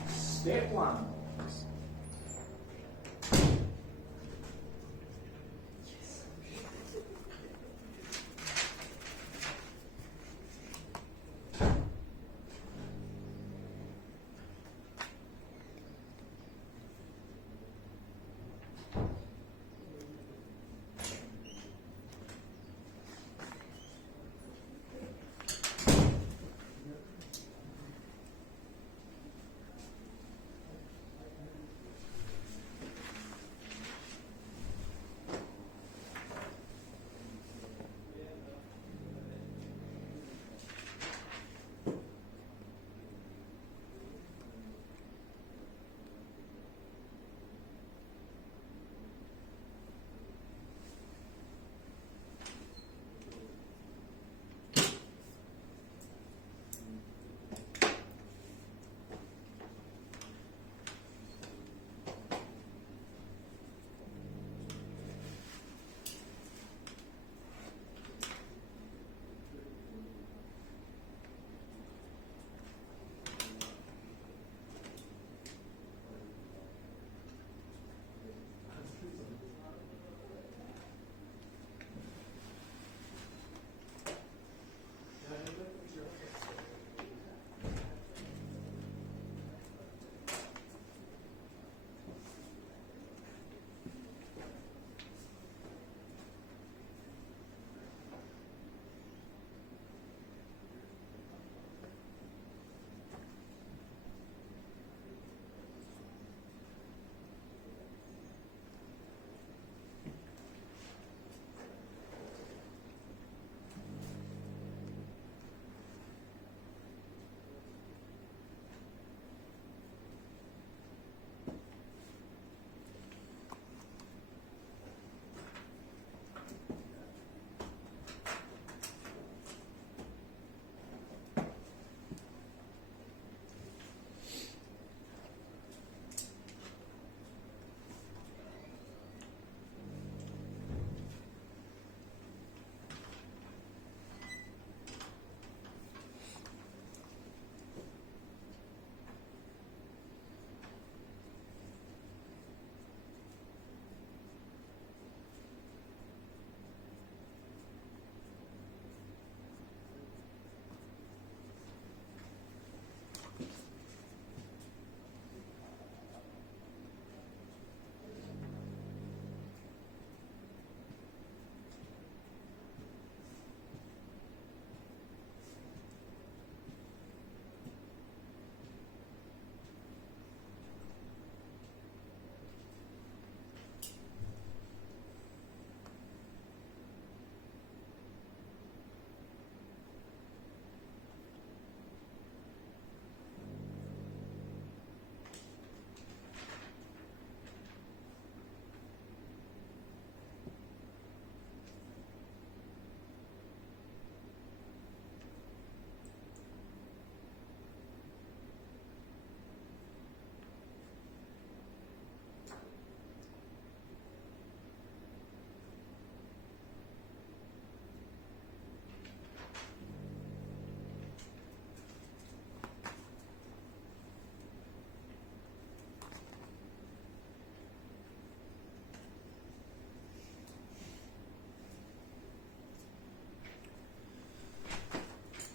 Step 1.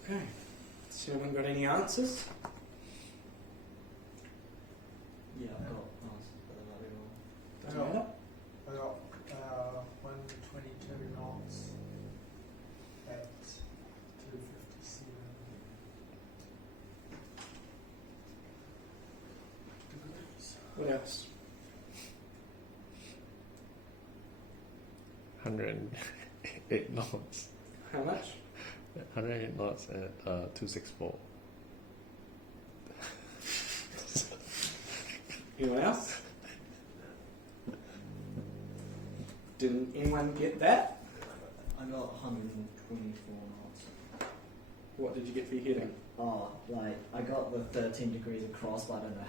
Okay. Has anyone got any answers? Yeah, I've got answers for the other one. Doesn't matter. I got 122 knots at 257 degrees. What else? 108 knots. How much? 108 knots at 264. Anyone else? Didn't anyone get that? I got 124 knots. What did you get for your heading? Oh, like, I got the 13 degrees across, but I don't know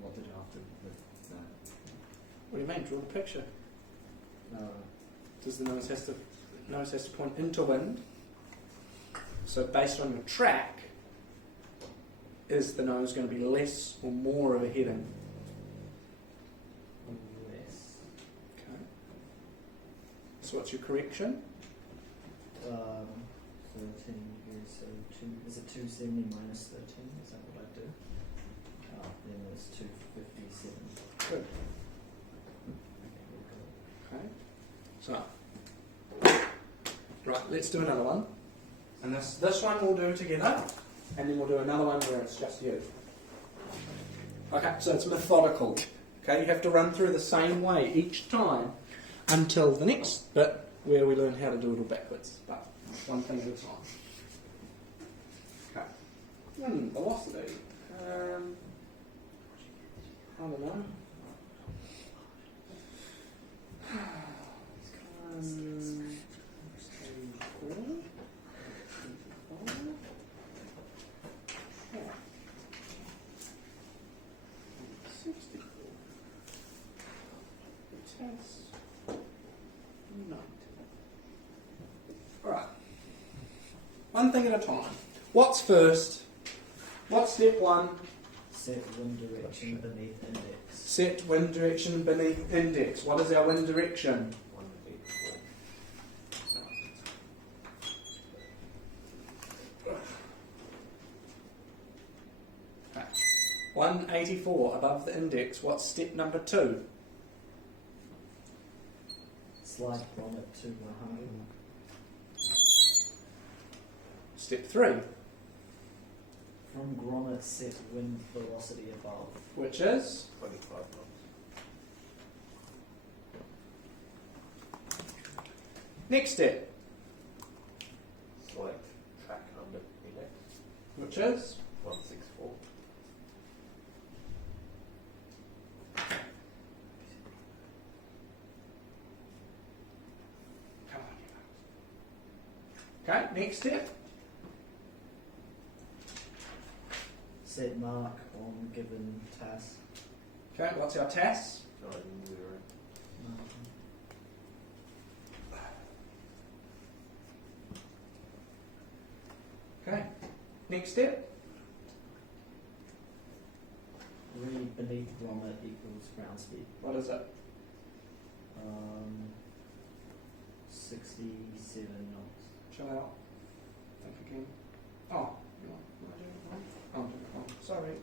what to do after the, no. What do you mean? Draw the picture. No. Does the nose has to point into wind? So based on your track, is the nose going to be less or more of a heading? Less. Okay. So what's your correction? 13 degrees, so 2, is it 270 minus 13? Is that what I do? Then it's 257. Good. Okay, So, right, let's do another one. And this one we'll do together, and then we'll do another one where it's just you. Okay, so it's methodical. Okay, you have to run through the same way each time until the next bit where we learn how to do it all backwards. But one thing at a time. Okay. Velocity. I don't know. Alright. One thing at a time. What's first? What's step one? set wind direction beneath index. Set wind direction beneath index. What is our wind direction? 184 above the index. What's step number 2? Slide grommet to 100. Step 3, From grommet, set wind velocity above. which is 25 knots. next step, Select track under index. which is 164. come on. Okay, next step, Set mark on given task. okay, what's our TAS? 90. Okay, next step, Read beneath grommet equals ground speed. what is it? 67 knots. Chill out. Think again. Oh, you want? Am I doing it wrong? Oh, I'm doing it wrong. Sorry.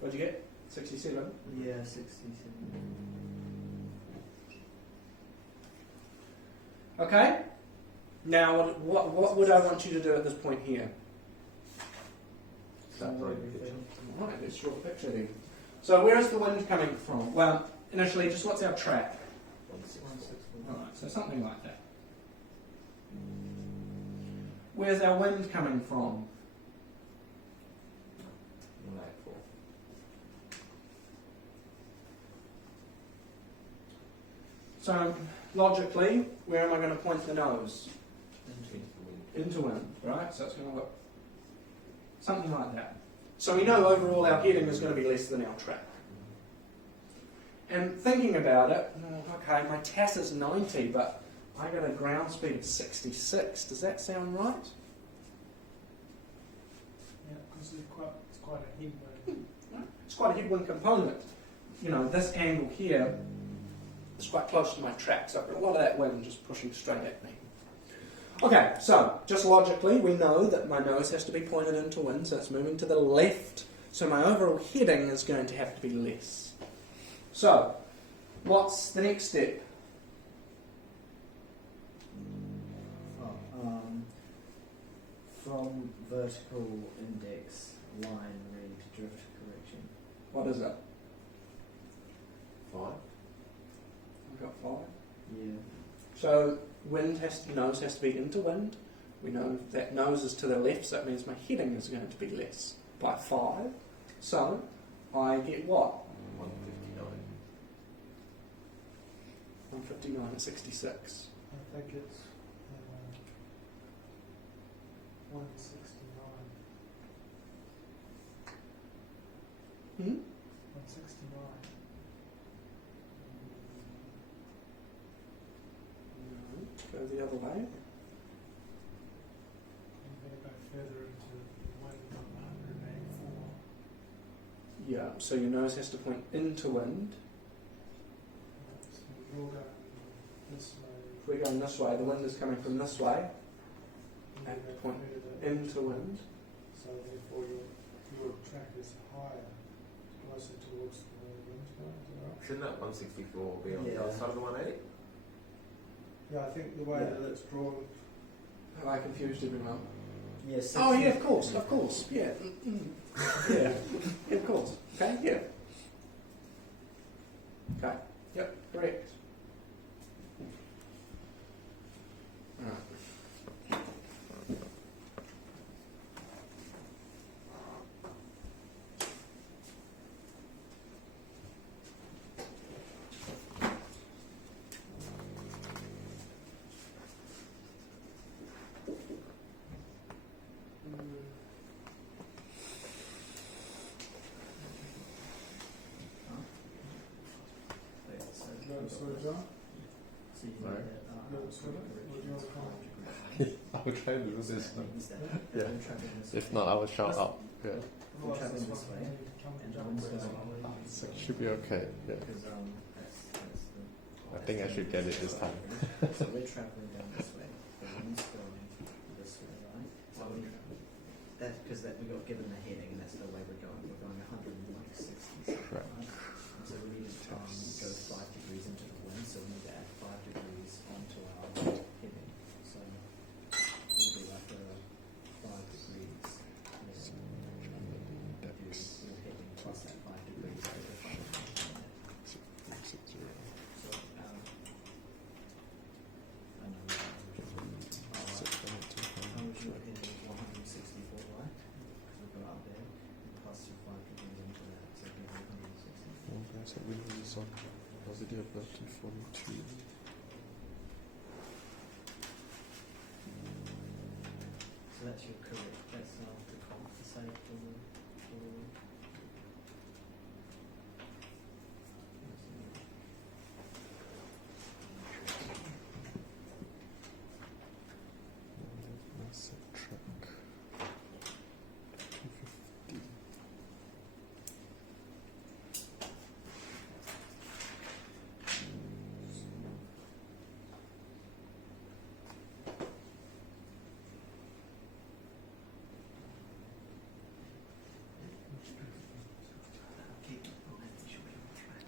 What'd you get? 67? Yeah, 67. Okay. Now, what would I want you to do at this point here? Start drawing the picture. Alright, let's draw a picture then. So where is the wind coming from? Well, initially, just what's our track? 164. Alright, so something like that. Where's our wind coming from? 184. So, logically, where am I going to point the nose? Into the wind. Into wind, right? So it's going to look something like that. So we know overall our heading is going to be less than our track. And thinking about it, okay, my TAS is 90, but I got a ground speed of 66. Does that sound right? Yeah, because it's quite a headwind. It's quite a headwind component. You know, this angle here is quite close to my track, so I've got a lot of that wind just pushing straight at me. Okay, so just logically, we know that my nose has to be pointed into wind, so it's moving to the left. So my overall heading is going to have to be less. So, what's the next step? From vertical index line read to drift correction. What is it? 5. I've got 5. Yeah. So nose has to be into wind. We know that nose is to the left, so that means my heading is going to be less by 5. So I get what? 159. 159 and 66. I think it's 169. 169. No, go the other way. I'm going to go further into wind on 184. Yeah, so your nose has to point into wind. So you're going this way. If we're going this way, the wind is coming from this way and and you go point further. into wind. So therefore your track is higher, closer towards the wind guy, is that right? Shouldn't that 164 be on the Yeah. other side of the 180? Yeah, I think the way Yeah. that it's drawn. Have I confused everyone? Yes. Oh yeah, of course, yeah. Yeah, yeah, of course. Okay, yeah. Okay, yep, correct. Right. No, sorry, John. So you Right. No, sorry. What do you want to comment? I will try to do this. Yeah. Yeah. If not, I will shout out. Yeah. Otherwise, travelling this this one, way, you need to come and jump the wind's where it's going going. So it should be okay. Yeah. Because that's the. I think I should get it this time. So we're travelling down this way. The wind's going this way, right? So that's because we got given the heading, and that's the way we're going. We're going 160. Right. And so we need to go 5 degrees into the wind. So we need to add 5 degrees onto our heading. So it'll be like a 5 degrees. Your heading plus that 5 degrees over 5 degrees. So, I know. Original heading is 164, right? Because we've got up there, and plus your 5 degrees into that, so it'll be 164. So we use on positive about 242. So that's your correct, that's the compensate for the. Massive truck. 250.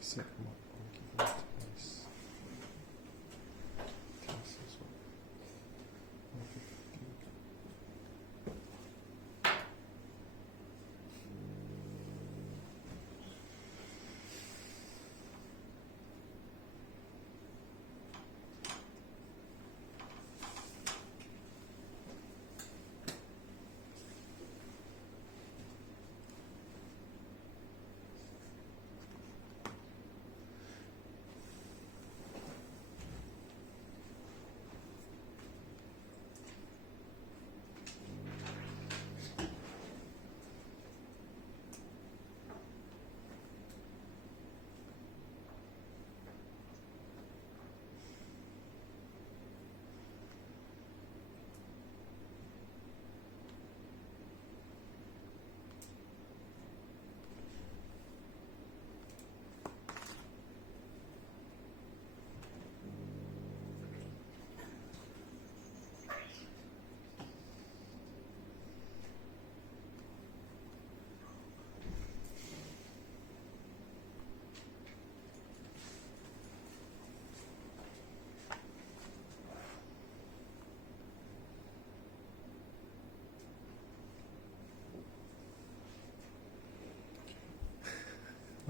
Set mark on given twice. Twice as well. 150.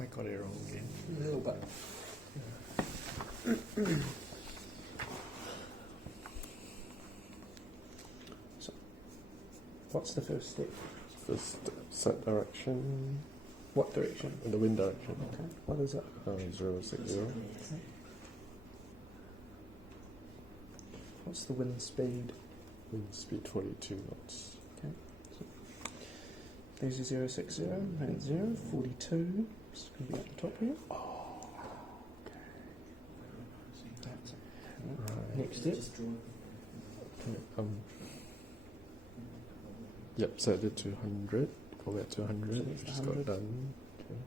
I got it wrong again. A little bit. So, what's the first step? First, set direction, What direction? in the wind direction. Okay. What is it? 060. What's the wind speed? Wind speed 42 knots. Okay. So, there's your 060, and 0, 42. It's going to be at the top here. That's it. Right. Next step. Okay, yep, set it to 100. Go back to 100. So it's Just 100. got done. Okay.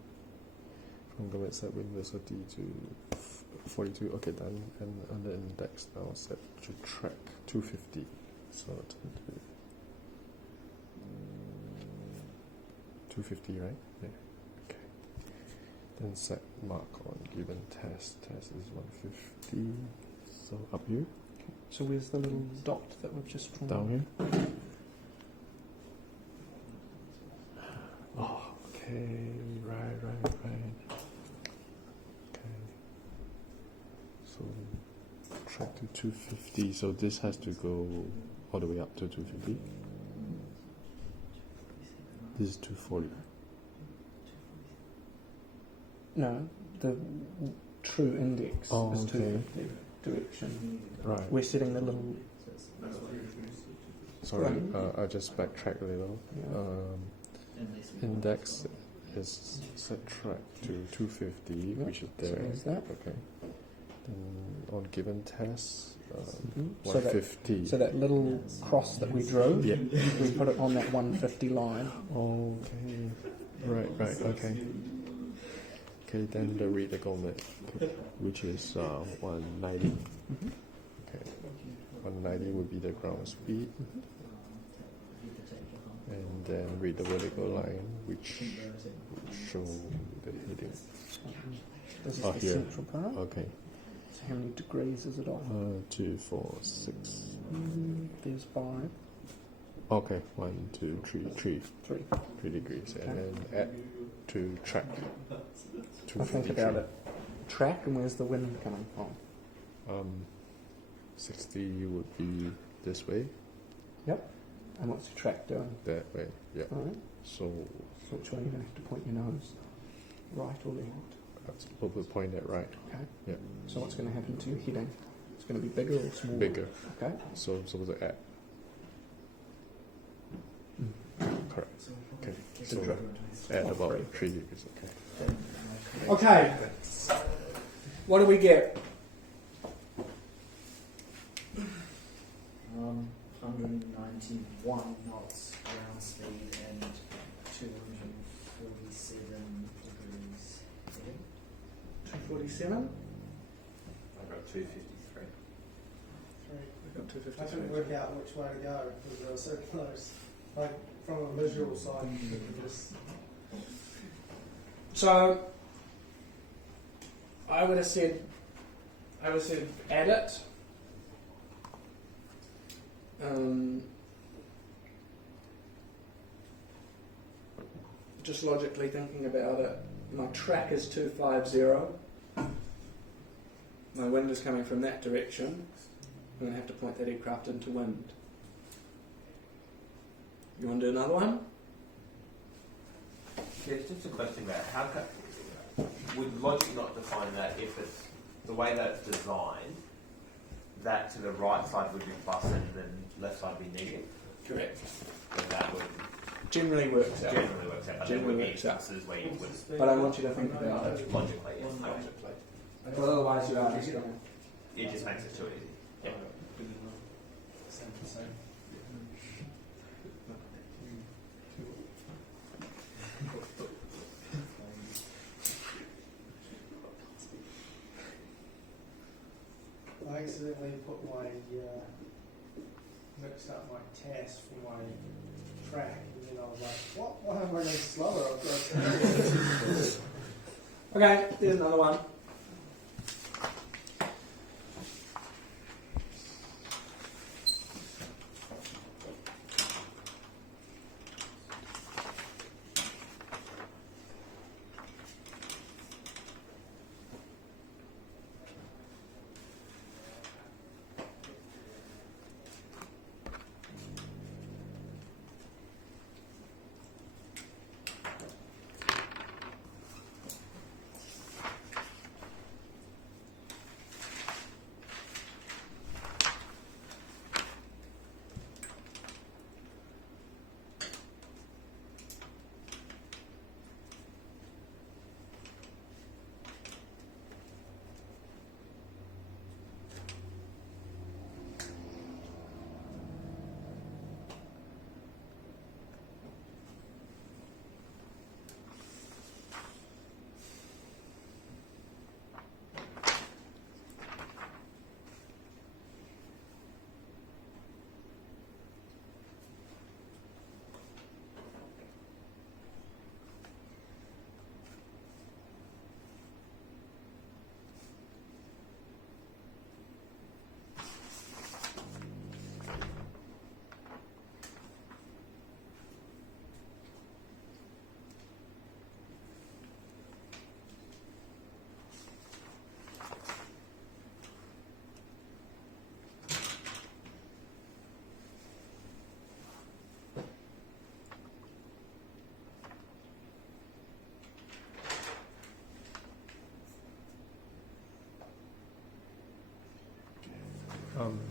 From go back set wind velocity to 42. Okay, done. And on the index now set to track 250. So it's going to be 250, right? Yeah. Okay. Then set mark on given test. Test is 150. So up here. Okay. So where's the little dot that we've just drawn? Down here. Oh, okay, right. Okay. So track to 250. So this has to go all the way up to 250. This is 240. No, the true index Oh, is okay. 250 direction. Right. We're setting the little. Sorry, I just backtrack a little. Yeah. Index is set track to 250, Yep. which is So there. there's that. Okay. Then on given test, So that, 150. so that little cross that we drew, Yeah. we put it on that 150 line. Okay. Right. Okay. Okay. Then the read the gauntlet, which is 190. Mm-hmm. Okay. 190 would be the ground speed, and then read the vertical line, which show the heading. This is Oh, the here. central part. Okay. So how many degrees is it off? 2, 4, 6. There's 5. Okay. 1, 2, 3, 3. 3. 3 degrees, Okay. and then add to track. I think about it. Track, and where's the wind coming from? 60 would be this way, And what's the track doing? that way. Yeah. Alright. So So which way are you going to have to point your nose? Right or left? that's over point at right. Okay. Yeah. So what's going to happen to your heading? It's going to be bigger or smaller? Bigger. Okay. So I'm supposed to add. Correct. Okay. So add about 3 degrees. Okay. Okay. What do we get? 191 knots ground speed and 247 degrees heading. 247? I've got 253. We've got I couldn't work out which way to go because they were so close. Like from a visual side, you could just. So I would have said add it. Just logically thinking about it, my track is 250. My wind is coming from that direction. I'm going to have to point that aircraft into wind. You want to do another one? Yeah, it's just a question about how would logic not define that if it's the way that it's designed, that to the right side would be plus and then left side would be negative? Correct. And that would Generally works out. generally works out. But there Generally would be works out. instances where you would But I want you to think about it. logically, yes. Logically. Well, otherwise you are just going to... It just makes it too easy. Yeah. I accidentally put my mixed up my task for my track, and then I was like, "What? Why am I going slower?" I've got Okay, there's another one.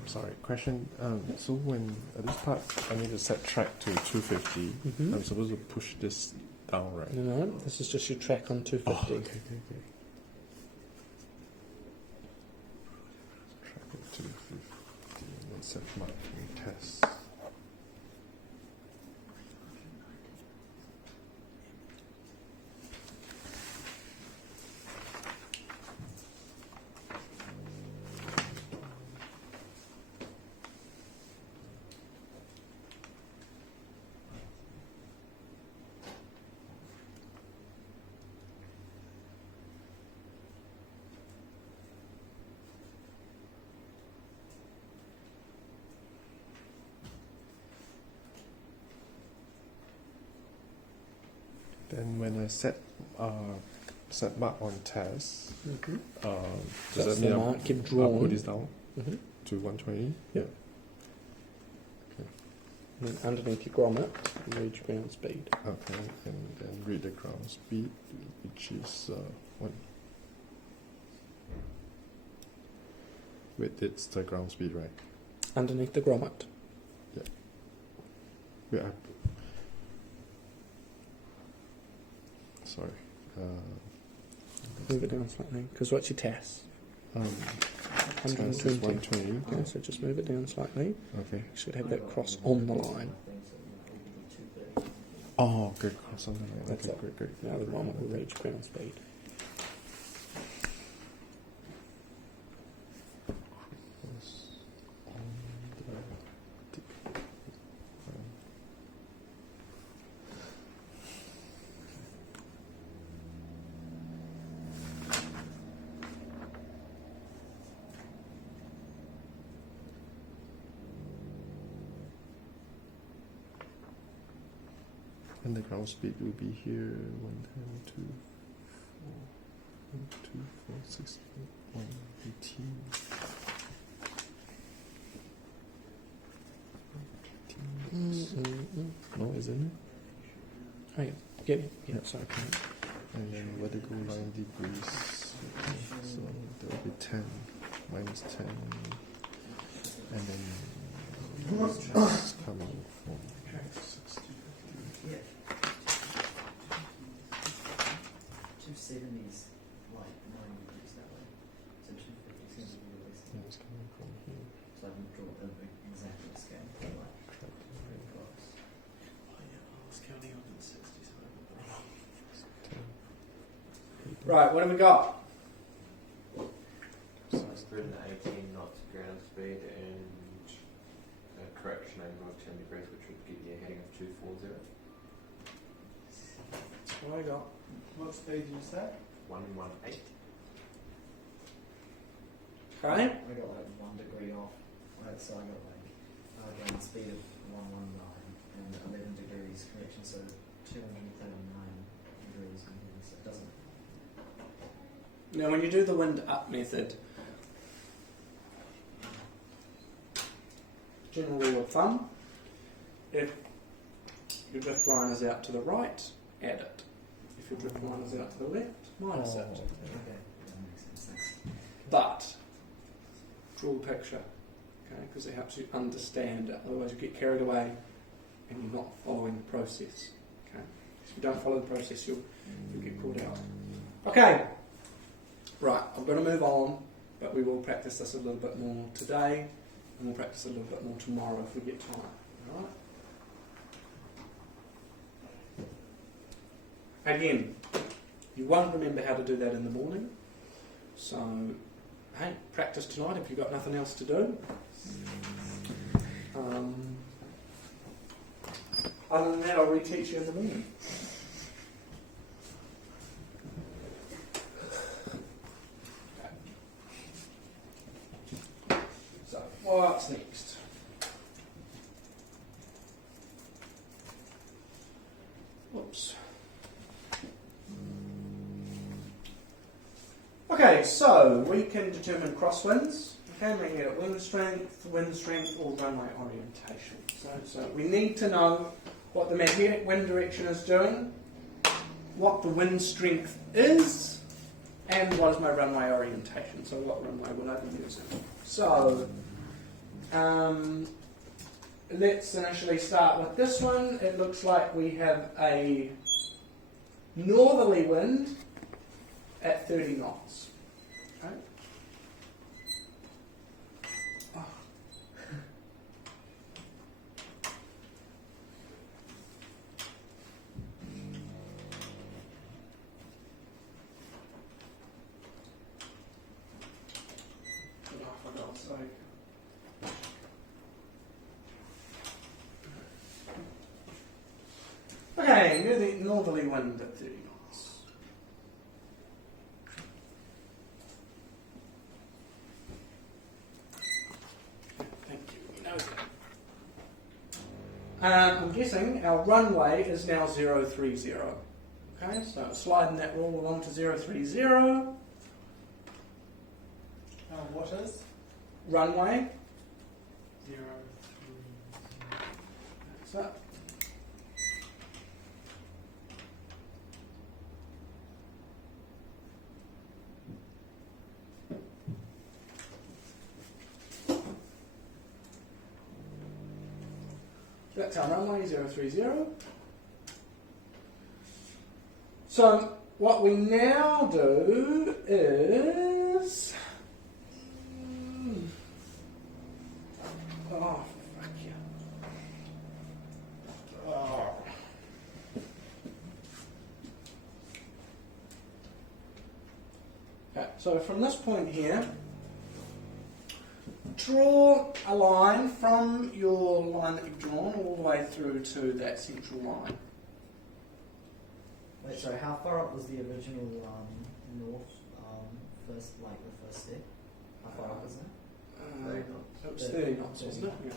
Sorry, question. So when at this part I need to set track to 250, I'm supposed to push this down, right? No, this is just your track on 250. Oh, okay. Track at 250. Let's set mark and test. Then when I set mark on test, does That's that the mean mark you've I'll drawn. put this down to 120? Yeah. And then underneath your grommet, you read your ground speed. Okay, and then read the ground speed, which is what? Wait, it's the ground speed, right? Underneath the grommet. Wait, sorry. Move it down slightly. Because what's your TAS? Test is 120. Okay, so just move it down slightly. Okay. You should have that cross on the line. Oh, good. Cross on the line. That's Okay, it. great. Now the grommet will reach ground speed. And the ground speed will be here 1, 10, 2, 4, 1, 2, 4, 6, 8, 1, 18. No, isn't it? Oh, yeah. Yeah, sorry. And then vertical line degrees. Okay, so there will be 10, minus 10. And then it's coming from 60. 270s, like 9 degrees that way. So 250 is going to be really Yeah, it's coming from here. So I can draw the exact scale. Like, very close. Oh, yeah, I was counting on the 60s. Right, what have we got? So 118 knots ground speed and a correction angle of 10 degrees, which would give you a heading of 240. What have we got? What speed did you say? 118. Okay. I got like 1 degree off. Right, so I got like ground speed of 119 and 11 degrees correction, so 239 degrees. So it doesn't. Now, when you do the wind up method, general rule of thumb, if your drift line is out to the right, add it. If your drift line is out to the left, minus it. Okay, that makes sense. Thanks. But draw the picture, okay, because it helps you understand it. Otherwise, you get carried away and you're not following the process. Okay, if you don't follow the process, you'll get caught out. Okay, right. I'm going to move on, but we will practice this a little bit more today, and we'll practice a little bit more tomorrow if we get time. All right. Again, you won't remember how to do that in the morning, so hey, practice tonight if you've got nothing else to do. Other than that, I'll reteach you in the morning. Okay. So, what's next? Whoops. Okay, so we can determine crosswinds. Okay, we can get wind strength, or runway orientation. So we need to know what the magnetic wind direction is doing, what the wind strength is, and what is my runway orientation. So what runway will I be using? So let's initially start with this one. It looks like we have a northerly wind at 30 knots. Okay. Oh. For God's sake. Okay, northerly wind at 30 knots. Thank you. No. I'm guessing our runway is now 030. Okay, so sliding that rule along to 030. What is? Runway. 0, 3. So, that's our runway, 030. So what we now do is... Oh, fuck yeah. Oh. Okay, so from this point here, draw a line from your line that you've drawn all the way through to that central line. Wait, sorry, how far up was the original north first, like the first step? How far up was that? It was 30 knots, wasn't it? Yeah.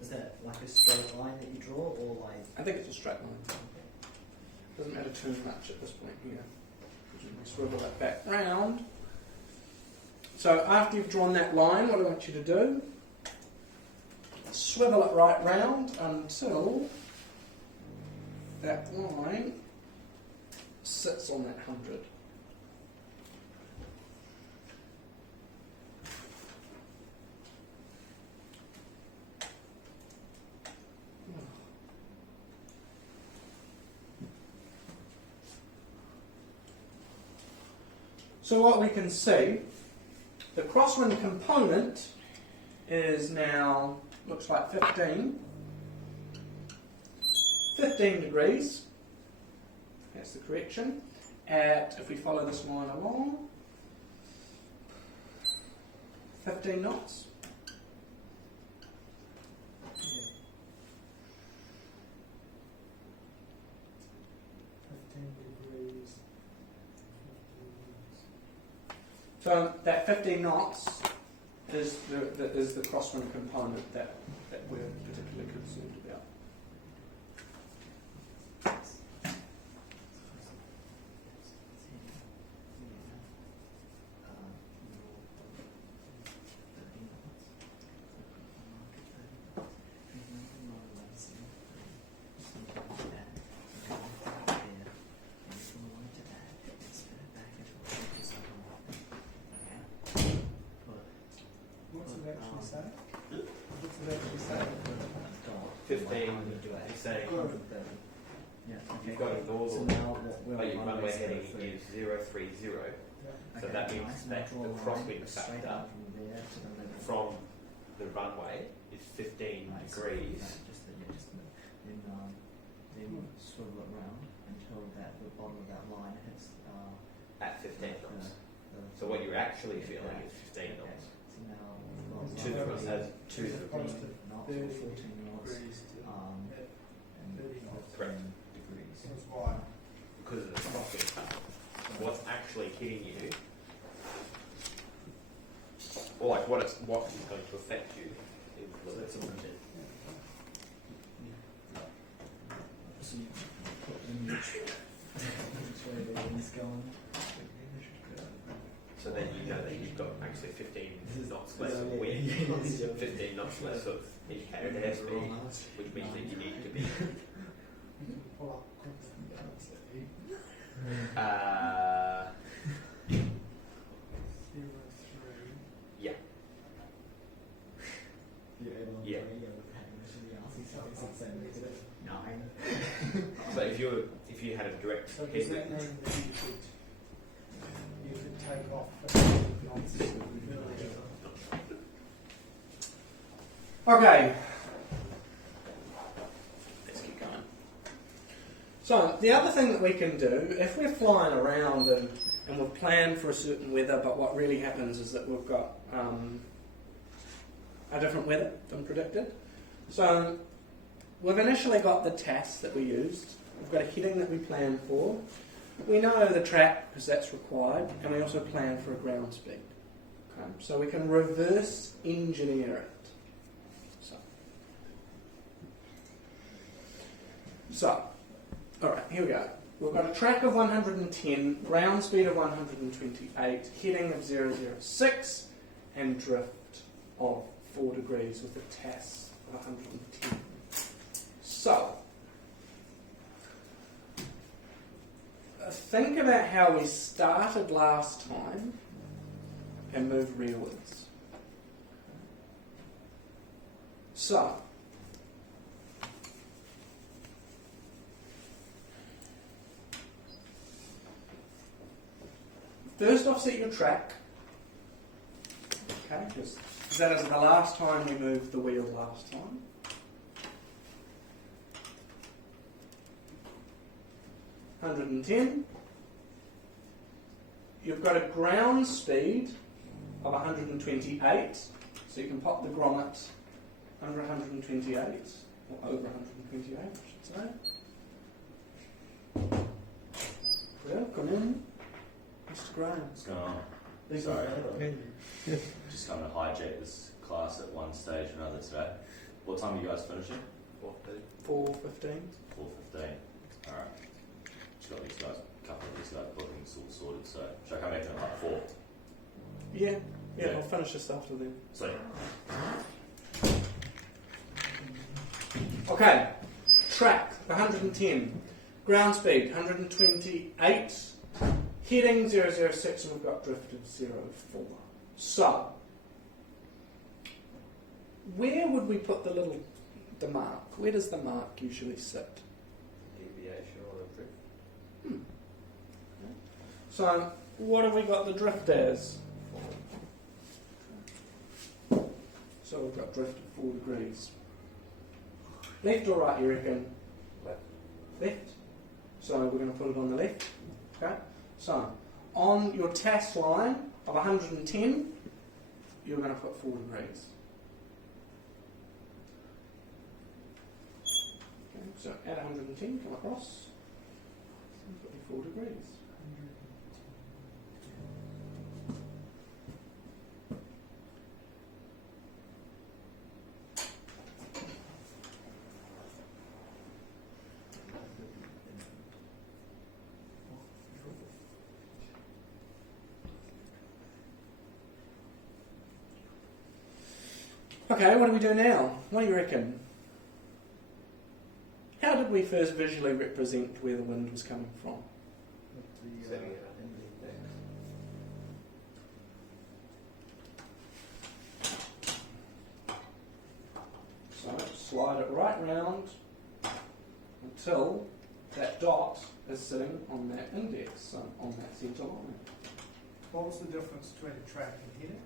Is that like a straight line that you draw, or like? I think it's a straight line. Doesn't matter too much at this point here. We swivel that back round. So after you've drawn that line, what I want you to do, swivel it right round until that line sits on that 100. So what we can see, the crosswind component is now, looks like 15 degrees, that's the correction, at, if we follow this line along, 15 knots. Yeah. 15 degrees. So that 15 knots is the crosswind component that we're particularly concerned about. What's it actually say? What's it actually say? 15, you're saying Yeah, okay. you've got a So northern, now what but your runway heading is is 030, so okay, that means nice. that Now draw the a line crosswind straight factor up from there to the limit. from the runway is 15 Nice. degrees. Then swivel it round until that the bottom of that line hits At 15 knots. the So what you're actually feeling is 15 knots. So now To the to the 15 knots or 14 knots Degrees to and 30 knots. correct degrees. That's why. because of the crosswind factor. What's actually hitting you, or like what is going to affect you, is So the limited. So you put in which way the wind's going. So then you know that you've got actually 15 knots less of wind, 15 knots less of indicated airspeed, which means that you need to be. Yeah. Yeah. So if you had a direct So does hit, that mean that you could take off 15 knots? Okay. Let's keep going. So, the other thing that we can do, if we're flying around and we've planned for a certain weather, but what really happens is that we've got a different weather than predicted. So, we've initially got the TAS that we used. We've got a heading that we planned for. We know the track because that's required, and we also plan for a ground speed. Okay? So we can reverse engineer it. So, alright, here we go. We've got a track of 110, ground speed of 128, heading of 006, and drift of 4 degrees with a TAS of 110. So, think about how we started last time and move rearwards. So, first off, set your track. Okay, because that is the last time we moved the wheel last time. (110). You've got a ground speed of 128, so you can pop the grommet under 128, or over 128, I should say. Well, come in, Mr. Graham. What's going on? These Sorry. are Just coming to hijack this class at one stage or another today. What time are you guys finishing? 4:15. 4:15. Alright. Just got these guys, a couple of these guys bookings all sorted, so should I come back to like 4? Yeah, Yeah. I'll finish this after then. Sweet. Okay, track 110, ground speed 128, heading 006, and we've got drift of 04. So, where would we put the mark? Where does the mark usually sit? deviation or a drift. So, what have we got the drift as? So we've got drift of 4 degrees. Left or right, you reckon? Left. So we're going to put it on the left. Okay. So on your TAS line of 110, you're going to put 4 degrees. Okay. So at 110, come across. You've got your 4 degrees. Okay, what do we do now? What do you reckon? How did we first visually represent where the wind was coming from? Setting it up. So slide it right round until that dot is sitting on that index, so on that centre line. What was the difference between a track and heading?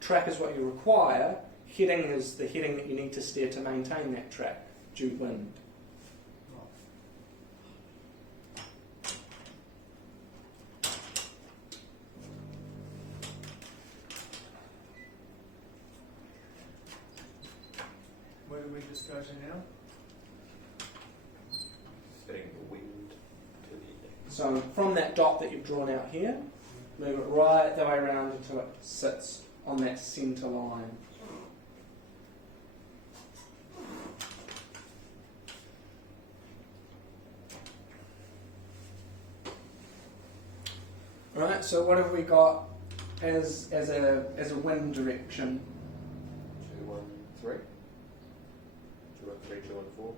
Track is what you require. Heading is the heading that you need to steer to maintain that track due wind. What are we discussing now? Setting the wind to the index. So from that dot that you've drawn out here, move it right the way around until it sits on that centre line. Right, so what have we got as a wind direction? 213. 213, 214.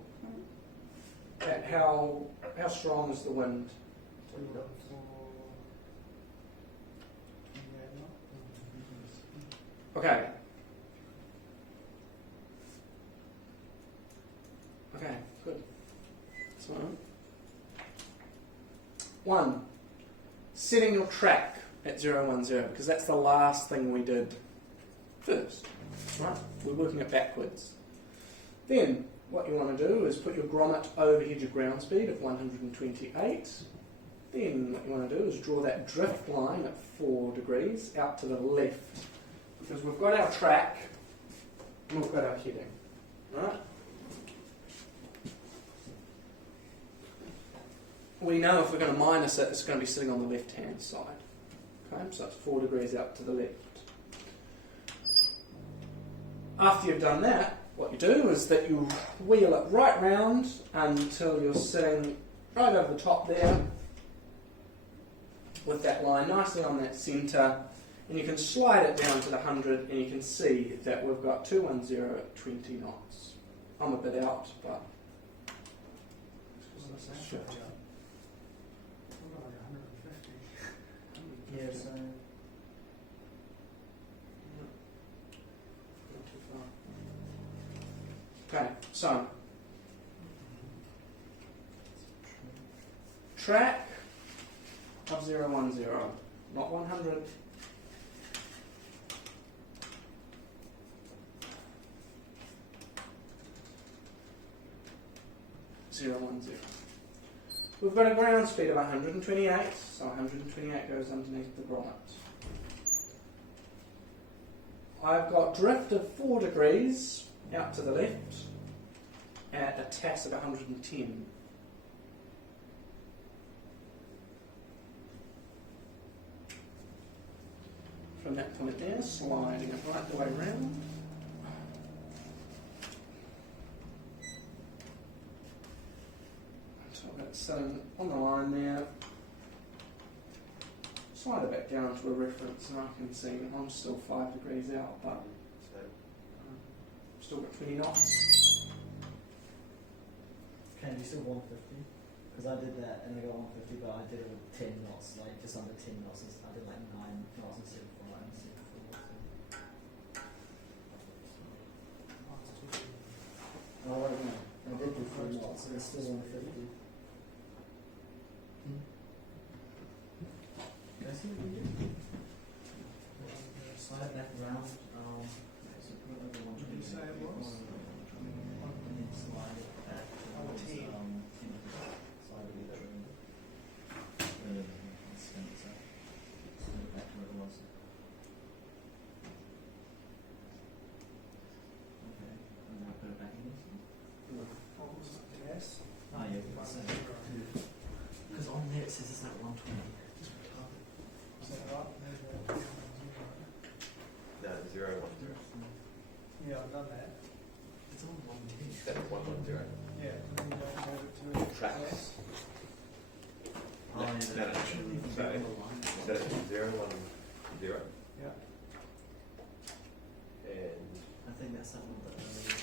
How strong is the wind? 20 knots. Okay. Okay, good. So, 1. Setting your track at 010, because that's the last thing we did first. Right? We're working it backwards. Then, what you want to do is put your grommet overhead your ground speed of 128. Then, what you want to do is draw that drift line at 4 degrees out to the left. Because we've got our track and we've got our heading. Right? We know if we're going to minus it, it's going to be sitting on the left-hand side. Okay, so it's 4 degrees out to the left. After you've done that, what you do is that you wheel it right round until you're sitting right over the top there with that line nicely on that centre, and you can slide it down to the 100 and you can see that we've got 210 at 20 knots. I'm a bit out, but... Shit. Yeah, so Not too far. Okay, so track of 010, not 100. We've got a ground speed of 128, so 128 goes underneath the grommet. I've got drift of 4 degrees out to the left at a TAS of 110. From that point there, sliding it right the way round. So that's sitting on the line there. Slide it back down to a reference and I can see I'm still 5 degrees out, but still got 20 knots. can you still 150? Because I did that and I got 150, but I did it with 10 knots, like just under 10 knots. I did like 9 knots instead of 5 instead of 4. Oh, wait, no. I did do 3 knots, so it's still 150. Can I see what you do? Slide it back around. So put it over 120. Did you say it was? And then slide it back towards, slide it either way. Spin it up. Slide it back to where it was. Okay, and now put it back in. What was it? Yes. Ah, yeah, because on there it says it's like 120. Is that right? No, 010. Yeah, I've done that. It's on 110. That's 110. Yeah, and then you don't move it to Tracks. Oh, yeah, No, no, shouldn't even so- be on the line. So that's 010. Yeah. And I think that's that one. But,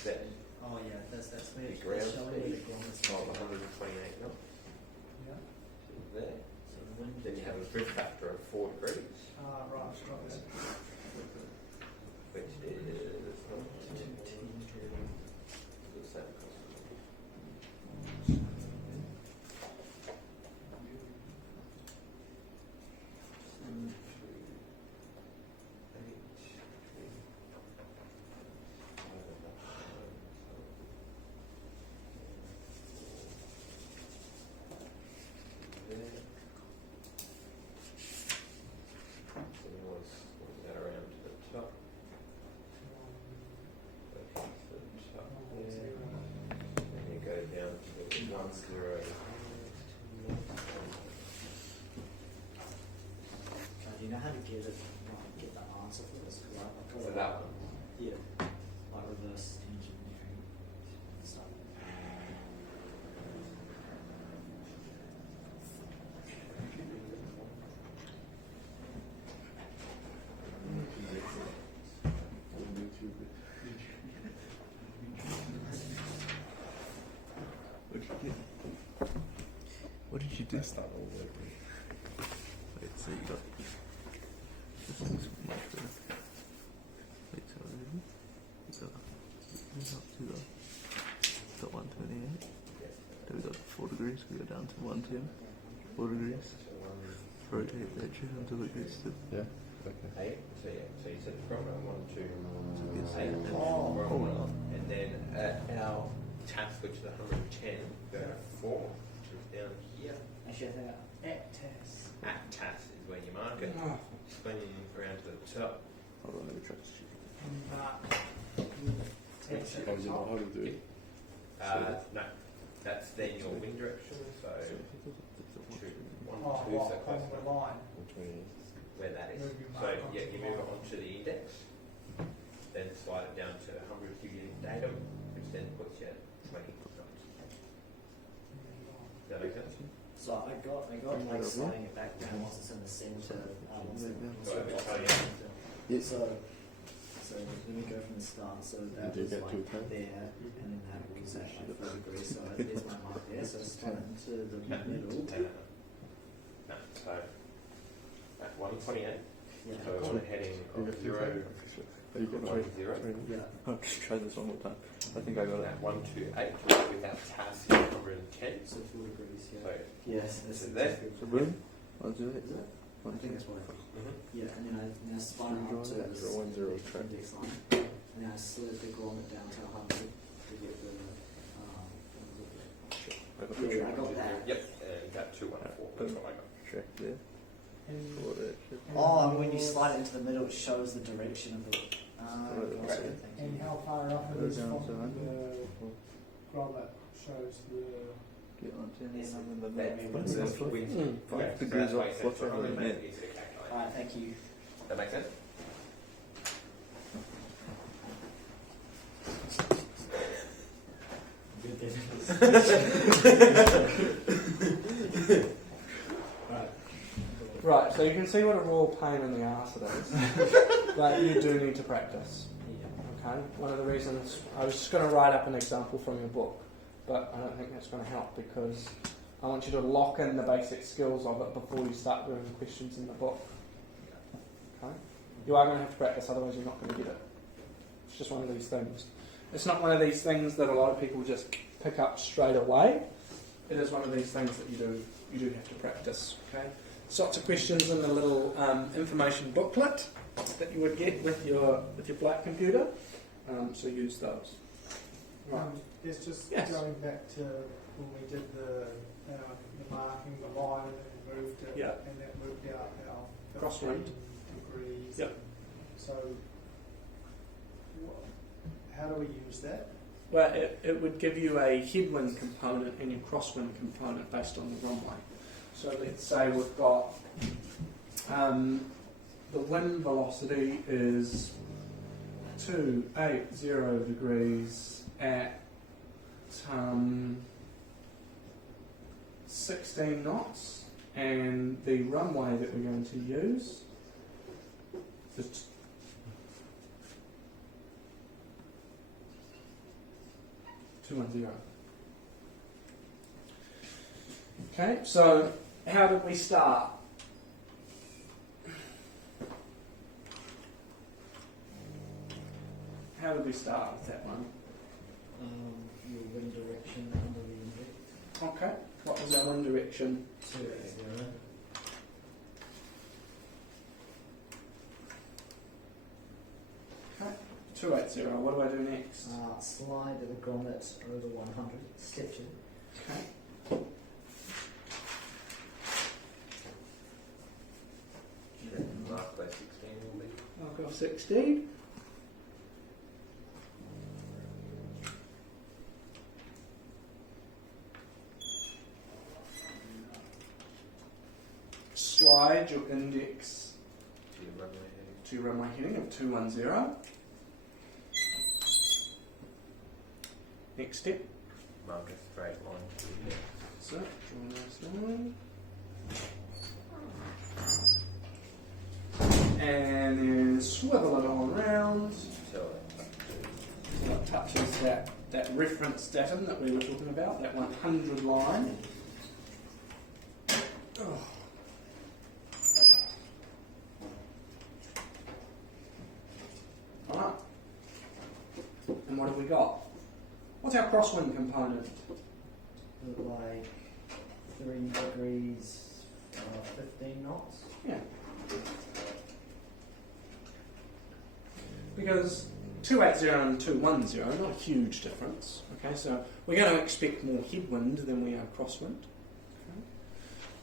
that oh yeah, that's where the it's ground showing where the speed ground is. of 128 knots. Yeah. There. So the wind. Then you have a drift factor of 4 degrees, Ah, right, right. which is not the same cost. Do you know how to get it? Get the answer for this? Because I've got So it. that one. Yeah, like reverse engineering stuff. What did you do? That's not all working. Wait, so you got this thing's much better. Wait, so ready? You got up to the 128. Then we got 4 degrees, we go down to 110. 4 degrees. Rotate that shit until it gets to Eight. So you said from 1 to Yes. 8. Oh. And then at our TAS, which is 110, we go to 4, which is down here. Actually, I think at test. At TAS is where you mark it. Oh. Swinging around to the top. Hold on, let me try to shoot. Test Oh, you know how to do it? No, that's then your wind direction. So 2, 1, 2, Oh, so what, close on the enough line? where that is. Move your So mark yeah, onto you the move it line. onto the index, then slide it down to 100 QU datum, which then puts you at 20 knots. Does that make sense? So I got like sliding it back down once it's in the centre. Once So I will tell you. So let me go from the start. So that Do you was get like to a time? there, and then that was at like 4 degrees. So there's my mark there. So slide it into the middle. No, so at 128, Yeah. so on a heading of 0, You got 1, 0. Yeah. Oh, just try this one more time. I think I got it. At 128, without TAS is 110. So 4 degrees. So Yeah. Yes. That's this is there. So boom. 1, 2, 8. Is it? I think that's what I thought. Mm-hmm. Yeah, and then I spun Draw up to that, this draw 1, 0 track. index line, and then I slid the grommet down to 100 to get the. I got that. Yep, and got 214. That's what I got. Track there. And For that shit. Oh, and when you slide it into the middle, it shows the direction of the. Right. Gotcha, and thank you. how far up it Go is down from to 100. the grommet shows the... Get on 10 Yes. and then That the means next it's one. wind. Mm, Yeah, 5 so degrees that's why off, it says flutter on the 100 net. easy to calculate. Alright, thank you. That make sense? Right, so you can see what a raw pain in the arse it is. But you do need to practice. Okay? One of the reasons, I was just going to write up an example from your book, but I don't think that's going to help because I want you to lock in the basic skills of it before you start doing the questions in the book. Okay? You are going to have to practice, otherwise you're not going to get it. It's just one of these things. It's not one of these things that a lot of people just pick up straight away. It is one of these things that you do have to practice. Okay? There's lots of questions in the little information booklet that you would get with your flight computer. So use those. Right. It's just Yes. going back to when we did the marking, the line, and moved it, Yeah. and that worked out how Crosswind. degrees. Yep. So, how do we use that? Well, it would give you a headwind component and your crosswind component based on the runway. So let's say we've got the wind velocity is 280 degrees at 16 knots, and the runway that we're going to use is 210. Okay, so how did we start? How did we start with that one? Your wind direction under the index. Okay, what was our wind direction? 280. Okay, 280. What do I do next? Slide the grommet over 100. Stitch it. Okay. Mark by 16 will be. I'll go 16. Slide your index To your runway heading. to your runway heading of 210. Next step. Mark a straight line to the next. So, draw a nice line. And then swivel it on round So so it touches that that reference datum that we were talking about, that 100 line. Oh. Alright. And what have we got? What's our crosswind component? Like 3 degrees, 15 knots. Yeah. Because 280 and 210, not a huge difference. Okay, so we're going to expect more headwind than we are crosswind. Okay.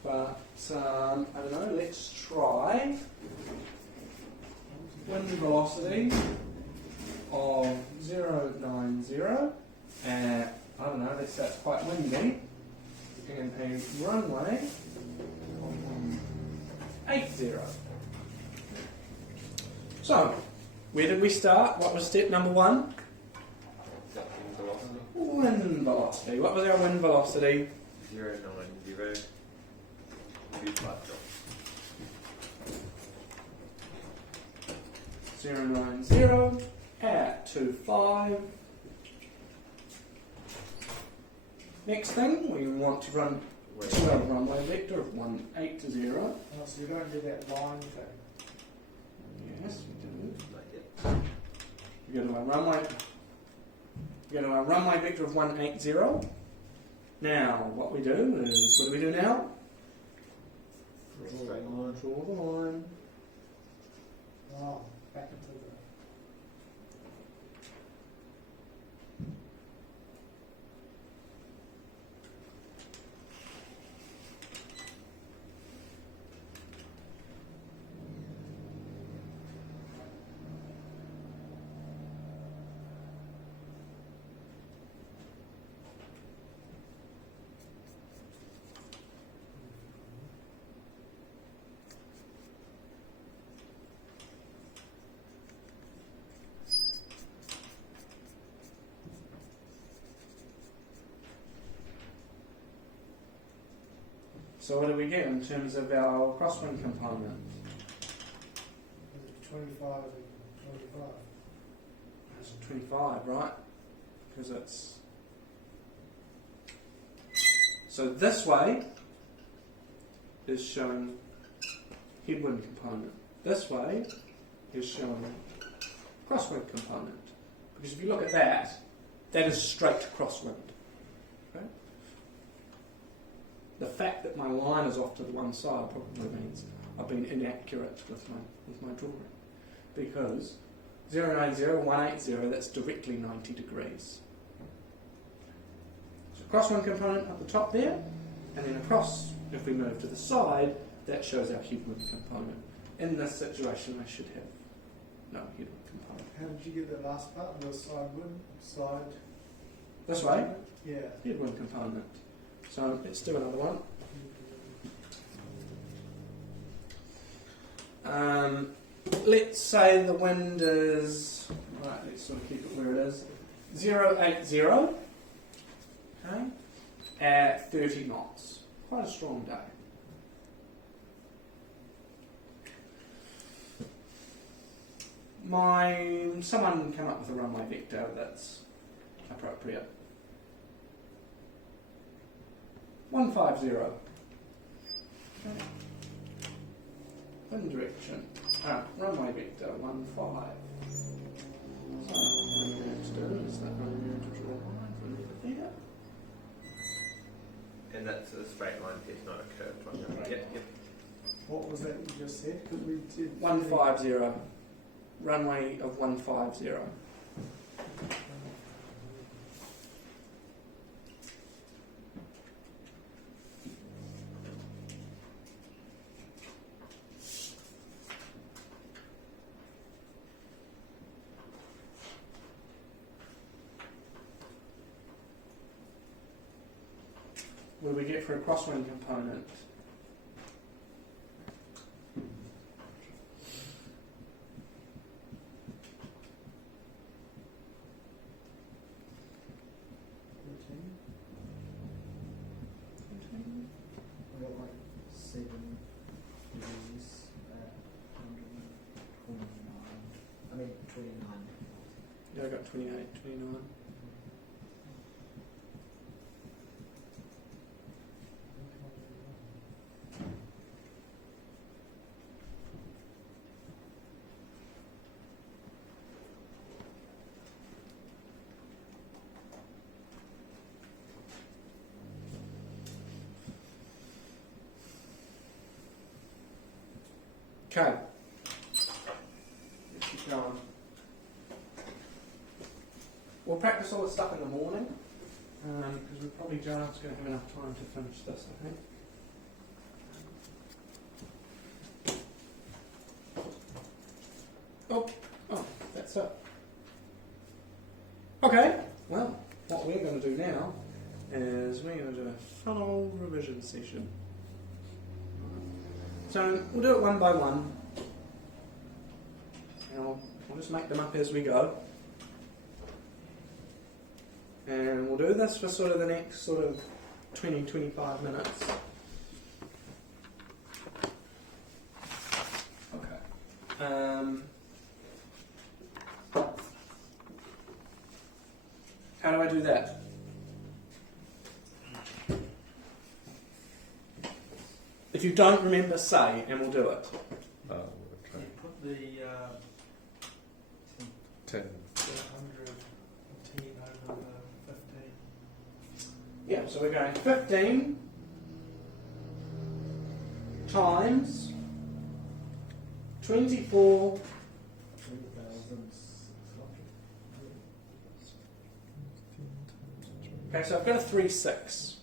But, I don't know, let's try wind velocity of 090 at, I don't know, let's say it's quite windy, and a runway of 80. So, where did we start? What was step number 1? Wind velocity. What was our wind velocity? 090. 25 knots. 090 at 25. Next thing, we want to run to our runway vector of 180. Oh, so you don't do that line thing. Yes, we do. We go to our runway. We go to our runway vector of 180. Now, what we do is, what do we do now? Draw the line. Oh, back into the... So what do we get in terms of our crosswind component? 25 and 25. It's 25, right? Because it's... So this way is showing headwind component. This way is showing crosswind component. Because if you look at that, that is straight crosswind. Okay? The fact that my line is off to the one side probably means I've been inaccurate with my drawing. Because 090, 180, that's directly 90 degrees. So crosswind component up the top there, and then across, if we move to the side, that shows our headwind component. In this situation, I should have no headwind component. How did you get that last part? The side wind? Side? This way, Yeah. headwind component. So let's do another one. Let's say the wind is, right, let's sort of keep it where it is, 080, okay, at 30 knots. Quite a strong day. Someone come up with a runway vector that's appropriate. 150. Okay. Wind direction. Runway vector 15. So what I'm going to do is that I'm going to draw a line from there. And that's a straight line pitch, not a curved one. Yep. What was that you just said? Because we did 150. Runway of 150. What do we get for a crosswind component? We got like 7 degrees at 129. I mean 29. Yeah, I got 28, 29. Okay. Let's keep going. We'll practice all this stuff in the morning, because we're probably just going to have enough time to finish this, I think. Oh, that's it. Okay, well, what we're going to do now is we're going to do a fun old revision session. So we'll do it one by one. And we'll just make them up as we go. And we'll do this for sort of the next 20-25 minutes. Okay. How do I do that? If you don't remember, say, and we'll do it. Oh, okay. You put the 10. 110 over the 15. Yeah, so we're going 15 times 24. Okay, so I've got a 3.6.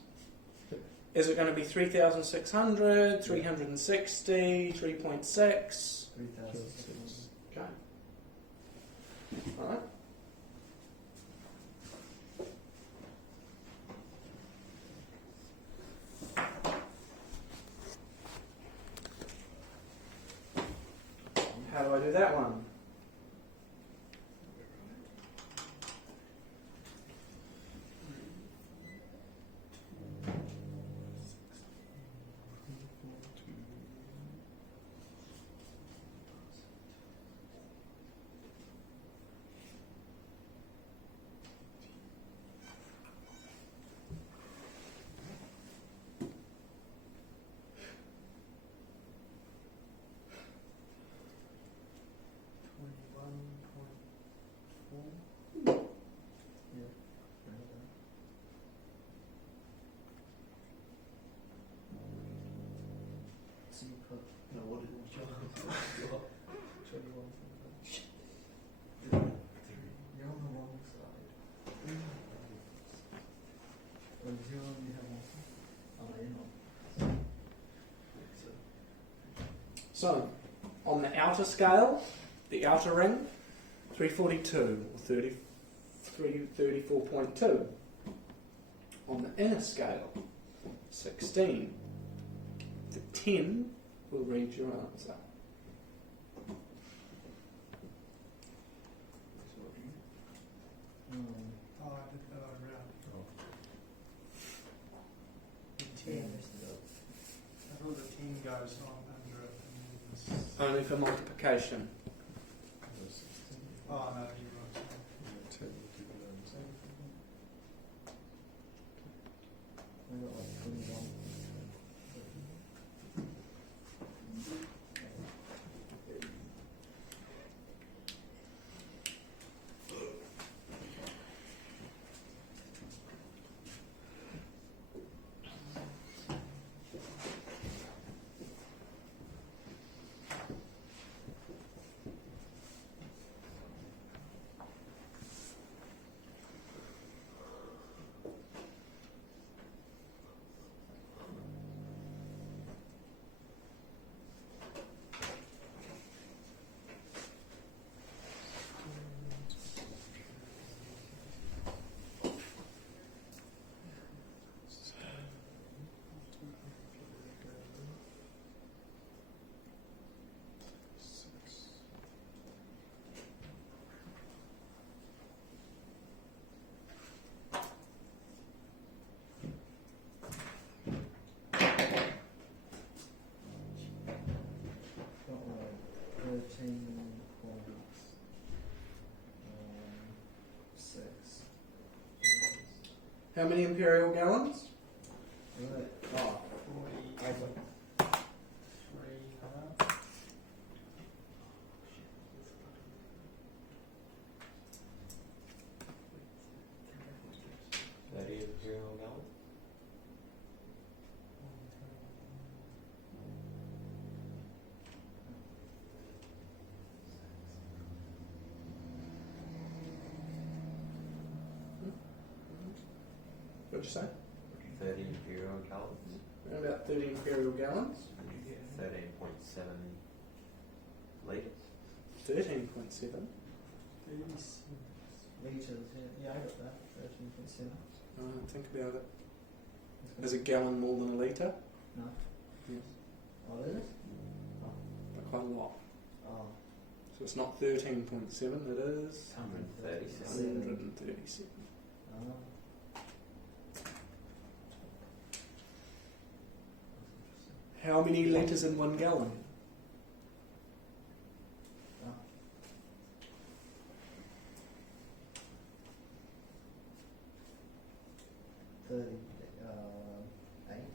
Is it going to be 3,600, 360, 3.6? 3,000. Okay. Alright. How do I do that one? So you put, no, what did you 21. You're on the wrong side. Well, you only have one. Oh, you're not. So, on the outer scale, the outer ring, 342 or 34.2. On the inner scale, 16. The 10 will read your answer. Oh, I did that around. The 10. I thought the 10 goes on under it. And then this. Only for multiplication. Oh, no, you're right. 10. I got like 21. Got like 13.6. How many imperial gallons? Right. Oh, 43.5. That is imperial gallon. What'd you say? 30 imperial gallons. Around about 30 imperial gallons. 13.7 litres. 13.7. Litres, yeah, I got that. 13.7. Think about it. Is a gallon more than a litre? No. Yes. Oh, is it? But quite a lot. Oh. So it's not 13.7, it is 137. 137. Oh. How many litres in 1 gallon? Oh. Eight.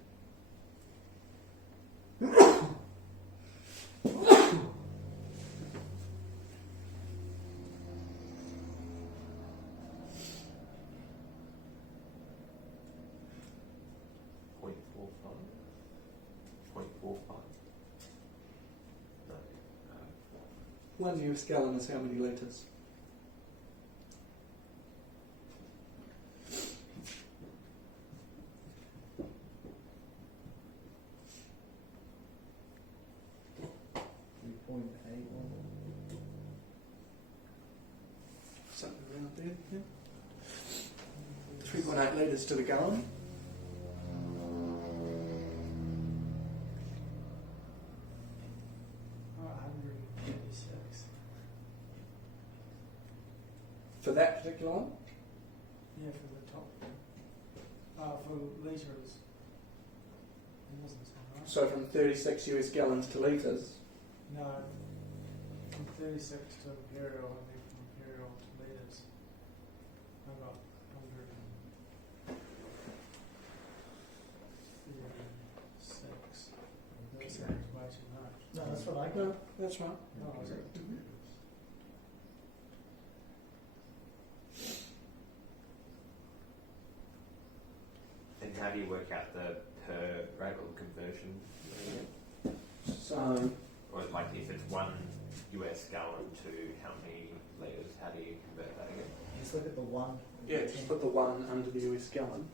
Point 4.5. No. 1 US gallon is how many litres? Something around there, yeah. 3.8 litres to the gallon. Oh, 156. For that particular one? Yeah, for the top. For litres. It wasn't this one, right? So from 36 US gallons to litres. No, from 36 to imperial and then from imperial to litres. I got 136. That sounds way too much. No, that's what I got. No, that's right. Oh, is it? And how do you work out the per rate or conversion? So, Or like if it's 1 US gallon to how many litres, how do you convert that again? Just look at the one. yeah, just put the 1 under the US gallon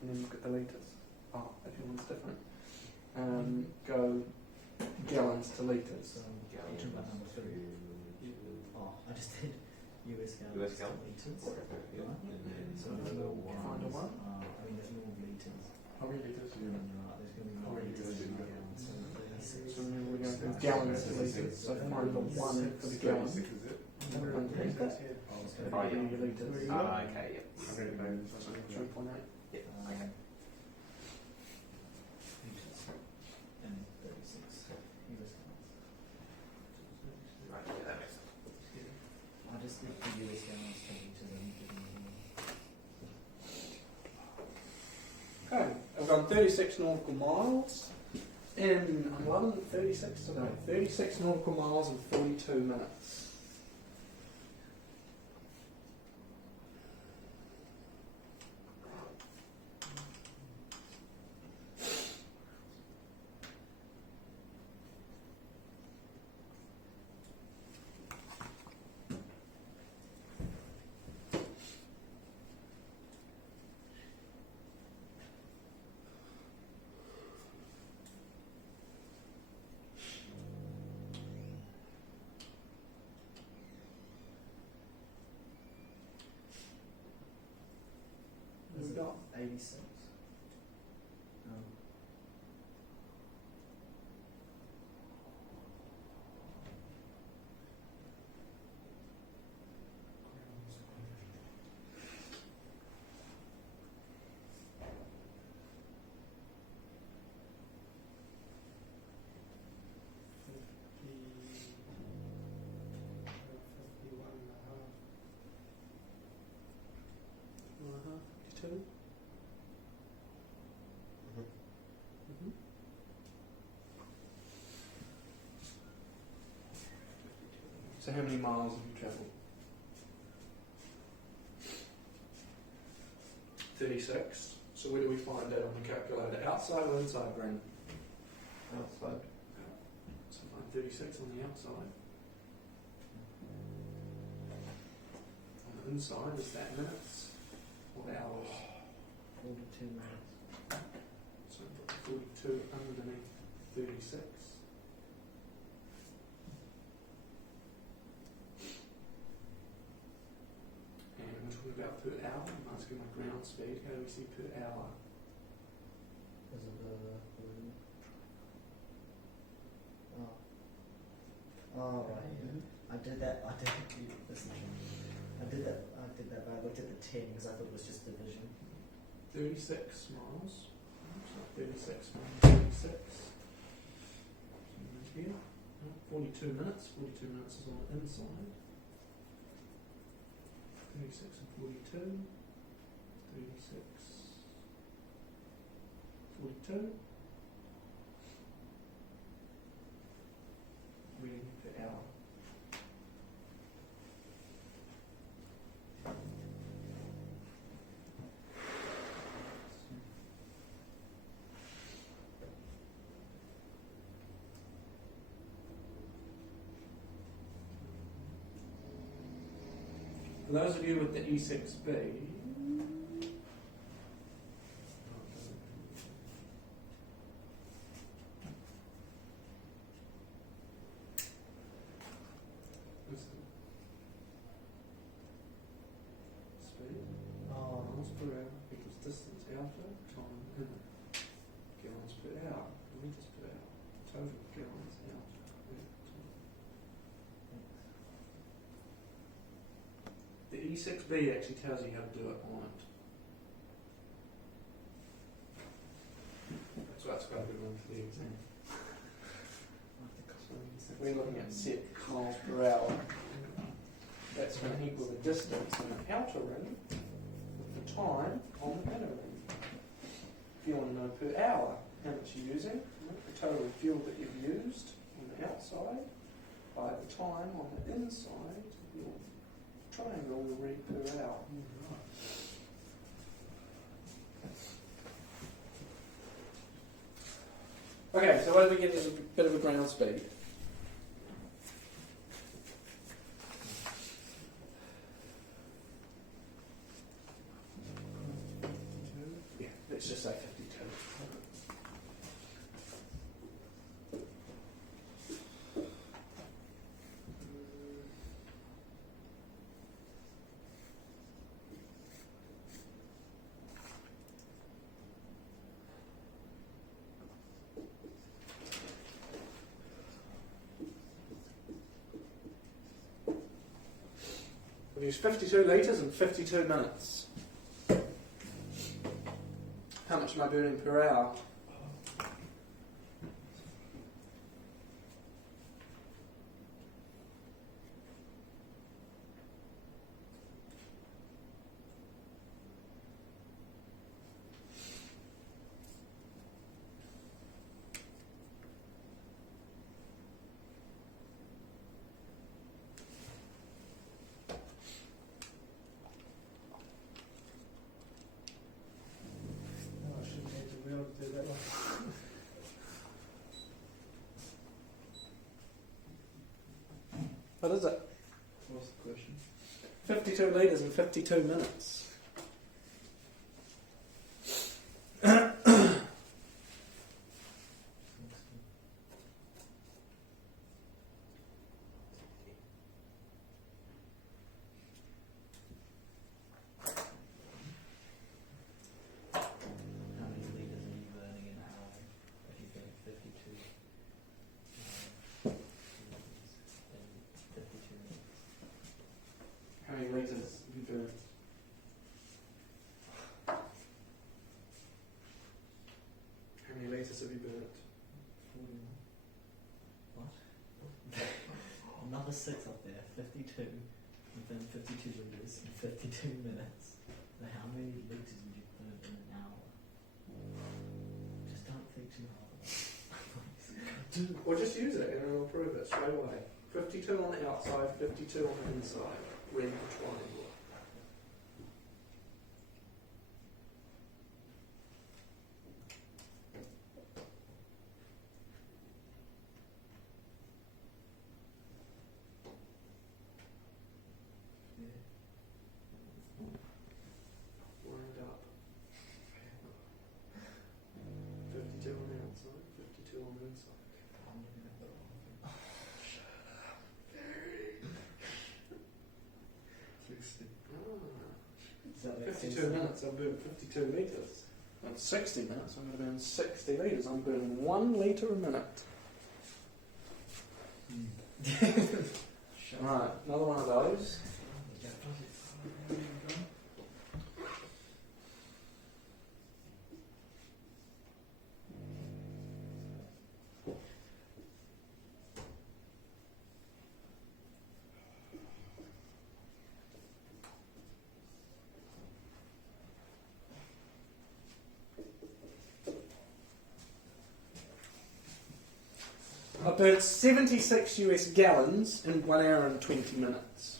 and then look at the litres. Oh, everyone's different. Go gallons to litres. So, Gallons enter my number to 3. Oh, I just did US gallons. US gallon? Litres. Yeah. And then So another Find a 1. I mean, there's more litres. How many litres? You're right, there's going to be more Oh, litres yeah. than gallons. So 36. So then we're going from gallons to litres. So find the 1 for the gallon. 136, yeah. Oh, yeah. litres. Okay, yep. 3.8. Yep, Um, okay. litres. And 36 US gallons. Right, yeah, that makes sense. I just did the US gallons to litres and giving Okay, I've gone 36 nautical miles in, I'm loving 36 today, 36 nautical miles in 42 minutes. We've got 86. So how many miles have you travelled? 36. So where do we find that on the calculator? Outside or inside, Brandon? Outside. So find 36 on the outside. On the inside, is that minutes or hours? 42 minutes. So I've got 42 underneath 36. And we're talking about per hour. I'm asking my ground speed. How do we see per hour? Is it oh, right, yeah. I did that, but I looked at the 10 because I thought it was just division. 36 miles. So 36 minus 36. And here. 42 minutes. 42 minutes is on the inside. 36 and 42. 36. 42. Reading per hour. For those of you with the E6B, speed, miles per hour equals distance alpha, time inner, gallons per hour, litres per hour, total gallons out. The E6B actually tells you how to do it on it. That's why it's got to be run for the exam. So we're looking at set miles per hour. That's going to equal the distance on the outer ring with the time on the inner ring. If you want to know per hour how much you're using, the total fuel that you've used on the outside by the time on the inside, your triangle will read per hour. Okay, so what do we get as a bit of a ground speed? Yeah, let's just say 52. We've used 52 litres in 52 minutes. How much am I burning per hour? I shouldn't have to be able to do that one. What is it? What's the question? 52 litres in 52 minutes. How many litres are you burning an hour if you burn 52? In 52 minutes. How many litres have you burnt? How many litres have you burnt? 41. What? Another 6 up there, 52. You burn 52 litres in 52 minutes. So how many litres would you burn in an hour? Just don't think too hard. Or just use it and it'll prove it straight away. 52 on the outside, 52 on the inside. Read the triangle. Wind up. minutes, I've burned 52 litres. In 60 minutes, I'm going to burn 60 litres. I'm burning 1 litre a minute. Right, another one of those. I burned 76 US gallons in 1 hour and 20 minutes.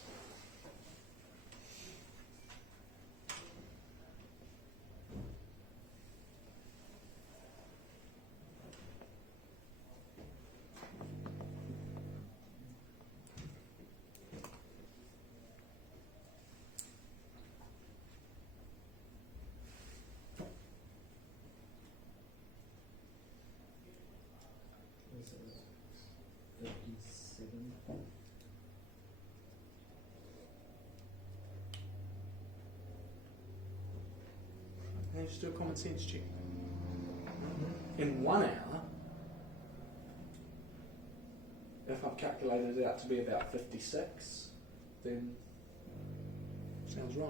Now just do a common sense check. In 1 hour, if I've calculated it out to be about 56, then sounds right.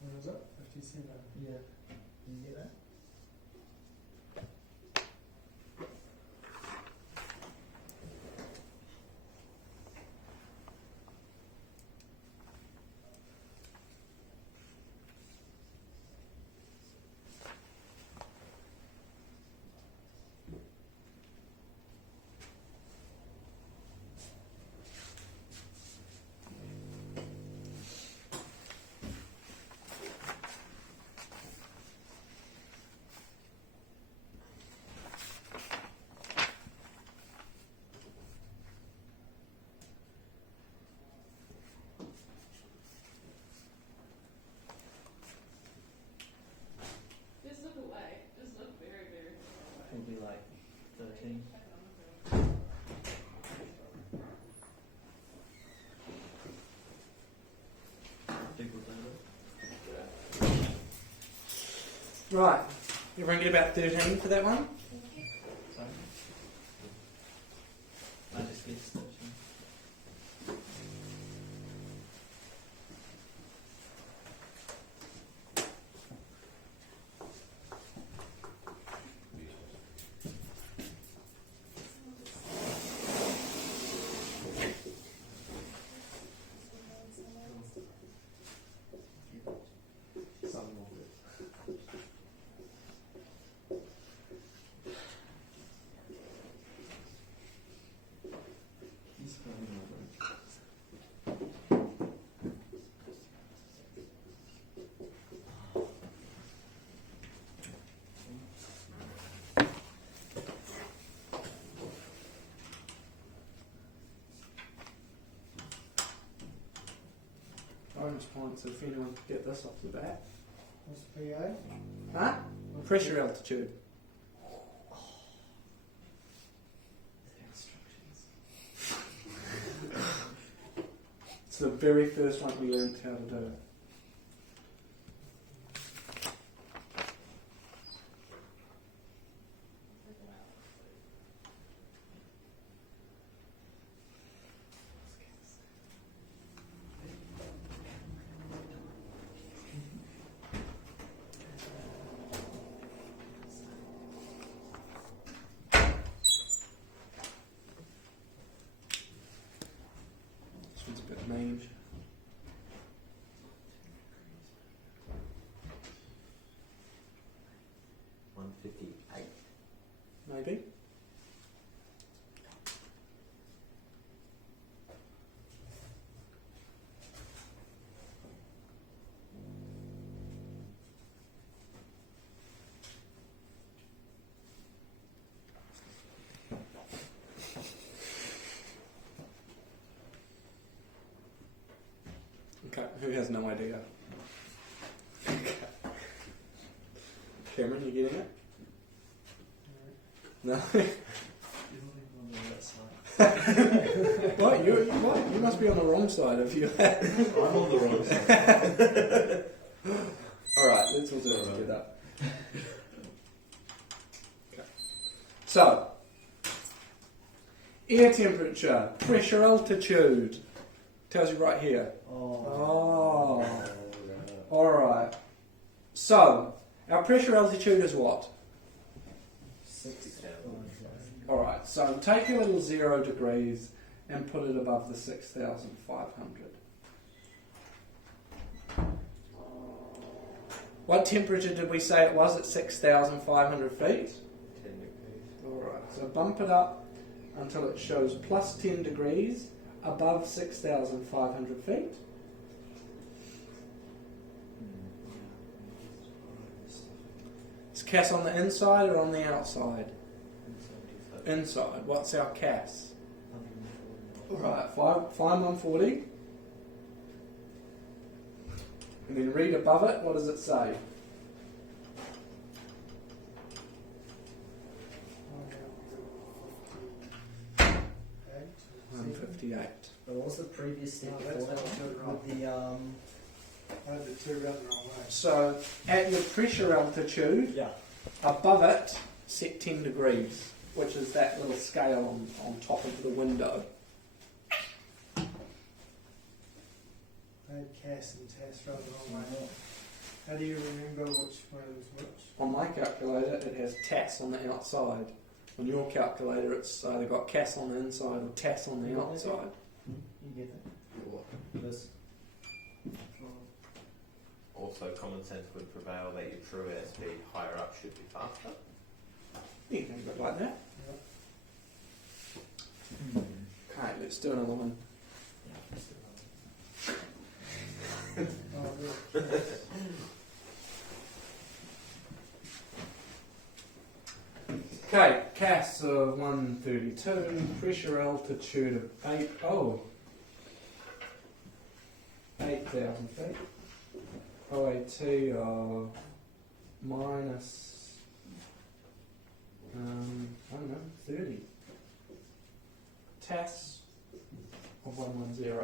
What was it? 57. Yeah. Can you get that? Probably like 13. Big with that. Right, everyone get about 13 for that one? Sorry. I just guessed 13. Bonus points if anyone could get this off the bat. What's PA? Huh? Pressure altitude. It's the very first one we learned how to do it. Mange. Maybe. Okay, who has no idea? Cameron, you getting it? No. You're not even on that side. What? You must be on the wrong side of you. I'm on the wrong side. Alright, let's all do it together. Okay. So, air temperature, pressure, altitude. Tells you right here. Oh. Alright. So, our pressure altitude is what? 6,000. Alright, so take a little 0 degrees and put it above the 6,500. What temperature did we say it was at 6,500 feet? 10 degrees. Alright, so bump it up until it shows plus 10 degrees above 6,500 feet. Is CAS on the inside or on the outside? Inside. What's our CAS? Alright, find 140. And then read above it, what does it say? 158. But what was the previous step No, before that's that what one? I'm With the I had the two running the wrong way. So, at your pressure altitude, yeah. above it, set 10 degrees, which is that little scale on top of the window. I had CAS and TAS running the wrong way. How do you remember which one is which? On my calculator, it has TAS on the outside. On your calculator, it's either got CAS on the inside or TAS on the outside. You get that? This. Also, common sense would prevail that your true airspeed higher up should be faster. You can go like that. Okay, let's do another one. Oh, yeah. Okay, CAS of 132, pressure altitude of 8,000 feet. OAT of minus, I don't know, 30. TAS of 110.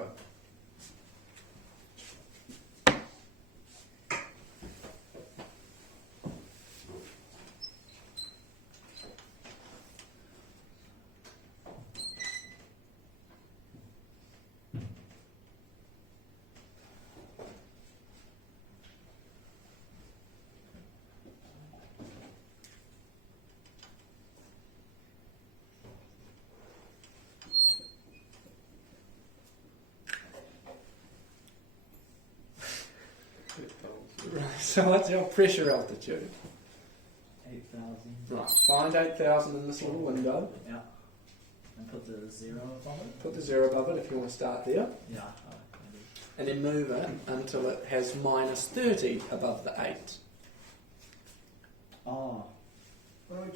Right, so what's our pressure altitude? 8,000. Right, find 8,000 in this little window. Yeah. And put the 0 above it? Put the 0 above it if you want to start there. Yeah. And then move it until it has minus 30 above the 8. Oh.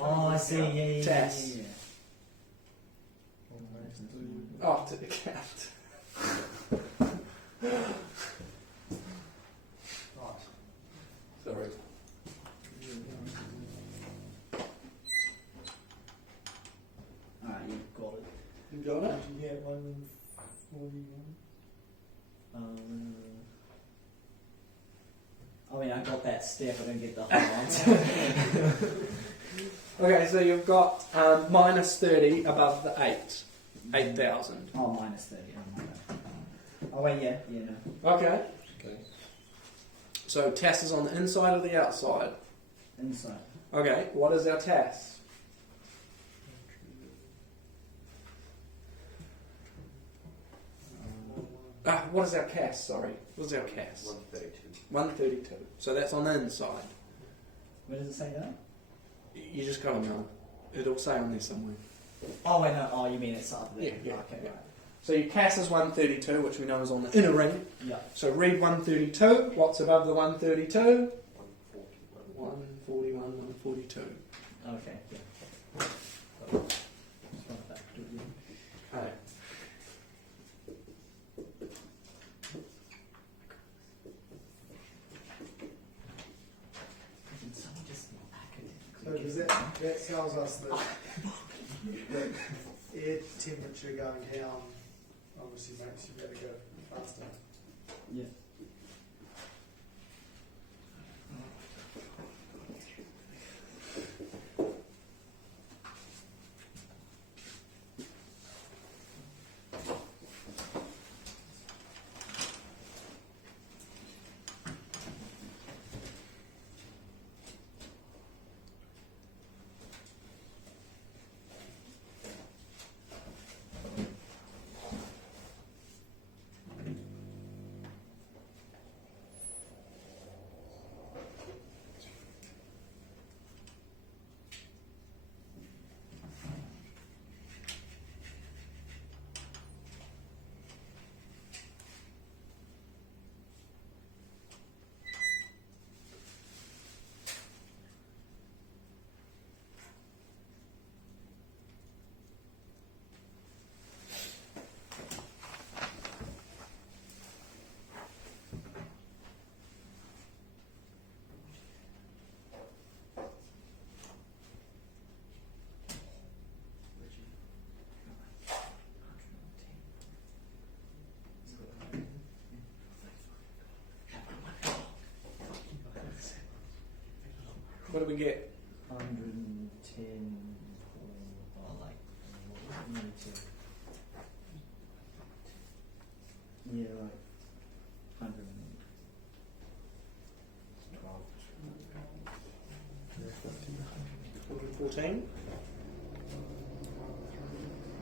Oh, I see. Yeah. TAS. Yeah. Oh, to the count. Sorry. Alright, you've got it. You got it? Did you get 141? I mean, I got that step, I didn't get the whole answer. Okay, so you've got minus 30 above the 8. 8,000. Oh, minus 30. Oh, my bad. Oh, wait, yeah, no. Okay. Okay. So TAS is on the inside or the outside? Inside. Okay, what is our TAS? What is our CAS, sorry? What is our CAS? 132. 132. So that's on the inside. Where does it say that? You just gotta know. It'll say on there somewhere. Oh, wait, no. Oh, you mean it's up there? Yeah, Okay, yeah. right. So your CAS is 132, which we know is on the inner ring. Yeah. So read 132. What's above the 132? 141. 141, 142. Okay, yeah. Just run it back to you. Okay. Can someone just So does that tells us that air temperature going down obviously makes you better go faster. Yeah. What do we get? 110, or like, what would it need to? Yeah, like 112. 114?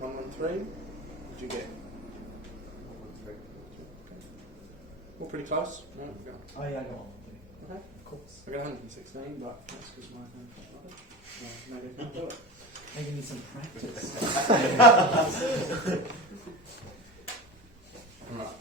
113? What did you get? 113. Okay. All pretty close. No, we got. Oh yeah, I got one. Okay. Of course. I got 116, but that's because my phone can't do it. No, maybe I can't do it. Maybe need some practice. Alright.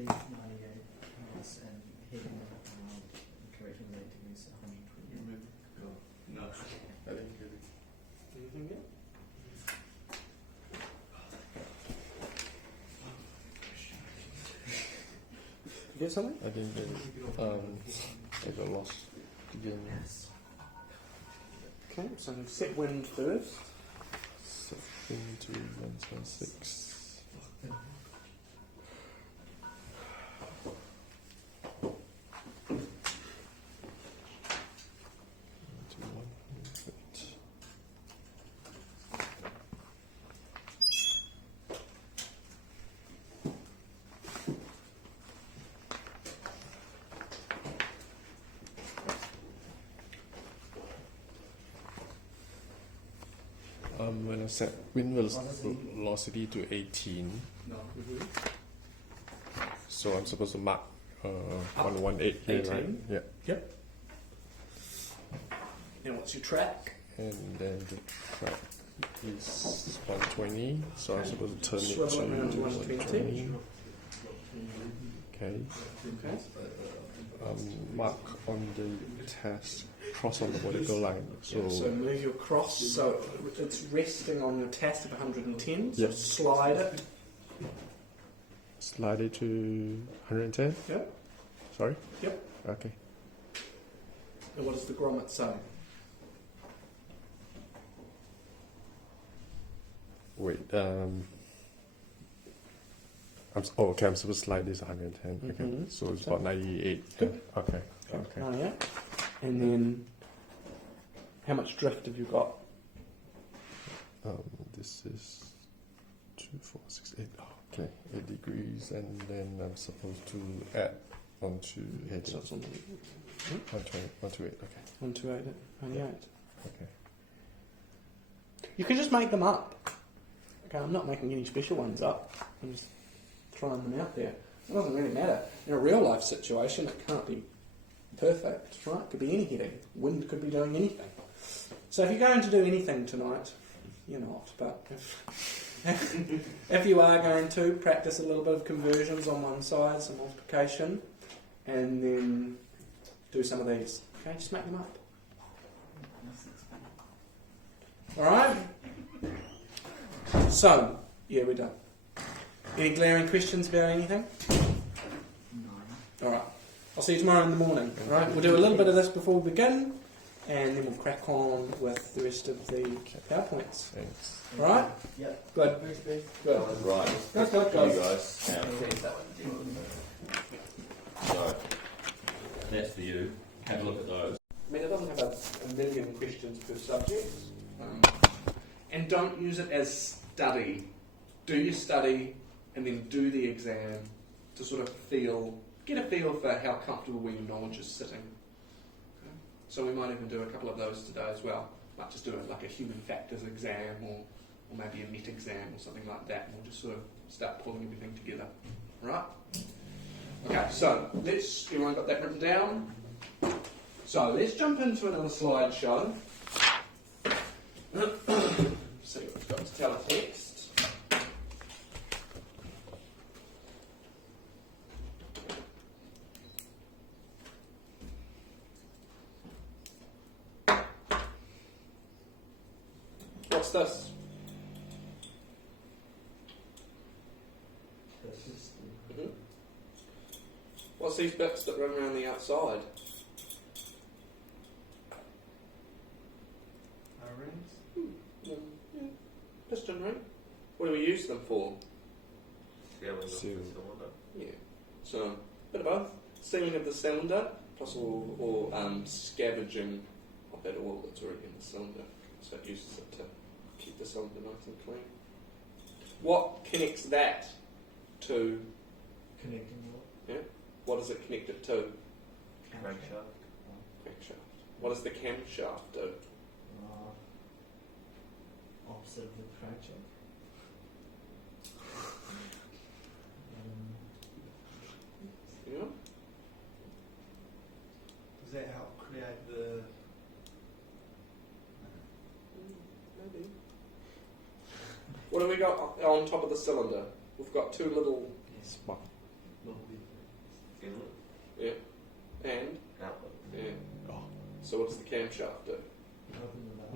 speed 98 knots and heading correcting rate degrees 120. No. I didn't get it. Anything yet? You get something? I didn't get it. I got lost again. Okay, so set wind first. Something to 176. When I set wind velocity to 18, No. so I'm supposed to mark 118 here, right? 18? Yeah. Yep. And what's your track? And then the track is 120, so I'm supposed to turn it Swivel it around to 120. Okay. Okay. Mark on the test, cross on the vertical line. So, So move your cross so it's resting on your test of 110. So Yep. slide it. slide it to 110? Yep. Sorry? Yep. Okay. And what does the grommet say? Wait, okay, I'm supposed to slide this 110. Okay, Mhm. so it's about 98. Good. Okay, okay. Oh, yeah. And then how much drift have you got? This is 2, 4, 6, 8. Oh, okay, 8 degrees, and then I'm supposed to add onto heading. So it's on 120, 128. Okay, 128, 98. okay. You can just make them up. Okay, I'm not making any special ones up. I'm just throwing them out there. It doesn't really matter. In a real life situation, it can't be perfect, right? It could be any heading. Wind could be doing anything. So if you're going to do anything tonight, you're not, but if you are going to, practice a little bit of conversions on one side, some multiplication, and then do some of these. Okay, just make them up. Alright? So, yeah, we're done. Any glaring questions about anything? Alright. I'll see you tomorrow in the morning. Alright, we'll do a little bit of this before we begin, and then we'll crack on with the rest of the PowerPoints. Thanks. Alright? Yep. Good. Good. Right. Good, good, You good. guys. So, that's for you. Have a look at those. I mean, it doesn't have a million questions per subject. And don't use it as study. Do your study and then do the exam to sort of get a feel for how comfortable your knowledge is sitting. Okay? So we might even do a couple of those today as well. Might just do it like a human factors exam or maybe a MET exam or something like that, and we'll just sort of start pulling everything together. Right? Okay, so everyone got that written down? So let's jump into another slideshow. See what we've got to teletext. What's this? Mm-hmm. What's these bits that run around the outside? Yeah. Piston ring. What do we use them for? Seal. Yeah. So, a bit of both. Sealing of the cylinder, plus or scavenging of that oil that's already in the cylinder. So it uses it to keep the cylinder nice and clean. What connects that to? Connecting what? Yeah. What does it connect it to? Crankshaft. Crankshaft. What does the camshaft do? Opposite of the crankshaft. Yeah. Does that help create the... Maybe. What have we got on top of the cylinder? We've got two little Spark. Lovely. Inlet. Yeah. And? Outlet. Yeah. Oh. So what does the camshaft do?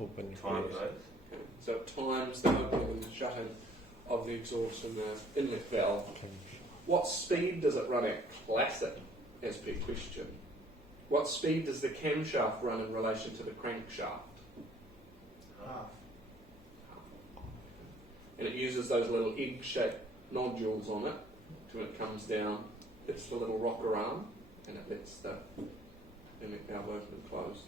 Open. Time Yeah. zone. Okay. So it times the opening and the shutting of the exhaust and the inlet valve. What speed does it run at? Classic SP question. What speed does the camshaft run in relation to the crankshaft? Half. And it uses those little egg-shaped nodules on it to when it comes down, hits the little rocker arm, and it lets the inlet valve open and closed.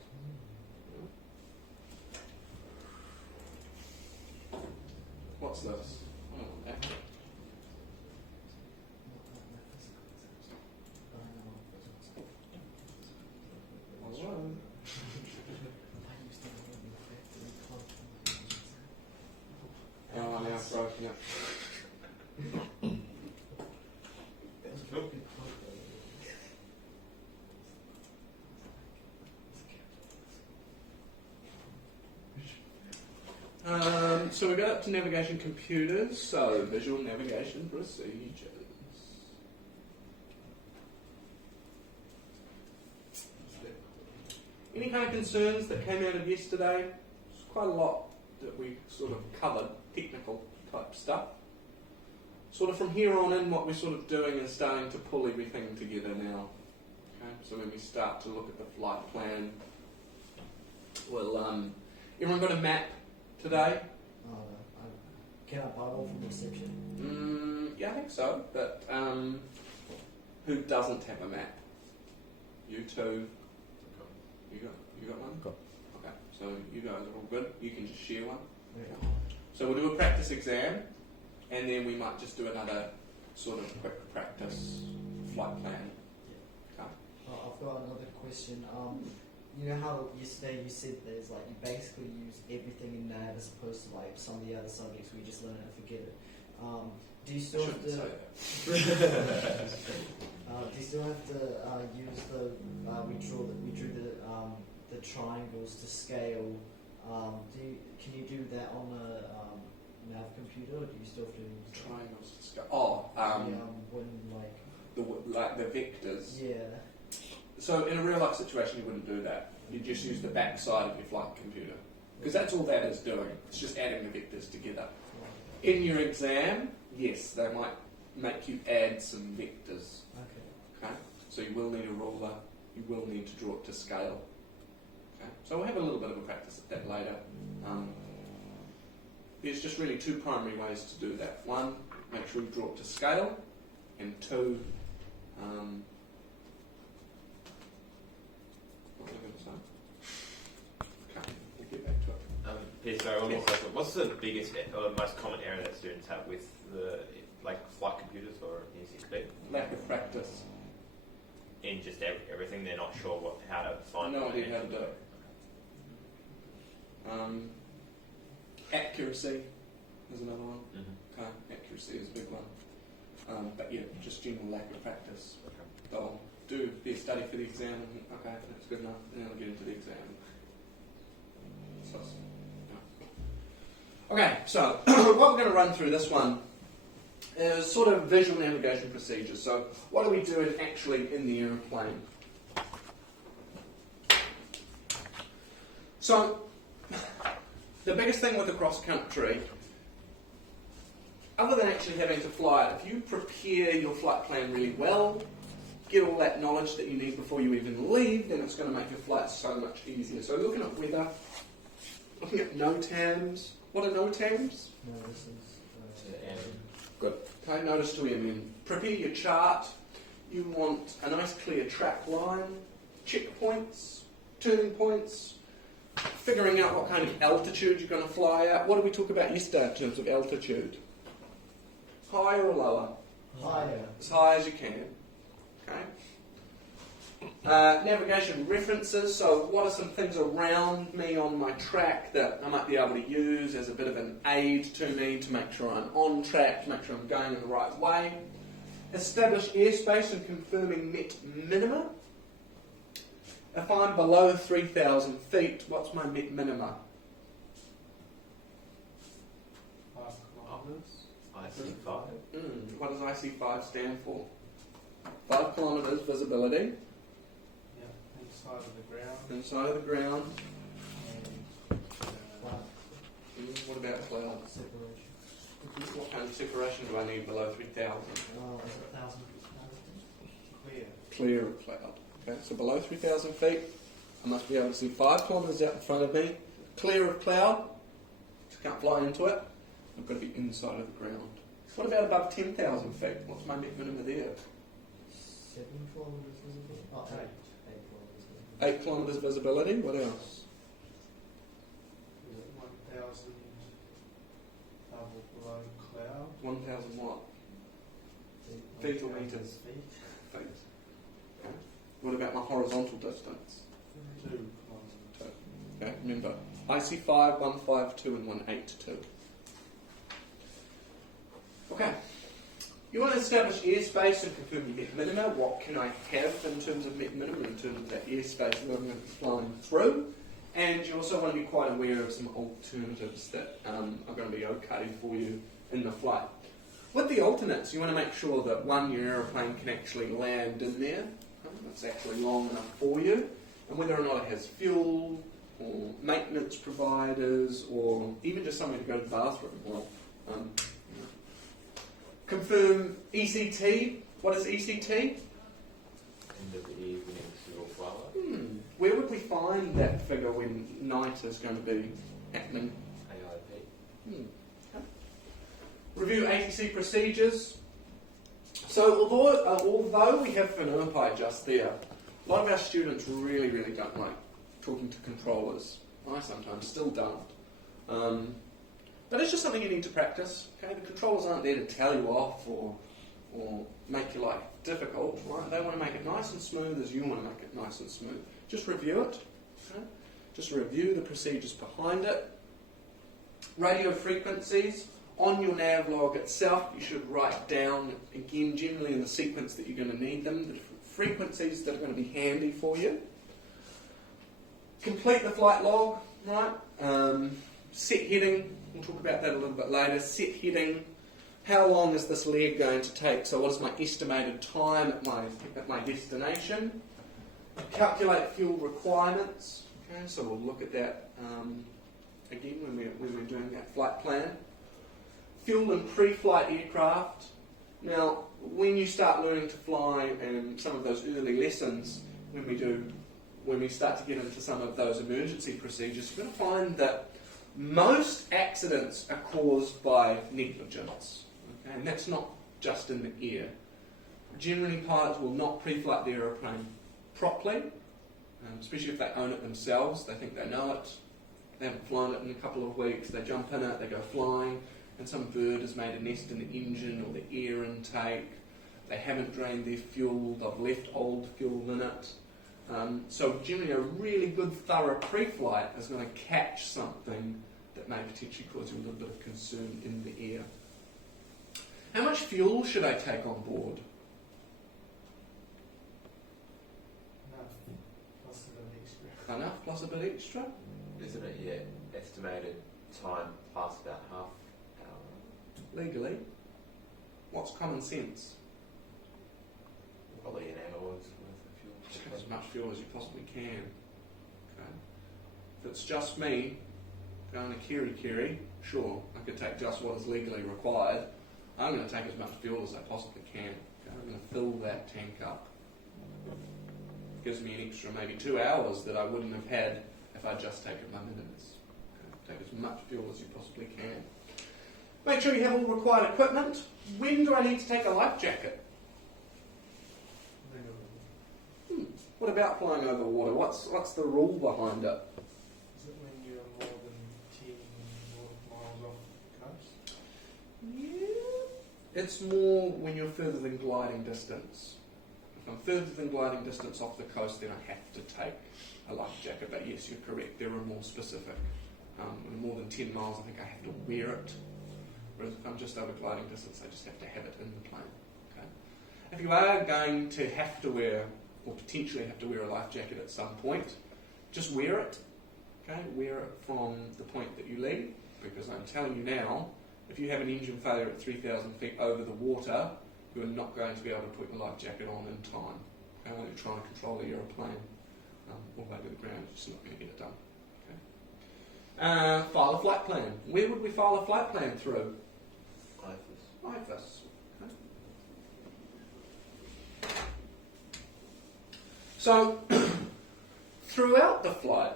What's this? I don't want that. Hello? Oh, now it's broken up. So we got up to navigation computers, so visual navigation procedures. Any kind of concerns that came out of yesterday? There's quite a lot that we sort of covered, technical type stuff. Sort of from here on in, what we're sort of doing is starting to pull everything together now. Okay, so when we start to look at the flight plan, we'll, everyone got a map today? Can I bubble from reception? Yeah, I think so, but who doesn't have a map? You two? You got one? Got. Okay, so you guys are all good. You can just share one. Yeah. So we'll do a practice exam, and then we might just do another sort of quick practice flight plan. Okay. I've got another question. You know how yesterday you said there's like you basically use everything in nav as opposed to like some of the other subjects where you just learn it and forget it. Do you still have to? Say Do you still have to use the? We drew the triangles to scale. Can you do that on a nav computer, or do you still have to use triangles to scale. when the vectors. yeah. So in a real life situation, you wouldn't do that. You'd just use the back side of your flight computer. Because that's all that is doing. It's just adding the vectors together. In your exam, yes, they might make you add some vectors. Okay. So you will need a ruler. You will need to draw it to scale. Okay. So we'll have a little bit of a practice at that later. There's just really two primary ways to do that. One, make sure you draw it to scale. And two, what was I going to say? Okay, we'll get back to it. Peter, sorry, one more question. What's the biggest or most common error that students have with the flight computers or ECSP? Lack of practice. In just everything, they're not sure how to find. No idea how to do it. Accuracy is another one. Mm-hmm. Okay, accuracy is a big one. But yeah, just general lack of practice. They'll do their study for the exam and think, okay, that's good enough, and then they'll get into the exam. So, yeah. Okay, so what we're going to run through this one is sort of visual navigation procedures. So what are we doing actually in the aeroplane? So the biggest thing with the cross country, other than actually having to fly it, if you prepare your flight plan really well, get all that knowledge that you need before you even leave, then it's going to make your flight so much easier. So looking at weather, looking at NOTAMs. What are NOTAMs? No, this is Good. Okay, notice to M. Prepare your chart. You want a nice clear track line, checkpoints, turning points, figuring out what kind of altitude you're going to fly at. What did we talk about yesterday in terms of altitude? Higher or lower? higher. As high as you can. Okay. Navigation references. So what are some things around me on my track that I might be able to use as a bit of an aid to me to make sure I'm on track, to make sure I'm going in the right way. Establish airspace and confirming net minima. If I'm below 3,000 feet, what's my net minima? 5 kilometres. IC5. What does IC5 stand for? 5 kilometres visibility. Yeah, inside of the ground. Inside of the ground. And What about clouds? Separation. What kind of separation do I need below 3,000? Oh, is it 1,000? clear. Clear of cloud. Okay, so below 3,000 feet, I must be able to see 5 kilometres out in front of me. Clear of cloud, so can't fly into it. I've got to be inside of the ground. What about above 10,000 feet? What's my net minimum there? 7 kilometres visibility? Oh, 8. 8 kilometres visibility. 8 kilometres visibility. What else? Is it 1,000 double below cloud? 1,000 what? Feet or metres? Feet. Feet. Okay. What about my horizontal distance? 2 kilometres. Okay, remember, IC5, 152 and 182. Okay, you want to establish airspace and confirm your net minima. What can I have in terms of net minima, in terms of that airspace that I'm going to be flying through? And you also want to be quite aware of some alternatives that are going to be okay for you in the flight. With the alternates, you want to make sure that one, your aeroplane can actually land in there, it's actually long enough for you, and whether or not it has fuel, or maintenance providers, or even just somewhere to go to the bathroom. Or, confirm ECT. What is ECT? End of the evening single flower. Where would we find that figure when night is going to be happening? AIP. Okay. Review ATC procedures. So although we have FNURPI just there, a lot of our students really, really don't like talking to controllers. I sometimes still don't. But it's just something you need to practice. Okay, the controllers aren't there to tell you off or make your life difficult. Right? They want to make it nice and smooth as you want to make it nice and smooth. Just review it. Okay? Just review the procedures behind it. Radio frequencies. On your nav log itself, you should write down, again, generally in the sequence that you're going to need them, the different frequencies that are going to be handy for you. Complete the flight log, right? Set heading, we'll talk about that a little bit later. Set heading, how long is this leg going to take? So what is my estimated time at my destination? Calculate fuel requirements. Okay, so we'll look at that again when we're doing that flight plan. Fuel and pre-flight aircraft. Now, when you start learning to fly and some of those early lessons, when we start to get into some of those emergency procedures, you're going to find that most accidents are caused by negligence. Okay? And that's not just in the air. Generally, pilots will not pre-flight the aeroplane properly, especially if they own it themselves. They think they know it. They haven't flown it in a couple of weeks. They jump in it, they go flying, and some bird has made a nest in the engine or the air intake. They haven't drained their fuel. They've left old fuel in it. So generally a really good thorough pre-flight is going to catch something that may potentially cause you a little bit of concern in the air. How much fuel should I take on board? Enough, plus a bit extra. Enough plus a bit extra? Isn't it yet estimated time plus about half hour? Legally. What's common sense? Probably an hour's worth of fuel. Take as much fuel as you possibly can. Okay. If it's just me going to Kiri, sure, I could take just what is legally required. I'm going to take as much fuel as I possibly can. Okay? I'm going to fill that tank up. Gives me an extra maybe 2 hours that I wouldn't have had if I'd just taken my minimus. Okay? Take as much fuel as you possibly can. Make sure you have all required equipment. When do I need to take a life jacket? What about flying over water? What's the rule behind it? Is it when you're more than 10 miles off the coast? Yeah. It's more when you're further than gliding distance. If I'm further than gliding distance off the coast, then I have to take a life jacket. But yes, you're correct. There are more specific. More than 10 miles, I think I have to wear it. Whereas if I'm just over gliding distance, I just have to have it in the plane. Okay? If you are going to have to wear, or potentially have to wear a life jacket at some point, just wear it. Okay? Wear it from the point that you leave, because I'm telling you now, if you have an engine failure at 3,000 feet over the water, you are not going to be able to put your life jacket on in time. Okay, when you're trying to control the aeroplane all the way to the ground, you're just not going to get it done. Okay. File a flight plan. Where would we file a flight plan through? IFAS. Okay. So, throughout the flight,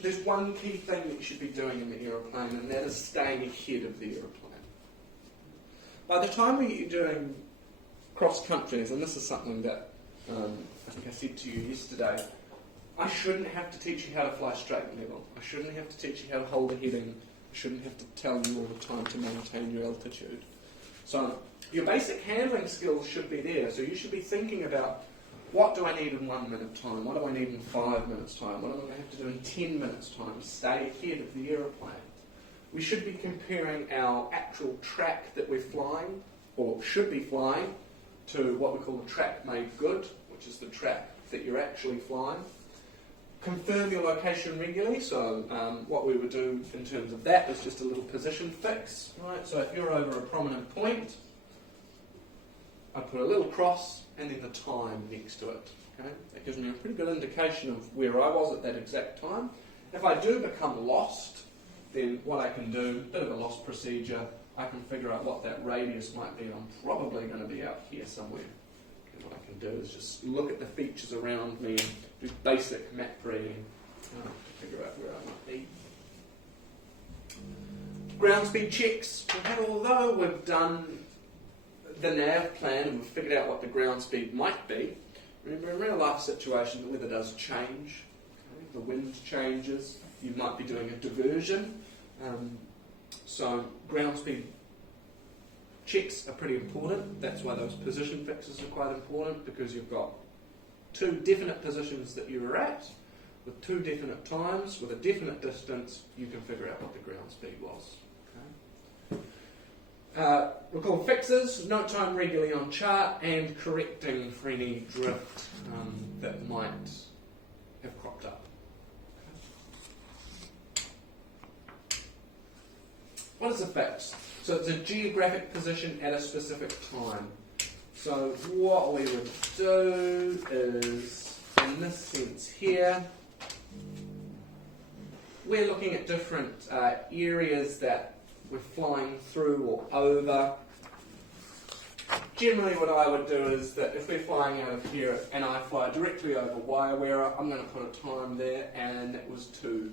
there's one key thing that you should be doing in the aeroplane, and that is staying ahead of the aeroplane. By the time you're doing cross countries, and this is something that I think I said to you yesterday, I shouldn't have to teach you how to fly straight and level. I shouldn't have to teach you how to hold a heading. I shouldn't have to tell you all the time to maintain your altitude. So your basic handling skills should be there. So you should be thinking about, what do I need in 1 minute time? What do I need in 5 minutes time? What am I going to have to do in 10 minutes time to stay ahead of the aeroplane? We should be comparing our actual track that we're flying, or should be flying, to what we call the track made good, which is the track that you're actually flying. Confirm your location regularly, so what we would do in terms of that is just a little position fix, right? So if you're over a prominent point, I put a little cross and then the time next to it, okay? That gives me a pretty good indication of where I was at that exact time. If I do become lost, then what I can do, a bit of a lost procedure, I can figure out what that radius might be. I'm probably going to be out here somewhere. And what I can do is just look at the features around me and do basic map reading to figure out where I might be. Ground speed checks. Although we've done the nav plan and we've figured out what the ground speed might be, remember in real life situation the weather does change. Okay? The wind changes. You might be doing a diversion. So ground speed checks are pretty important. That's why those position fixes are quite important, because you've got two definite positions that you were at with two definite times with a definite distance. You can figure out what the ground speed was. Okay? Record fixes, note time regularly on chart, and correcting for any drift that might have cropped up. What is a fix? So it's a geographic position at a specific time. So what we would do is, in this sense here, we're looking at different areas that we're flying through or over. Generally what I would do is that if we're flying out of here and I fly directly over Waiawera, I'm going to put a time there, and that was 2:0.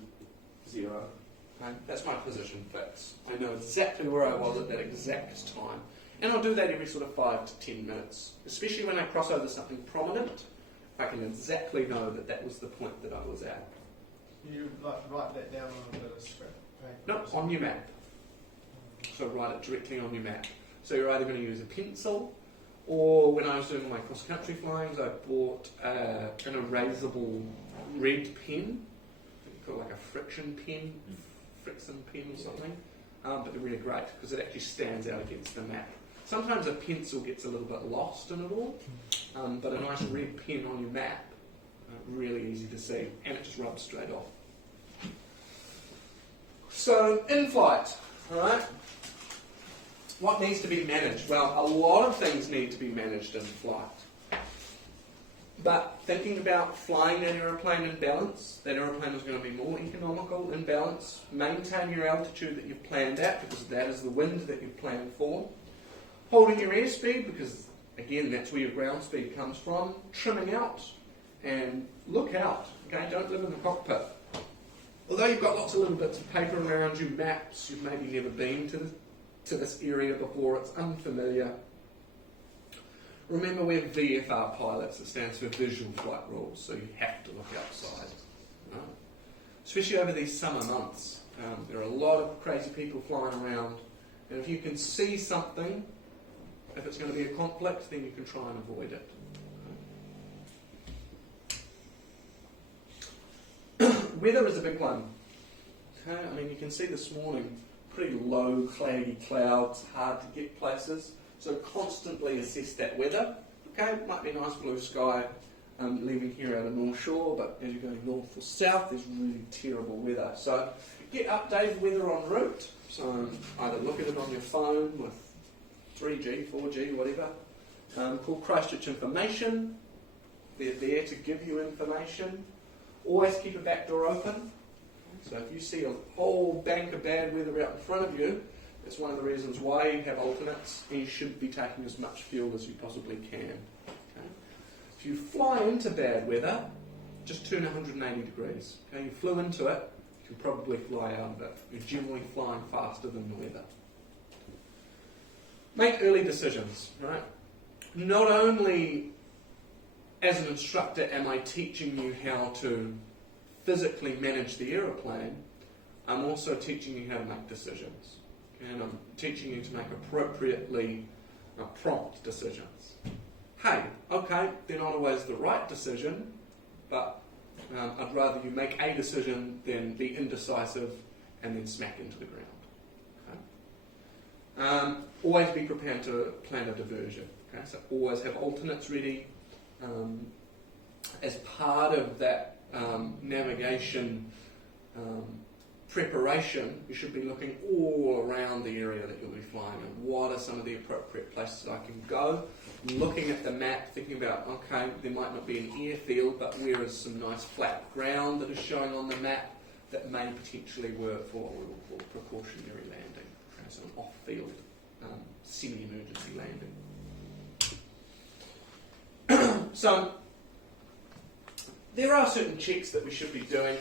Okay? That's my position fix. I know exactly where I was at that exact time. And I'll do that every sort of 5 to 10 minutes. Especially when I cross over something prominent, I can exactly know that that was the point that I was at. You write that down on a bit of script? No, on your map. So write it directly on your map. So you're either going to use a pencil, or when I was doing my cross-country flyings, I bought an erasable red pen. I think it's called like a friction pen or something. But they're really great because it actually stands out against the map. Sometimes a pencil gets a little bit lost in it all, but a nice red pen on your map, really easy to see, and it just rubs straight off. So, in flight, alright, what needs to be managed? Well, a lot of things need to be managed in flight. But thinking about flying that aeroplane in balance, that aeroplane is going to be more economical in balance. Maintain your altitude that you've planned at, because that is the wind that you've planned for. Holding your airspeed, because again, that's where your ground speed comes from. Trimming out, and look out. Okay, don't live in the cockpit. Although you've got lots of little bits of paper around you, maps, you've maybe never been to this area before, it's unfamiliar. Remember, we're VFR pilots. It stands for Visual Flight Rules, so you have to look outside. Right? Especially over these summer months. There are a lot of crazy people flying around, and if you can see something, if it's going to be a conflict, then you can try and avoid it. Okay? Weather is a big one. Okay? I mean, you can see this morning, pretty low, claggy clouds, hard to get places. So constantly assess that weather. Okay, it might be a nice blue sky leaving here out of North Shore, but as you're going north or south, there's really terrible weather. So get updated weather en route. So either look at it on your phone with 3G, 4G, whatever, called Christchurch Information. They're there to give you information. Always keep a back door open. So if you see a whole bank of bad weather out in front of you, that's one of the reasons why you have alternates, and you should be taking as much fuel as you possibly can. Okay? If you fly into bad weather, just turn 180 degrees. Okay? You flew into it, you can probably fly out of it. You're generally flying faster than the weather. Make early decisions, right? Not only as an instructor am I teaching you how to physically manage the aeroplane, I'm also teaching you how to make decisions. And I'm teaching you to make appropriately prompt decisions. Hey, okay, they're not always the right decision, but I'd rather you make a decision than be indecisive and then smack into the ground. Okay? Always be prepared to plan a diversion. Okay? So always have alternates ready. As part of that navigation preparation, you should be looking all around the area that you'll be flying in. What are some of the appropriate places I can go? Looking at the map, thinking about, okay, there might not be an airfield, but where is some nice flat ground that is showing on the map that may potentially work for what we will call precautionary landing, okay, so an off-field semi-emergency landing. So, there are certain checks that we should be doing.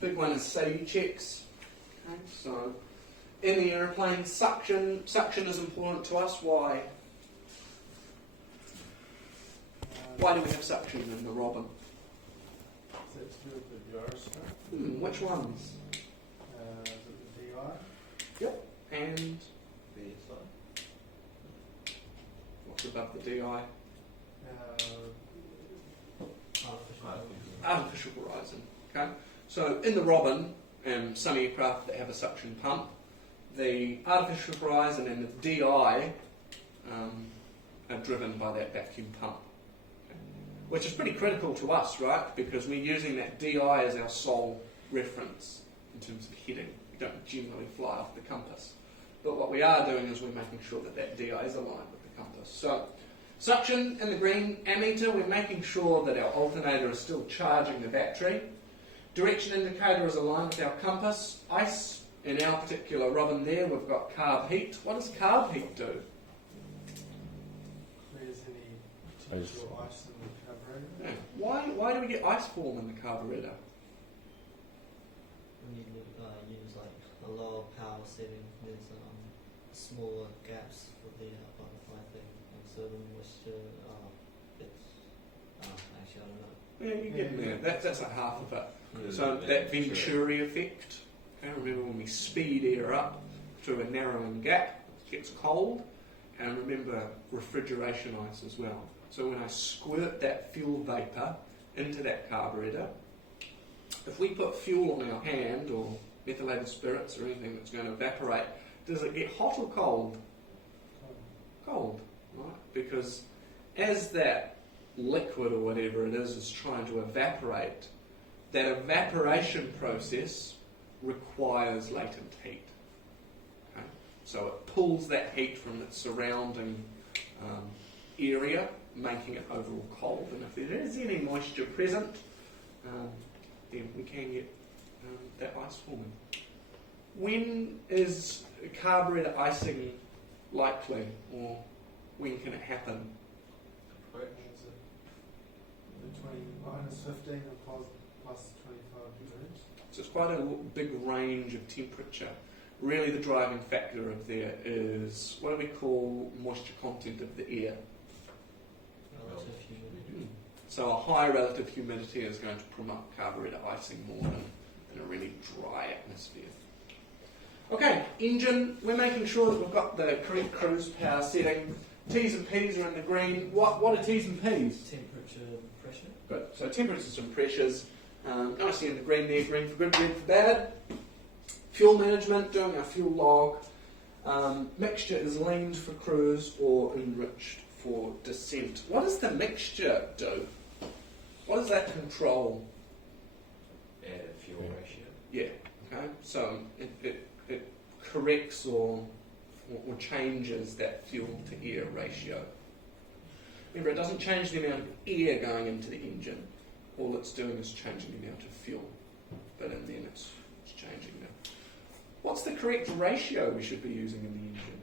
Big one is safety checks. Okay, so, in the aeroplane, suction is important to us. Why? Why do we have suction in the Robin? Is that to do with the gyroscope? Which ones? Is it the DI? Yep. And what's above the DI? Artificial horizon. Okay. So in the Robin, some aircraft that have a suction pump, the artificial horizon and the DI are driven by that vacuum pump, okay, which is pretty critical to us, right? Because we're using that DI as our sole reference in terms of heading. We don't generally fly off the compass. But what we are doing is we're making sure that that DI is aligned with the compass. So, suction in the green ammeter, we're making sure that our alternator is still charging the battery. Direction indicator is aligned with our compass. Ice, in our particular Robin there, we've got carb heat. What does carb heat do? Clears any potential ice in the carburetor. Yeah. Why do we get ice form in the carburetor? When you use like a lower power setting, there's smaller gaps for the butterfly thing, and so the moisture actually I don't know. Yeah, you're getting there. That's like half of it. So that Venturi effect, okay, remember when we speed air up through a narrowing gap, it gets cold, and remember refrigeration ice as well. So when I squirt that fuel vapour into that carburetor, if we put fuel on our hand or methylated spirits or anything that's going to evaporate, does it get hot or cold? Cold, right? Because as that liquid or whatever it is trying to evaporate, that evaporation process requires latent heat. Okay? So it pulls that heat from its surrounding area, making it overall cold. And if there is any moisture present, then we can get that ice forming. When is carburetor icing likely, or when can it happen? Between -15 and plus 25 degrees. So it's quite a big range of temperature. Really the driving factor of there is, what do we call moisture content of the air? Relative humidity. So a high relative humidity is going to promote carburetor icing more than a really dry atmosphere. Okay, engine, we're making sure that we've got the correct cruise power setting. T's and P's are in the green. What are T's and P's? Temperature, pressure. Good. So temperatures and pressures. Nicely in the green there, green for good, red for bad. Fuel management, doing our fuel log. Mixture is leaned for cruise or enriched for descent. What does the mixture do? What does that control? Air to fuel ratio. Yeah. Okay. So it corrects or or changes that fuel to air ratio. Remember, it doesn't change the amount of air going into the engine. All it's doing is changing the amount of fuel. But in then it's changing them. What's the correct ratio we should be using in the engine?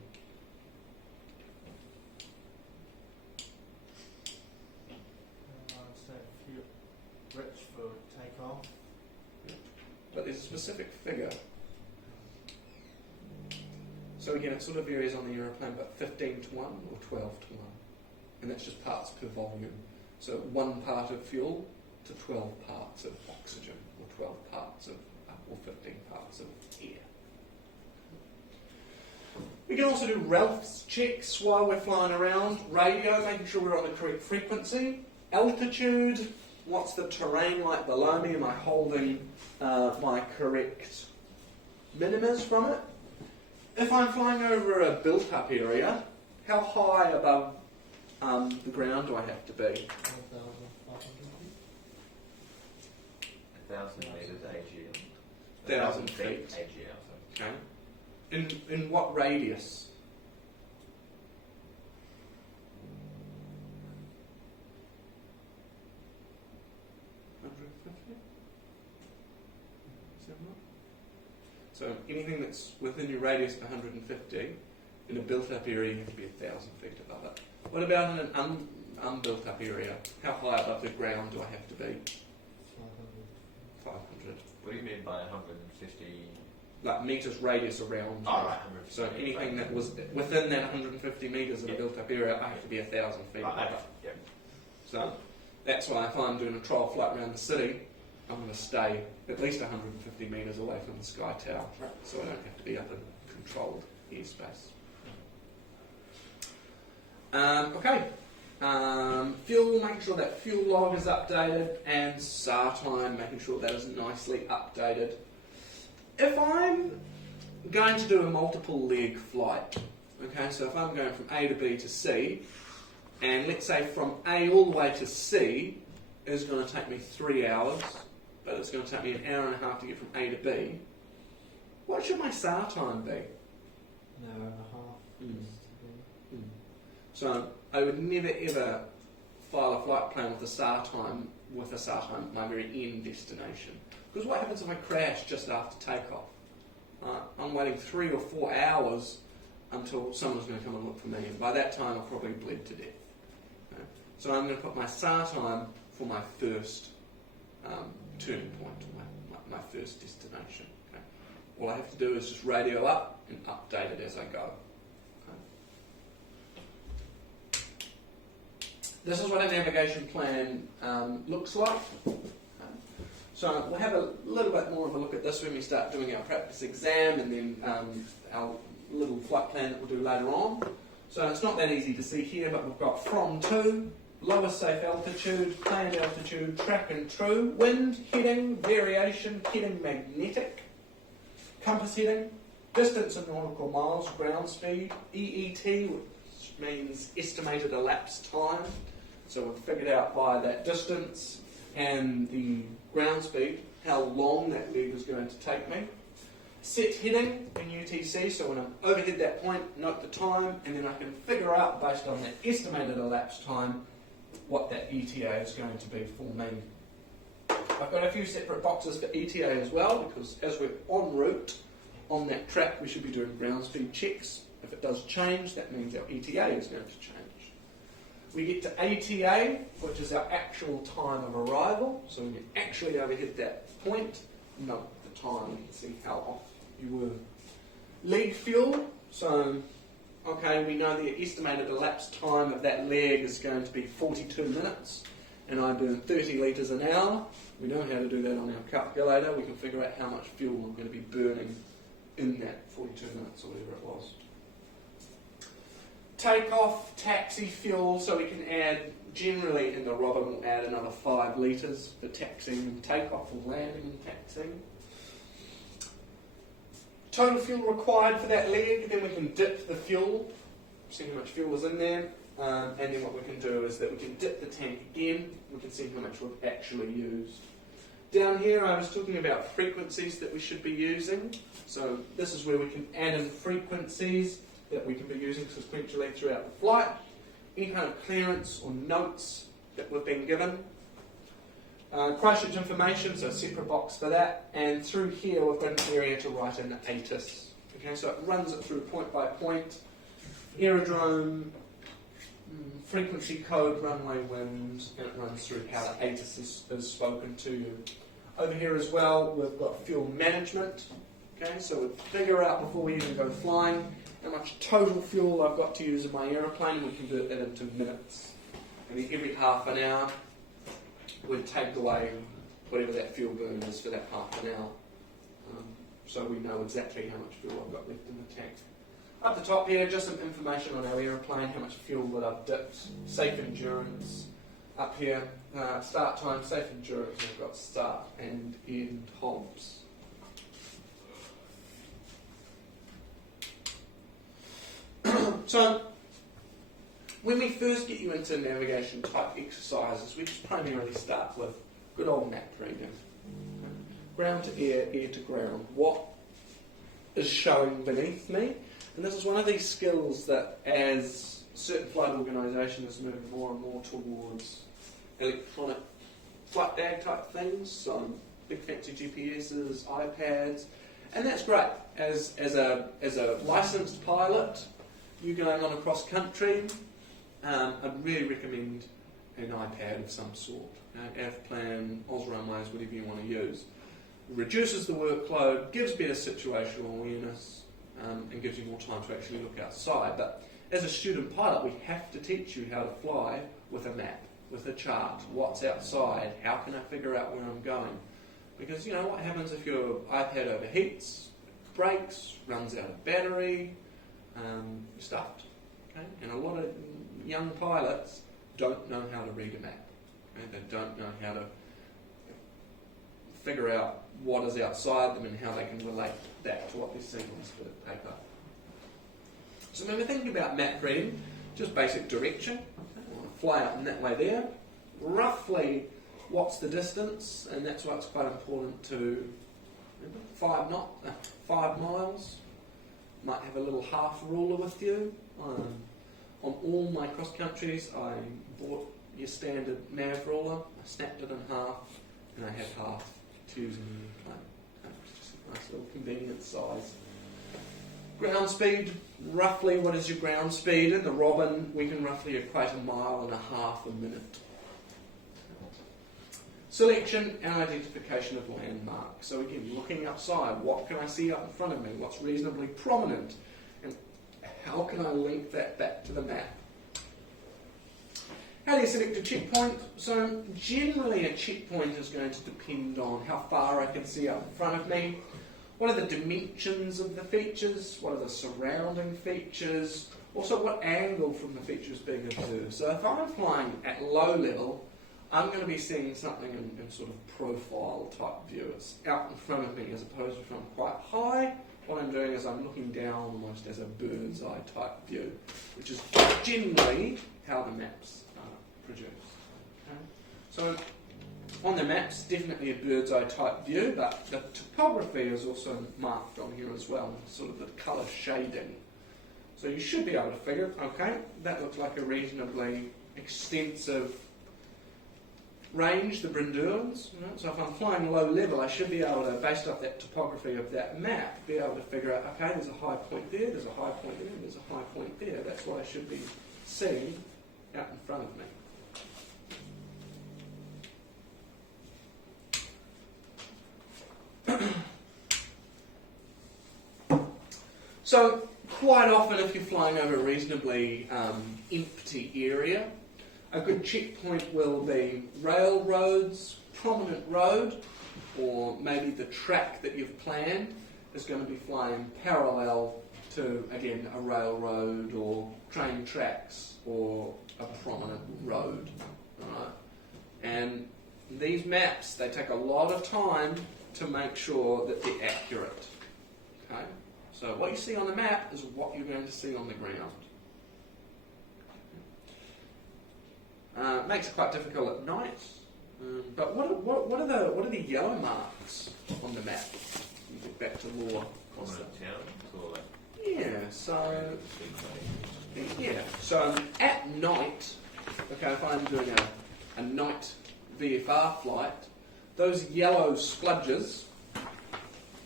I'd say fuel rich for takeoff. But there's a specific figure. So again, it sort of varies on the aeroplane, but 15 to 1 or 12 to 1. And that's just parts per volume. So 1 part of fuel to 12 parts of oxygen, or 12 parts of, or 15 parts of air. We can also do Ralph's checks while we're flying around. Radio, making sure we're on the correct frequency. Altitude, what's the terrain like below me? Am I holding my correct minimas from it? If I'm flying over a built-up area, how high above the ground do I have to be? 1,000 metres AGL. 1,000 feet. AGL. Okay. In what radius? So anything that's within your radius of 150, in a built-up area, you have to be 1,000 feet above it. What about in an unbuilt-up area? How high above the ground do I have to be? 500. What do you mean by 150? Like metres radius around. Oh, right, 150. So anything that was within that 150 metres of a built-up area, I have to be 1,000 feet above it. Yep. So that's why if I'm doing a trial flight around the city, I'm going to stay at least 150 metres away from the sky tower, so I don't have to be up in controlled airspace. Fuel, making sure that fuel log is updated, and SAR time, making sure that is nicely updated. If I'm going to do a multiple leg flight, okay, so if I'm going from A to B to C, and let's say from A all the way to C is going to take me 3 hours, but it's going to take me an hour and a half to get from A to B, what should my SAR time be? An hour and a half. So I would never ever file a flight plan with a SAR time at my very end destination. Because what happens if I crash just after takeoff? I'm waiting 3 or 4 hours until someone's going to come and look for me, and by that time I've probably bled to death. Okay? So I'm going to put my SAR time for my first turning point, my first destination. Okay? All I have to do is just radio up and update it as I go. This is what a navigation plan looks like. So we'll have a little bit more of a look at this when we start doing our practice exam, and then our little flight plan that we'll do later on. So it's not that easy to see here, but we've got from to, lowest safe altitude, planned altitude, track and true, wind, heading, variation, heading magnetic, compass heading, distance in nautical miles, ground speed, EET, which means estimated elapsed time. So we've figured out by that distance and the ground speed how long that leg is going to take me. Set heading in UTC, so when I'm overhead that point, note the time, and then I can figure out based on that estimated elapsed time what that ETA is going to be for me. I've got a few separate boxes for ETA as well, because as we're en route on that track, we should be doing ground speed checks. If it does change, that means our ETA is going to change. We get to ATA, which is our actual time of arrival. So when you actually overhit that point, note the time, you can see how off you were. Leg fuel, so okay, we know the estimated elapsed time of that leg is going to be 42 minutes, and I burn 30 litres an hour. We know how to do that on our calculator. We can figure out how much fuel I'm going to be burning in that 42 minutes or whatever it was. Takeoff, taxi fuel, so we can add, generally in the Robin we'll add another 5 litres for taxiing and takeoff or landing and taxiing. Total fuel required for that leg, then we can dip the fuel, see how much fuel is in there, and then what we can do is that we can dip the tank again, we can see how much we've actually used. Down here I was talking about frequencies that we should be using, so this is where we can add in frequencies. that we can be using sequentially throughout the flight, any kind of clearance or notes that we've been given. Christchurch information, so a separate box for that, and through here we've got an area to write in ATIS. Okay, so it runs it through point by point, aerodrome, frequency code, runway winds, and it runs through how the ATIS is spoken to you. Over here as well, we've got fuel management. Okay, so we figure out before we even go flying how much total fuel I've got to use in my aeroplane, and we convert that into minutes. And then every half an hour, we take away whatever that fuel burn is for that half an hour. So we know exactly how much fuel I've got left in the tank. Up the top here, just some information on our aeroplane, how much fuel that I've dipped, safe endurance. Up here, start time, safe endurance, we've got start and end hops. So, when we first get you into navigation type exercises, we just primarily start with good old map reading. Ground to air, air to ground. What is showing beneath me? And this is one of these skills that, as certain flight organisation is moving more and more towards electronic flight dag type things, so big fancy GPSs, iPads, and that's great. As a licensed pilot, you going on a cross country, I'd really recommend an iPad of some sort. AFPlan, Runways, whatever you want to use. It reduces the workload, gives better situational awareness, and gives you more time to actually look outside. But as a student pilot, we have to teach you how to fly with a map, with a chart, what's outside, how can I figure out where I'm going. Because you know what happens if your iPad overheats, breaks, runs out of battery, you're stuffed. Okay? And a lot of young pilots don't know how to read a map. Okay? They don't know how to figure out what is outside them and how they can relate that to what they're seeing on this bit of paper. So when we're thinking about map reading, just basic direction. Okay? I want to fly out in that way there. Roughly, what's the distance? And that's why it's quite important to remember 5 miles. Might have a little half ruler with you. On all my cross countries, I bought your standard nav ruler. I snapped it in half, and I had half to use in the plane. It's just a nice little convenient size. Ground speed, roughly what is your ground speed? In the Robin, we can roughly equate 1.5 miles a minute. Selection and identification of landmarks. So again, looking outside, what can I see up in front of me? What's reasonably prominent? And how can I link that back to the map? How do you select a checkpoint? So generally a checkpoint is going to depend on how far I can see up in front of me. What are the dimensions of the features? What are the surrounding features? Also, what angle from the feature is being observed? So if I'm flying at low level, I'm going to be seeing something in sort of profile type view. It's out in front of me as opposed to from quite high. What I'm doing is I'm looking down almost as a bird's eye type view, which is generally how the maps are produced. Okay? So on the maps, definitely a bird's eye type view, but the topography is also marked on here as well, sort of the colour shading. So you should be able to figure, okay, that looks like a reasonably extensive range, the Brindurans. You know? So if I'm flying low level, I should be able to, based off that topography of that map, be able to figure out, okay, there's a high point there, there's a high point there, there's a high point there. That's what I should be seeing out in front of me. So quite often if you're flying over a reasonably empty area, a good checkpoint will be railroads, prominent road, or maybe the track that you've planned is going to be flying parallel to, again, a railroad or train tracks or a prominent road. Right? And these maps, they take a lot of time to make sure that they're accurate. Okay? So what you see on the map is what you're going to see on the ground. Makes it quite difficult at night. But what are the yellow marks on the map? You get back to law. Prominent towns or like So at night, okay, if I'm doing a night VFR flight, those yellow spludges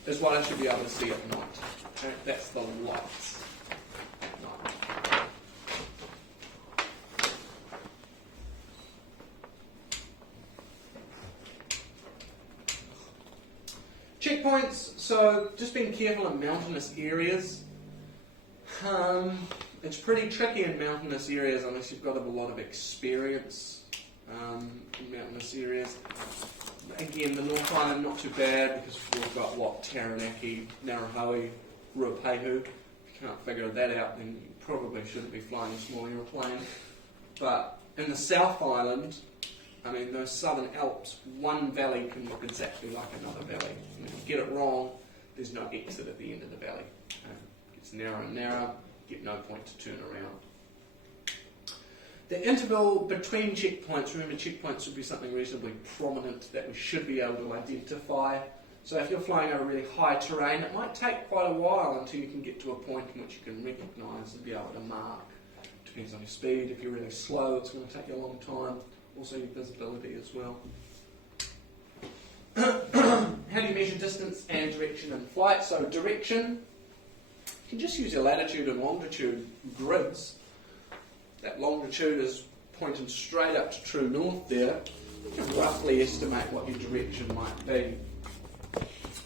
is what I should be able to see at night. Okay? That's the lights at night. Checkpoints, so just being careful in mountainous areas. It's pretty tricky in mountainous areas unless you've got a lot of experience in mountainous areas. Again, the North Island not too bad because we've got Taranaki, Narahoe, Ruapehu. If you can't figure that out, then you probably shouldn't be flying a small aeroplane. But in the South Island, I mean, those Southern Alps, one valley can look exactly like another valley. And if you get it wrong, there's no exit at the end of the valley. It gets narrower and narrower, you get no point to turn around. The interval between checkpoints, remember checkpoints would be something reasonably prominent that we should be able to identify. So if you're flying over really high terrain, it might take quite a while until you can get to a point in which you can recognise and be able to mark. Depends on your speed. If you're really slow, it's going to take you a long time. Also your visibility as well. How do you measure distance and direction in flight? So direction, you can just use your latitude and longitude grids. That longitude is pointing straight up to true north there. You can roughly estimate what your direction might be.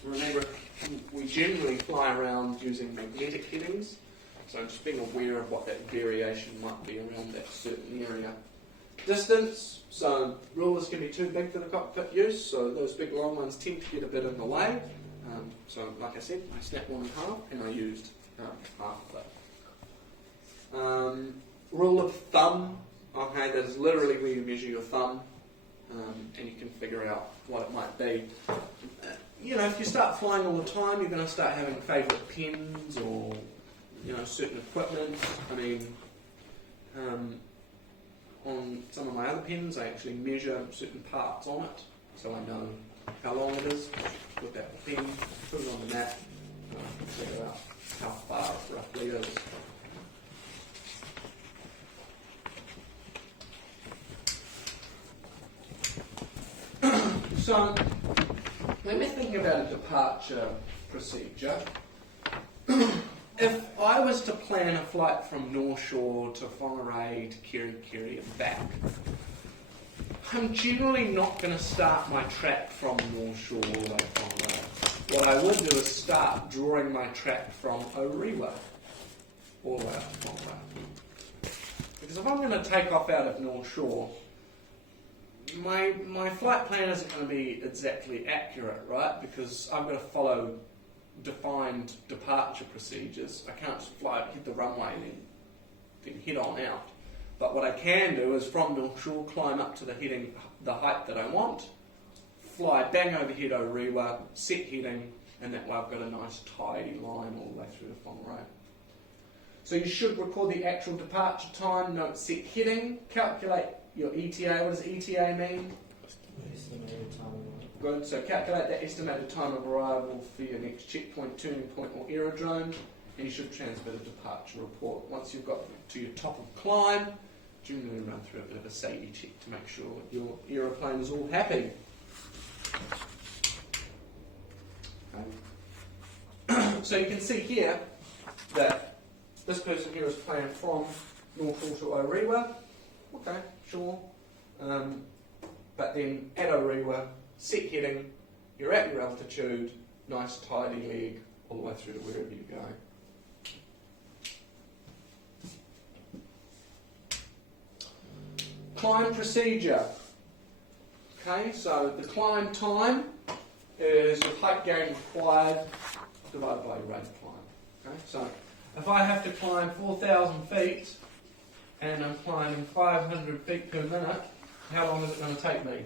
Remember, we generally fly around using magnetic headings, so just being aware of what that variation might be around that certain area. Distance, so rulers can be too big for the cockpit use, so those big long ones tend to get a bit in the way. So like I said, I snapped one in half and I used half of it. Rule of thumb, okay, that is literally where you measure your thumb, and you can figure out what it might be. If you start flying all the time, you're going to start having favourite pens or, certain equipment. I mean, on some of my other pens, I actually measure certain parts on it, so I know how long it is. Look at the pen, put it on the map, figure out how far it roughly is. So, when we're thinking about a departure procedure, if I was to plan a flight from North Shore to Whangarei to Kerikeri and back, I'm generally not going to start my track from North Shore all the way to Whangarei. What I would do is start drawing my track from Orewa all the way up to Whangarei. Because if I'm going to take off out of North Shore, my flight plan isn't going to be exactly accurate, right? Because I've got to follow defined departure procedures. I can't fly, hit the runway and then head on out. But what I can do is from North Shore climb up to the height that I want, fly bang overhead Orewa, set heading, and that way I've got a nice tidy line all the way through to Whangarei. So you should record the actual departure time, note set heading, calculate your ETA. What does ETA mean? Estimated time of arrival. Good, so calculate the estimated time of arrival for your next checkpoint, turning point or aerodrome, and you should transmit a departure report. Once you've got to your top of climb, generally run through a bit of a safety check to make sure your aeroplane is all happy. Okay. So you can see here that this person here is flying from North Shore to Orewa. Okay, sure. But then at Orewa, set heading, you're at your altitude, nice tidy leg, all the way through to wherever you go. Climb procedure. Okay, so the climb time is your height gain required divided by your rate of climb. Okay, so if I have to climb 4,000 feet and I'm climbing 500 feet per minute, how long is it going to take me?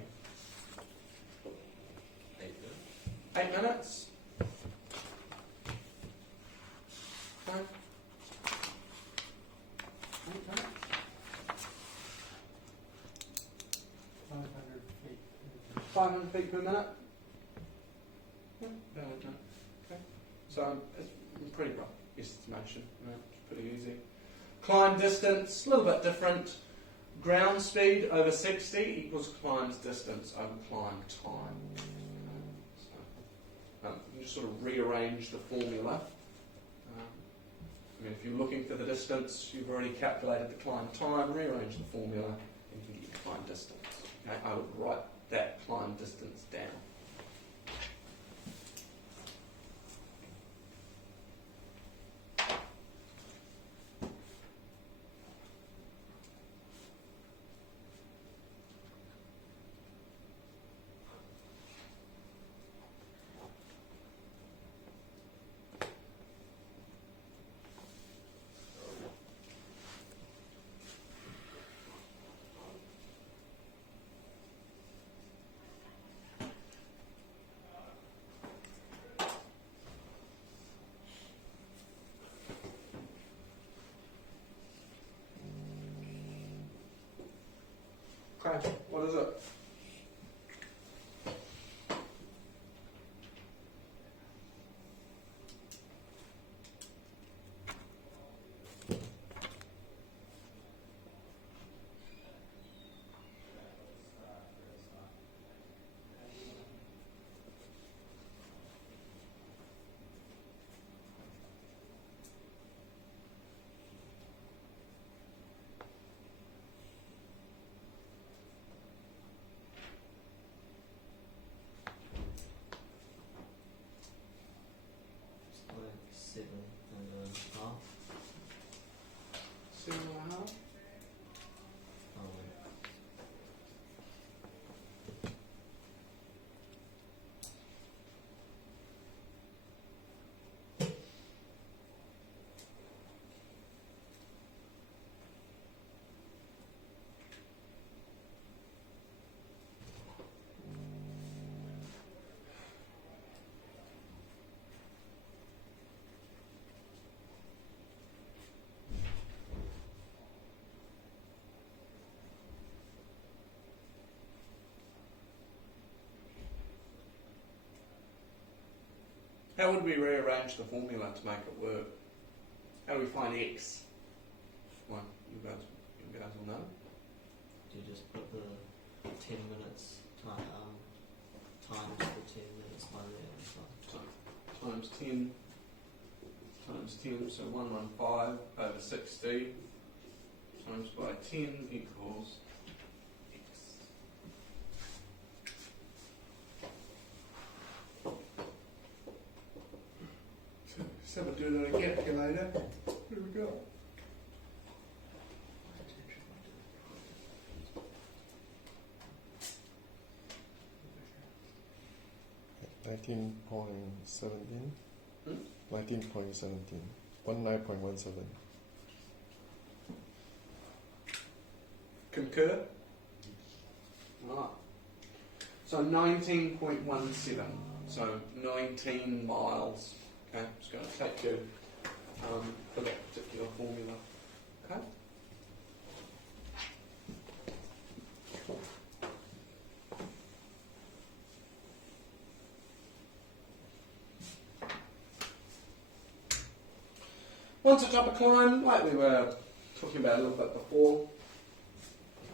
8 minutes. Okay. 8 minutes. 500 feet. 500 feet per minute. Yeah, about 8 minutes. Okay. So it's pretty rough. estimation. It's pretty easy. Climb distance, a little bit different. Ground speed over 60 equals climb distance over climb time. You just sort of rearrange the formula. If you're looking for the distance, you've already calculated the climb time, rearrange the formula, and you can get your climb distance. Okay? I would write that climb distance down. Okay, what is it? Seven and a half. 7.5. How would we rearrange the formula to make it work? How do we find x? Well, you guys will know. Do you just put the 10 minutes times the 10 minutes by the So times 10, so 115 over 60 times by 10 equals x. So we'll do it on a calculator. Here we go. Nineteen point 17. 19.17. 19.17. Concur? Right. So 19.17. So 19 miles. Okay, it's going to take you for that particular formula. Okay? Once it's up a climb, like we were talking about a little bit before,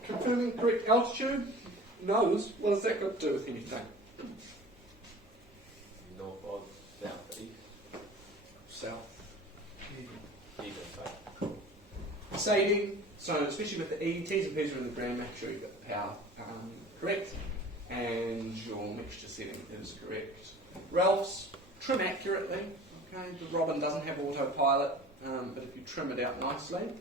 confirming correct altitude, nose, what has that got to do with anything? North of, south, east. South. Even so. Sading, so especially with the E, T's and P's are in the ground, make sure you get the power correct, and your mixture setting is correct. Ralph's, trim accurately, okay, the Robin doesn't have autopilot, but if you trim it out nicely,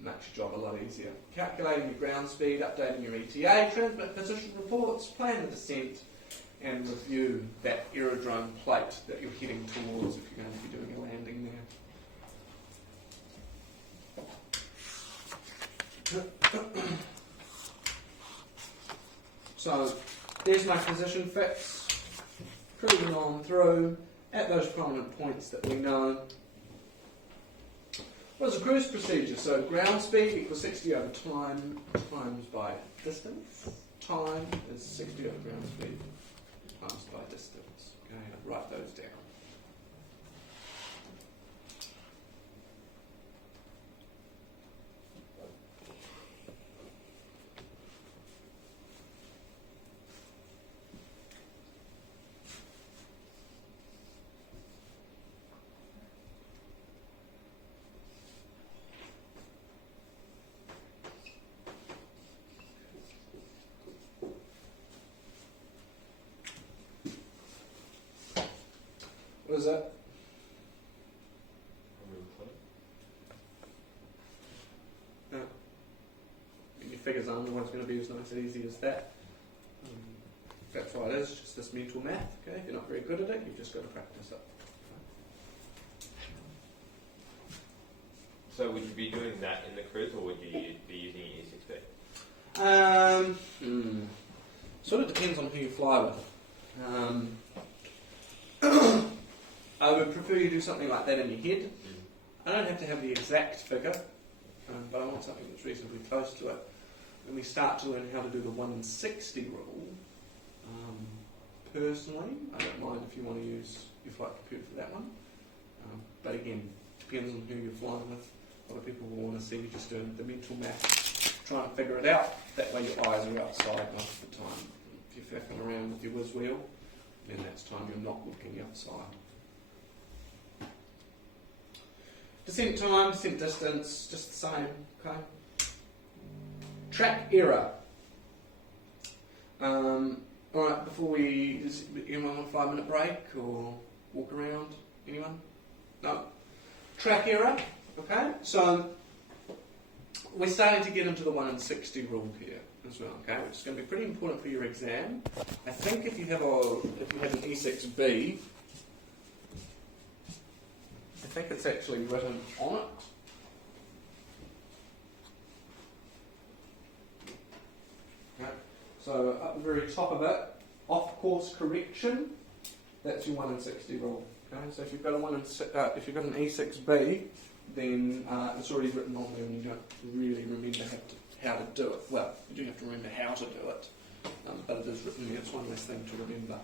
makes your job a lot easier. Calculating your ground speed, updating your ETA, transmit position reports, plan the descent, and review that aerodrome plate that you're heading towards if you're going to be doing a landing there. So, there's my position fix, cruising on through at those prominent points that we know. What is the cruise procedure? So ground speed equals 60 over time times by distance. Time is 60 over ground speed times by distance. Okay, I'll write those down. figures aren't always going to be as nice and easy as that. That's why it is, just this mental math. Okay, if you're not very good at it, you've just got to practice it. So would you be doing that in the cruise, or would you be using E6B? Sort of depends on who you fly with. I would prefer you do something like that in your head. I don't have to have the exact figure, but I want something that's reasonably close to it. When we start to learn how to do the 1 in 60 rule, personally, I don't mind if you want to use your flight computer for that one. But again, depends on who you're flying with. A lot of people will want to see you just doing the mental math, trying to figure it out. That way your eyes are outside most of the time. If you're faffing around with your whiz wheel, then that's time you're not looking outside. Descent time, descent distance, just the same, okay? Track error. Alright, before we, does anyone want a 5-minute break or walk around? Anyone? No? Track error, okay? So, we're starting to get into the 1 in 60 rule here as well, okay? Which is going to be pretty important for your exam. I think if you have an E6B, I think it's actually written on it. Okay. So up the very top of it, off-course correction, that's your 1 in 60 rule. Okay? So if you've got if you've got an E6B, then it's already written on there and you don't really remember how to do it. Well, you do have to remember how to do it, but it is written there. It's one less thing to remember.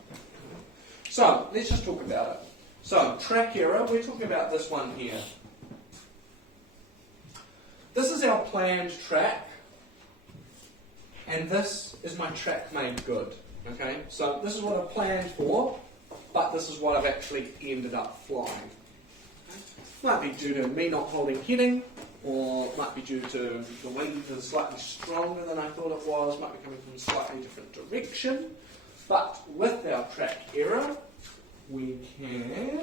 So let's just talk about it. So track error, we're talking about this one here. This is our planned track, and this is my track made good. Okay, so this is what I planned for, but this is what I've actually ended up flying. Okay? Might be due to me not holding heading, or might be due to the wind is slightly stronger than I thought it was, might be coming from a slightly different direction. But with our track error, we can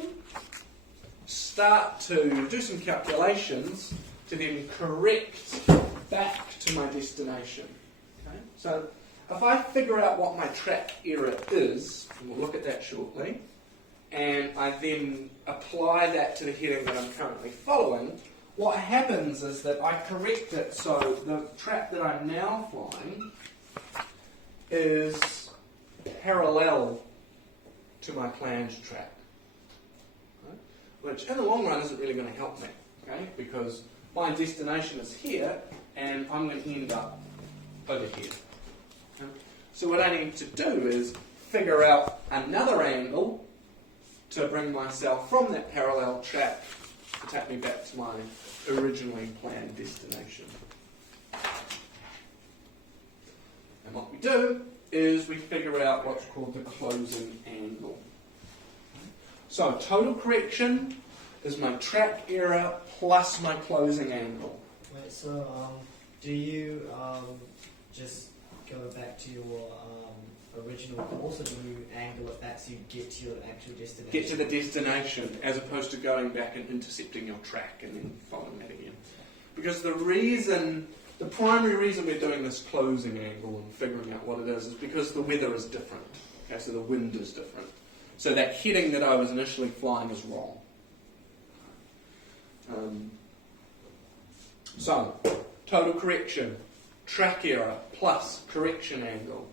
start to do some calculations to then correct back to my destination. Okay? So if I figure out what my track error is, and we'll look at that shortly, and I then apply that to the heading that I'm currently following, what happens is that I correct it so the track that I'm now flying is parallel to my planned track, okay? Which in the long run isn't really going to help me, okay? Because my destination is here and I'm going to end up over here. Okay? So what I need to do is figure out another angle to bring myself from that parallel track to take me back to my originally planned destination. And what we do is we figure out what's called the closing angle. So total correction is my track error plus my closing angle. Wait, so do you just go back to your original course, or do you angle it back so you get to your actual destination? Get to the destination as opposed to going back and intercepting your track and then following that again. Because the primary reason we're doing this closing angle and figuring out what it is because the weather is different. Okay, so the wind is different. So that heading that I was initially flying is wrong. So, total correction, track error plus correction angle.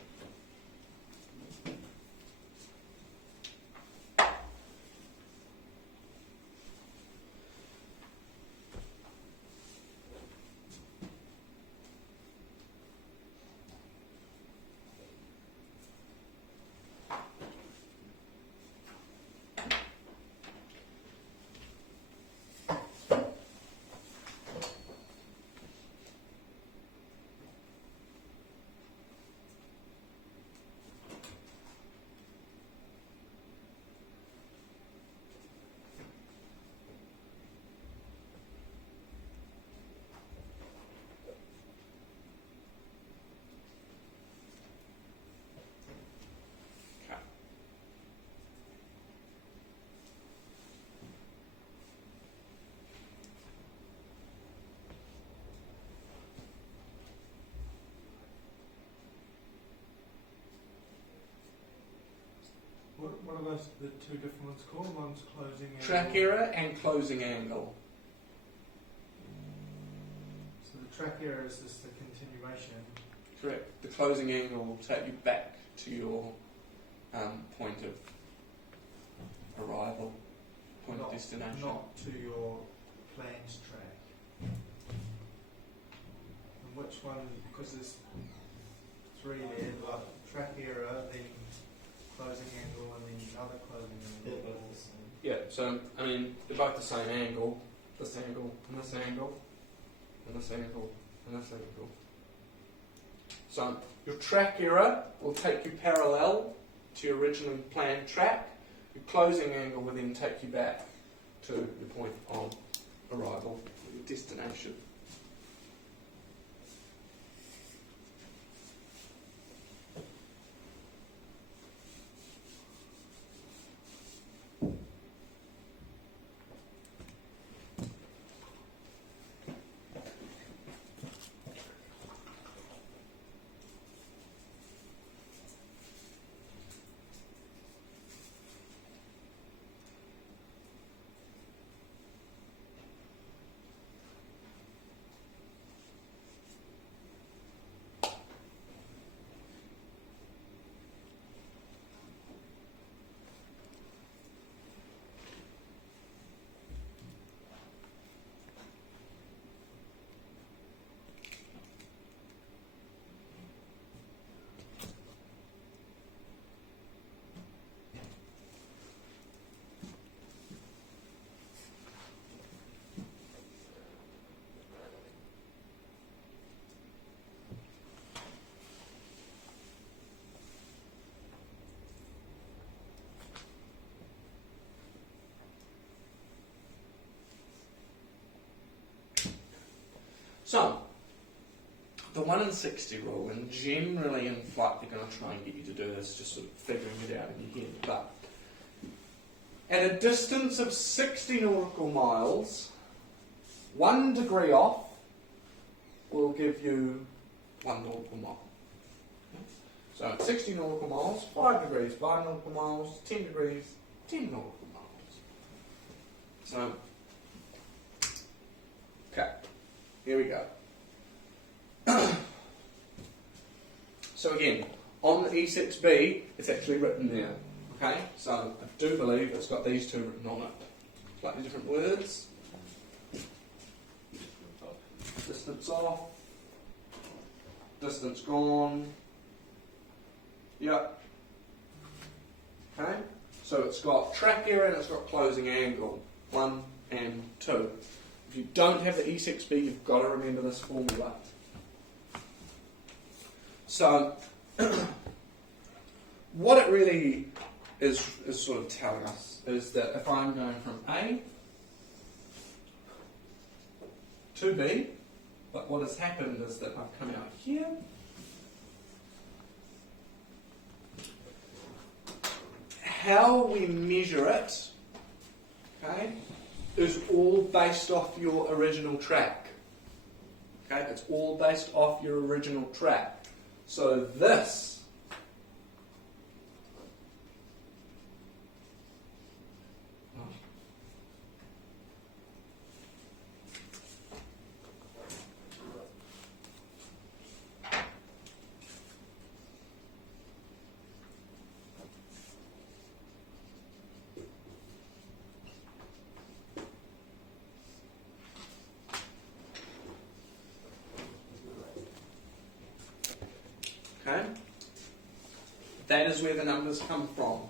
one's the two different ones called? One's closing angle. Track error and closing angle. So the track error is just the continuation. Correct. The closing angle will take you back to your point of arrival, point of destination. Not to your planned track. And which one, because there's three there, like track error, then closing angle, and then other closing angle. Yeah, so, I mean, they're both the same angle. This angle, and this angle, and this angle, and this angle. So, your track error will take you parallel to your originally planned track. Your closing angle will then take you back to your point of arrival, your destination. So, the 1 in 60 rule, and generally in flight they're going to try and get you to do this, just sort of figuring it out in your head, but at a distance of 60 nautical miles, 1 degree off will give you 1 nautical mile. So at 60 nautical miles, 5 degrees, 5 nautical miles, 10 degrees, 10 nautical miles. So, okay. Here we go. So again, on the E6B, it's actually written there. Okay, so I do believe it's got these two written on it. Slightly different words. Distance off. Distance gone. Yep. Okay, so it's got track error and it's got closing angle. 1 and 2. If you don't have the E6B, you've got to remember this formula. So, what it really is sort of telling us is that if I'm going from A to B, but what has happened is that I've come out here, how we measure it, okay, is all based off your original track. Okay, it's all based off your original track. So this that is where the numbers come from.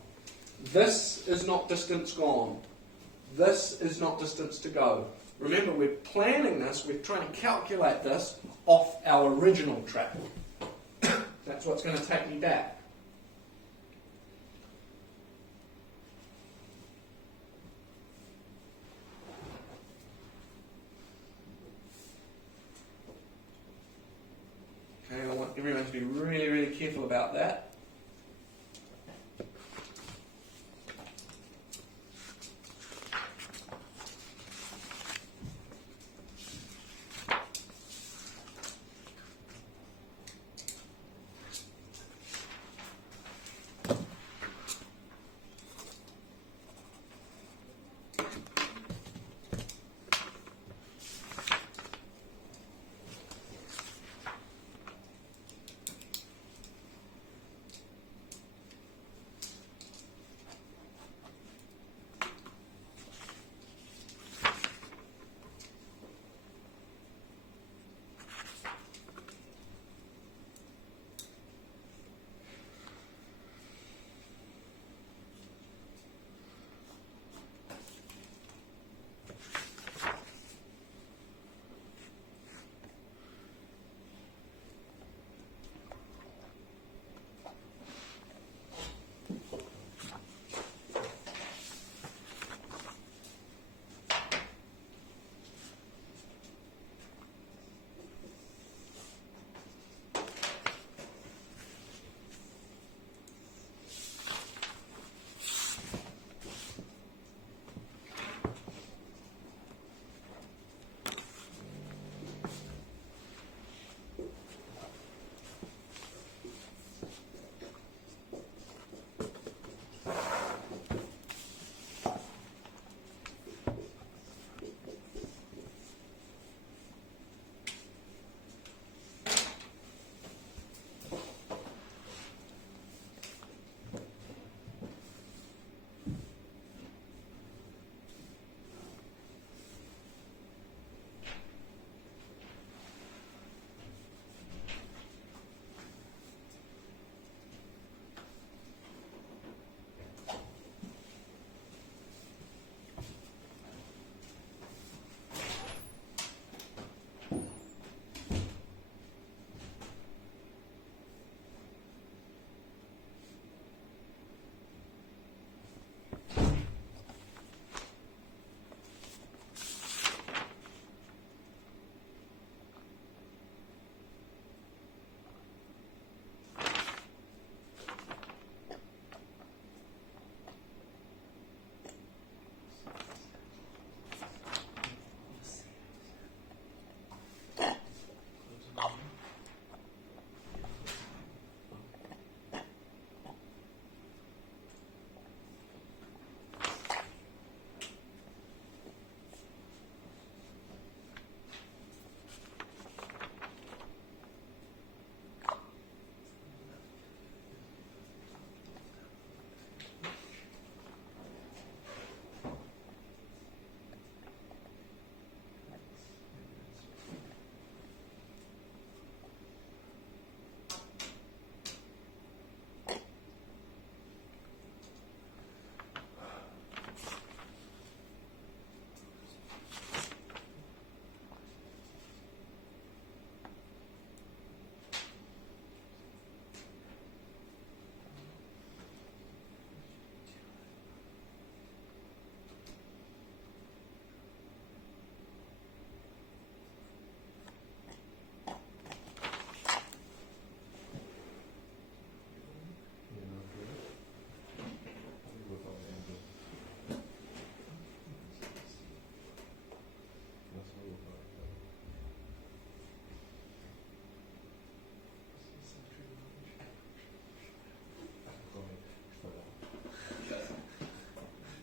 This is not distance gone. This is not distance to go. Remember, we're planning this, we're trying to calculate this off our original track. That's what's going to take me back. Okay, I want everyone to be really, really careful about that.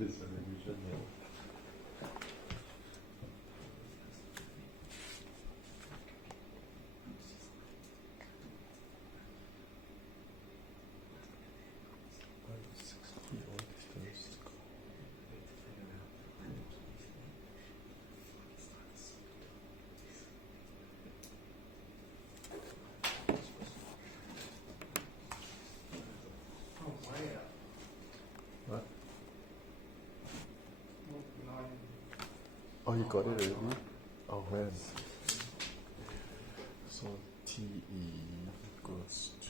This is a revision, yeah. Oh, way out. What? Well, nine. Oh, you got it already? Oh man. So TE equals to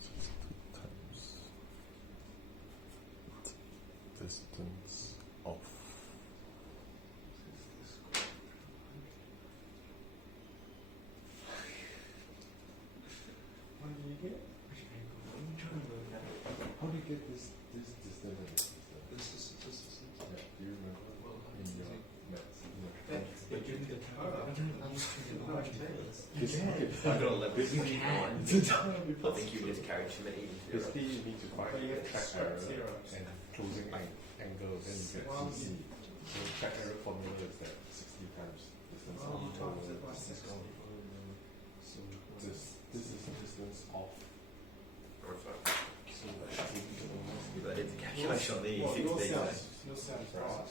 60 times distance of What did you get? how do you get this distance and this distance? Yeah, do you remember in your maths? But you need to Oh, I don't understand the I got 11. You I think you just carried too many. Basically, you need to find But you the have to track subtract error zeros. and closing angle, then you get One. TC. So track error formula is that 60 times distance Oh, of times it by 60. So this is the distance of. So But it's a calculation on the Well, 16. yours sounds right.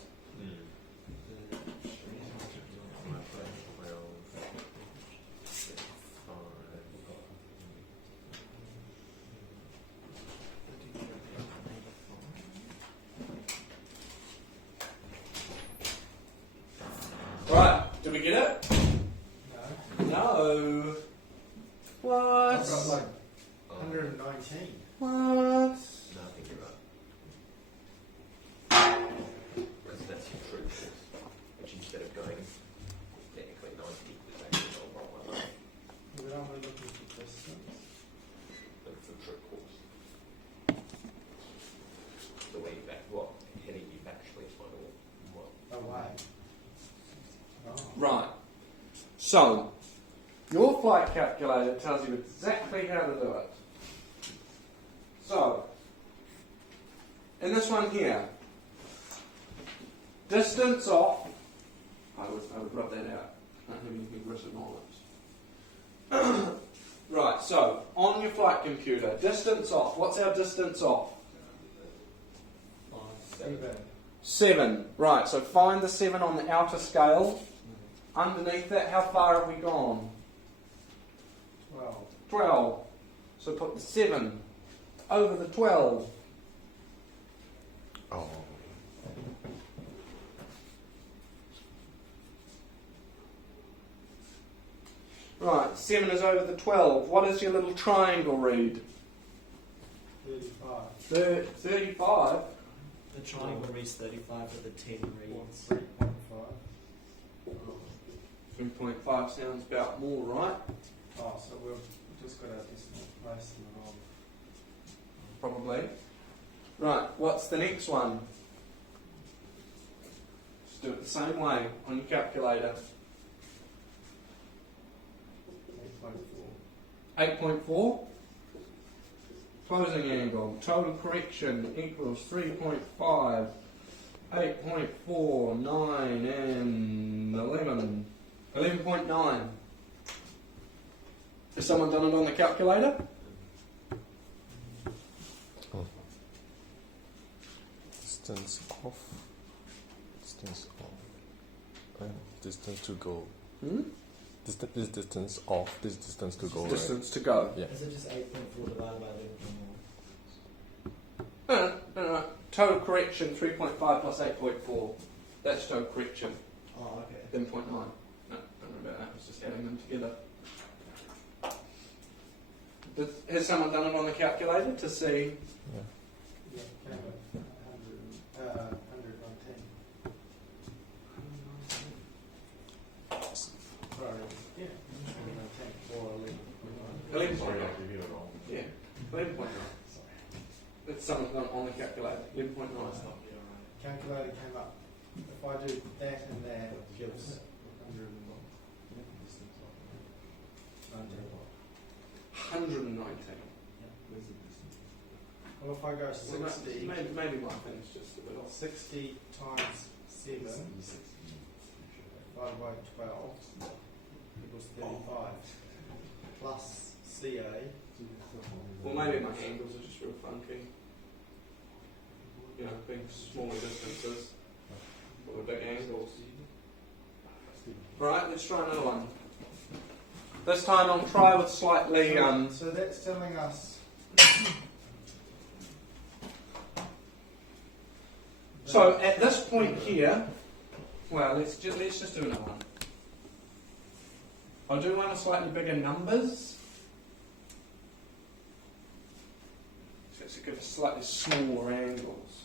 Right, did we get it? No. No. What? I've got like 119. What? No, I think you're right. Because that's your true course, which instead of going technically 90, is actually not wrong one. But I'm looking for distance. Look for true course. The way you back, what heading you actually find what. Away. Oh. Right. So, your flight calculator tells you exactly how to do it. So, in this one here, distance off, I would rub that out. I don't have anything written on it. Right, so, on your flight computer, distance off. What's our distance off? 7. 7. Right, so find the 7 on the outer scale. Underneath that, how far have we gone? 12. 12. So put the 7 over the 12. oh, Right, 7 is over the 12. What does your little triangle read? 35. 35. The triangle reads 35, but the 10 reads. 3.5. 3.5 sounds about more, right? Oh, so we've just got our decimal place in the wrong. Probably. Right, what's the next one? Just do it the same way on your calculator. 8.4. 8.4. Closing angle. Total correction equals 3.5. 8.4, 9 and 11. 11.9. Has someone done it on the calculator? distance off, and distance to go. This distance off, this distance to go. Distance to go. Yeah. Is it just 8.4 divided by 11.4? No. Total correction 3.5 plus 8.4. That's total correction. Oh, okay. 11.9. No, don't know about that. I was just adding them together. Has someone done it on the calculator to see? Yeah, came at 119. Sorry, yeah, 119 or 11.9. 11.9. Yeah, 11.9. That's someone's done it on the calculator. 11.9. Calculator came up. If I do that and that, it gives 100. 119. Well, if I go Well, 60, maybe my thing's just a bit off. 60 times 7 divided by 12 equals 35 plus CA. Well, maybe my angles are just real funky. You know, being smaller distances, but with big angles. Right, let's try another one. This time I'll try with slightly. So that's telling us. So at this point here, well, let's just do another one. I'll do one with slightly bigger numbers. So it's give us slightly smaller angles.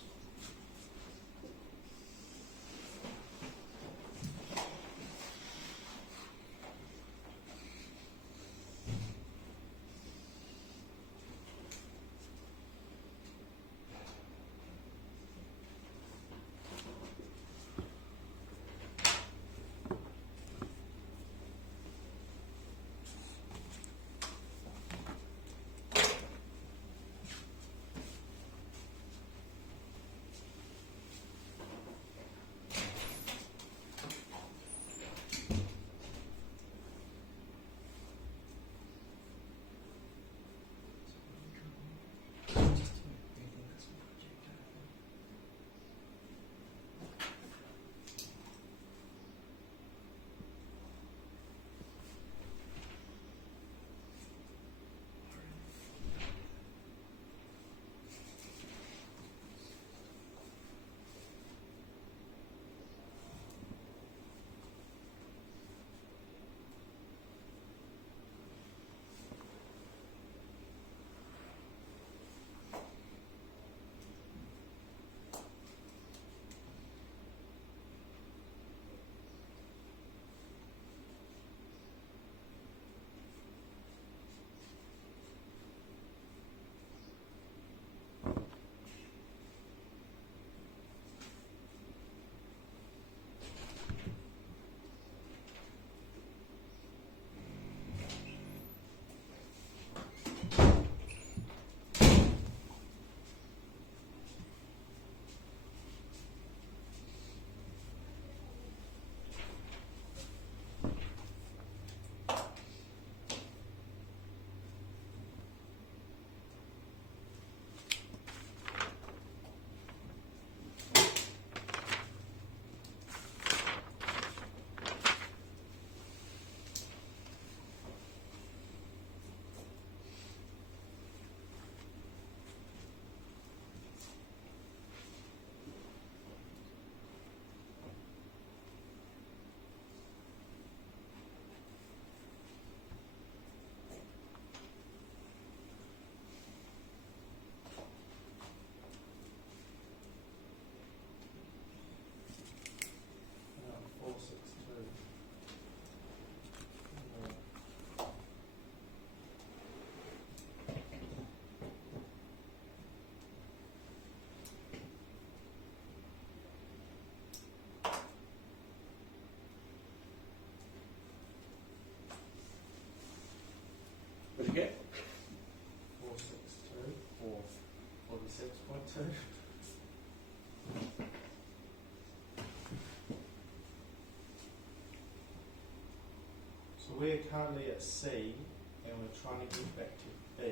What did you get? 462 or 46.2. So we're currently at C and we're trying to get back to B.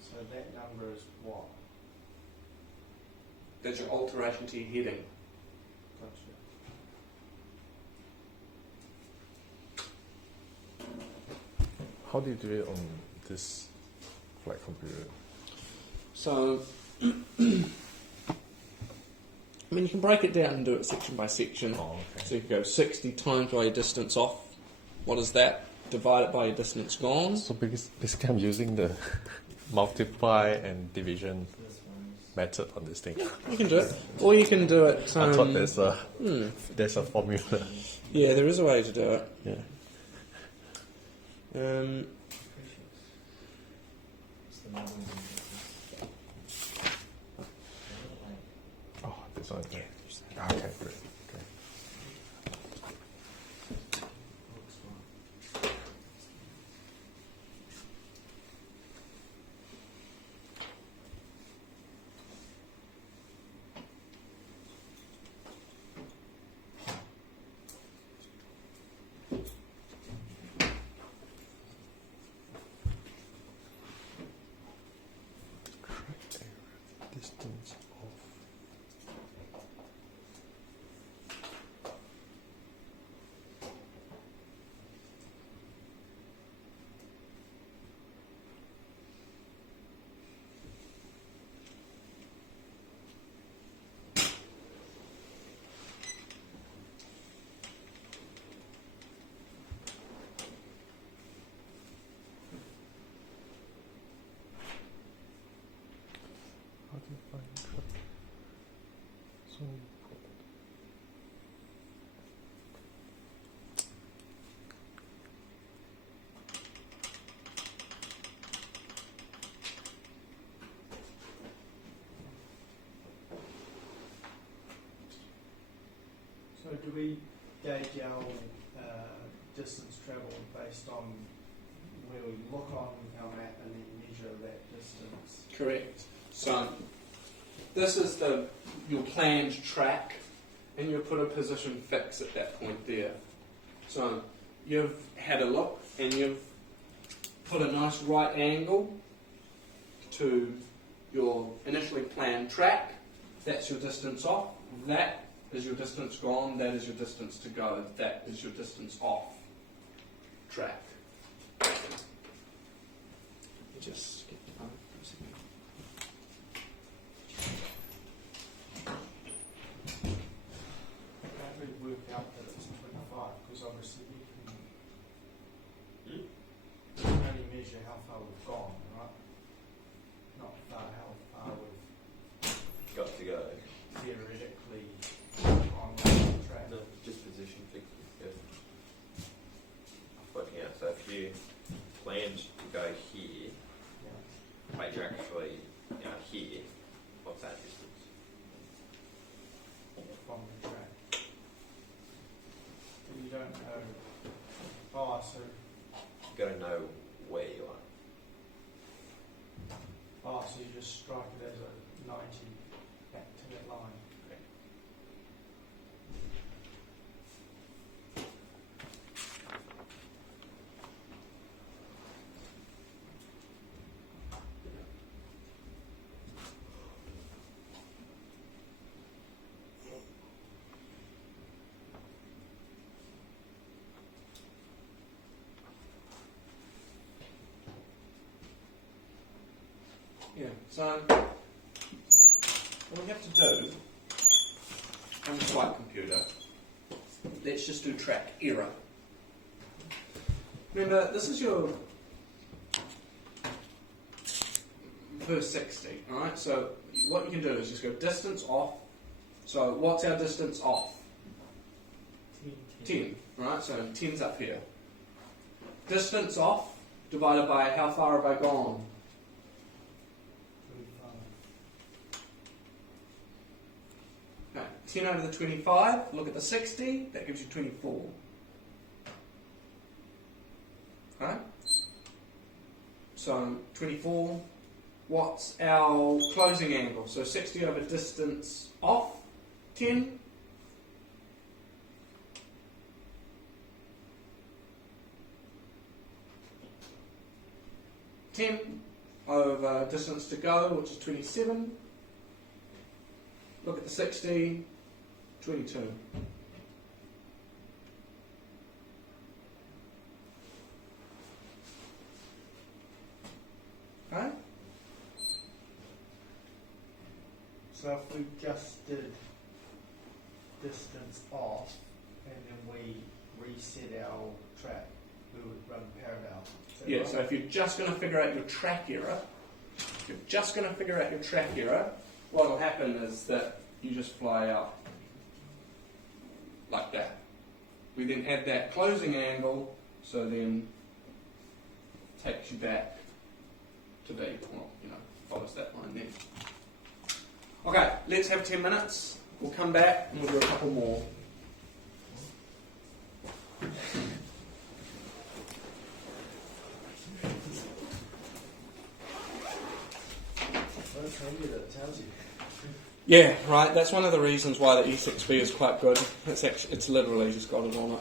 So that number is what? That's your alteration to your heading. Gotcha. How do you do it on this flight computer? So, I mean, you can break it down and do it section by section. Oh, okay. So you can go 60 times by your distance off. What is that? Divide it by your distance gone. So basically I'm using the multiply and division method on this thing. You can do it. Or you can do it... I thought there's a formula. Yeah, there is a way to do it. Yeah. Oh, this one. Okay, great. Okay. So So do we gauge our distance travelled based on where we look on our map and then measure that distance? Correct. So this is your planned track, and you put a position fix at that point there. So you've had a look and you've put a nice right angle to your initially planned track. That's your distance off. That is your distance gone. That is your distance to go. That is your distance off track. Just get the phone for a second. How do we work out that it's 25? Because obviously we can only measure how far we've gone, right? Not how far we've Got to go. theoretically on the track. No, just position fixes. Yeah. Working out. So if you planned to go here, but you're actually here, what's that distance? From the track. But you don't know. Oh, so You've got to know where you are. you just strike it as a 90 back to that line. Yeah, so what we have to do on the flight computer, let's just do track error. Remember, this is your per 60, alright? So what you can do is just go distance off. So what's our distance off? 10, right? So 10's up here. Distance off divided by how far have I gone? 10 over the 25, look at the 60, that gives you 24. Okay? So 24, what's our closing angle? So 60 over distance off, 10. Over distance to go, which is 27. Look at the 60, 22. Okay? So if we just did distance off and then we reset our track, we would run parallel. Yeah, so if you're just going to figure out your track error, what will happen is that you just fly out like that. We then add that closing angle, so then takes you back to the, well, follows that line there. Okay, let's have 10 minutes. We'll come back and we'll do a couple more. Yeah, right. That's one of the reasons why the E6B is quite good. It's literally just got it on it.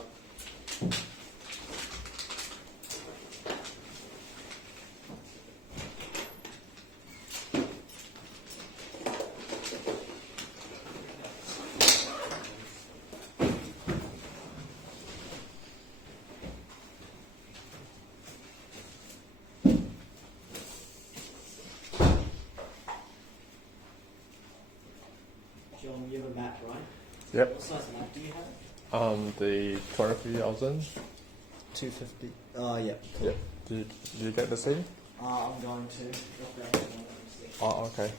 John, you have a map, right? Yep. What size map do you have? The 23,000. 250. Oh, yeah. Cool. Yep. Did you get the same? I'm going to drop that. Oh, okay.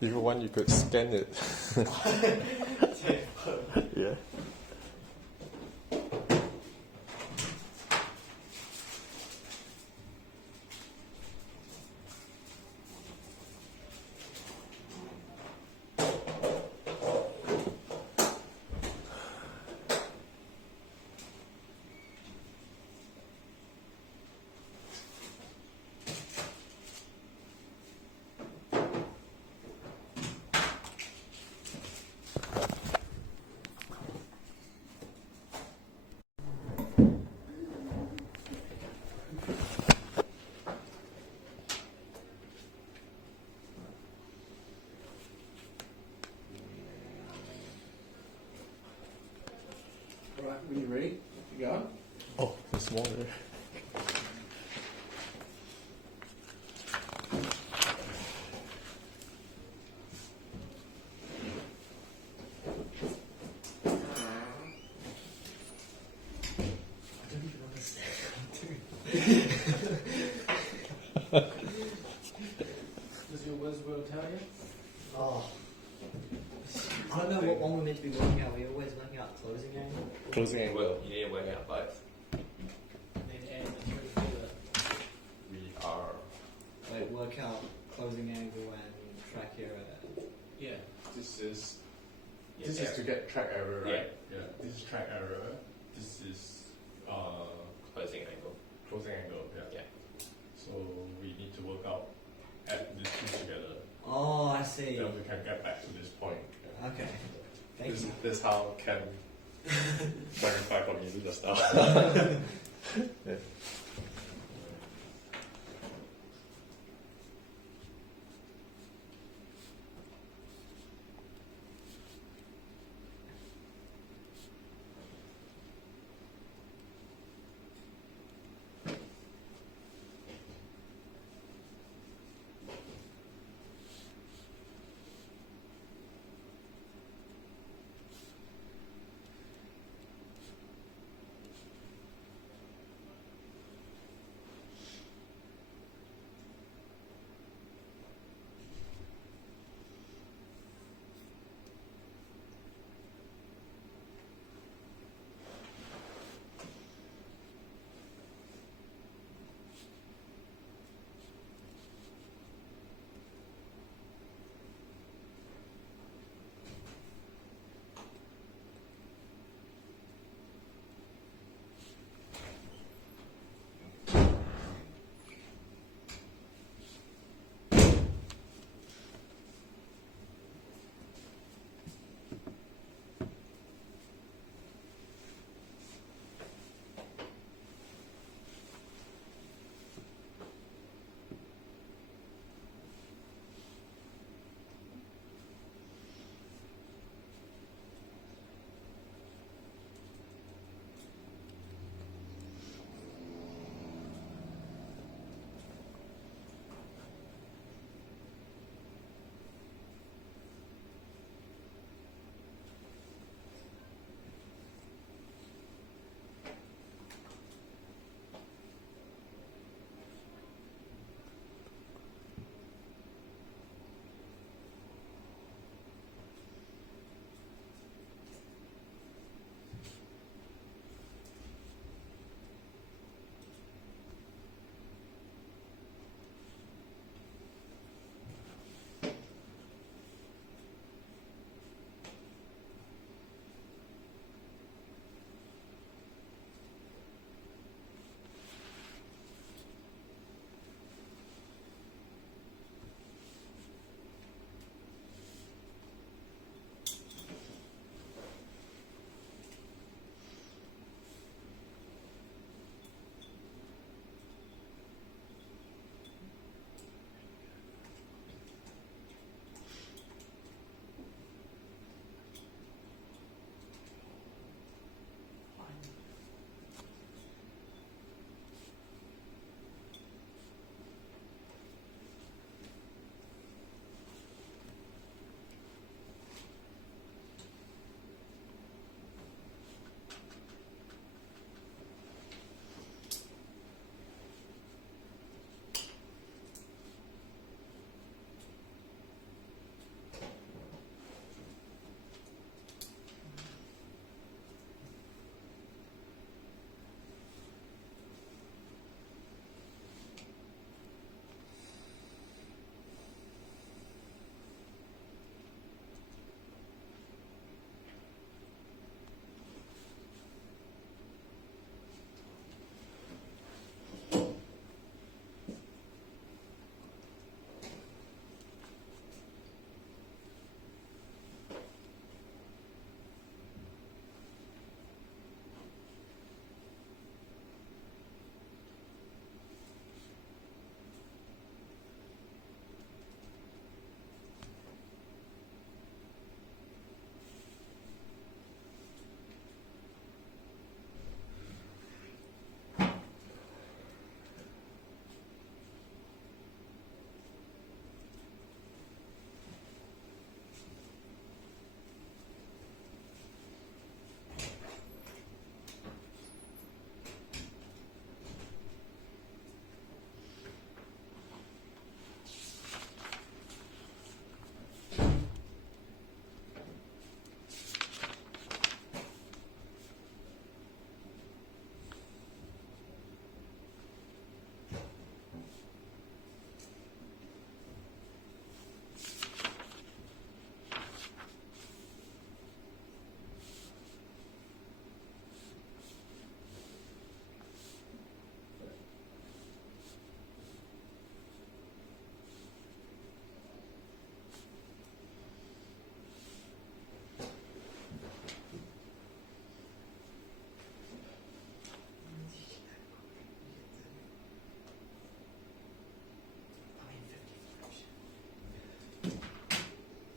If you want, you could scan it. Yeah. Right, when you're ready, off you go. Oh, there's more there. I don't even understand what I'm doing. Does your Wizworld tell you? Oh. I don't know what one we're meant to be working out. We're always working out closing angle. Closing angle. Well, you need to work out both. And then add the three together. We are. Like work out closing angle and track error. Yeah. This is Yeah, to get track error, right? Yeah. This is track error. This is Closing angle. closing angle. Yeah. Yeah. So we need to work out, add these two together. Oh, I see. Then we can get back to this point. Yeah. Okay. Thank you. This how Ken clarify for me the stuff. Yeah.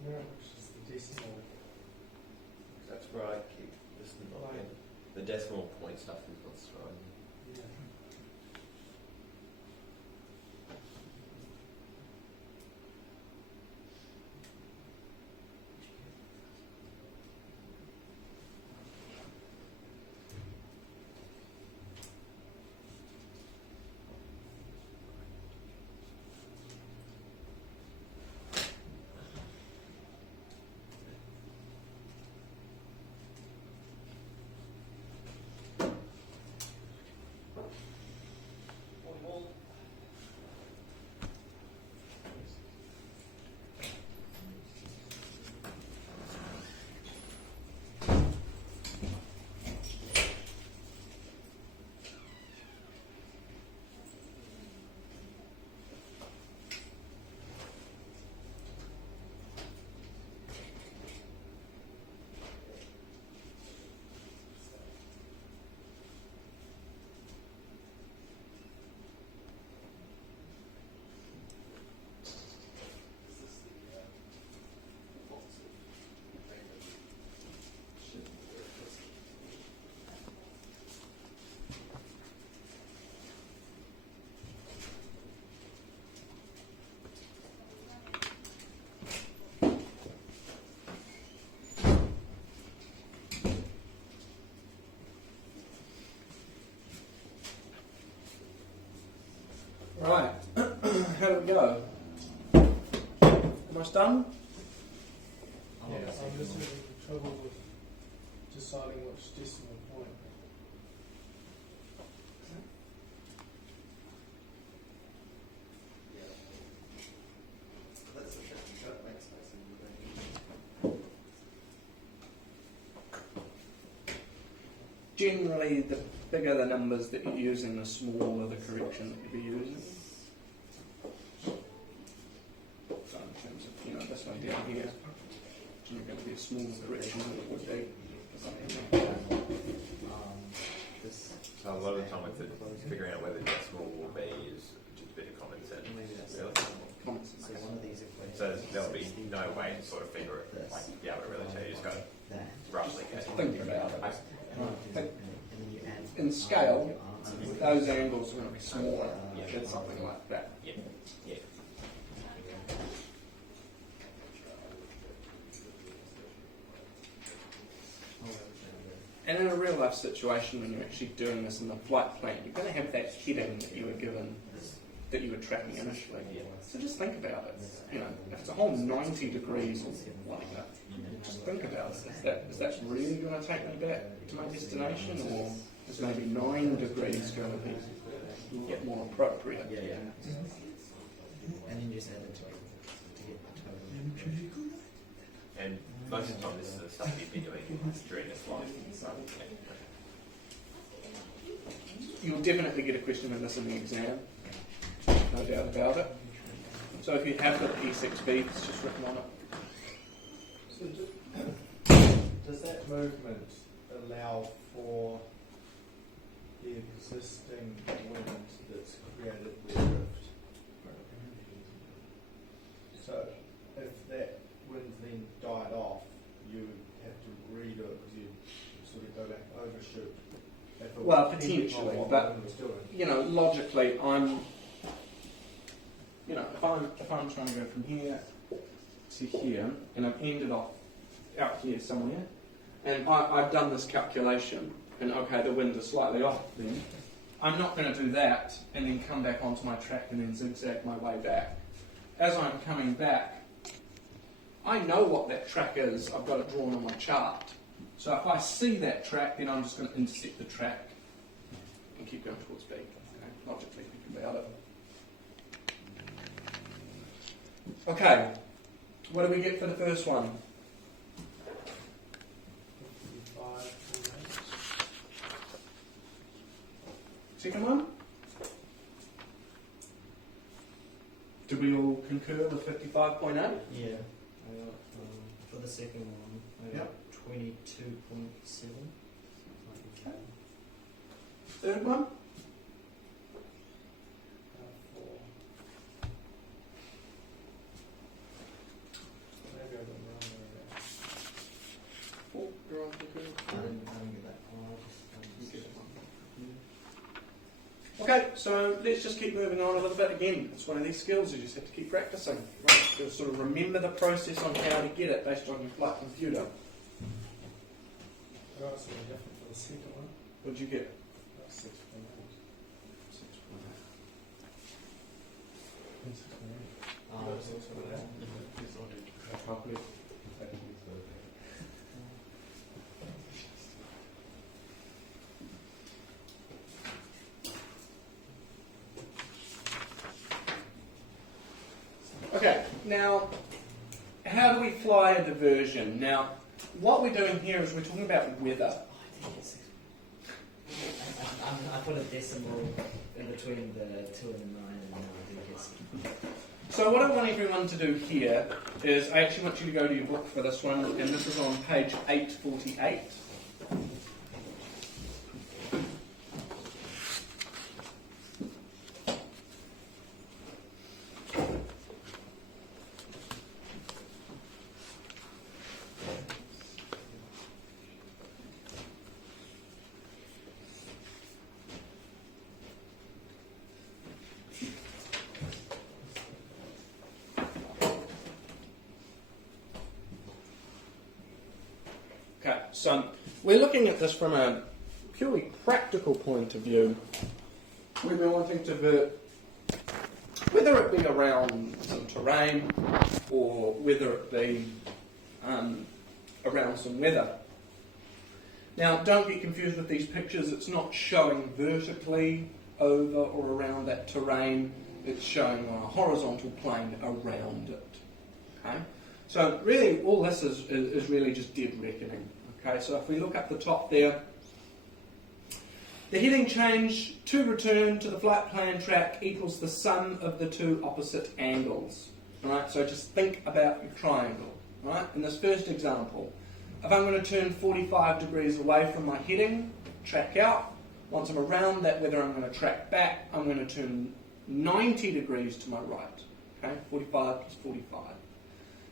No, which is the decimal. That's right. Keep this not in. The decimal point stuff is what's throwing. Yeah. Right, how do we go? Almost done? Yeah, I'm just having trouble with deciding which decimal point. Generally, the bigger the numbers that you're using, the smaller the correction that you'll be using. So in terms of, you know, this one down here, it's going to be a smaller correction than it would be for something like that. So a lot of the time with figuring out whether decimal will be is just a bit of common sense. Really. Common sense. So one of these equations. So there'll be no way to sort of figure it, like, be able to really tell. You just got to roughly guess. Think about it. And then you add In scale, your answers. those angles are going to be smaller than something like that. Yeah. Yeah. And in a real life situation, when you're actually doing this in the flight plan, you're going to have that heading that you were given, that you were tracking initially. So just think about it. You know, if it's a whole 90 degrees or like that, just think about it. Is that really going to take me back to my destination, or is maybe 9 degrees going to be more appropriate? Yeah. And then you just add it to get the total. And most of the time, this is the stuff you'd be doing during this flight. So, You'll definitely get a question on this in the exam, no doubt about it. So if you have got P6B, it's just written on it. So does that movement allow for the existing wind that's created with drift? So if that wind then died off, you would have to redo it because you sort of go back overshoot. Well, potentially, but you know, logically, if I'm trying to go from here to here, and I've ended off out here somewhere, and I've done this calculation, and okay, the wind is slightly off then, I'm not going to do that and then come back onto my track and then zigzag my way back. As I'm coming back, I know what that track is, I've got it drawn on my chart. So if I see that track, then I'm just going to intercept the track and keep going towards B. Okay? Logically think about it. Okay, what do we get for the first one? 55.8. Second one? Did we all concur with 55.8? Yeah. For the second one, I got 22.7. Okay. Third one? 4. Maybe I got Okay, so let's just keep moving on a little bit. Again, it's one of these skills you just have to keep practicing. Right? You sort of remember the process on how to get it based on your flight computer. Oh, it's really different for the second one. What'd you get? That's 6.8. 6.8. Okay, now, how do we fly a diversion? Now, what we're doing here is we're talking about weather. I put a decimal in between the 2 and the 9, and now I didn't get 6. So what I want everyone to do here is I actually want you to go to your book for this one, and this is on page 848. Okay, so we're looking at this from a purely practical point of view. We're wanting to vert, whether it be around some terrain or whether it be around some weather. Now, don't get confused with these pictures. It's not showing vertically over or around that terrain. It's showing on a horizontal plane around it. Okay? So really, all this is really just dead reckoning. Okay, so if we look up the top there, the heading change to return to the flight plan track equals the sum of the two opposite angles. Right, so just think about your triangle. Right, in this first example, if I'm going to turn 45 degrees away from my heading, track out. Once I'm around that weather, I'm going to track back. I'm going to turn 90 degrees to my right. Okay, 45 plus 45.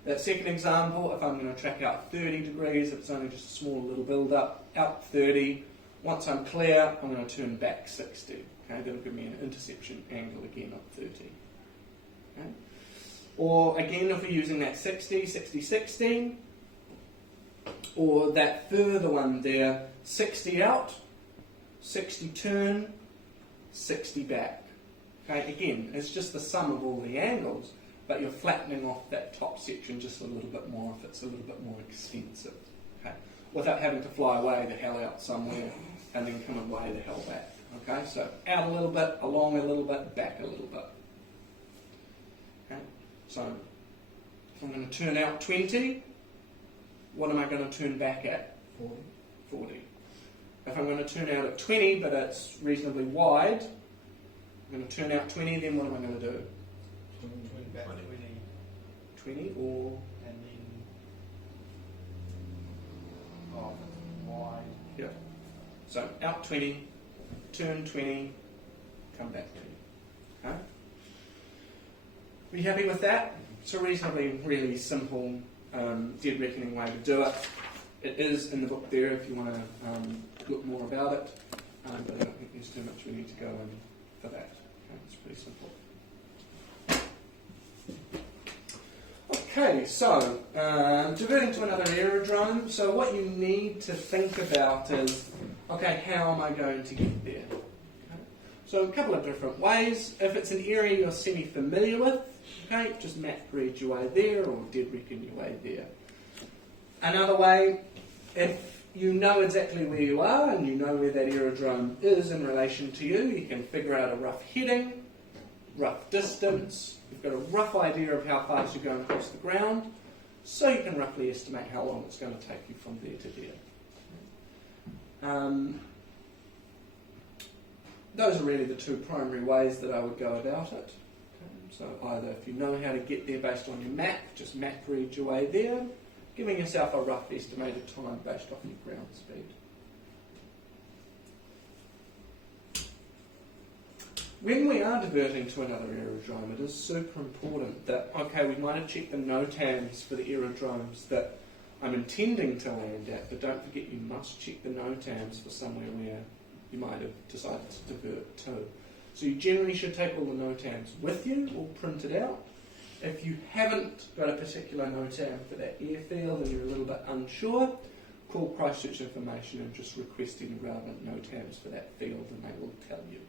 That second example, if I'm going to track out 30 degrees, if it's only just a small little build-up, out 30. Once I'm clear, I'm going to turn back 60. Okay, that'll give me an interception angle again of 30. Okay. Or again, if we're using that 60, 60, 60, or that further one there, 60 out, 60 turn, 60 back. Okay, again, it's just the sum of all the angles, but you're flattening off that top section just a little bit more if it's a little bit more extensive, okay? Without having to fly away the hell out somewhere and then come away the hell back, okay? So out a little bit, along a little bit, back a little bit, okay? So if I'm going to turn out 20, what am I going to turn back at? 40. If I'm going to turn out at 20, but it's reasonably wide, I'm going to turn out 20, then what am I going to do? Back 20 or... and then off wide. Yeah. So out 20, turn 20, come back 20. Okay? Are you happy with that? It's a reasonably, really simple, dead reckoning way to do it. It is in the book there if you want to look more about it, but I don't think there's too much we need to go in for that. Okay? It's pretty simple. Okay, so diverting to another aerodrome. So what you need to think about is, okay, how am I going to get there? Okay. So a couple of different ways. If it's an area you're semi-familiar with, okay, just map read your way there or dead reckon your way there. Another way, if you know exactly where you are and you know where that aerodrome is in relation to you, you can figure out a rough heading, rough distance. You've got a rough idea of how fast you're going across the ground, so you can roughly estimate how long it's going to take you from there to there. Those are really the two primary ways that I would go about it. Okay. So either if you know how to get there based on your map, just map read your way there, giving yourself a rough estimated time based off your ground speed. When we are diverting to another aerodrome, it is super important that, okay, we might have checked the NOTAMs for the aerodromes that I'm intending to land at, but don't forget you must check the NOTAMs for somewhere where you might have decided to divert to. So you generally should take all the NOTAMs with you or print it out. If you haven't got a particular NOTAM for that airfield and you're a little bit unsure, call Christchurch Information and just request any relevant NOTAMs for that field and they will tell you.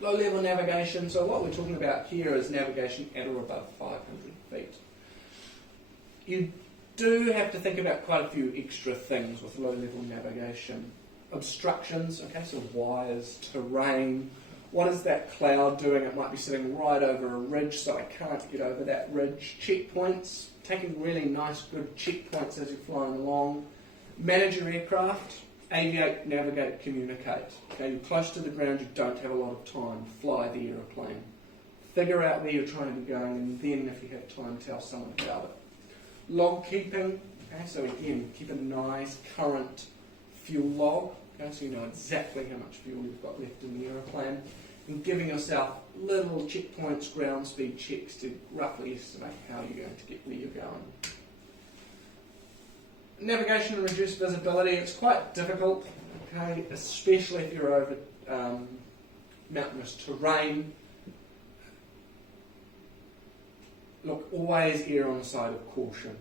Low-level navigation. So what we're talking about here is navigation at or above 500 feet. You do have to think about quite a few extra things with low-level navigation. Obstructions, okay, so wires, terrain. What is that cloud doing? It might be sitting right over a ridge, so I can't get over that ridge. Checkpoints, taking really nice, good checkpoints as you're flying along. Manage your aircraft. Aviate, navigate, communicate. Okay, you're close to the ground, you don't have a lot of time. Fly the aeroplane. Figure out where you're trying to be going, and then, if you have time, tell someone about it. Log keeping. Okay, so again, keep a nice current fuel log. Okay, so you know exactly how much fuel you've got left in the aeroplane. And giving yourself little checkpoints, ground speed checks to roughly estimate how you're going to get where you're going. Navigation and reduced visibility, it's quite difficult, okay, especially if you're over mountainous terrain. Look, always err on the side of caution.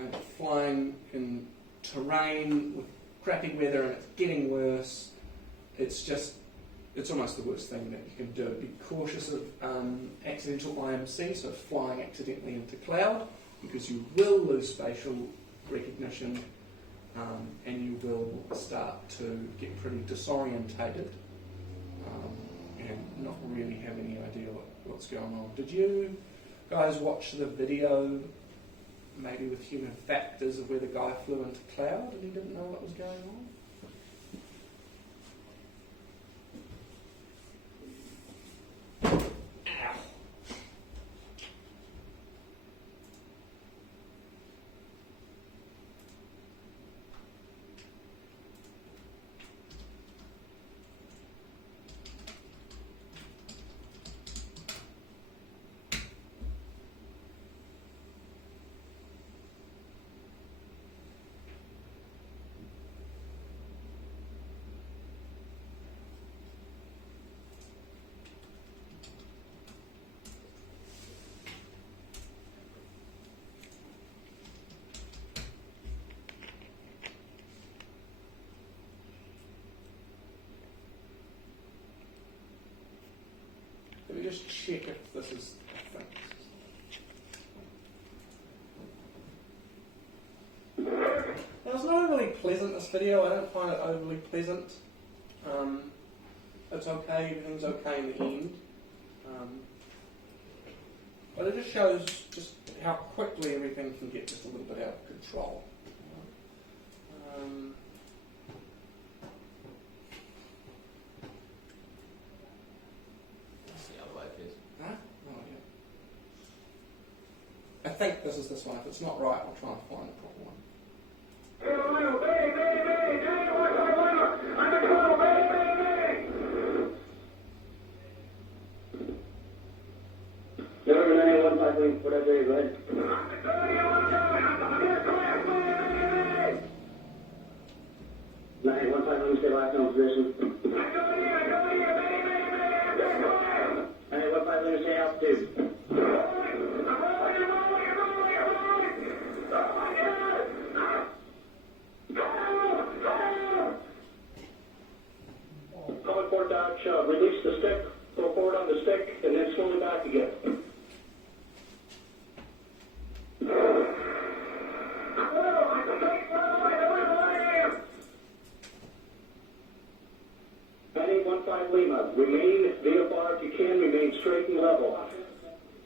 Okay? Flying in terrain with crappy weather and it's getting worse, it's almost the worst thing that you can do. Be cautious of accidental IMC, so flying accidentally into cloud, because you will lose spatial recognition and you will start to get pretty disorientated and not really have any idea what's going on. Did you guys watch the video, maybe with human factors, of where the guy flew into cloud and he didn't know what was going on? Let me just check if this is a thing. Now, it's not overly pleasant, this video. I don't find it overly pleasant. It's okay, everything's okay in the end. But it just shows just how quickly everything can get just a little bit out of control. I think this is this one. If it's not right, I'll try and find the proper one. Whatever you read. 915, let me stay locked on position. 915, let me stay altitude. Coming forward, Dodge, release the stick, go forward on the stick, and then slowly back again. Lima, remain VFR if you can, remain straight and level.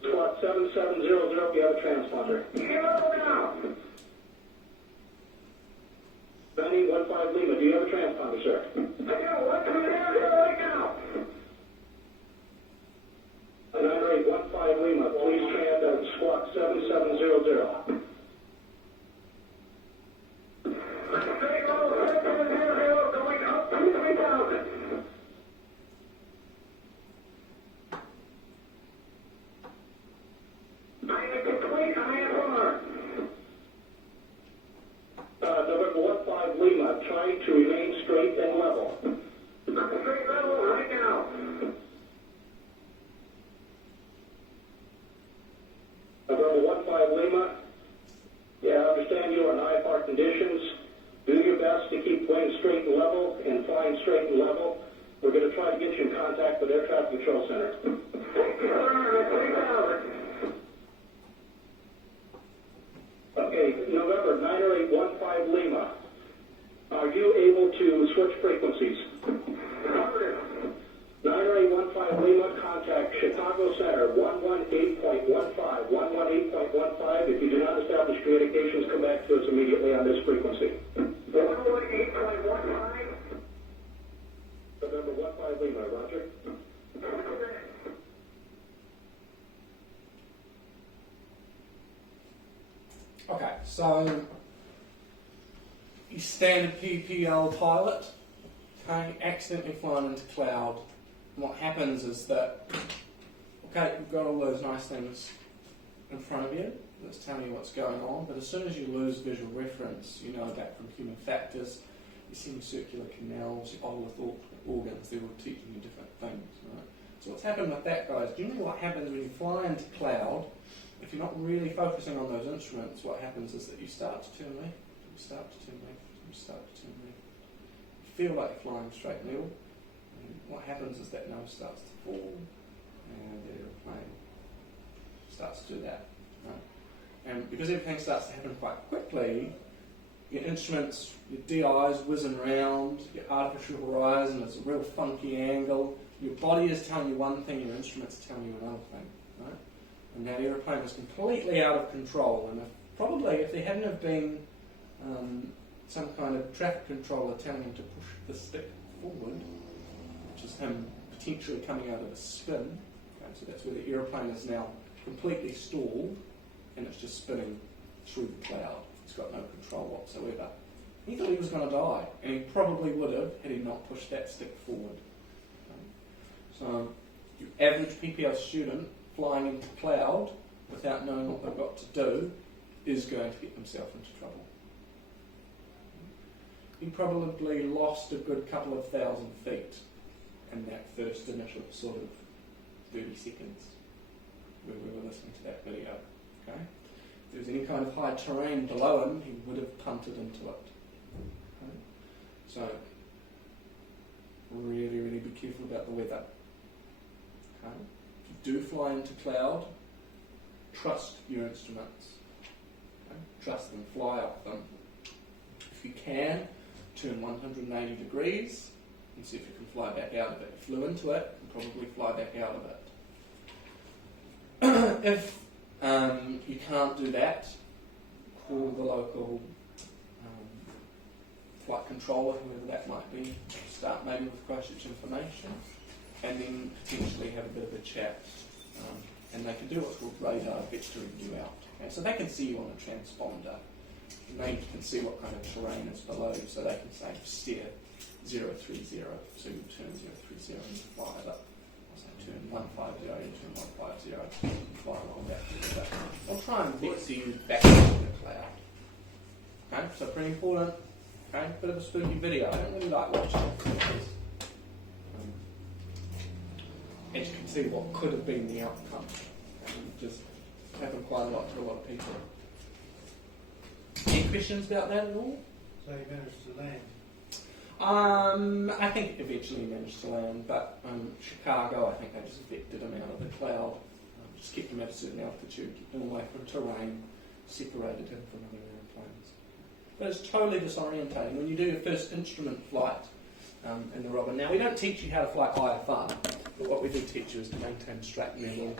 Squawk 7700, we have a transponder. Now. 9015 Lima, do you have a transponder, sir? I do, what's coming down here right now? 9815 Lima, please trans squawk 7700. Straight level 7700, going up to 3000. November 15 Lima, trying to remain straight and Lima. Yeah, I understand you are in IFR conditions. Do your best to keep wings straight and level and flying straight and level. We're going to try to get you in contact with Air Traffic Control Center. Okay, November 90815 Lima. Are you able to switch frequencies? 90815 Lima, contact Chicago Center 118.15. 118.15. If you do not establish communications, come back to us immediately on this frequency. 118.15. November 15 Lima, Roger. Okay, so you standard PPL pilot, okay, accidentally flying into cloud. And what happens is that, okay, you've got all those nice things in front of you that's telling you what's going on, but as soon as you lose visual reference, you know that from human factors, your semicircular canals, your otolith organs, they're all teaching you different things, right? So what's happened with that, guys, generally what happens when you fly into cloud, if you're not really focusing on those instruments, what happens is that you start to turn left, you start to turn left, you start to turn left. You feel like you're flying straight and level, and what happens is that nose starts to fall, and the aeroplane starts to do that, right? And because everything starts to happen quite quickly, your instruments, your DI's whizzing around, your artificial horizon is a real funky angle, your body is telling you one thing, your instruments are telling you another thing, right? And that aeroplane is completely out of control, and if there hadn't have been some kind of traffic controller telling him to push the stick forward, which is him potentially coming out of a spin, okay, so that's where the aeroplane is now completely stalled, and it's just spinning through the cloud. It's got no control whatsoever. He thought he was going to die, and he probably would have had he not pushed that stick forward. Okay. So, your average PPL student flying into cloud without knowing what they've got to do is going to get themselves into trouble. He probably lost a good couple of thousand feet in that first initial sort of 30 seconds where we were listening to that video. Okay? If there was any kind of high terrain below him, he would have punted into it. Okay? So, really, really be careful about the weather. Okay? If you do fly into cloud, trust your instruments. Okay? Trust them, fly up them. If you can, turn 180 degrees and see if you can fly back out of it. If you flew into it, you can probably fly back out of it. If you can't do that, call the local flight controller, whoever that might be. Start maybe with Christchurch information, and then potentially have a bit of a chat. And they can do what's called radar vectoring you out. Okay? So they can see you on a transponder. They can see what kind of terrain is below you, so they can say steer 030, so you turn 030 and fly it up. I'll say turn 150, you turn 150, and fly along that together. I'll try and vector you back into the cloud. Okay, so pretty important. Okay, bit of a spooky video. I don't really like watching it because as you can see what could have been the outcome. Just happened quite a lot to a lot of people. Any questions about that at all? So you managed to land? I think eventually he managed to land, but Chicago, I think they just vectored him out of the cloud, just kept him at a certain altitude, kept him away from terrain, separated him from other airplanes. But it's totally disorientating. When you do your first instrument flight in the Robin, now we don't teach you how to fly IFR, but what we do teach you is to maintain straight level,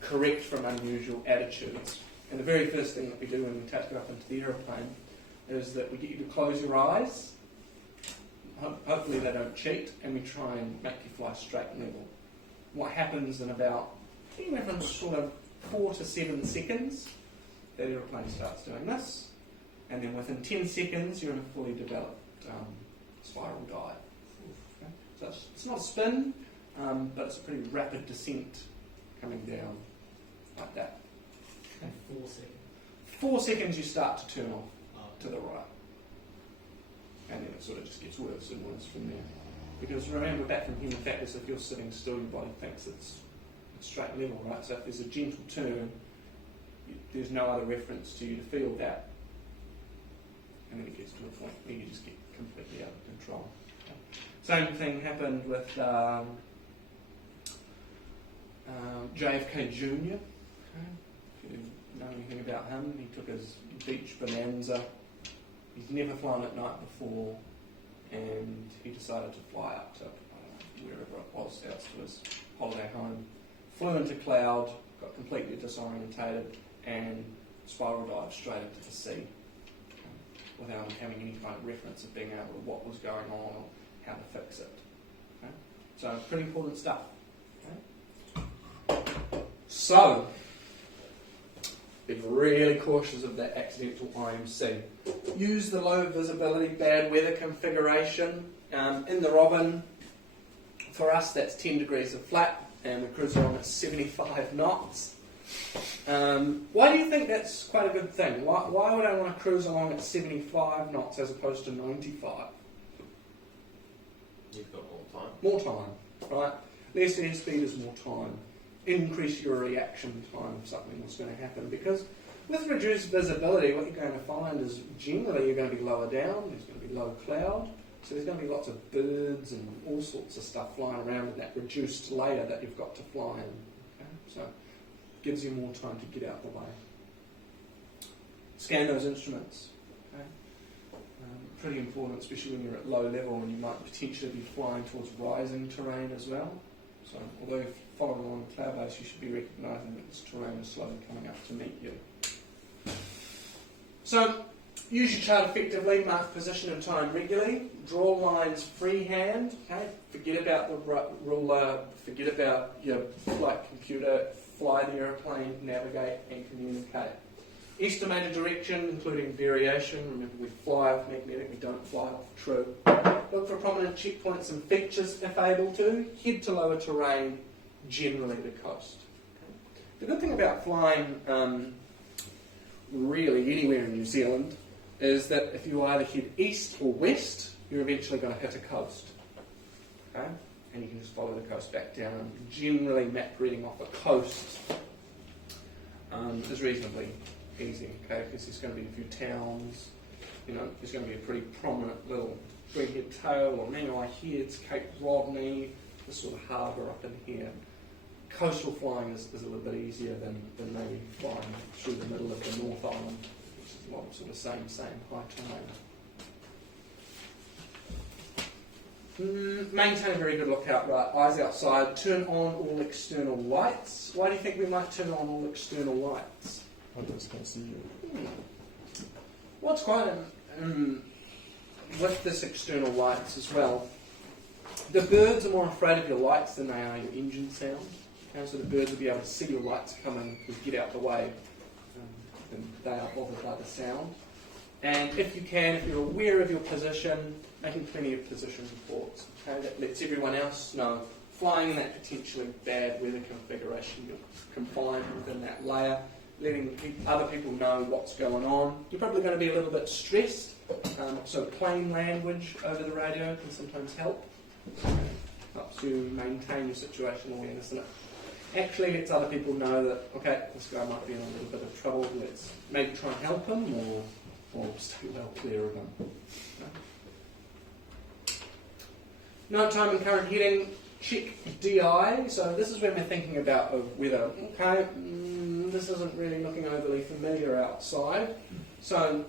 correct from unusual attitudes. And the very first thing that we do when we take you up into the aeroplane is that we get you to close your eyes. Hopefully they don't cheat, and we try and make you fly straight and level. What happens in about anywhere from sort of 4 to 7 seconds, that aeroplane starts doing this, and then within 10 seconds you're in a fully developed spiral dive. Okay? So it's not a spin, but it's a pretty rapid descent coming down like that. And 4 seconds. 4 seconds you start to turn off to the right. And then it sort of just gets worse and worse from there. Because remember, back from human factors, if you're sitting still, your body thinks it's straight and level, right? So if there's a gentle turn, there's no other reference to you to feel that. And then it gets to a point where you just get completely out of control. Same thing happened with JFK Jr. If you know anything about him, he took his beach bonanza. He's never flown at night before, and he decided to fly up to wherever it was, out to his holiday home. Flew into cloud, got completely disorientated, and spiral dived straight into the sea without having any kind of reference of being able to what was going on or how to fix it. Okay? So pretty important stuff. Okay? So, be really cautious of that accidental IMC. Use the low visibility, bad weather configuration. In the Robin, for us that's 10 degrees of flat, and we're cruising on at 75 knots. Why do you think that's quite a good thing? Why would I want to cruise along at 75 knots as opposed to 95? You've got more time. More time, right? Less airspeed is more time. Increase your reaction time if something was going to happen, because with reduced visibility what you're going to find is generally you're going to be lower down, there's going to be low cloud, so there's going to be lots of birds and all sorts of stuff flying around in that reduced layer that you've got to fly in. Okay? So it gives you more time to get out the way. Scan those instruments. Okay? Pretty important, especially when you're at low level and you might potentially be flying towards rising terrain as well. So although you're following along the cloud base, you should be recognising that this terrain is slowly coming up to meet you. So use your chart effectively, mark position and time regularly, draw lines freehand, okay? Forget about the ruler, forget about your flight computer, fly the aeroplane, navigate and communicate. Estimate a direction, including variation. Remember, we fly off magnetic, we don't fly off true. Look for prominent checkpoints and features if able to. Head to lower terrain, generally the coast. Okay. The good thing about flying really anywhere in New Zealand is that if you either head east or west, you're eventually going to hit a coast. Okay? And you can just follow the coast back down. Generally, map reading off a coast is reasonably easy, okay? Because there's going to be a few towns, you know, there's going to be a pretty prominent little Greenhead Tail or Mangai Heads, Cape Rodney, this sort of harbour up in here. Coastal flying is a little bit easier than maybe flying through the middle of the North Island, which is a lot of sort of same high terrain. Maintain a very good lookout, right? Eyes outside. Turn on all external lights. Why do you think we might turn on all external lights? Others can see you. What's quite with this external lights as well, the birds are more afraid of your lights than they are your engine sound. Okay, so the birds will be able to see your lights coming to get out the way, and they are bothered by the sound. And if you can, if you're aware of your position, making plenty of position reports. Okay, that lets everyone else know. Flying in that potentially bad weather configuration, you're confined within that layer, letting other people know what's going on. You're probably going to be a little bit stressed, so plain language over the radio can sometimes help. Helps you maintain your situational awareness, and it actually lets other people know that, okay, this guy might be in a little bit of trouble, let's maybe try and help him, or stay well clear of him. Okay. Night time and current heading, check DI. So this is when we're thinking about whether, okay, this isn't really looking overly familiar outside. So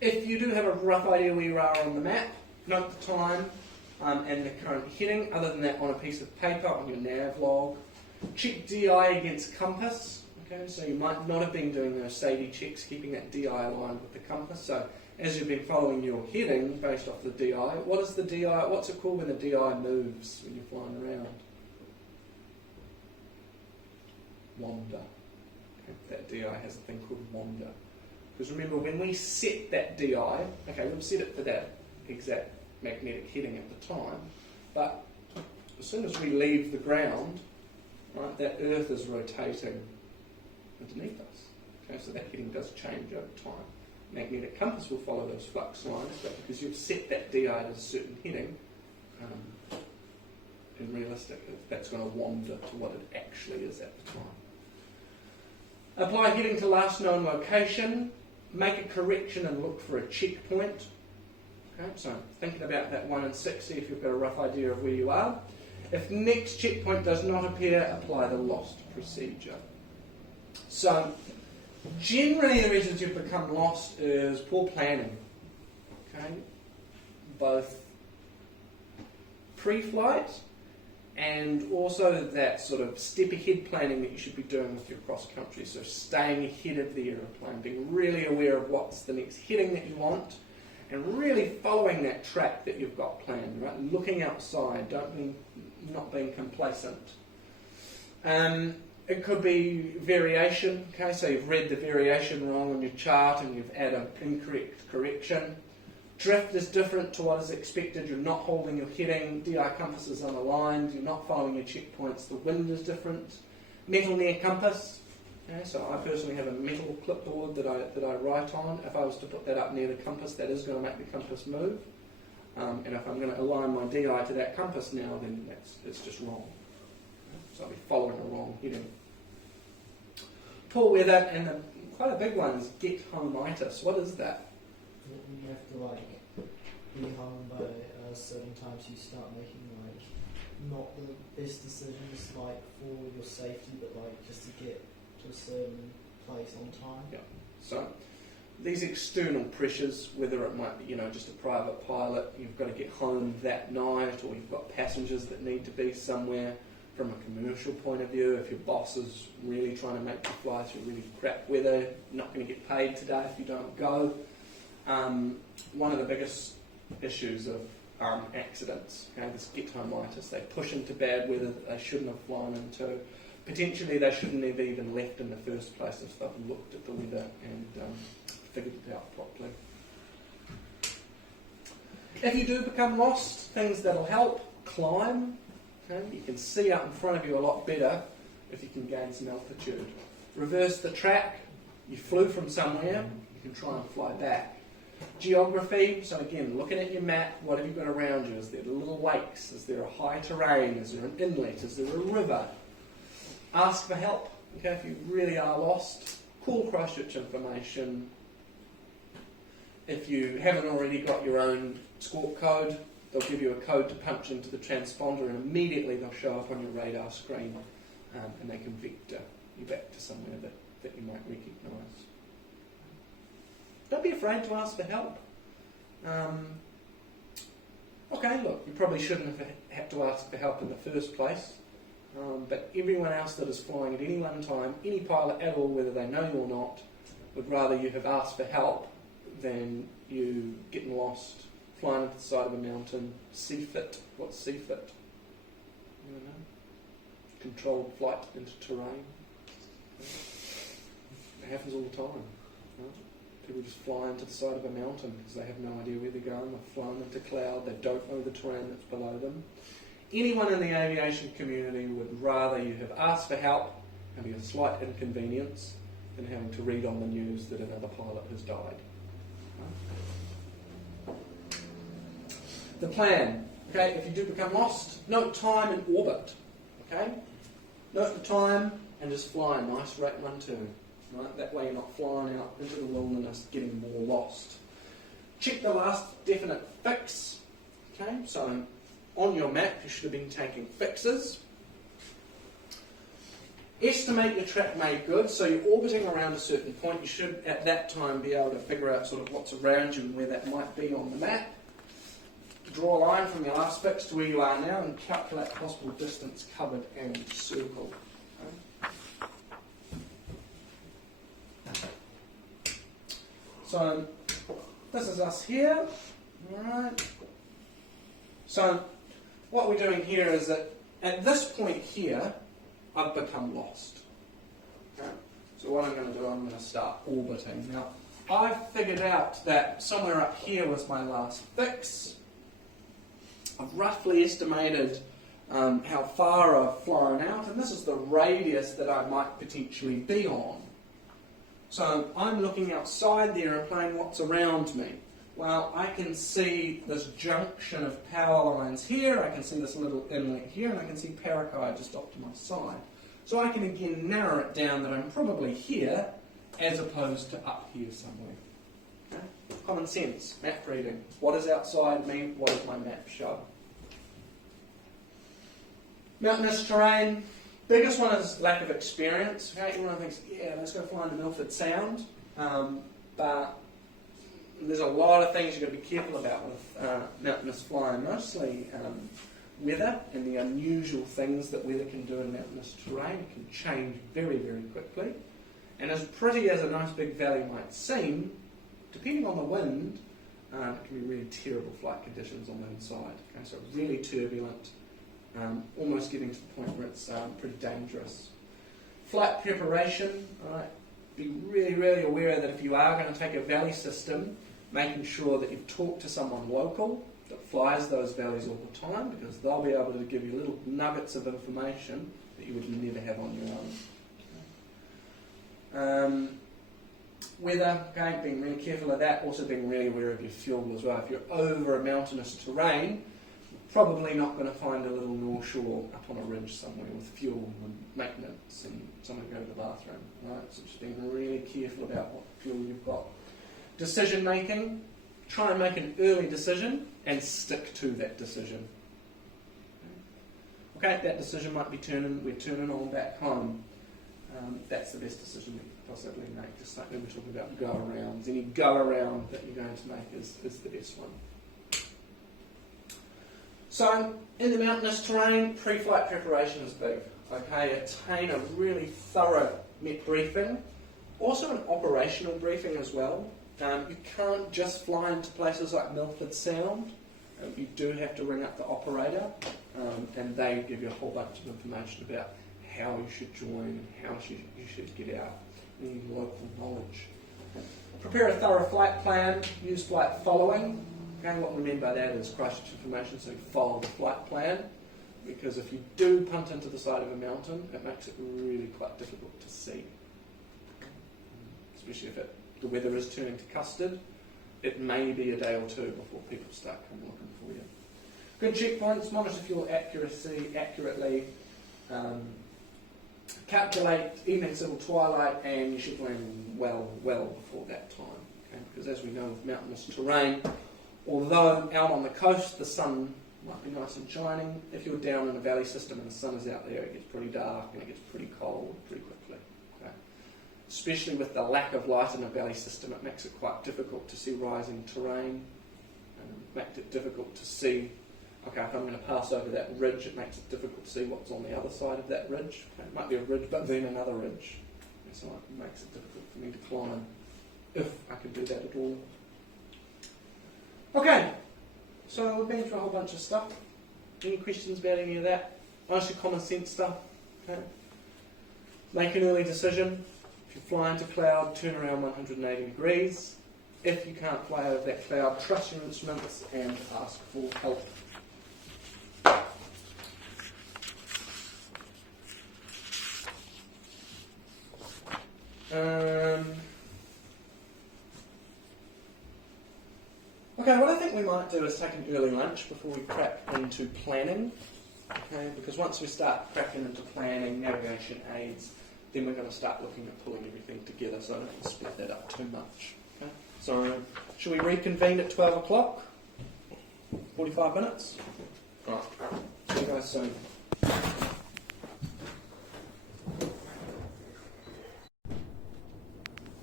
if you do have a rough idea where you are on the map, note the time and the current heading. Other than that, on a piece of paper, on your nav log. Check DI against compass. Okay, so you might not have been doing those SADI checks, keeping that DI aligned with the compass. So as you've been following your heading based off the DI, what is the DI? What's it called when the DI moves when you're flying around? Wander. Okay, that DI has a thing called wander. Because remember, when we set that DI, okay, we'll set it for that exact magnetic heading at the time, but as soon as we leave the ground, right, that Earth is rotating underneath us. Okay, so that heading does change over time. Magnetic compass will follow those flux lines, but because you've set that DI to a certain heading, in realistic, that's going to wander to what it actually is at the time. Apply heading to last known location. Make a correction and look for a checkpoint. Okay, so thinking about that 1 and 6, see if you've got a rough idea of where you are. If next checkpoint does not appear, apply the lost procedure. So generally the reasons you've become lost is poor planning. Okay, both pre-flight and also that sort of step ahead planning that you should be doing with your cross country. So staying ahead of the aeroplane, being really aware of what's the next heading that you want, and really following that track that you've got planned, right? Looking outside, not being complacent. It could be variation, okay, so you've read the variation wrong on your chart and you've added an incorrect correction. Drift is different to what is expected, you're not holding your heading, DI compass is unaligned, you're not following your checkpoints, the wind is different. Metal near compass, okay, so I personally have a metal clipboard that I write on. If I was to put that up near the compass, that is going to make the compass move. And if I'm going to align my DI to that compass now, then it's just wrong. So I'll be following a wrong heading. Poor weather, and quite a big one is get home-itis. What is that? You have to be home by certain times. You start making not the best decisions for your safety, but just to get to a certain place on time. Yeah. So these external pressures, whether it might be just a private pilot, you've got to get home that night, or you've got passengers that need to be somewhere. From a commercial point of view, if your boss is really trying to make you fly through really crap weather, you're not going to get paid today if you don't go. One of the biggest issues of accidents, this get-home-itis, they push into bad weather that they shouldn't have flown into. Potentially they shouldn't have even left in the first place if they've looked at the weather and figured it out properly. If you do become lost, things that'll help, climb. Okay? You can see out in front of you a lot better if you can gain some altitude. Reverse the track. You flew from somewhere, you can try and fly back. Geography, so again, looking at your map, what have you got around you? Is there little lakes? Is there a high terrain? Is there an inlet? Is there a river? Ask for help. Okay, if you really are lost, call Christchurch Information. If you haven't already got your own squawk code, they'll give you a code to punch into the transponder, and immediately they'll show up on your radar screen, and they can vector you back to somewhere that you might recognise. Don't be afraid to ask for help. Okay, look, you probably shouldn't have had to ask for help in the first place, but everyone else that is flying at any one time, any pilot at all, whether they know you or not, would rather you have asked for help than you getting lost, flying into the side of a mountain, CFIT. What's CFIT? You don't know? Controlled flight into terrain. It happens all the time. Right? People just fly into the side of a mountain because they have no idea where they're going. They've flown into cloud. They don't know the terrain that's below them. Anyone in the aviation community would rather you have asked for help, having a slight inconvenience, than having to read on the news that another pilot has died. The plan. Okay, if you do become lost, note time and orbit. Okay, note the time and just fly a nice rate 1-2. Right, that way you're not flying out into the wilderness, getting more lost. Check the last definite fix. Okay, so on your map you should have been taking fixes. Estimate your track made good. So you're orbiting around a certain point. You should at that time be able to figure out sort of what's around you and where that might be on the map. Draw a line from your last fix to where you are now and calculate possible distance covered and circle. Okay. So this is us here. Alright. So what we're doing here is that at this point here, I've become lost. Okay. So what I'm going to do, I'm going to start orbiting. Now, I've figured out that somewhere up here was my last fix. I've roughly estimated how far I've flown out, and this is the radius that I might potentially be on. So I'm looking outside the aeroplane, what's around me? Well, I can see this junction of power lines here, I can see this little inlet here, and I can see Parakai just off to my side. So I can again narrow it down that I'm probably here as opposed to up here somewhere. Okay? Common sense, map reading. What does outside mean? What does my map show? Mountainous terrain. Biggest one is lack of experience. Okay? Everyone thinks, yeah, let's go fly into Milford Sound. But there's a lot of things you've got to be careful about with mountainous flying. Mostly weather and the unusual things that weather can do in mountainous terrain. It can change very, very quickly. And as pretty as a nice big valley might seem, depending on the wind, it can be really terrible flight conditions on the inside. Okay? So really turbulent, almost getting to the point where it's pretty dangerous. Flight preparation, right? Be really, really aware that if you are going to take a valley system, making sure that you've talked to someone local that flies those valleys all the time, because they'll be able to give you little nuggets of information that you would never have on your own. Weather, okay, being really careful of that, also being really aware of your fuel as well. If you're over a mountainous terrain, you're probably not going to find a little North Shore up on a ridge somewhere with fuel and maintenance and someone to go to the bathroom, right? So just being really careful about what fuel you've got. Decision making, try and make an early decision and stick to that decision. Okay, that decision might be we're turning on back home. That's the best decision we could possibly make. Just like when we're talking about go-arounds. Any go-around that you're going to make is the best one. So, in the mountainous terrain, pre-flight preparation is big. Okay, attain a really thorough MET briefing. Also an operational briefing as well. You can't just fly into places like Milford Sound. You do have to ring up the operator, and they give you a whole bunch of information about how you should join, how you should get out, need local knowledge. Prepare a thorough flight plan, use flight following. Okay, what we mean by that is Christchurch information, so you follow the flight plan, because if you do punt into the side of a mountain, it makes it really quite difficult to see. Especially if the weather is turning to custard, it may be a day or two before people start coming looking for you. Good checkpoints, monitor fuel accuracy accurately, calculate evening civil twilight, and you should land well before that time. Okay? Because as we know with mountainous terrain, although out on the coast the sun might be nice and shining, if you're down in a valley system and the sun is out there, it gets pretty dark and it gets pretty cold pretty quickly. Okay? Especially with the lack of light in a valley system, it makes it quite difficult to see rising terrain, and makes it difficult to see. Okay, if I'm going to pass over that ridge, it makes it difficult to see what's on the other side of that ridge. Okay, it might be a ridge, but then another ridge. So it makes it difficult for me to climb, if I can do that at all. Okay, so we've been through a whole bunch of stuff. Any questions about any of that? Mostly common sense stuff. Okay. Make an early decision. If you fly into cloud, turn around 180 degrees. If you can't fly over that cloud, trust your instruments and ask for help. Okay, what I think we might do is take an early lunch before we crack into planning. Okay, because once we start cracking into planning, navigation aids, then we're going to start looking at pulling everything together, so I don't want to split that up too much. Okay? So, should we reconvene at 12 o'clock? 45 minutes? Alright, see you guys soon.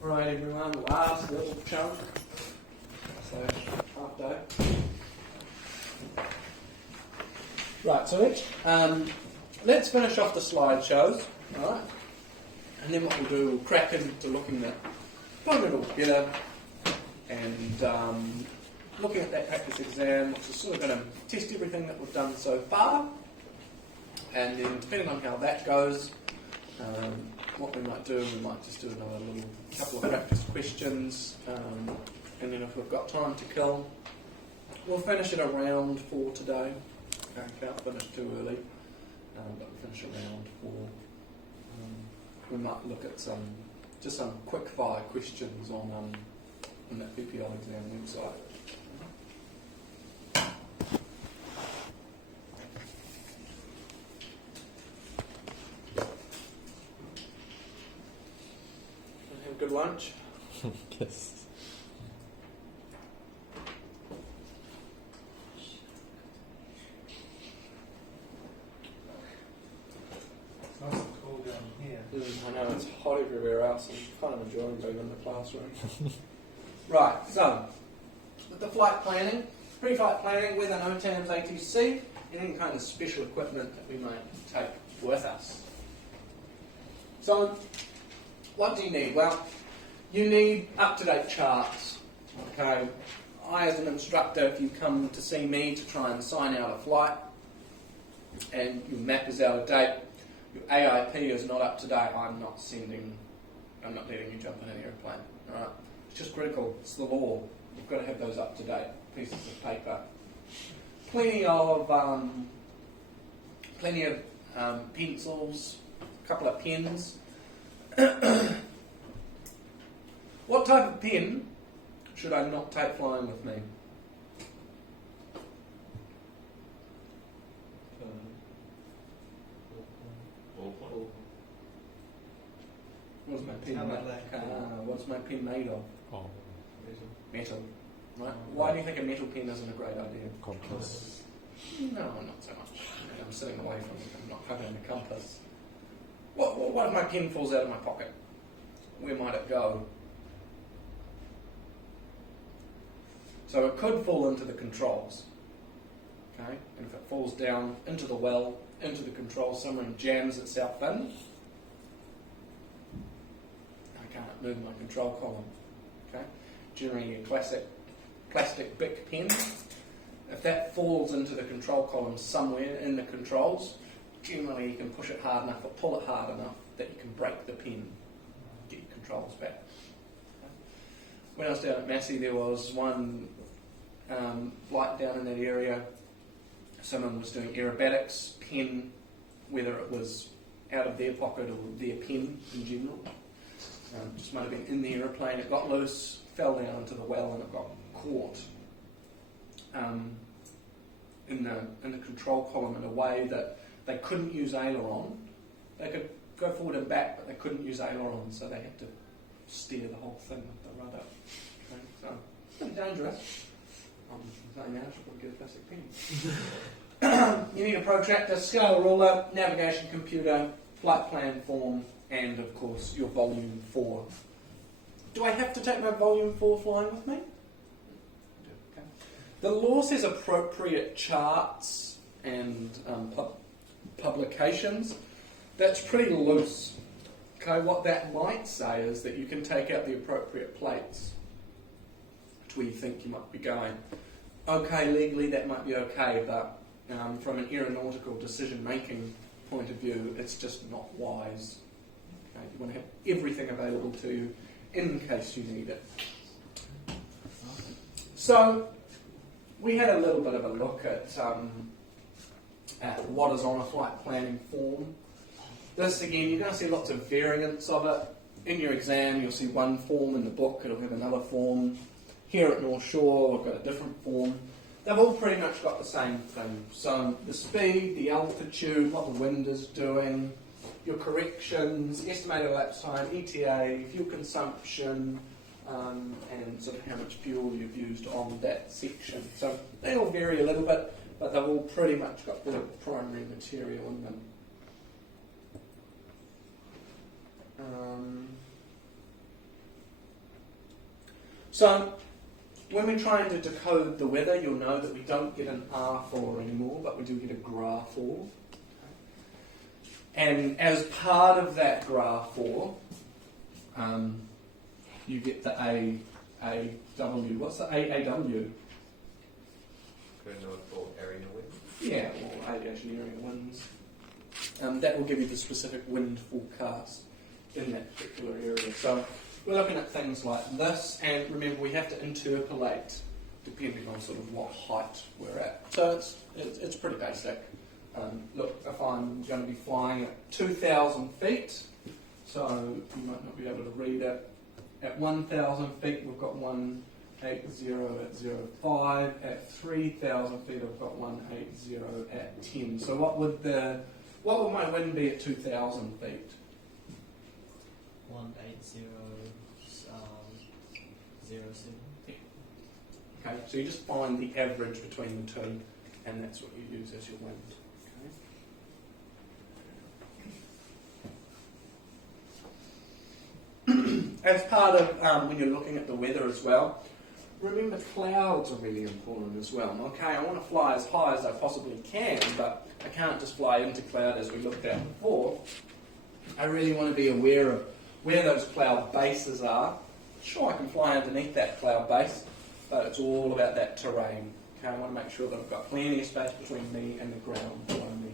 Alright everyone, last little chunk. So, half day. Right, so let's finish off the slideshows, alright? And then what we'll do, we'll crack into looking at putting it all together and looking at that practice exam, which is sort of going to test everything that we've done so far. And then depending on how that goes, what we might do, we might just do another little couple of practice questions, and then if we've got time to kill, we'll finish at around 4 today. Okay, can't finish too early, but we'll finish around 4. We might look at some quick fire questions on that PPL exam website. good lunch. Yes. It's nice and cool down here. I know it's hot everywhere else. I'm kind of enjoying being in the classroom. Right, so with the flight planning, pre-flight planning, weather NOTAMs, ATC, and any kind of special equipment that we might take with us. So, what do you need? Well, you need up-to-date charts. Okay, I, as an instructor, if you come to see me to try and sign out a flight, and your map is out of date, your AIP is not up to date, I'm not letting you jump in an airplane. All right, it's just critical. It's the law. You've got to have those up-to-date pieces of paper. Plenty of pencils, a couple of pens. What type of pen should I not take flying with me? What's my pen? How about that? What's my pen made of? Oh, Metal. Right? Why do you think a metal pen isn't a great idea? compass. No, not so much. I'm sitting away from it. I'm not having a compass. What if my pen falls out of my pocket? Where might it go? So it could fall into the controls. Okay? And if it falls down into the well, into the controls somewhere and jams itself in, I can't move my control column. Okay? Generally a classic plastic Bic pen. If that falls into the control column somewhere in the controls, generally you can push it hard enough or pull it hard enough that you can break the pen, get your controls back. When I was down at Massey, there was one flight down in that area. Someone was doing aerobatics, pen, whether it was out of their pocket or their pen in general. Just might have been in the aeroplane, it got loose, fell down into the well and it got caught in the control column in a way that they couldn't use aileron. They could go forward and back, but they couldn't use aileron, so they had to steer the whole thing with the rudder. Okay, so it's pretty dangerous. I'm saying now, I should probably get a plastic pen. You need a protractor, scale ruler, navigation computer, flight plan form, and of course your volume 4. Do I have to take my volume 4 flying with me? Okay. The law says appropriate charts and publications. That's pretty loose. Okay, what that might say is that you can take out the appropriate plates to where you think you might be going. Okay, legally that might be okay, but from an aeronautical decision-making point of view, it's just not wise. Okay, you want to have everything available to you in case you need it. So, we had a little bit of a look at what is on a flight planning form. This again, you're going to see lots of variants of it. In your exam, you'll see one form in the book, it'll have another form. Here at North Shore, we've got a different form. They've all pretty much got the same thing. So the speed, the altitude, what the wind is doing, your corrections, estimated elapsed time, ETA, fuel consumption, and sort of how much fuel you've used on that section. So they all vary a little bit, but they've all pretty much got the primary material in them. So when we're trying to decode the weather, you'll know that we don't get an R4 anymore, but we do get a GRA4. And as part of that GRA4, you get the AAW. What's the AAW? For area wind. Yeah, or aviation area winds. That will give you the specific wind forecast in that particular area. So we're looking at things like this, and remember we have to interpolate depending on sort of what height we're at. So it's pretty basic. Look, if I'm going to be flying at 2,000 feet, so you might not be able to read it. At 1,000 feet, we've got 180 at 0.5. At 3,000 feet, I've got 180 at 10. So what would my wind be at 2,000 feet? 180. 0.07. Okay, so you just find the average between the two, and that's what you use as your wind. Okay. As part of when you're looking at the weather as well, remember clouds are really important as well. Okay, I want to fly as high as I possibly can, but I can't just fly into cloud as we looked at before. I really want to be aware of where those cloud bases are. Sure, I can fly underneath that cloud base, but it's all about that terrain. Okay, I want to make sure that I've got plenty of space between me and the ground below me.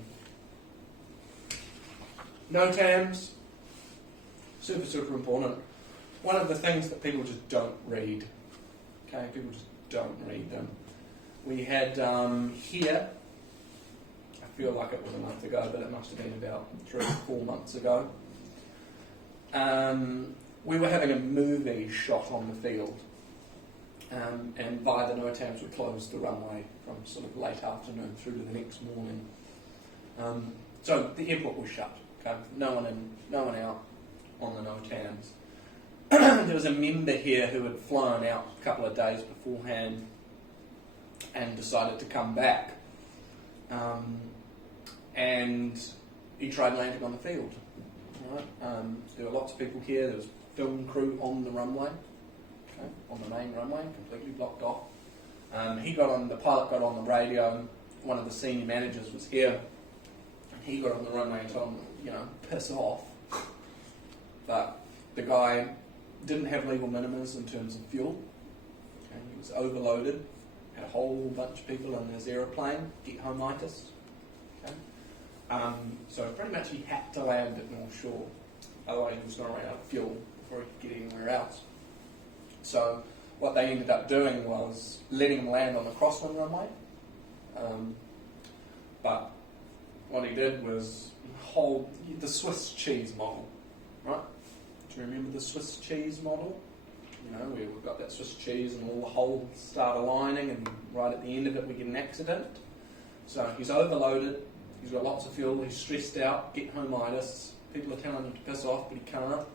NOTAMs, super important. One of the things that people just don't read. Okay, people just don't read them. We had here, I feel like it was a month ago, but it must have been about 3 or 4 months ago. We were having a movie shot on the field, and by the NOTAMs we closed the runway from sort of late afternoon through to the next morning. So the airport was shut. Okay, no one in, no one out on the NOTAMs. There was a member here who had flown out a couple of days beforehand and decided to come back, and he tried landing on the field. Right? There were lots of people here. There was film crew on the runway, okay, on the main runway, completely blocked off. The pilot got on the radio. One of the senior managers was here. He got on the runway and told him, piss off. But the guy didn't have legal minimas in terms of fuel. Okay, he was overloaded. Had a whole bunch of people in his aeroplane, get homeitis. Okay. So pretty much he had to land at North Shore. Otherwise he was going to run out of fuel before he could get anywhere else. So what they ended up doing was letting him land on the crosswind runway. But what he did was hold the Swiss cheese model, right? Do you remember the Swiss cheese model? We've got that Swiss cheese and all the holes start aligning, and right at the end of it we get an accident. So he's overloaded, he's got lots of fuel, he's stressed out, get homeitis, people are telling him to piss off, but he can't.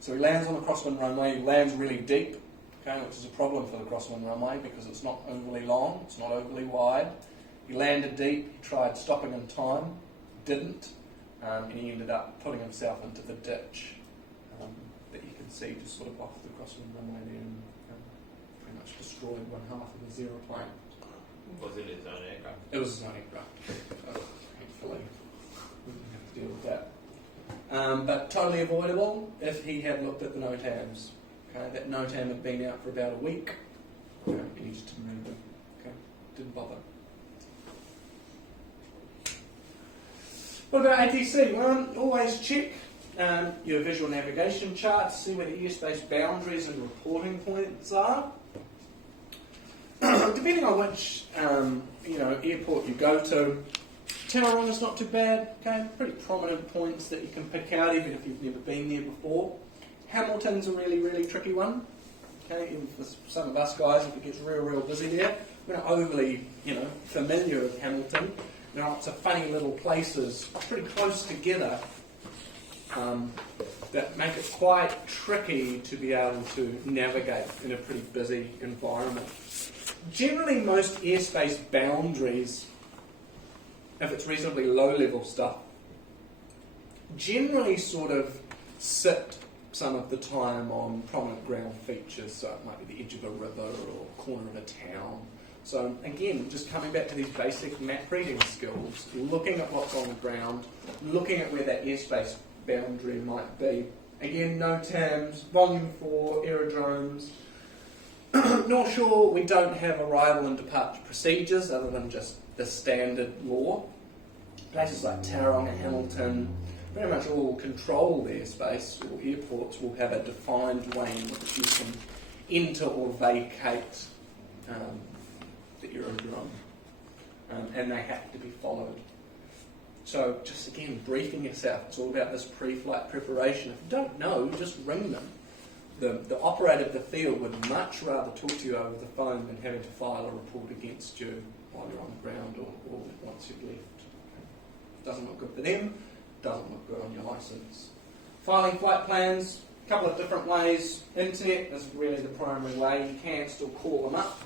So he lands on the crosswind runway, he lands really deep, okay, which is a problem for the crosswind runway because it's not overly long, it's not overly wide. He landed deep, he tried stopping in time, didn't, and he ended up putting himself into the ditch that you can see just sort of off the crosswind runway there, and pretty much destroyed one half of his aeroplane. Was it his own aircraft? It was his own aircraft. Thankfully, we didn't have to deal with that. But totally avoidable if he had looked at the NOTAMs. Okay, that NOTAM had been out for about a week, okay, and he just didn't read them. Okay, didn't bother. What about ATC? Well, always check your visual navigation charts, see where the airspace boundaries and reporting points are. Depending on which airport you go to, Tauranga is not too bad. Okay, pretty prominent points that you can pick out even if you've never been there before. Hamilton's a really, really tricky one. Okay, even for some of us guys, if it gets real, real busy there, we're not overly, familiar with Hamilton. There are lots of funny little places pretty close together that make it quite tricky to be able to navigate in a pretty busy environment. Generally, most airspace boundaries, if it's reasonably low-level stuff, generally sort of sit some of the time on prominent ground features, so it might be the edge of a river or corner of a town. So again, just coming back to these basic map reading skills, looking at what's on the ground, looking at where that airspace boundary might be. Again, NOTAMs, Volume 4, aerodromes. North Shore, we don't have arrival and departure procedures other than just the standard law. Places like Tauranga, Hamilton, very much all controlled airspace, or airports will have a defined way in which you can enter or vacate the aerodrome, and they have to be followed. So just again, briefing yourself, it's all about this pre-flight preparation. If you don't know, just ring them. The operator of the field would much rather talk to you over the phone than having to file a report against you while you're on the ground or once you've left. Doesn't look good for them, doesn't look good on your licence. Filing flight plans, couple of different ways. Internet is really the primary way. You can still call them up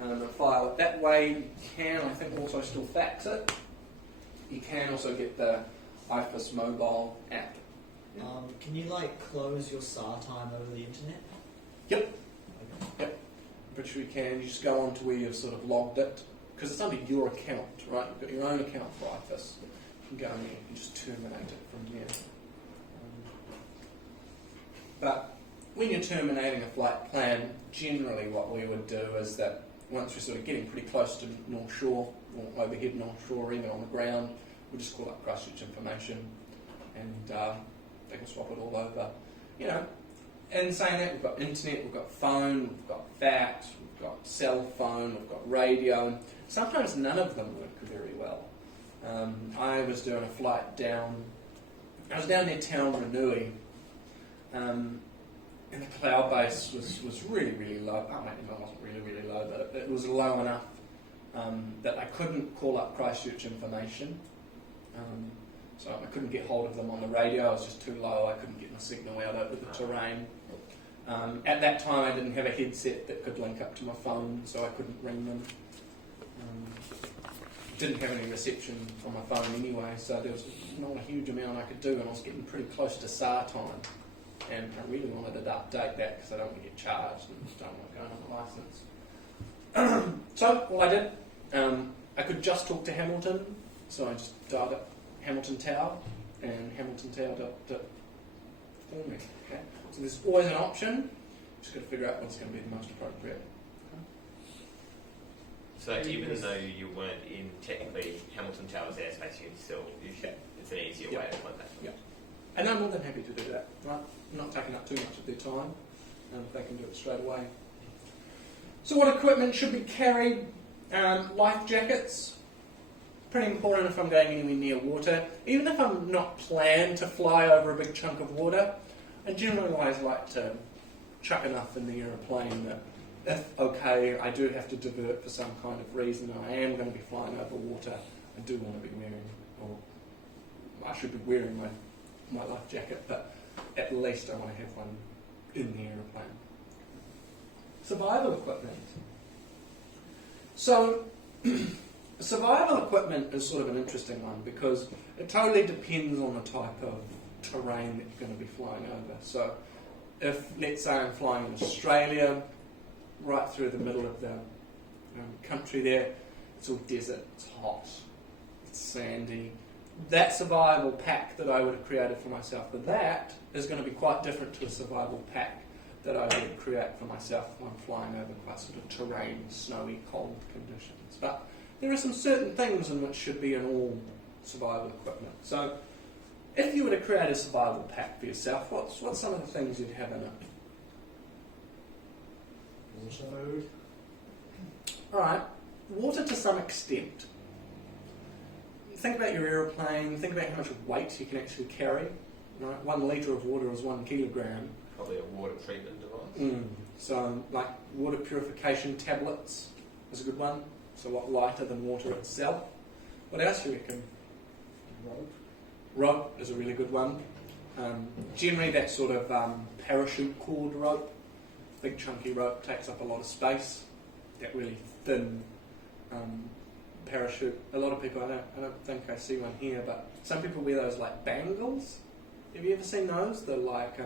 and file it that way. You can, I think, also still fax it. You can also get the IFIS mobile app. Can you close your SAR time over the internet? Yep. Yep. But you can. You just go on to where you've sort of logged it, because it's under your account, right? You've got your own account for IFIS. You can go in there and just terminate it from there. But when you're terminating a flight plan, generally what we would do is that once we're sort of getting pretty close to North Shore, or overhead North Shore, or even on the ground, we just call up Christchurch information, and they can swap it all over. You know, in saying that, we've got internet, we've got phone, we've got fax, we've got cell phone, we've got radio. Sometimes none of them work very well. I was doing a flight down, I was down near Tauranga, and the cloud base was really, really low. Oh, maybe it wasn't really, really low, but it was low enough that I couldn't call up Christchurch information. So I couldn't get hold of them on the radio. I was just too low. I couldn't get my signal out over the terrain. At that time, I didn't have a headset that could link up to my phone, so I couldn't ring them. Didn't have any reception on my phone anyway, so there was not a huge amount I could do, and I was getting pretty close to SAR time. And I really wanted to update that because I don't want to get charged and just don't want to go on the license. So all I did, I could just talk to Hamilton, so I just dialed up Hamilton Tower, and Hamilton Tower did it for me. Okay? So there's always an option. Just got to figure out what's going to be the most appropriate. So even though you weren't in technically Hamilton Tower's airspace, you can still it's an easier way to find that. Yeah. And I'm more than happy to do that. Right? I'm not taking up too much of their time. They can do it straight away. So what equipment should be carried? Life jackets. Pretty important if I'm going anywhere near water. Even if I'm not planned to fly over a big chunk of water, I generally always like to chuck enough in the aeroplane that if, okay, I do have to divert for some kind of reason, and I am going to be flying over water, I do want to be wearing, or I should be wearing my life jacket, but at least I want to have one in the aeroplane. Survival equipment. So, survival equipment is sort of an interesting one because it totally depends on the type of terrain that you're going to be flying over. So, if, let's say I'm flying in Australia, right through the middle of the country there, it's all desert, it's hot, it's sandy. That survival pack that I would have created for myself for that is going to be quite different to a survival pack that I would create for myself when I'm flying over quite sort of terrain, snowy, cold conditions. But there are some certain things in which should be in all survival equipment. So if you were to create a survival pack for yourself, what's some of the things you'd have in it? Water. Alright, water to some extent. Think about your aeroplane, think about how much weight you can actually carry. Right? 1 litre of water is 1 kilogram. Probably a water treatment device. So, like water purification tablets is a good one. So, a lot lighter than water itself. What else do you reckon? Rope is a really good one. Generally, that sort of parachute cord rope, big chunky rope, takes up a lot of space. That really thin parachute. A lot of people, I don't think I see one here, but some people wear those like bangles. Have you ever seen those? They're like,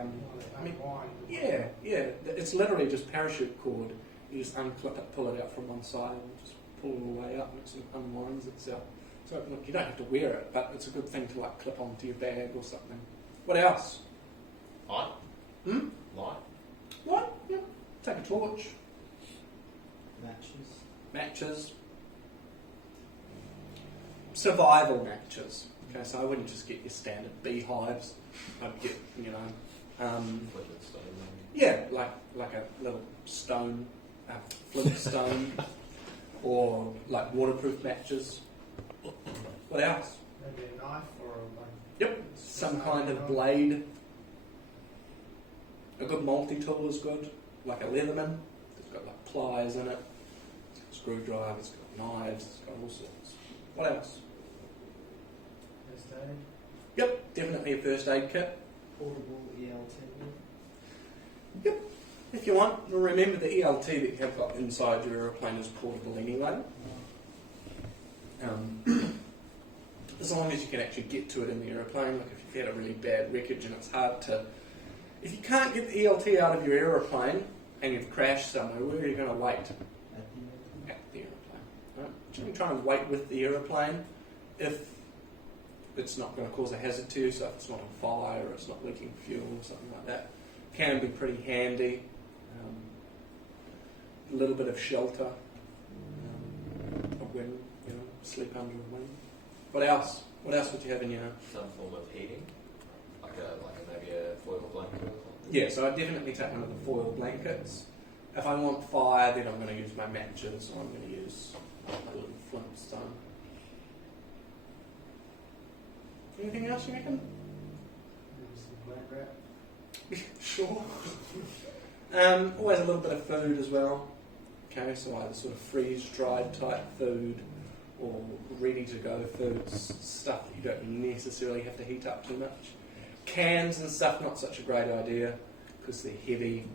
yeah. It's literally just parachute cord. You just unclip it, pull it out from one side, and just pull it all the way up, and it sort of unwinds itself. So look, you don't have to wear it, but it's a good thing to like clip onto your bag or something. What else? Light? Light? What? Yeah. Take a torch. Matches. Survival matches. Okay, so I wouldn't just get your standard beehives. I'd get, yeah, like a little stone, flint stone, or like waterproof matches. What else? Maybe a knife or Yep, some kind of blade. A good multi-tool is good, like a Leatherman. It's got like pliers in it. It's got screwdrivers, it's got knives, it's got all sorts. What else? first aid. Yep, definitely a first aid kit. Portable ELT. Yep. If you want, remember the ELT that you have got inside your aeroplane is portable anyway. As long as you can actually get to it in the aeroplane, like if you've had a really bad wreckage and it's hard to... If you can't get the ELT out of your aeroplane and you've crashed somewhere, where are you going to wait? At the aeroplane. Right? You can try and wait with the aeroplane if it's not going to cause a hazard to you, so if it's not on fire or it's not leaking fuel or something like that. Can be pretty handy. A little bit of shelter, a wing, sleep under a wing. What else? What else would you have in your... Some form of heating, like maybe a foil blanket or something. Yeah, so I'd definitely take one of the foil blankets. If I want fire, then I'm going to use my matches, or I'm going to use my little flintstone. Anything else you reckon? Maybe some blank wrap. Sure. Always a little bit of food as well. Okay, so either sort of freeze-dried type food or ready-to-go foods, stuff that you don't necessarily have to heat up too much. Cans and stuff, not such a great idea because they're heavy,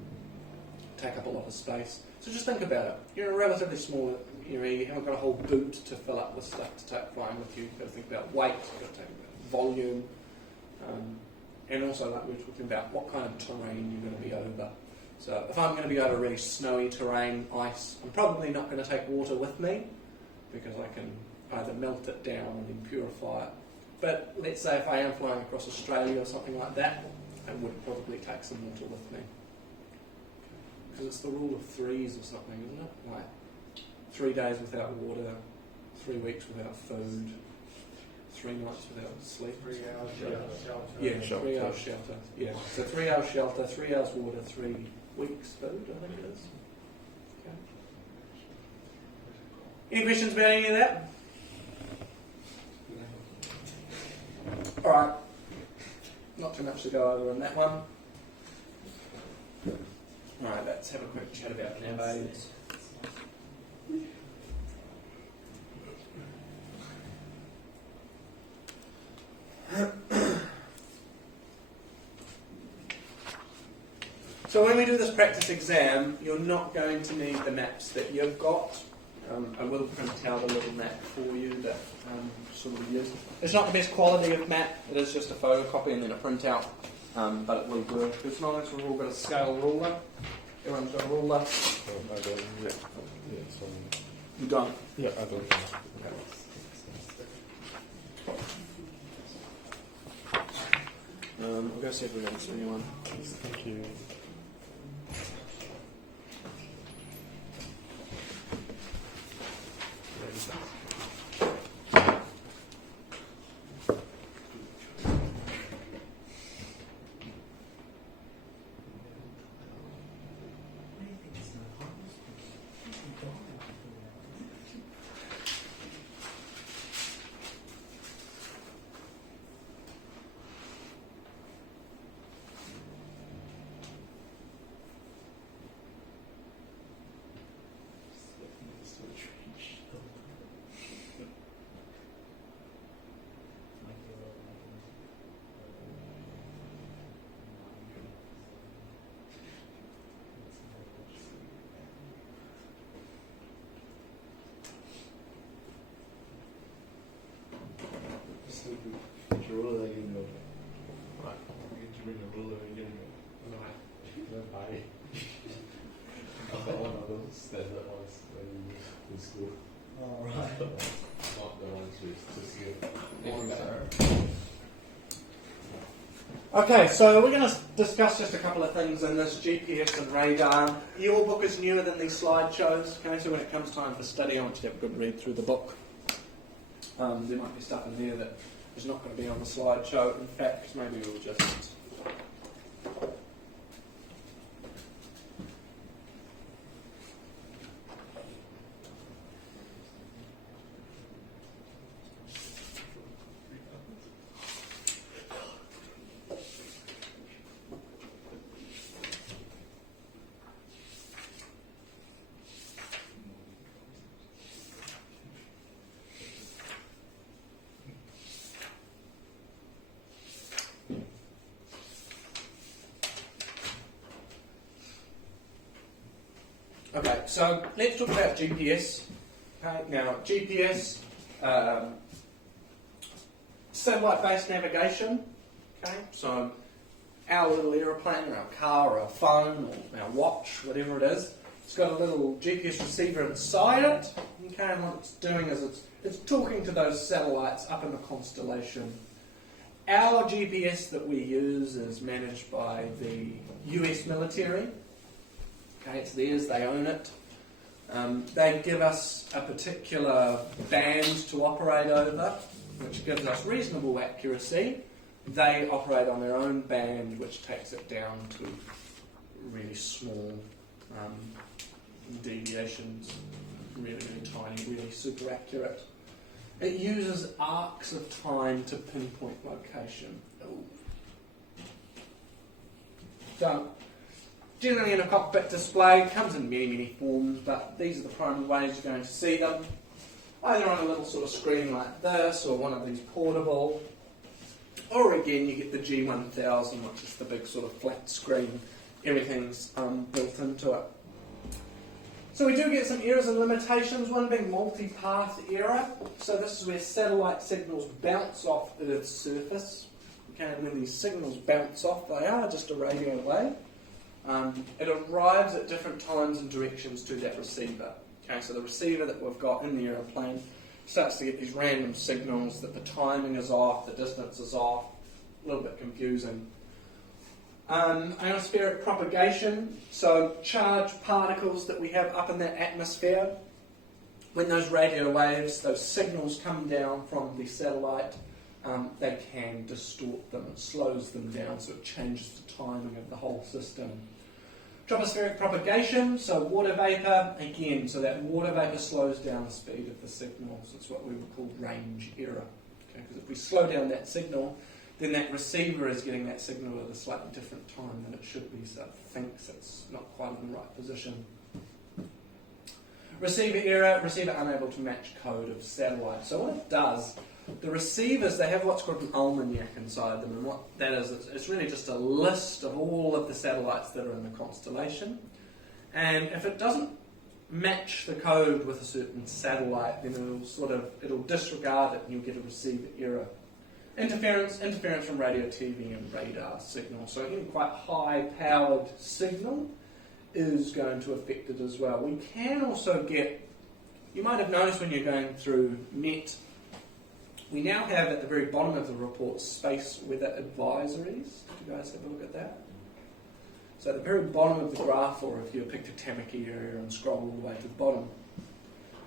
take up a lot of space. So just think about it. You're in a relatively small area, you haven't got a whole boot to fill up with stuff to take flying with you. You've got to think about weight, you've got to think about volume, and also like we were talking about what kind of terrain you're going to be over. So if I'm going to be over really snowy terrain, ice, I'm probably not going to take water with me because I can either melt it down and then purify it. But let's say if I am flying across Australia or something like that, I would probably take some water with me. Because it's the rule of threes or something, isn't it? Like 3 days without water, 3 weeks without food, 3 nights without sleep. 3 hours shelter. Yeah, 3 hours shelter. Yeah, so 3 hours shelter, 3 hours water, 3 weeks food, I think it is. Okay. Any questions about any of that? Alright. Not too much to go over on that one. Alright, let's have a quick chat about nav aids. So when we do this practice exam, you're not going to need the maps that you've got. I will print out a little map for you that sort of use. It's not the best quality of map, it is just a photocopy and then a printout, but it will work. As long as we've all got a scale ruler. Everyone's got a ruler. I don't, yeah. So, You don't? yeah, I don't. I'll go see if we got anyone. Thank you. Get your ruler again, go. Right. Get to bring the ruler again, go. No, buy. I got one of those standard ones when we were in school. All right. Not the ones with just here. Okay, so we're going to discuss just a couple of things in this GPS and radar. Your book is newer than these slideshows, okay, so when it comes time for study, I want you to have a good read through the book. There might be stuff in there that is not going to be on the slideshow. In fact, maybe we'll just... Okay, so let's talk about GPS. Okay, now GPS, satellite-based navigation. Okay, so our little aeroplane, or our car, or our phone, or our watch, whatever it is, it's got a little GPS receiver inside it. Okay, and what it's doing is it's talking to those satellites up in the constellation. Our GPS that we use is managed by the US military. Okay, it's theirs, they own it. They give us a particular band to operate over, which gives us reasonable accuracy. They operate on their own band, which takes it down to really small deviations, really, really tiny, really super accurate. It uses arcs of time to pinpoint location. So, generally in a cockpit display, it comes in many, many forms, but these are the primary ways you're going to see them. Either on a little sort of screen like this, or one of these portable, or again you get the G1000, which is the big sort of flat screen. Everything's built into it. So we do get some errors and limitations, one being multi-path error. So this is where satellite signals bounce off Earth's surface. Okay, and when these signals bounce off, they are just a radio wave. It arrives at different times and directions to that receiver. Okay, so the receiver that we've got in the aeroplane starts to get these random signals that the timing is off, the distance is off, a little bit confusing. Ionospheric propagation, so charged particles that we have up in that atmosphere. When those radio waves, those signals come down from the satellite, they can distort them. It slows them down, so it changes the timing of the whole system. Tropospheric propagation, so water vapour, again, so that water vapour slows down the speed of the signals. It's what we would call range error. Okay, because if we slow down that signal, then that receiver is getting that signal at a slightly different time than it should be, so it thinks it's not quite in the right position. Receiver error, receiver unable to match code of satellite. So what it does, the receivers, they have what's called an almanac inside them, and what that is, it's really just a list of all of the satellites that are in the constellation. And if it doesn't match the code with a certain satellite, then it'll disregard it and you'll get a receiver error. Interference from radio, TV and radar signal. So any quite high powered signal is going to affect it as well. We can also get, you might have noticed when you're going through net, we now have at the very bottom of the report space weather advisories. Did you guys have a look at that? So at the very bottom of the graph, or if you picked a Tamaki area and scroll all the way to the bottom,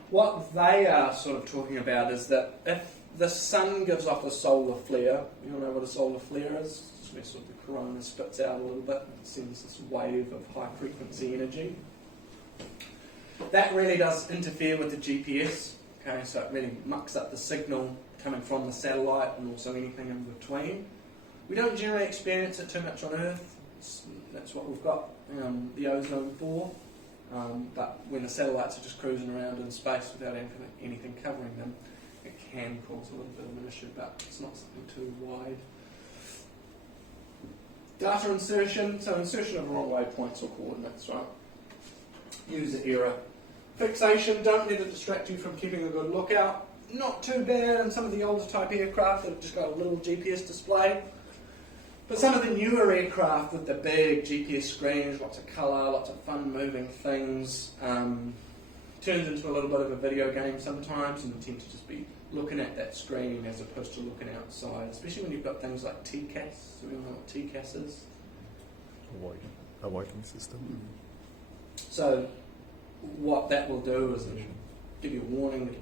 what they are sort of talking about is that if the sun gives off a solar flare, you all know what a solar flare is? It's where sort of the corona spits out a little bit and sends this wave of high frequency energy. That really does interfere with the GPS, okay, so it really mucks up the signal coming from the satellite and also anything in between. We don't generally experience it too much on Earth. That's what we've got the ozone for. But when the satellites are just cruising around in space without anything covering them, it can cause a little bit of an issue, but it's not something too wide. Data insertion, so insertion of wrong waypoints or coordinates, right? User error. Fixation, don't let it distract you from keeping a good lookout. Not too bad in some of the older type aircraft that have just got a little GPS display. But some of the newer aircraft with the big GPS screens, lots of colour, lots of fun moving things, turns into a little bit of a video game sometimes, and you tend to just be looking at that screen as opposed to looking outside, especially when you've got things like TCAS. Do we all know what TCAS is? Avoiding system. So what that will do is it'll give you a warning, it'll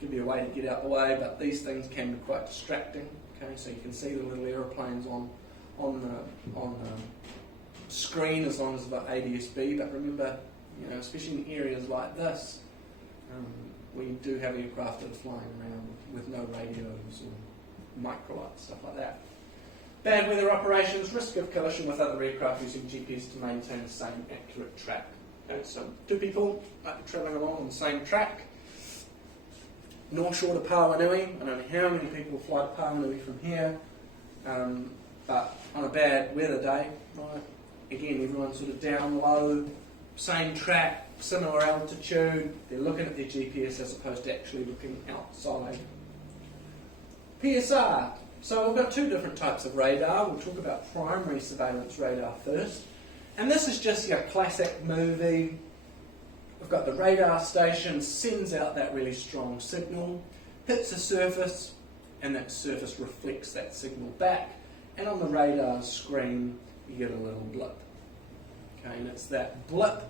give you a way to get out the way, but these things can be quite distracting. Okay, so you can see the little aeroplanes on the screen as long as it's got ADS-B, but remember, especially in areas like this, we do have aircraft that are flying around with no radios or microlights, stuff like that. Bad weather operations, risk of collision with other aircraft using GPS to maintain the same accurate track. Okay, so two people might be travelling along on the same track, North Shore to Pawanui. I don't know how many people fly to Pawanui from here, but on a bad weather day, right, again, everyone's sort of down low, same track, similar altitude, they're looking at their GPS as opposed to actually looking outside. PSR. So we've got two different types of radar. We'll talk about primary surveillance radar first. And this is just your classic movie. We've got the radar station, sends out that really strong signal, hits a surface, and that surface reflects that signal back. And on the radar screen, you get a little blip. Okay, and it's that blip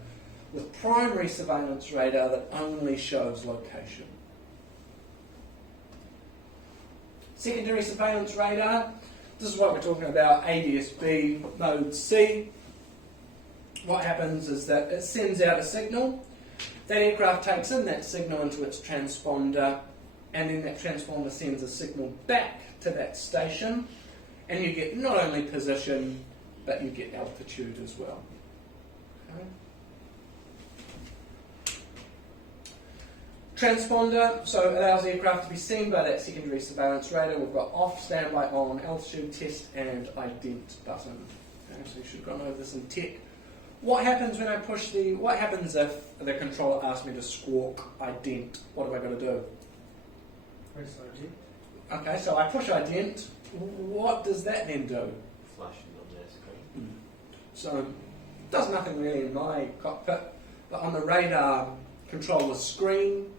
with primary surveillance radar that only shows location. Secondary surveillance radar, this is what we're talking about, ADS-B mode C. What happens is that it sends out a signal, that aircraft takes in that signal into its transponder, and then that transponder sends a signal back to that station, and you get not only position, but you get altitude as well. Okay. Transponder, so allows the aircraft to be seen by that secondary surveillance radar. We've got off, standby, on, altitude test, and ident button. Okay, so you should have gone over this in tech. What happens when I push the, what happens if the controller asks me to squawk ident? What have I got to do? Press ident. Okay, so I push ident. What does that then do? Flashing on their screen. So it does nothing really in my cockpit, but on the radar controller screen,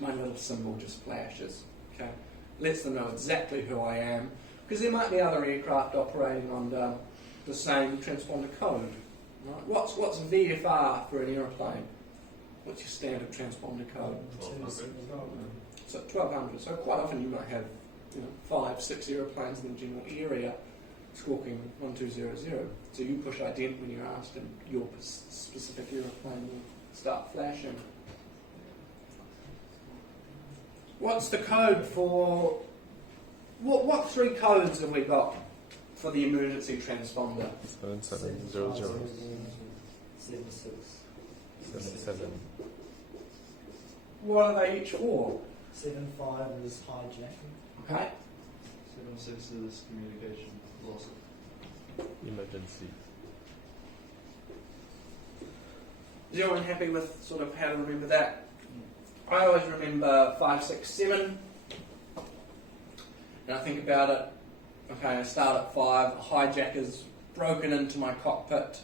my little symbol just flashes. Okay, lets them know exactly who I am, because there might be other aircraft operating under the same transponder code. Right? What's VFR for an aeroplane? What's your standard transponder code? 1200. So 1200. So quite often you might have 5, 6 aeroplanes in the general area squawking 1200. So you push ident when you're asked, and your specific aeroplane will start flashing. What's the code for... What 3 codes have we got for the emergency transponder? 7700. 77. What are they each for? 75 is hijacking. Okay. 76 is communication loss. Emergency. Is everyone happy with sort of how to remember that? I always remember 5, 6, 7. And I think about it, okay, I start at 5, a hijacker's broken into my cockpit.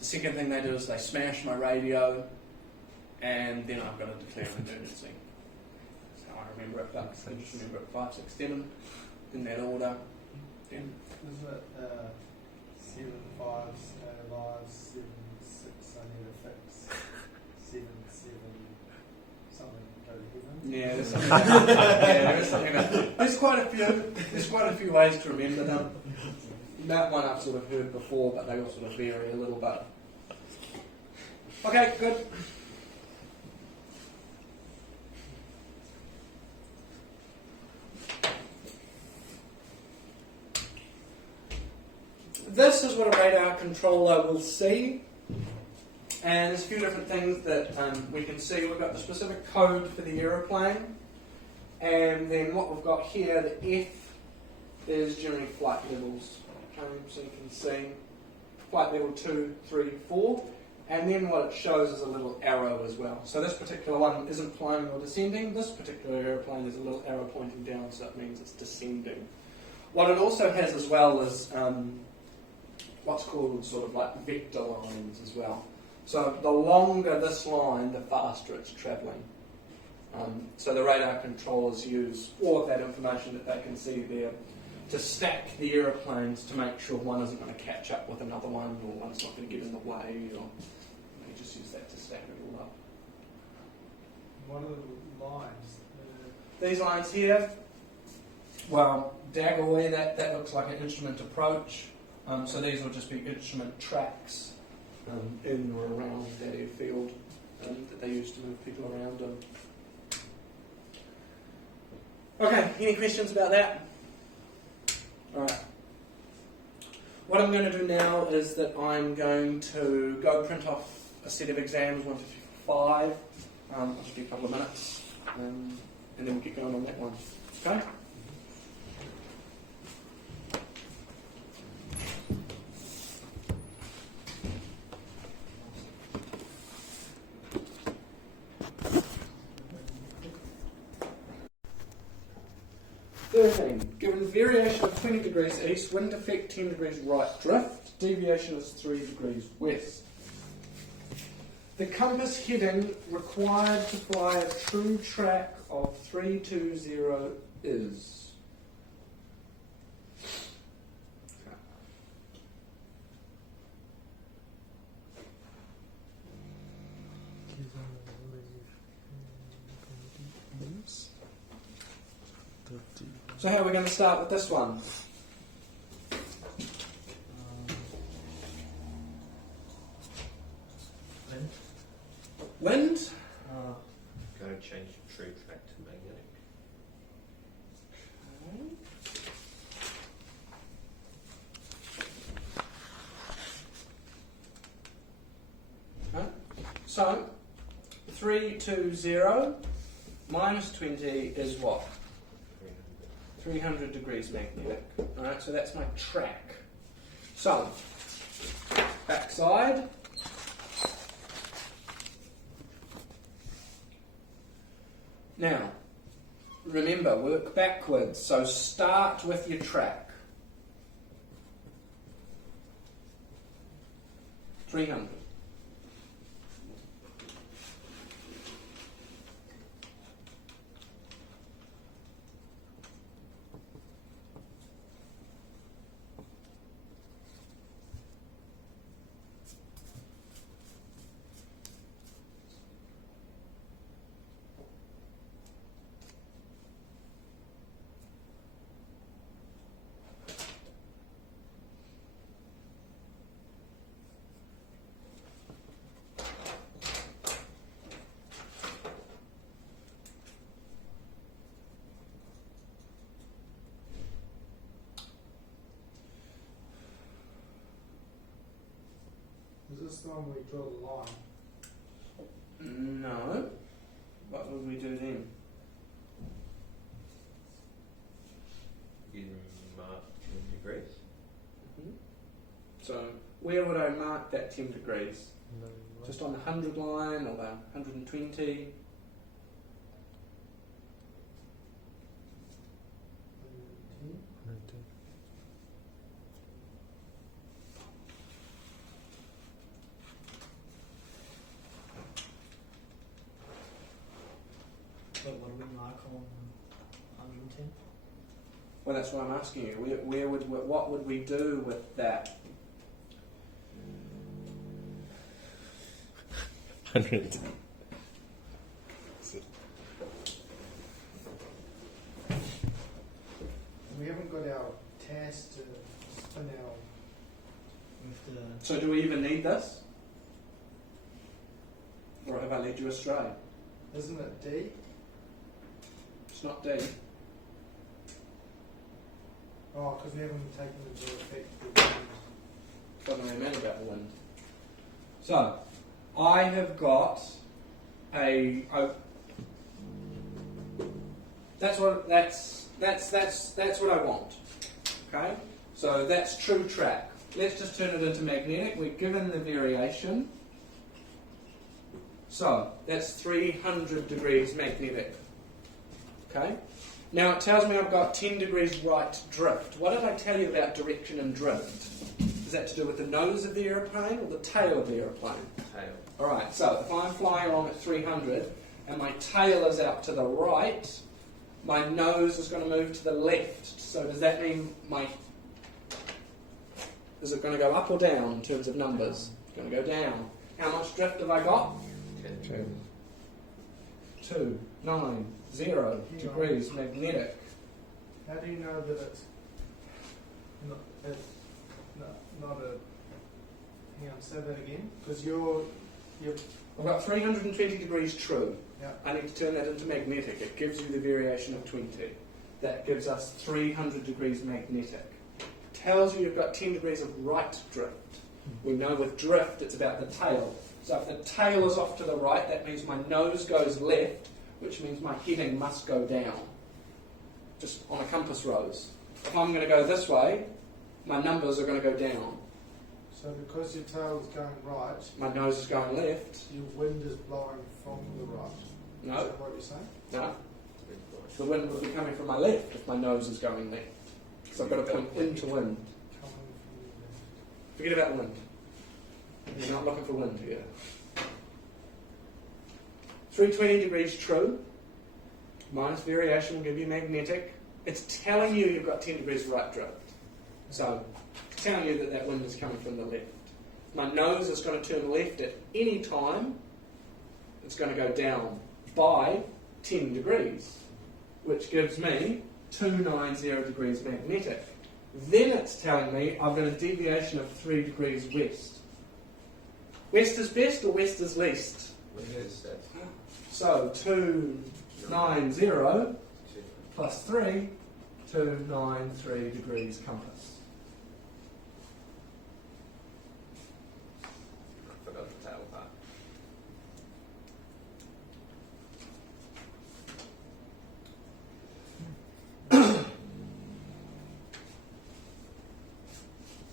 The second thing they do is they smash my radio, and then I've got to declare an emergency. That's how I remember it, but I just remember it 5, 6, 7, in that order. Then. Is it 7, 5, stay alive, 7, 6, I need a fix, 7, 7, something, go to heaven? Yeah, there's something about that. Yeah, there is something about that. There's quite a few ways to remember them. That one I've sort of heard before, but they all sort of vary a little bit. Okay, good. This is what a radar controller will see. And there's a few different things that we can see. We've got the specific code for the aeroplane. And then what we've got here, the F, is generally flight levels. So you can see flight level 2, 3, 4. And then what it shows is a little arrow as well. So this particular one isn't climbing or descending. This particular aeroplane is a little arrow pointing down, so that means it's descending. What it also has as well is what's called sort of like vector lines as well. So the longer this line, the faster it's travelling. So the radar controllers use all of that information that they can see there to stack the aeroplanes to make sure one isn't going to catch up with another one, or one's not going to get in the way, or they just use that to stack it all up. What are the lines? These lines here, well, Dagoy, that looks like an instrument approach. So these will just be instrument tracks in or around that airfield that they use to move people around them. Okay, any questions about that? Alright. What I'm going to do now is that I'm going to go print off a set of exams, 1, 2, 3, 4, 5. I'll just do a couple of minutes, and then we'll get going on that one. Okay? 13. Given variation of 20 degrees east, wind effect 10 degrees right drift, deviation is 3 degrees west. The compass heading required to fly a true track of 320 is. So how are we going to start with this one? Wind? Go change the true track to magnetic. Okay. So, 320 minus 20 is what? 300 degrees magnetic. Alright, so that's my track. So, backside. Now, remember, work backwards. So start with your track. 300. Is this the one we draw the line? No. What would we do then? You mark 10 degrees. So, where would I mark that 10 degrees? Just on the 100 line or the 120? But what do we mark on 110? Well, that's what I'm asking you. What would we do with that? 100. We haven't got our TAS to spin our. So do we even need this? Or have I led you astray? Isn't it D? It's not D. Oh, because we haven't taken into effect the wind. Doesn't really matter about the wind. So, I have got that's what I want. Okay? So that's true track. Let's just turn it into magnetic. We're given the variation. So that's 300 degrees magnetic. Okay? Now it tells me I've got 10 degrees right drift. What did I tell you about direction and drift? Is that to do with the nose of the aeroplane or the tail of the aeroplane? Tail. Alright, so if I'm flying along at 300 and my tail is out to the right, my nose is going to move to the left. So does that mean is it going to go up or down in terms of numbers? It's going to go down. How much drift have I got? 10. 2, 9, 0 degrees magnetic. How do you know that it's not a... Hang on, say that again. Because you're I've got 320 degrees true. Yeah. I need to turn that into magnetic. It gives you the variation of 20. That gives us 300 degrees magnetic. Tells you you've got 10 degrees of right drift. We know with drift it's about the tail. So if the tail is off to the right, that means my nose goes left, which means my heading must go down. Just on a compass rose. If I'm going to go this way, my numbers are going to go down. So because your tail is going right, My nose is going left. your wind is blowing from the right. No. Is that what you're saying? No. The wind will be coming from my left if my nose is going left. So I've got to point into wind. Forget about wind. You're not looking for wind here. 320 degrees true. Minus variation will give you magnetic. It's telling you you've got 10 degrees right drift. So it's telling you that that wind is coming from the left. My nose is going to turn left at any time. It's going to go down by 10 degrees, which gives me 290 degrees magnetic. Then it's telling me I've got a deviation of 3 degrees west. West is best or west is least? So 290 plus 3, 293 degrees compass. Forgot the tail part.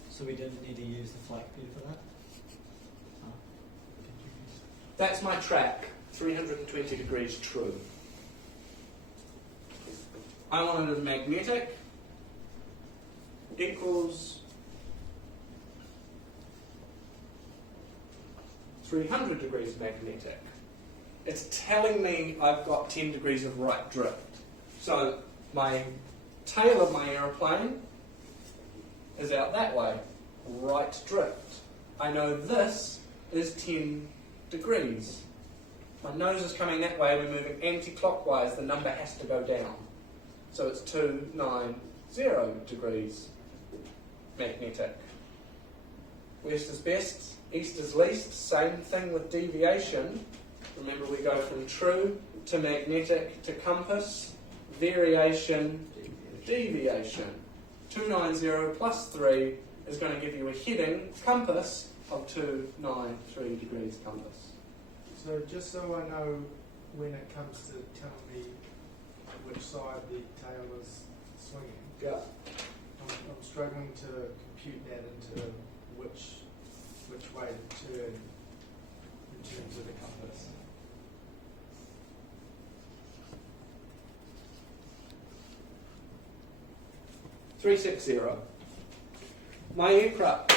So we didn't need to use the flight view for that? That's my track, 320 degrees true. I wanted a magnetic equals 300 degrees magnetic. It's telling me I've got 10 degrees of right drift. So my tail of my aeroplane is out that way, right drift. I know this is 10 degrees. My nose is coming that way, we're moving anti-clockwise, the number has to go down. So it's 290 degrees magnetic. West is best, east is least, same thing with deviation. Remember we go from true to magnetic to compass, variation, deviation. 290 plus 3 is going to give you a heading compass of 293 degrees compass. So just so I know when it comes to telling me which side the tail is swinging, Yeah. I'm struggling to compute that into which way to turn in terms of the compass. .360. My aircraft.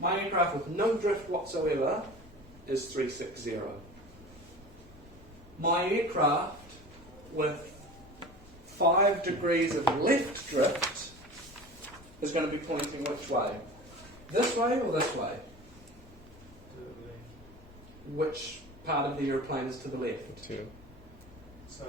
My aircraft with no drift whatsoever is 360. My aircraft with 5 degrees of left drift is going to be pointing which way? This way or this way? Which part of the aeroplane is to the left? Tail. So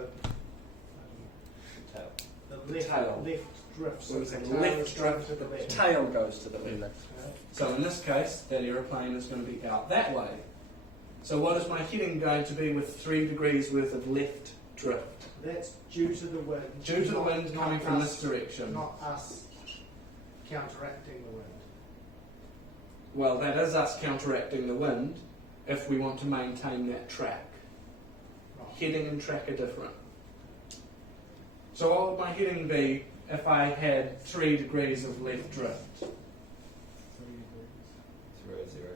Tail. the left, tail. left drift. So it's the a tail left is going drift, to the left. tail goes to the left. Okay. So in this case, that aeroplane is going to be out that way. So what is my heading going to be with 3 degrees worth of left drift? That's due to the wind. Due to the not wind coming from us- this direction. Not us counteracting the wind. Well, that is us counteracting the wind if we want to maintain that track. Right. Heading and track are different. So what would my heading be if I had 3 degrees of left drift? 003.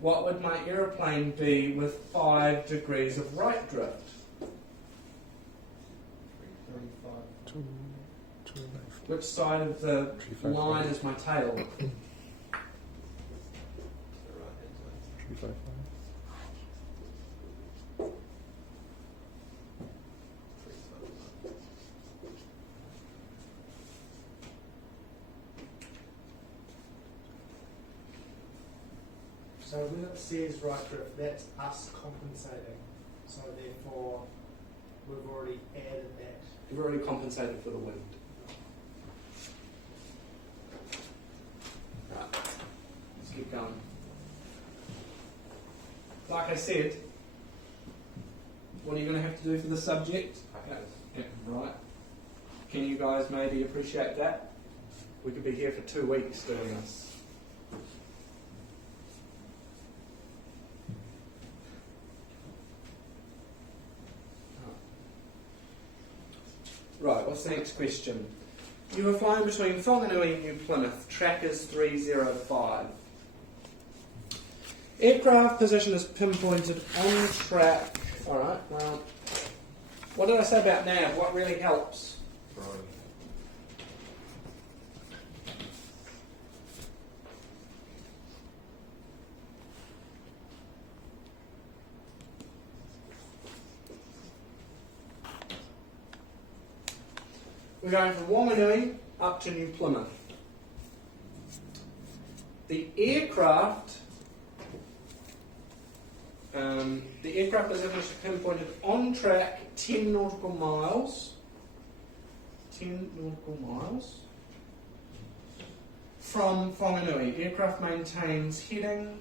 What would my aeroplane be with 5 degrees of right drift? 295. Which side of the 355. line is my tail? 355. So when it says right drift, that's us compensating. So therefore, we've already added that. You've already compensated for the wind. Right, let's keep going. Like I said, what are you going to have to do for the subject? Yeah, right. Can you guys maybe appreciate that? We could be here for 2 weeks doing this. Right, what's the next question? You were flying between Whanganui and New Plymouth. Track is 305. Aircraft position is pinpointed on track. Alright, well, what did I say about nav? What really helps? We're going from Wanganui up to New Plymouth. The aircraft position is pinpointed on track 10 nautical miles. 10 nautical miles from Whanganui. Aircraft maintains heading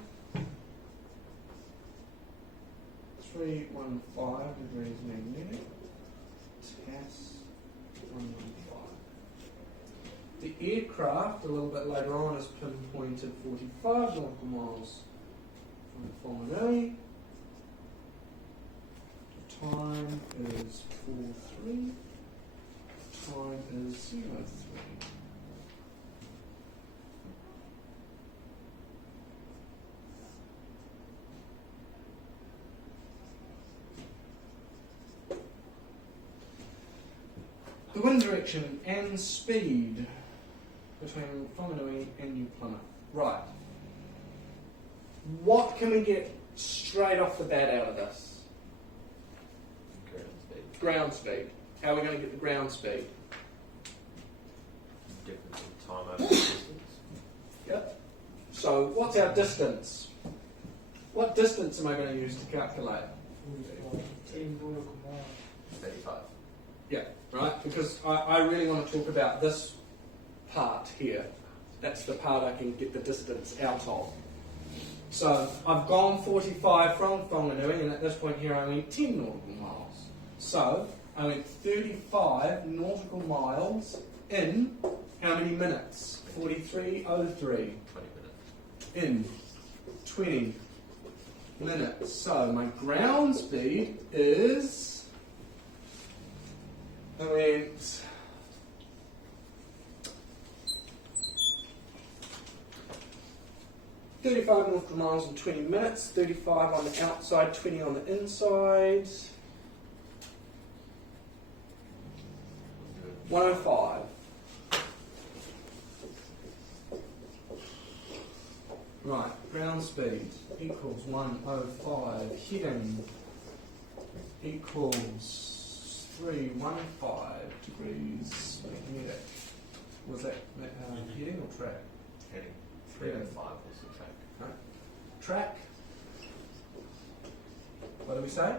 315 degrees magnetic. TAS 115. The aircraft, a little bit later on, is pinpointed 45 nautical miles from Whanganui. The time is 43. Time is 03. The wind direction and speed between Whanganui and New Plymouth. Right. What can we get straight off the bat out of this? Ground speed. How are we going to get the ground speed? Difference in time over distance. Yep. So what's our distance? What distance am I going to use to calculate? 10 nautical miles. 35. Yeah, right? Because I really want to talk about this part here. That's the part I can get the distance out of. So I've gone 45 from Whanganui, and at this point here I went 10 nautical miles. So I went 35 nautical miles in how many minutes? 43:03. 20 minutes. In 20 minutes. So my ground speed is, I went 35 nautical miles in 20 minutes, 35 on the outside, 20 on the inside. 105. Right, ground speed equals 105. Heading equals 315 degrees magnetic. Was that heading or track? Heading 305 was the track. Right. Track. What did we say?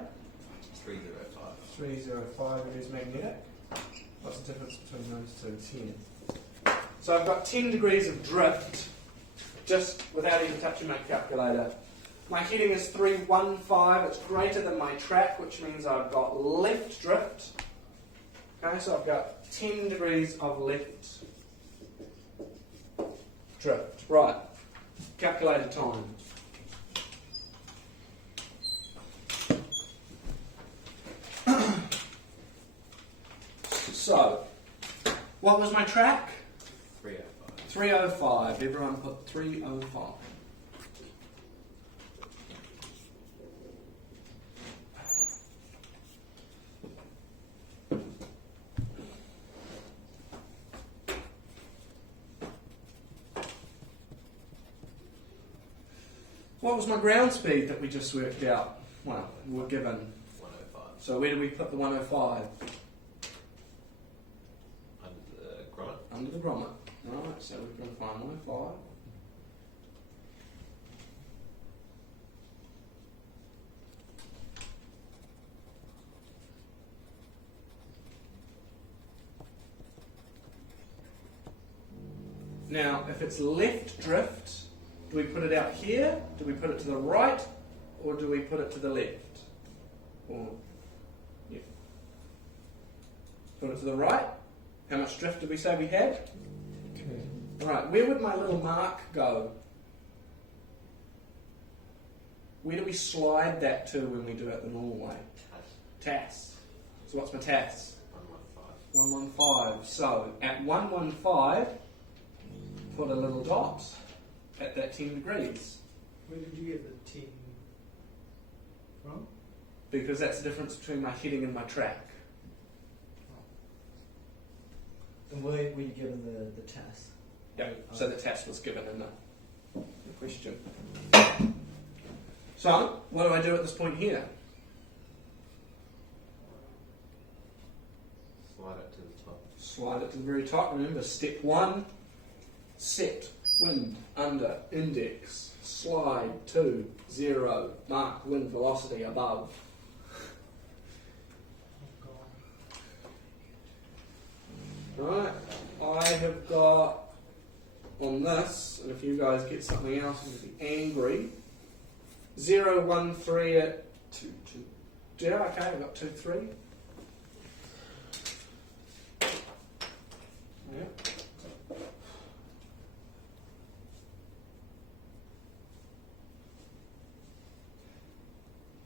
305. 305 degrees magnetic. What's the difference between those two? 10. So I've got 10 degrees of drift, just without even touching my calculator. My heading is 315. It's greater than my track, which means I've got left drift. Okay, so I've got 10 degrees of left drift. Right. Calculated time. So, what was my track? 305. 305. Everyone put 305. What was my ground speed that we just worked out? Well, we were given. 105. So where do we put the 105? Under the grommet. Under the grommet. Right, so we're going to find 105. Now, if it's left drift, do we put it out here? Do we put it to the right? Or do we put it to the left? Or, yeah. Put it to the right? How much drift did we say we had? Right, where would my little mark go? Where do we slide that to when we do it the normal way? TAS. So what's my TAS? 115. So at 115, put a little dot at that 10 degrees. Where did you get the 10 from? Because that's the difference between my heading and my track. And were you given the task? Yeah, so the task was given in the question. So, what do I do at this point here? Slide it to the top. Slide it to the very top. Remember, step 1, set, wind, under, index, slide, 2, 0, mark, wind velocity above. Right, I have got on this, and if you guys get something else, I'm going to be angry. 0, 1, 3 at 2, 2. Yeah, okay, I've got 2, 3. Yeah.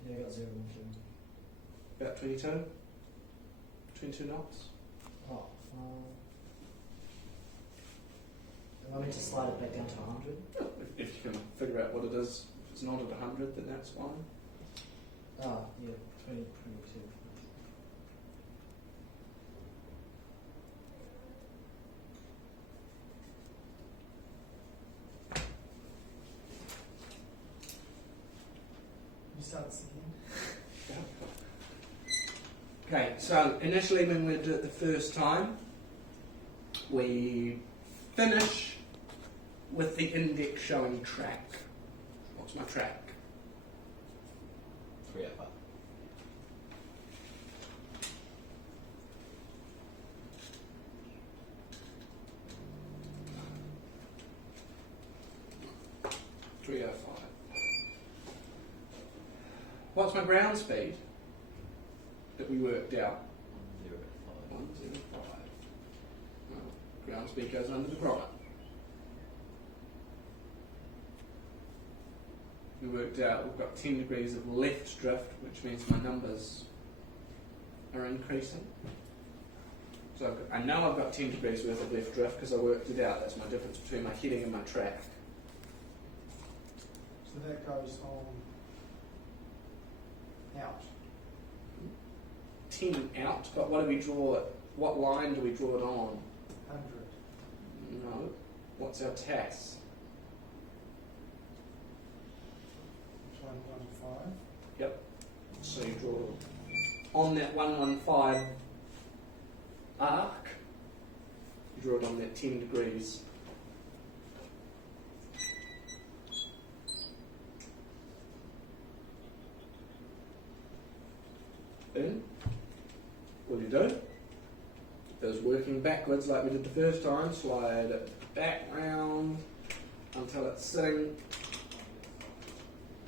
Yeah, I got 0, 1, 2. About 22. 22 knots. Oh, am I meant to slide it back down to 100? If you can figure out what it is, if it's not at 100, then that's fine. Ah, yeah, 20, 22. You start this again. Okay, so initially when we do it the first time, we finish with the index showing track. What's my track? 305. What's my ground speed that we worked out? 105. 105. Well, ground speed goes under the grommet. We worked out we've got 10 degrees of left drift, which means my numbers are increasing. So I know I've got 10 degrees worth of left drift because I worked it out. That's my difference between my heading and my track. So that goes on out. 10 out, but what do we draw it? What line do we draw it on? 100. No. What's our TAS? 115. Yep. So you draw on that 115 arc, you draw it on that 10 degrees. Then, what do? Is working backwards like we did the first time, slide it back round until it's sitting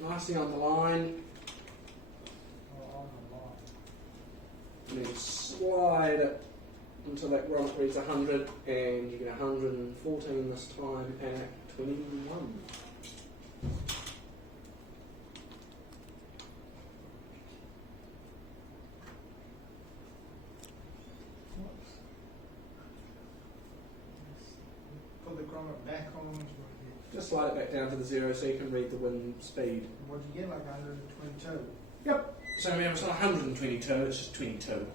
nicely on the line, Oh, on the line. and then slide it until that grommet reads 100, and you get 114 this time at 21. Put the grommet back on. Just slide it back down to the 0 so you can read the wind speed. What do you get? Like 122. Yep. So remember, it's not 122, it's just 22.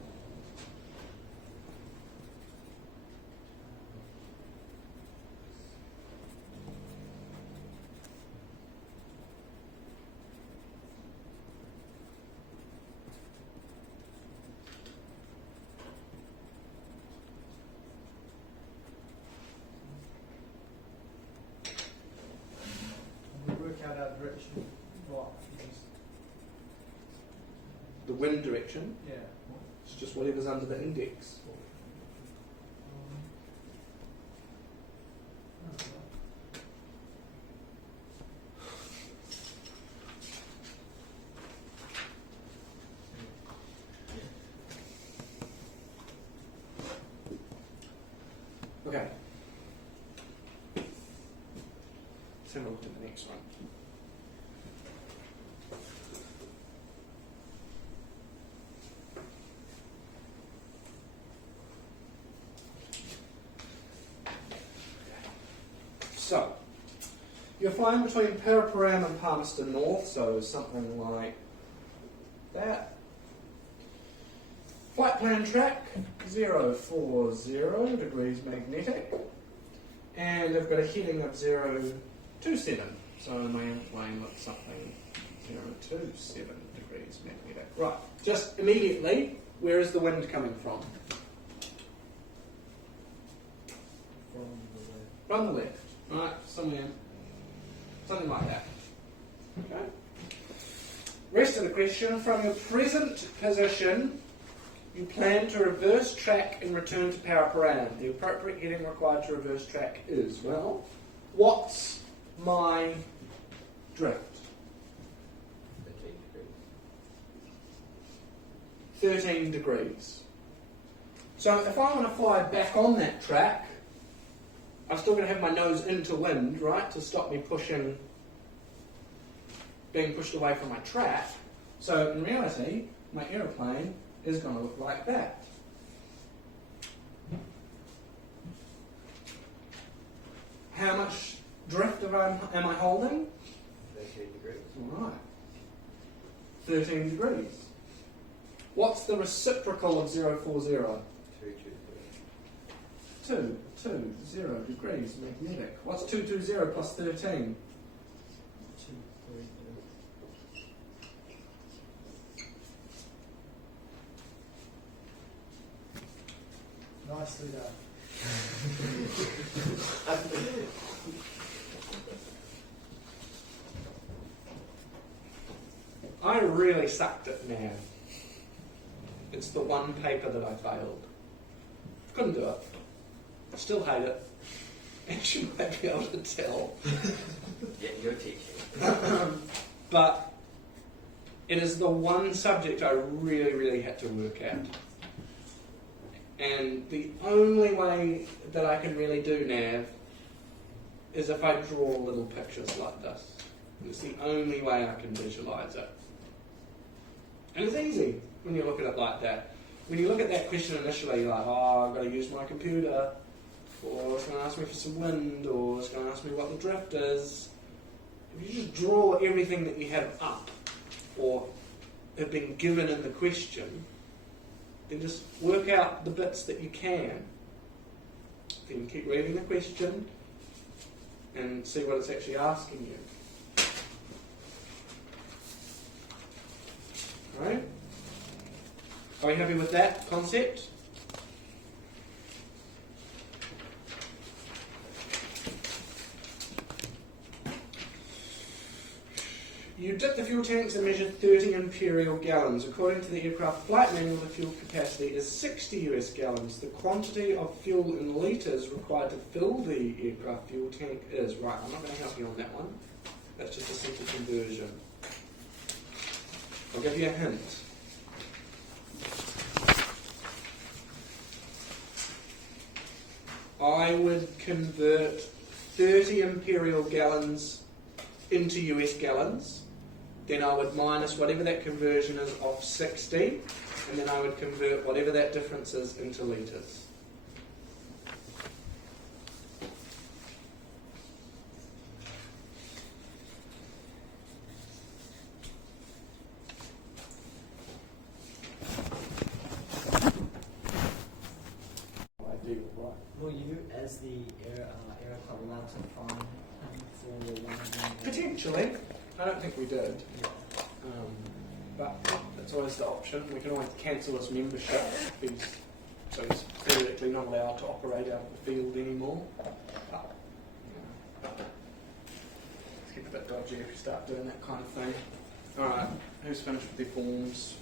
We work out our direction. Right. The wind direction, Yeah. it's just whatever's under the index. Okay. Let's have a look at the next one. So, you're flying between Paraparam and Palmerston North, so something like that. Flight plan track, 040 degrees magnetic, and I've got a heading of 027, so my airplane looks something 027 degrees magnetic. Right, just immediately, where is the wind coming from? From the left, right, somewhere, something like that. Okay. Rest of the question, from your present position, you plan to reverse track and return to Paraparam. The appropriate heading required to reverse track is, well, what's my drift? 13 degrees. So if I want to fly back on that track, I'm still going to have my nose into wind, right, to stop me being pushed away from my track. So in reality, my aeroplane is going to look like that. How much drift am I holding? 13 degrees. Right. 13 degrees. What's the reciprocal of 040? 220 degrees magnetic. What's 220 plus 13? 233. Nicely done. I really sucked at math. It's the one paper that I failed. Couldn't do it. Still hate it. As you might be able to tell. Yeah, you're teaching. But it is the one subject I really, really had to work out. And the only way that I can really do nav is if I draw little pictures like this. It's the only way I can visualise it. And it's easy when you look at it like that. When you look at that question initially, you're like, oh, I've got to use my computer, or it's going to ask me for some wind, or it's going to ask me what the drift is. If you just draw everything that you have up, or have been given in the question, then just work out the bits that you can. Then keep reading the question and see what it's actually asking you. Alright? Are we happy with that concept? You dip the fuel tanks and measure 30 imperial gallons. According to the aircraft flight manual, the fuel capacity is 60 US gallons. The quantity of fuel in litres required to fill the aircraft fuel tank is... Right, I'm not going to help you on that one. That's just a simple conversion. I'll give you a hint. I would convert 30 imperial gallons into US gallons. Then I would minus whatever that conversion is of 60, and then I would convert whatever that difference is into litres. Were you, as the air club, allowed to fine him for one of them? Potentially. I don't think we did. But that's always the option. We can always cancel his membership. So he's theoretically not allowed to operate out of the field anymore. But, it's get a bit dodgy if you start doing that kind of thing. Alright, who's finished with their forms?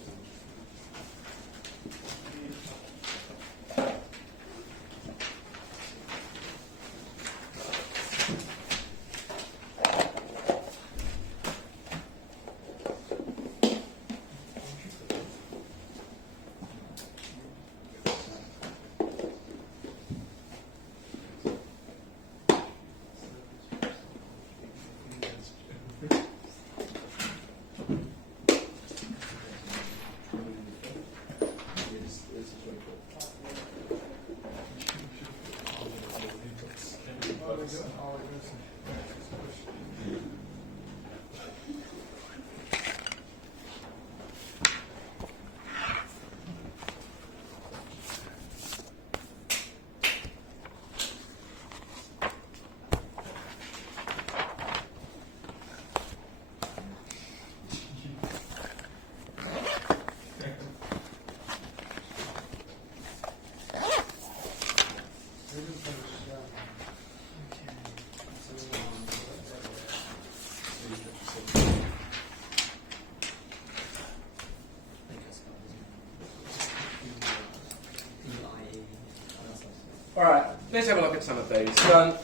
let's have a look at some of these. So,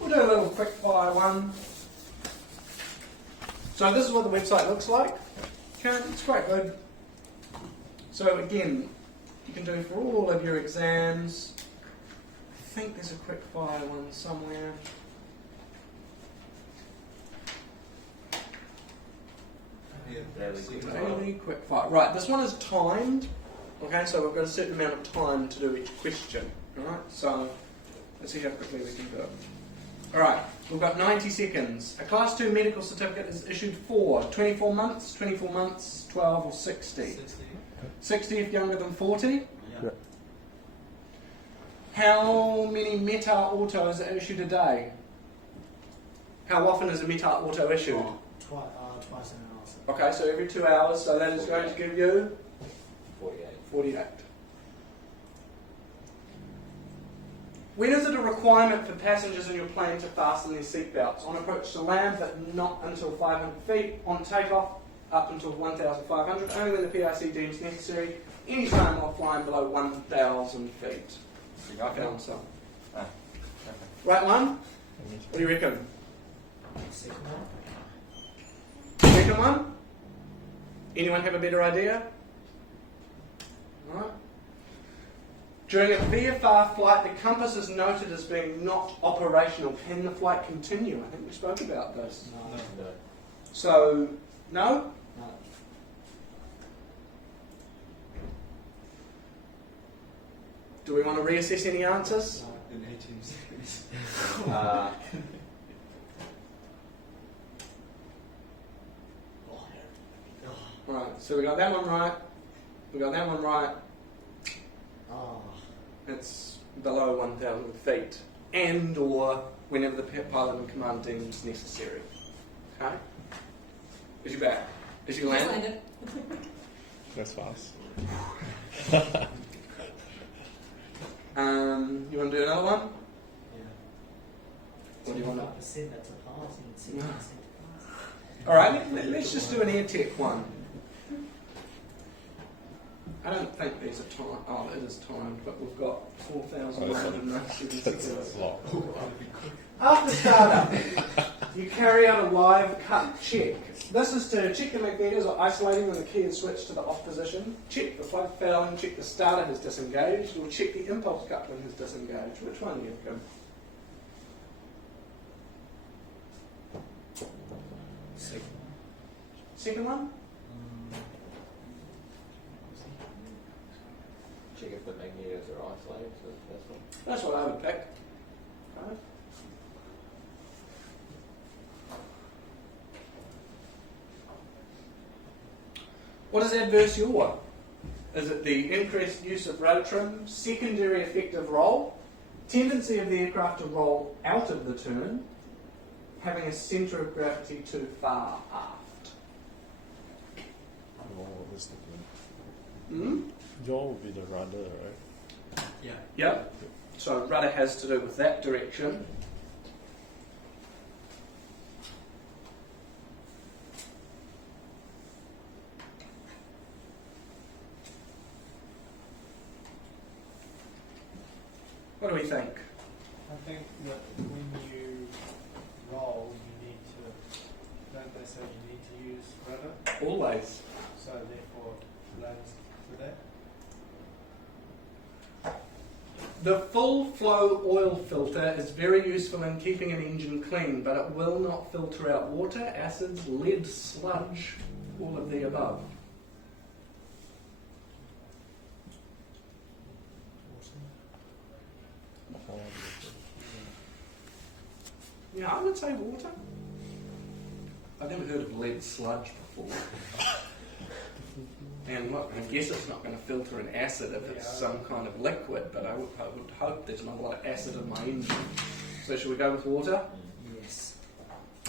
we'll do a little quick fire one. So this is what the website looks like. Okay, it's quite good. So again, you can do for all of your exams. I think there's a quick fire one somewhere. Daily quick fire. Right, this one is timed. Okay, so we've got a certain amount of time to do each question. Alright, so let's see how quickly we can do it. Alright, we've got 90 seconds. A Class 2 medical certificate is issued for 24 months, 12 or 60. 60 if younger than 40? Yeah. How many META autos are issued a day? How often is a META auto issued? Twice an hour. Okay, so every 2 hours, so that is going to give you 48. When is it a requirement for passengers in your plane to fasten their seatbelts? On approach to land, but not until 500 feet. On takeoff, up until 1,500. Only when the PIC deems necessary. Any time while flying below 1,000 feet. I found some. Right one? What do you reckon? Second one. Second one? Anyone have a better idea? Alright. During a VFR flight, the compass is noted as being not operational. Can the flight continue? I think we spoke about this. No. So, no? No. Do we want to reassess any answers? In 18 seconds. Right, so we got that one right. We got that one right. It's below 1,000 feet. And or whenever the pilot in command deems necessary. Okay? Is you back? Is you landed? That's fast. You want to do another one? Yeah. What do you want to? 25%, that's a pass, and 60% to pass. Alright, let's just do an air tech one. I don't think these are timed. Oh, it is timed, but we've got 4,197 seconds. After startup, you carry out a live cut check. This is to check the magnetos are isolating when the key is switched to the off position, check the plug failing, check the starter has disengaged, or check the impulse coupling has disengaged. Which one do you think? Second one? Check if the magnetos are isolated, so that's one. That's what I would pick. Right. What is adverse yaw? Is it the increased use of rudder trim, secondary effective roll, tendency of the aircraft to roll out of the turn, having a centre of gravity too far aft? Yaw would be the rudder, right? Yeah. Yep. So rudder has to do with that direction. What do we think? I think that when you roll, you need to, don't they say you need to use rudder? Always. So therefore, lens for that. The full flow oil filter is very useful in keeping an engine clean, but it will not filter out water, acids, lead, sludge, all of the above. Yeah, I would say water. I've never heard of lead sludge before. And look, I guess it's not going to filter an acid if it's some kind of liquid, but I would hope there's not a lot of acid in my engine. So should we go with water? Yes.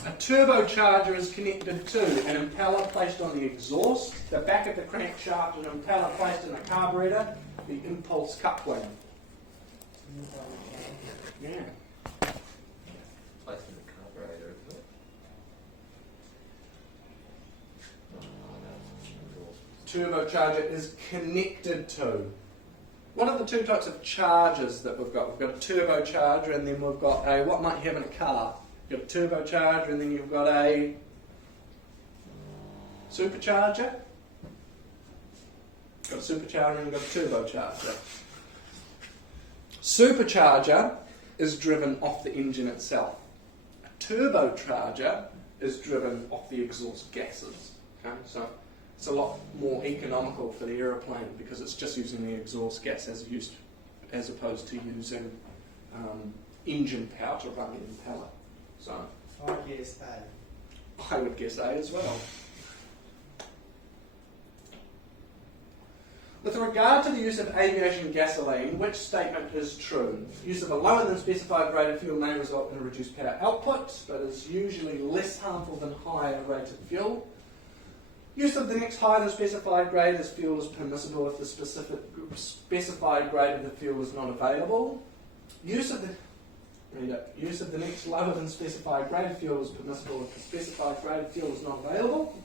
A turbocharger is connected to an impeller placed on the exhaust, the back of the crankshaft, an impeller placed in the carburetor, the impulse coupling. Yeah. Placed in the carburetor, isn't it? Turbocharger is connected to. What are the two types of charges that we've got? We've got a turbocharger, and then we've got a, what might you have in a car? You've got a turbocharger, and then you've got a supercharger. You've got a supercharger and you've got a turbocharger. Supercharger is driven off the engine itself. A turbocharger is driven off the exhaust gases. Okay? So it's a lot more economical for the aeroplane because it's just using the exhaust gas as opposed to using engine power to run the impeller. So I guess A. I would guess A as well. With regard to the use of aviation gasoline, which statement is true? Use of a lower than specified rate of fuel may result in a reduced power output, but is usually less harmful than higher rated fuel. Use of the next higher than specified grade as fuel is permissible if the specified grade of the fuel is not available. Use of the next lower than specified grade of fuel is permissible if the specified grade of fuel is not available.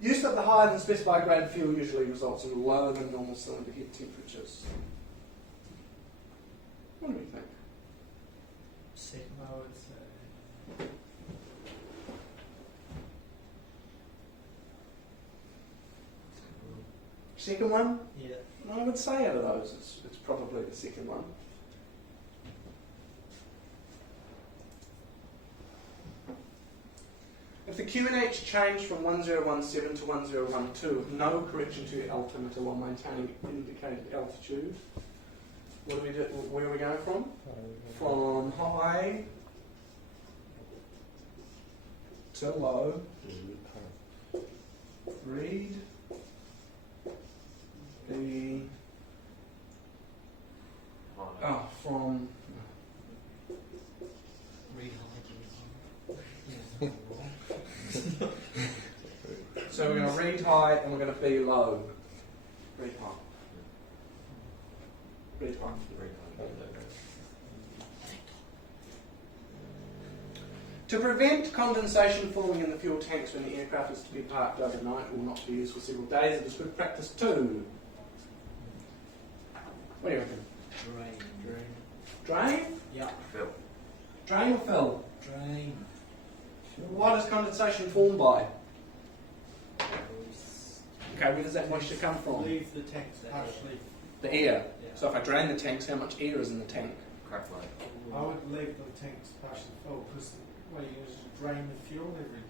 Use of the higher than specified grade of fuel usually results in lower than normal cylinder head temperatures. What do we think? Second, I would say. Second one? Yeah. I would say out of those, it's probably the second one. If the QNH changed from 1017 to 1012 with no correction to your altimeter while maintaining indicated altitude, what do we do? Where are we going from? From high to low. Read the from so we're going to read high and we're going to be low. Read high. Read high. To prevent condensation forming in the fuel tanks when the aircraft is to be parked overnight or not to be used for several days, it is good practice too. What do you reckon? Drain? Yeah. Fill. Drain or fill? Drain. What is condensation formed by? Okay, where does that moisture come from? Leave the tanks partially. The air. Yeah. So if I drain the tanks, how much air is in the tank? Crack line. I would leave the tanks partially full because what you do is drain the fuel every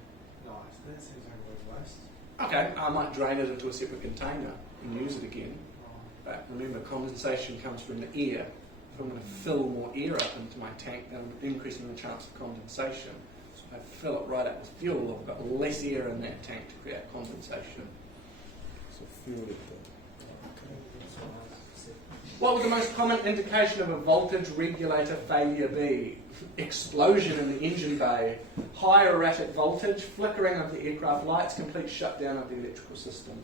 night. That seems like a waste. Okay, I might drain it into a separate container and use it again. But remember, condensation comes from the air. If I'm going to fill more air up into my tank, then I'm increasing the chance of condensation. So if I fill it right up with fuel, I've got less air in that tank to create condensation. So fuel it then. What would the most common indication of a voltage regulator failure be? Explosion in the engine bay, high erratic voltage, flickering of the aircraft lights, complete shutdown of the electrical system.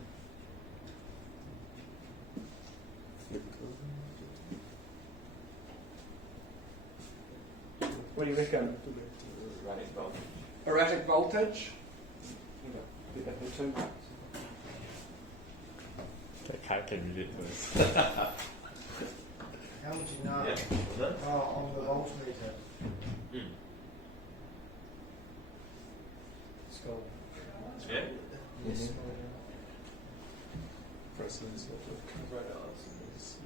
What do you reckon? Erratic voltage. Erratic voltage? Be that for 2 marks. That cat can read it first. How would you know? Yeah. On the voltmeter. Skull. Yeah. Yes. Presence of the radars is,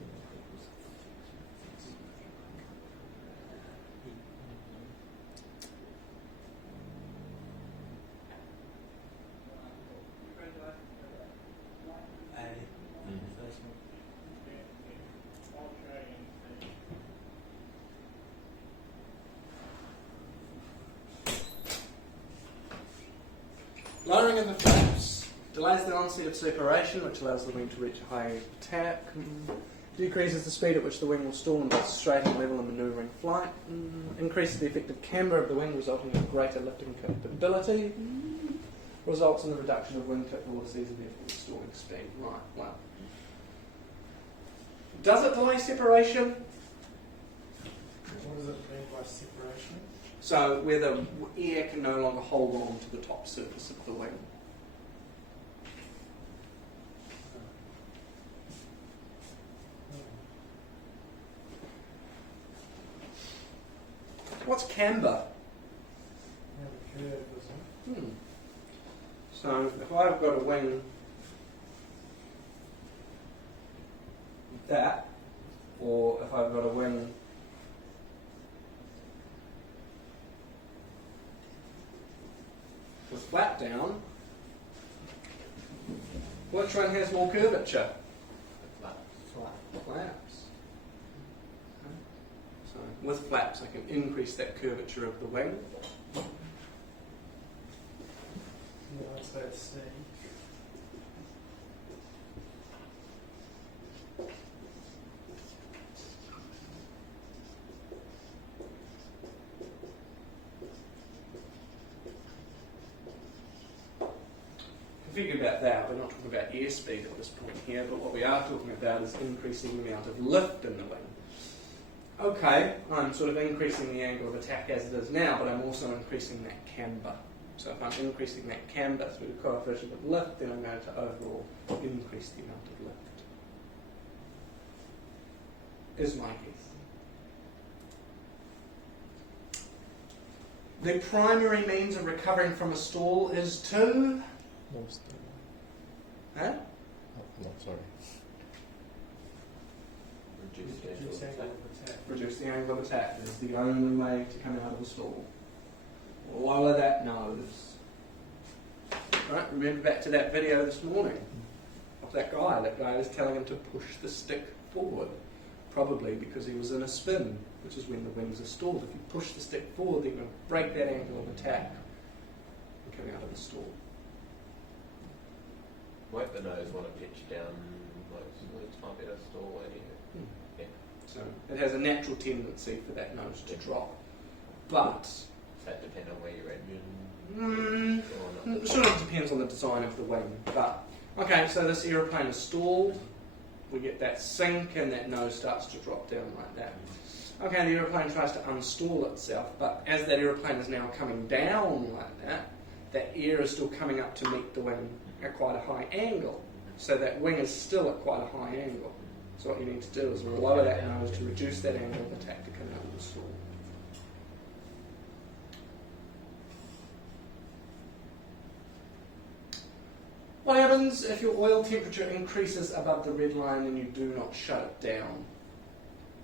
Lowering of the flaps delays the onset of separation, which allows the wing to reach a high attack. Decreases the speed at which the wing will stall in both straight and level and manoeuvring flight. Increases the effective camber of the wing, resulting in greater lifting capability. Results in the reduction of wing tip velocities and therefore stalling speed. Right, well. Does it delay separation? What does it mean by separation? So where the air can no longer hold on to the top surface of the wing. what's camber? Have a curve, isn't it? So if I've got a wing like that, or if I've got a wing with flat down, which one has more curvature? Flaps. Okay. So with flaps I can increase that curvature of the wing. Yeah, I'd say it's C. Configure about that, we're not talking about airspeed at this point here, but what we are talking about is increasing the amount of lift in the wing. Okay, I'm sort of increasing the angle of attack as it is now, but I'm also increasing that camber. So if I'm increasing that camber through the coefficient of lift, then I'm going to overall increase the amount of lift. Is my guess. The primary means of recovering from a stall is to... No, still. Huh? No, sorry. Reduce angle of attack. Reduce the angle of attack is the only way to come out of a stall. Lower that nose. Right, remember back to that video this morning of that guy. That guy was telling him to push the stick forward, probably because he was in a spin, which is when the wings are stalled. If you push the stick forward, then you'll break that angle of attack and come out of the stall. Won't the nose want to pitch down most might be a stall anyway. Yeah. So it has a natural tendency for that nose to drop. But Does that depend on where your engine or not? it sort of depends on the design of the wing. But okay, so this aeroplane is stalled. We get that sink and that nose starts to drop down like that. Okay, the aeroplane tries to unstall itself, but as that aeroplane is now coming down like that, that air is still coming up to meet the wing at quite a high angle. So that wing is still at quite a high angle. So what you need to do is lower that nose to reduce that angle of attack to come out of the stall. What happens if your oil temperature increases above the red line and you do not shut it down?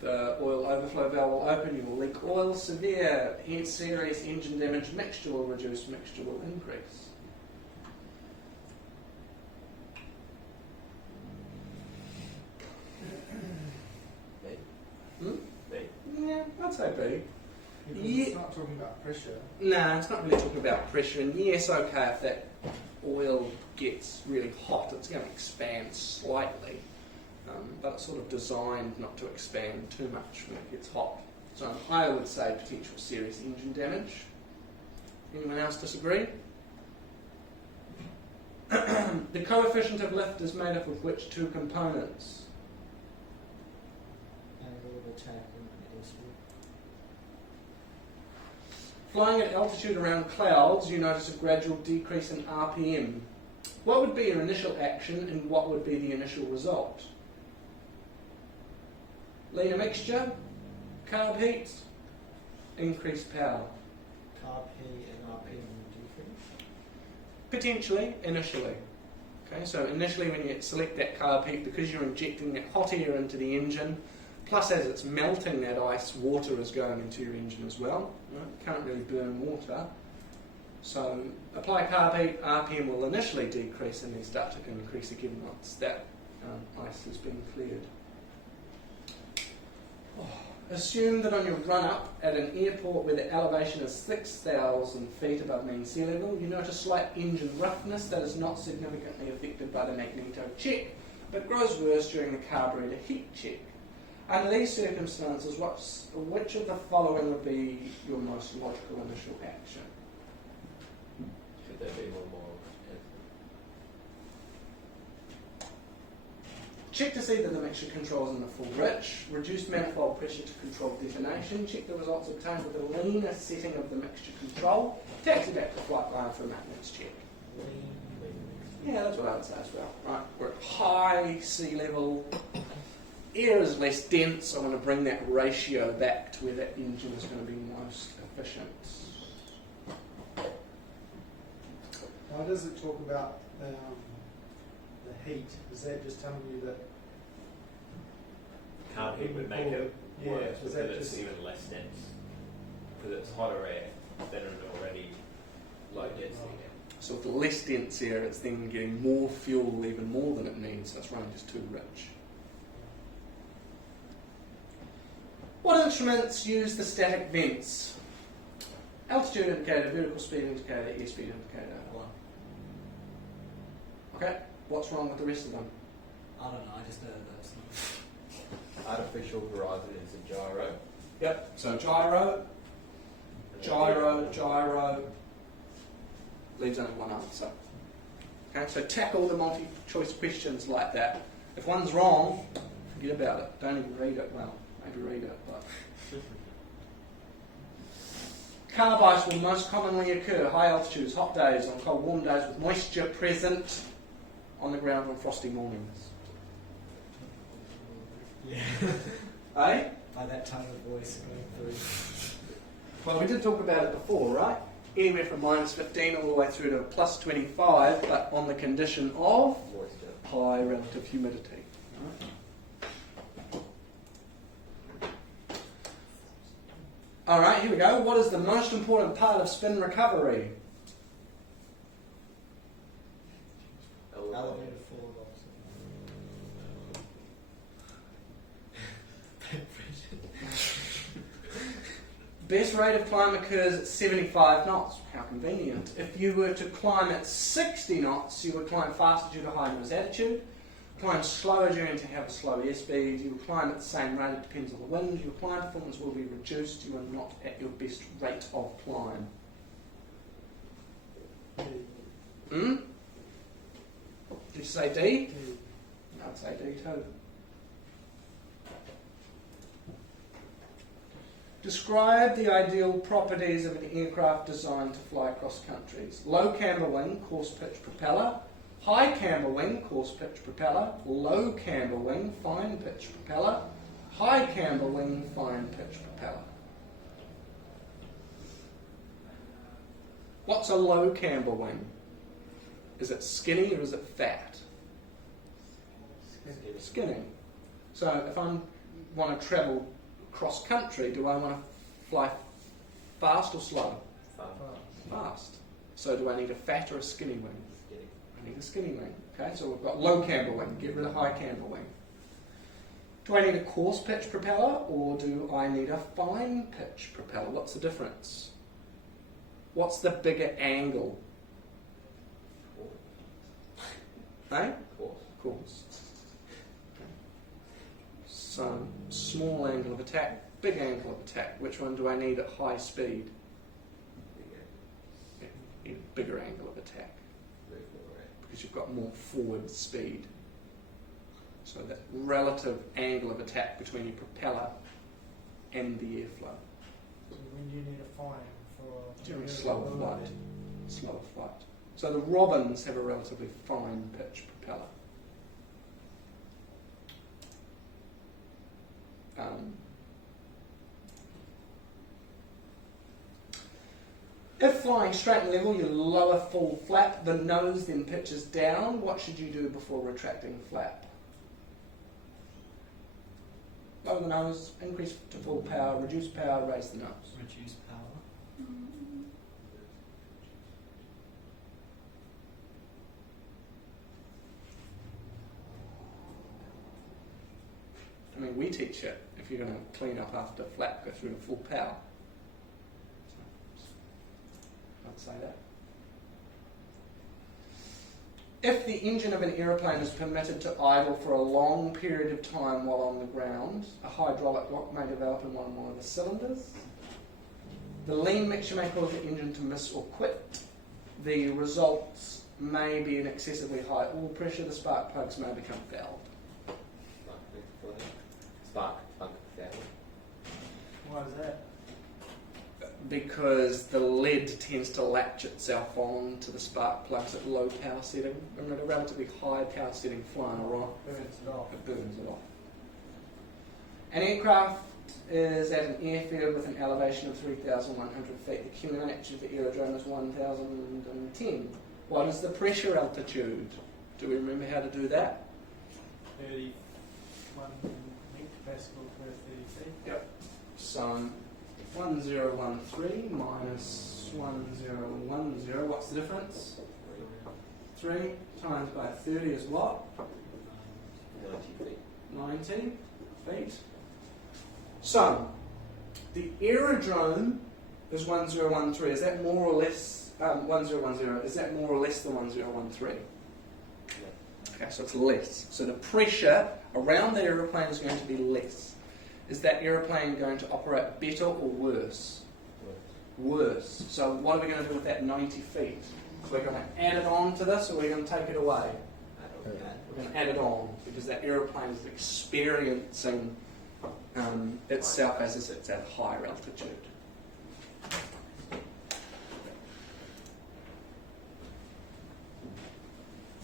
The oil overflow valve will open, you will leak oil, severe, serious engine damage, mixture will reduce, mixture will increase. Yeah, I'd say B. Because it's not talking about pressure. Nah, it's not really talking about pressure, and yes, okay, if that oil gets really hot, it's going to expand slightly, but it's sort of designed not to expand too much when it gets hot. So I would say potential serious engine damage. Anyone else disagree? The coefficient of lift is made up of which two components? Angle of attack and airspeed. Flying at altitude around clouds, you notice a gradual decrease in RPM. What would be your initial action and what would be the initial result? Leaner mixture, carb heat, increased power. Carb heat and RPM decrease. Potentially, initially. Okay, so initially when you select that carb heat, because you're injecting that hot air into the engine, plus as it's melting that ice, water is going into your engine as well. Right? You can't really burn water. So apply carb heat, RPM will initially decrease and then start to increase again once that ice has been cleared. Assume that on your run-up at an airport where the elevation is 6,000 feet above mean sea level, you notice slight engine roughness that is not significantly affected by the magneto check, but grows worse during the carburetor heat check. Under these circumstances, which of the following would be your most logical initial action? Should there be one more? Check to see that the mixture controls in the full rich. Reduce manifold pressure to control detonation. Check the results obtained with a leaner setting of the mixture control. Taxi back to flight line for a maintenance check. Yeah, that's what I would say as well. Right, we're at high sea level. Air is less dense. I want to bring that ratio back to where that engine is going to be most efficient. Why does it talk about the heat? Is that just telling you that? Can't heat would make it Yeah, worse is because that it's just- even less dense. Because it's hotter air than an already low density air. So with the less dense air, it's then getting more fuel, even more than it needs, so it's running just too rich. What instruments use the static vents? Altitude indicator, vertical speed indicator, airspeed indicator. Okay, what's wrong with the rest of them? I don't know, I just know those. Artificial horizon is a gyro. Yep, so gyro, leaves only one answer. Okay, so tackle the multi-choice questions like that. If one's wrong, forget about it. Don't even read it. Well, maybe read it, but... Carb ice will most commonly occur high altitudes, hot days, on cold, warm days with moisture present on the ground on frosty mornings. Yeah. Eh? By that tone of voice going through. Well, we did talk about it before, right? Anywhere from minus 15 all the way through to plus 25, but on the condition of Moisture. high relative humidity. Alright, here we go. What is the most important part of spin recovery? Elevator forward Best rate of climb occurs at 75 knots. How convenient. If you were to climb at 60 knots, you would climb faster due to high nose attitude. Climb slower due to have a slow airspeed. You will climb at the same rate, it depends on the wind. Your climb performance will be reduced. You are not at your best rate of climb. Hmm? Did you say D? No, I'd say D too. Describe the ideal properties of an aircraft designed to fly cross countries. Low camber wing, coarse pitch propeller. High camber wing, coarse pitch propeller. Low camber wing, fine pitch propeller. High camber wing, fine pitch propeller. What's a low camber wing? Is it skinny or is it fat? Skinny. So if I want to travel cross country, do I want to fly fast or slow? Fast. So do I need a fat or a skinny wing? I need a skinny wing. Okay, so we've got low camber wing, get rid of high camber wing. Do I need a coarse pitch propeller or do I need a fine pitch propeller? What's the difference? What's the bigger angle? Eh? Coarse. So, small angle of attack, big angle of attack. Which one do I need at high speed? Yeah, need a bigger angle of attack. Because you've got more forward speed. So that relative angle of attack between your propeller and the airflow. So when do you need a fine for During slower flight. Slower flight. So the Robins have a relatively fine pitch propeller. If flying straight and level, you lower full flap, the nose then pitches down. What should you do before retracting the flap? Lower the nose, increase to full power, reduce power, raise the nose. Reduce power. I mean, we teach it. If you're going to clean up after flap, go through to full power. I'd say that. If the engine of an aeroplane is permitted to idle for a long period of time while on the ground, a hydraulic lock may develop in one or more of the cylinders. The lean mixture may cause the engine to miss or quit. The results may be an excessively high oil pressure. The spark plugs may become fouled. Spark plug failed. Why is that? Because the lead tends to latch itself on to the spark plugs at low power setting. And at a relatively high power setting flying around, Burns it off. it burns it off. An aircraft is at an airfield with an elevation of 3,100 feet. The QNH of the aerodrome is 1,010. What is the pressure altitude? Do we remember how to do that? 31 hectopascal per 30 feet. Yep. So 1013 minus 1010, what's the difference? 3 times by 30 is what? 90 feet. So, the aerodrome is 1013. Is that more or less 1010? Is that more or less than 1013? Okay, so it's less. So the pressure around the aeroplane is going to be less. Is that aeroplane going to operate better or worse? Worse. So what are we going to do with that 90 feet? So we're going to add it on to this, or we're going to take it away? We're going to add it on, because that aeroplane is experiencing itself as it's at higher altitude.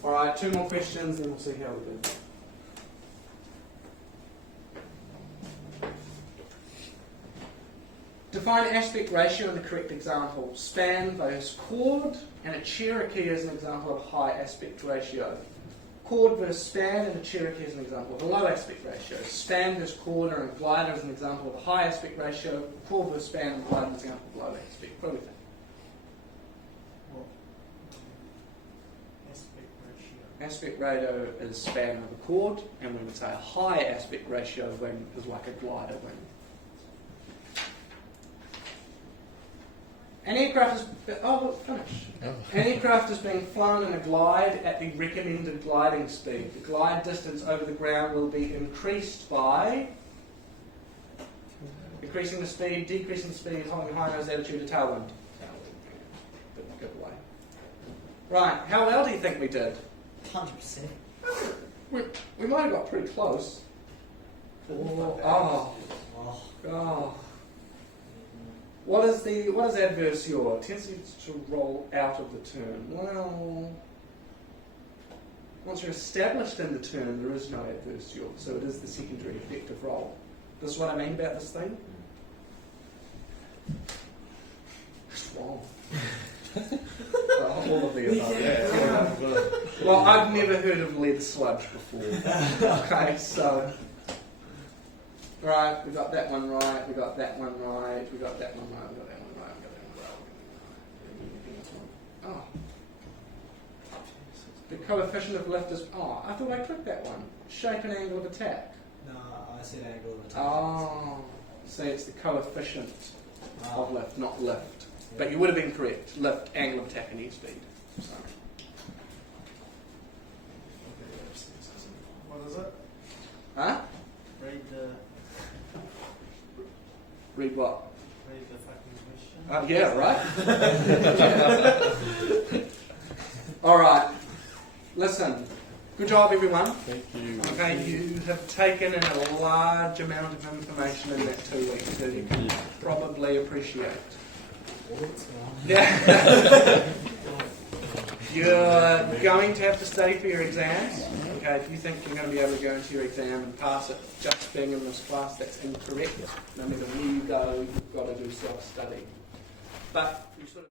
Alright, 2 more questions, then we'll see how we do. Define aspect ratio in the correct example. Span versus chord, and a Cherokee is an example of high aspect ratio. Chord versus span, and a Cherokee is an example of a low aspect ratio. Span versus chord and a glider is an example of a high aspect ratio. Chord versus span and glider is an example of low aspect. What do we think? Aspect ratio is span over chord, and we would say a high aspect ratio wing is like a glider wing. An aircraft is An aircraft is being flown in a glide at the recommended gliding speed. The glide distance over the ground will be increased by increasing the speed, decreasing the speed, holding high nose attitude, a tailwind. Good way. Right, how well do you think we did? 100%. We might have got pretty close. Oh. What is adverse yaw? Tendency to roll out of the turn. Well, once you're established in the turn, there is no adverse yaw, so it is the secondary effective roll. This is what I mean about this thing. It's wrong. All of the above. Yeah. Well, I've never heard of lead sludge before. Okay, so. Right, we got that one right, we got that one right, we got that one right, we got that one right, we got that one right. Oh. The coefficient of lift is. Oh, I thought I clicked that one. Shape and angle of attack. No, I said angle of attack. Oh. So it's the coefficient of lift, not lift. But you would have been correct. Lift, angle of attack, and airspeed. Sorry. What is it? Huh? Read what? Read the fucking question. Yeah, right? Alright. Listen. Good job, everyone. Thank you. Okay, you have taken in a large amount of information in that 2 weeks that you can probably appreciate. Yeah. You're going to have to study for your exams. Okay, if you think you're going to be able to go into your exam and pass it just being in this class, that's incorrect. No matter where you go, you've got to do self-study. But you sort of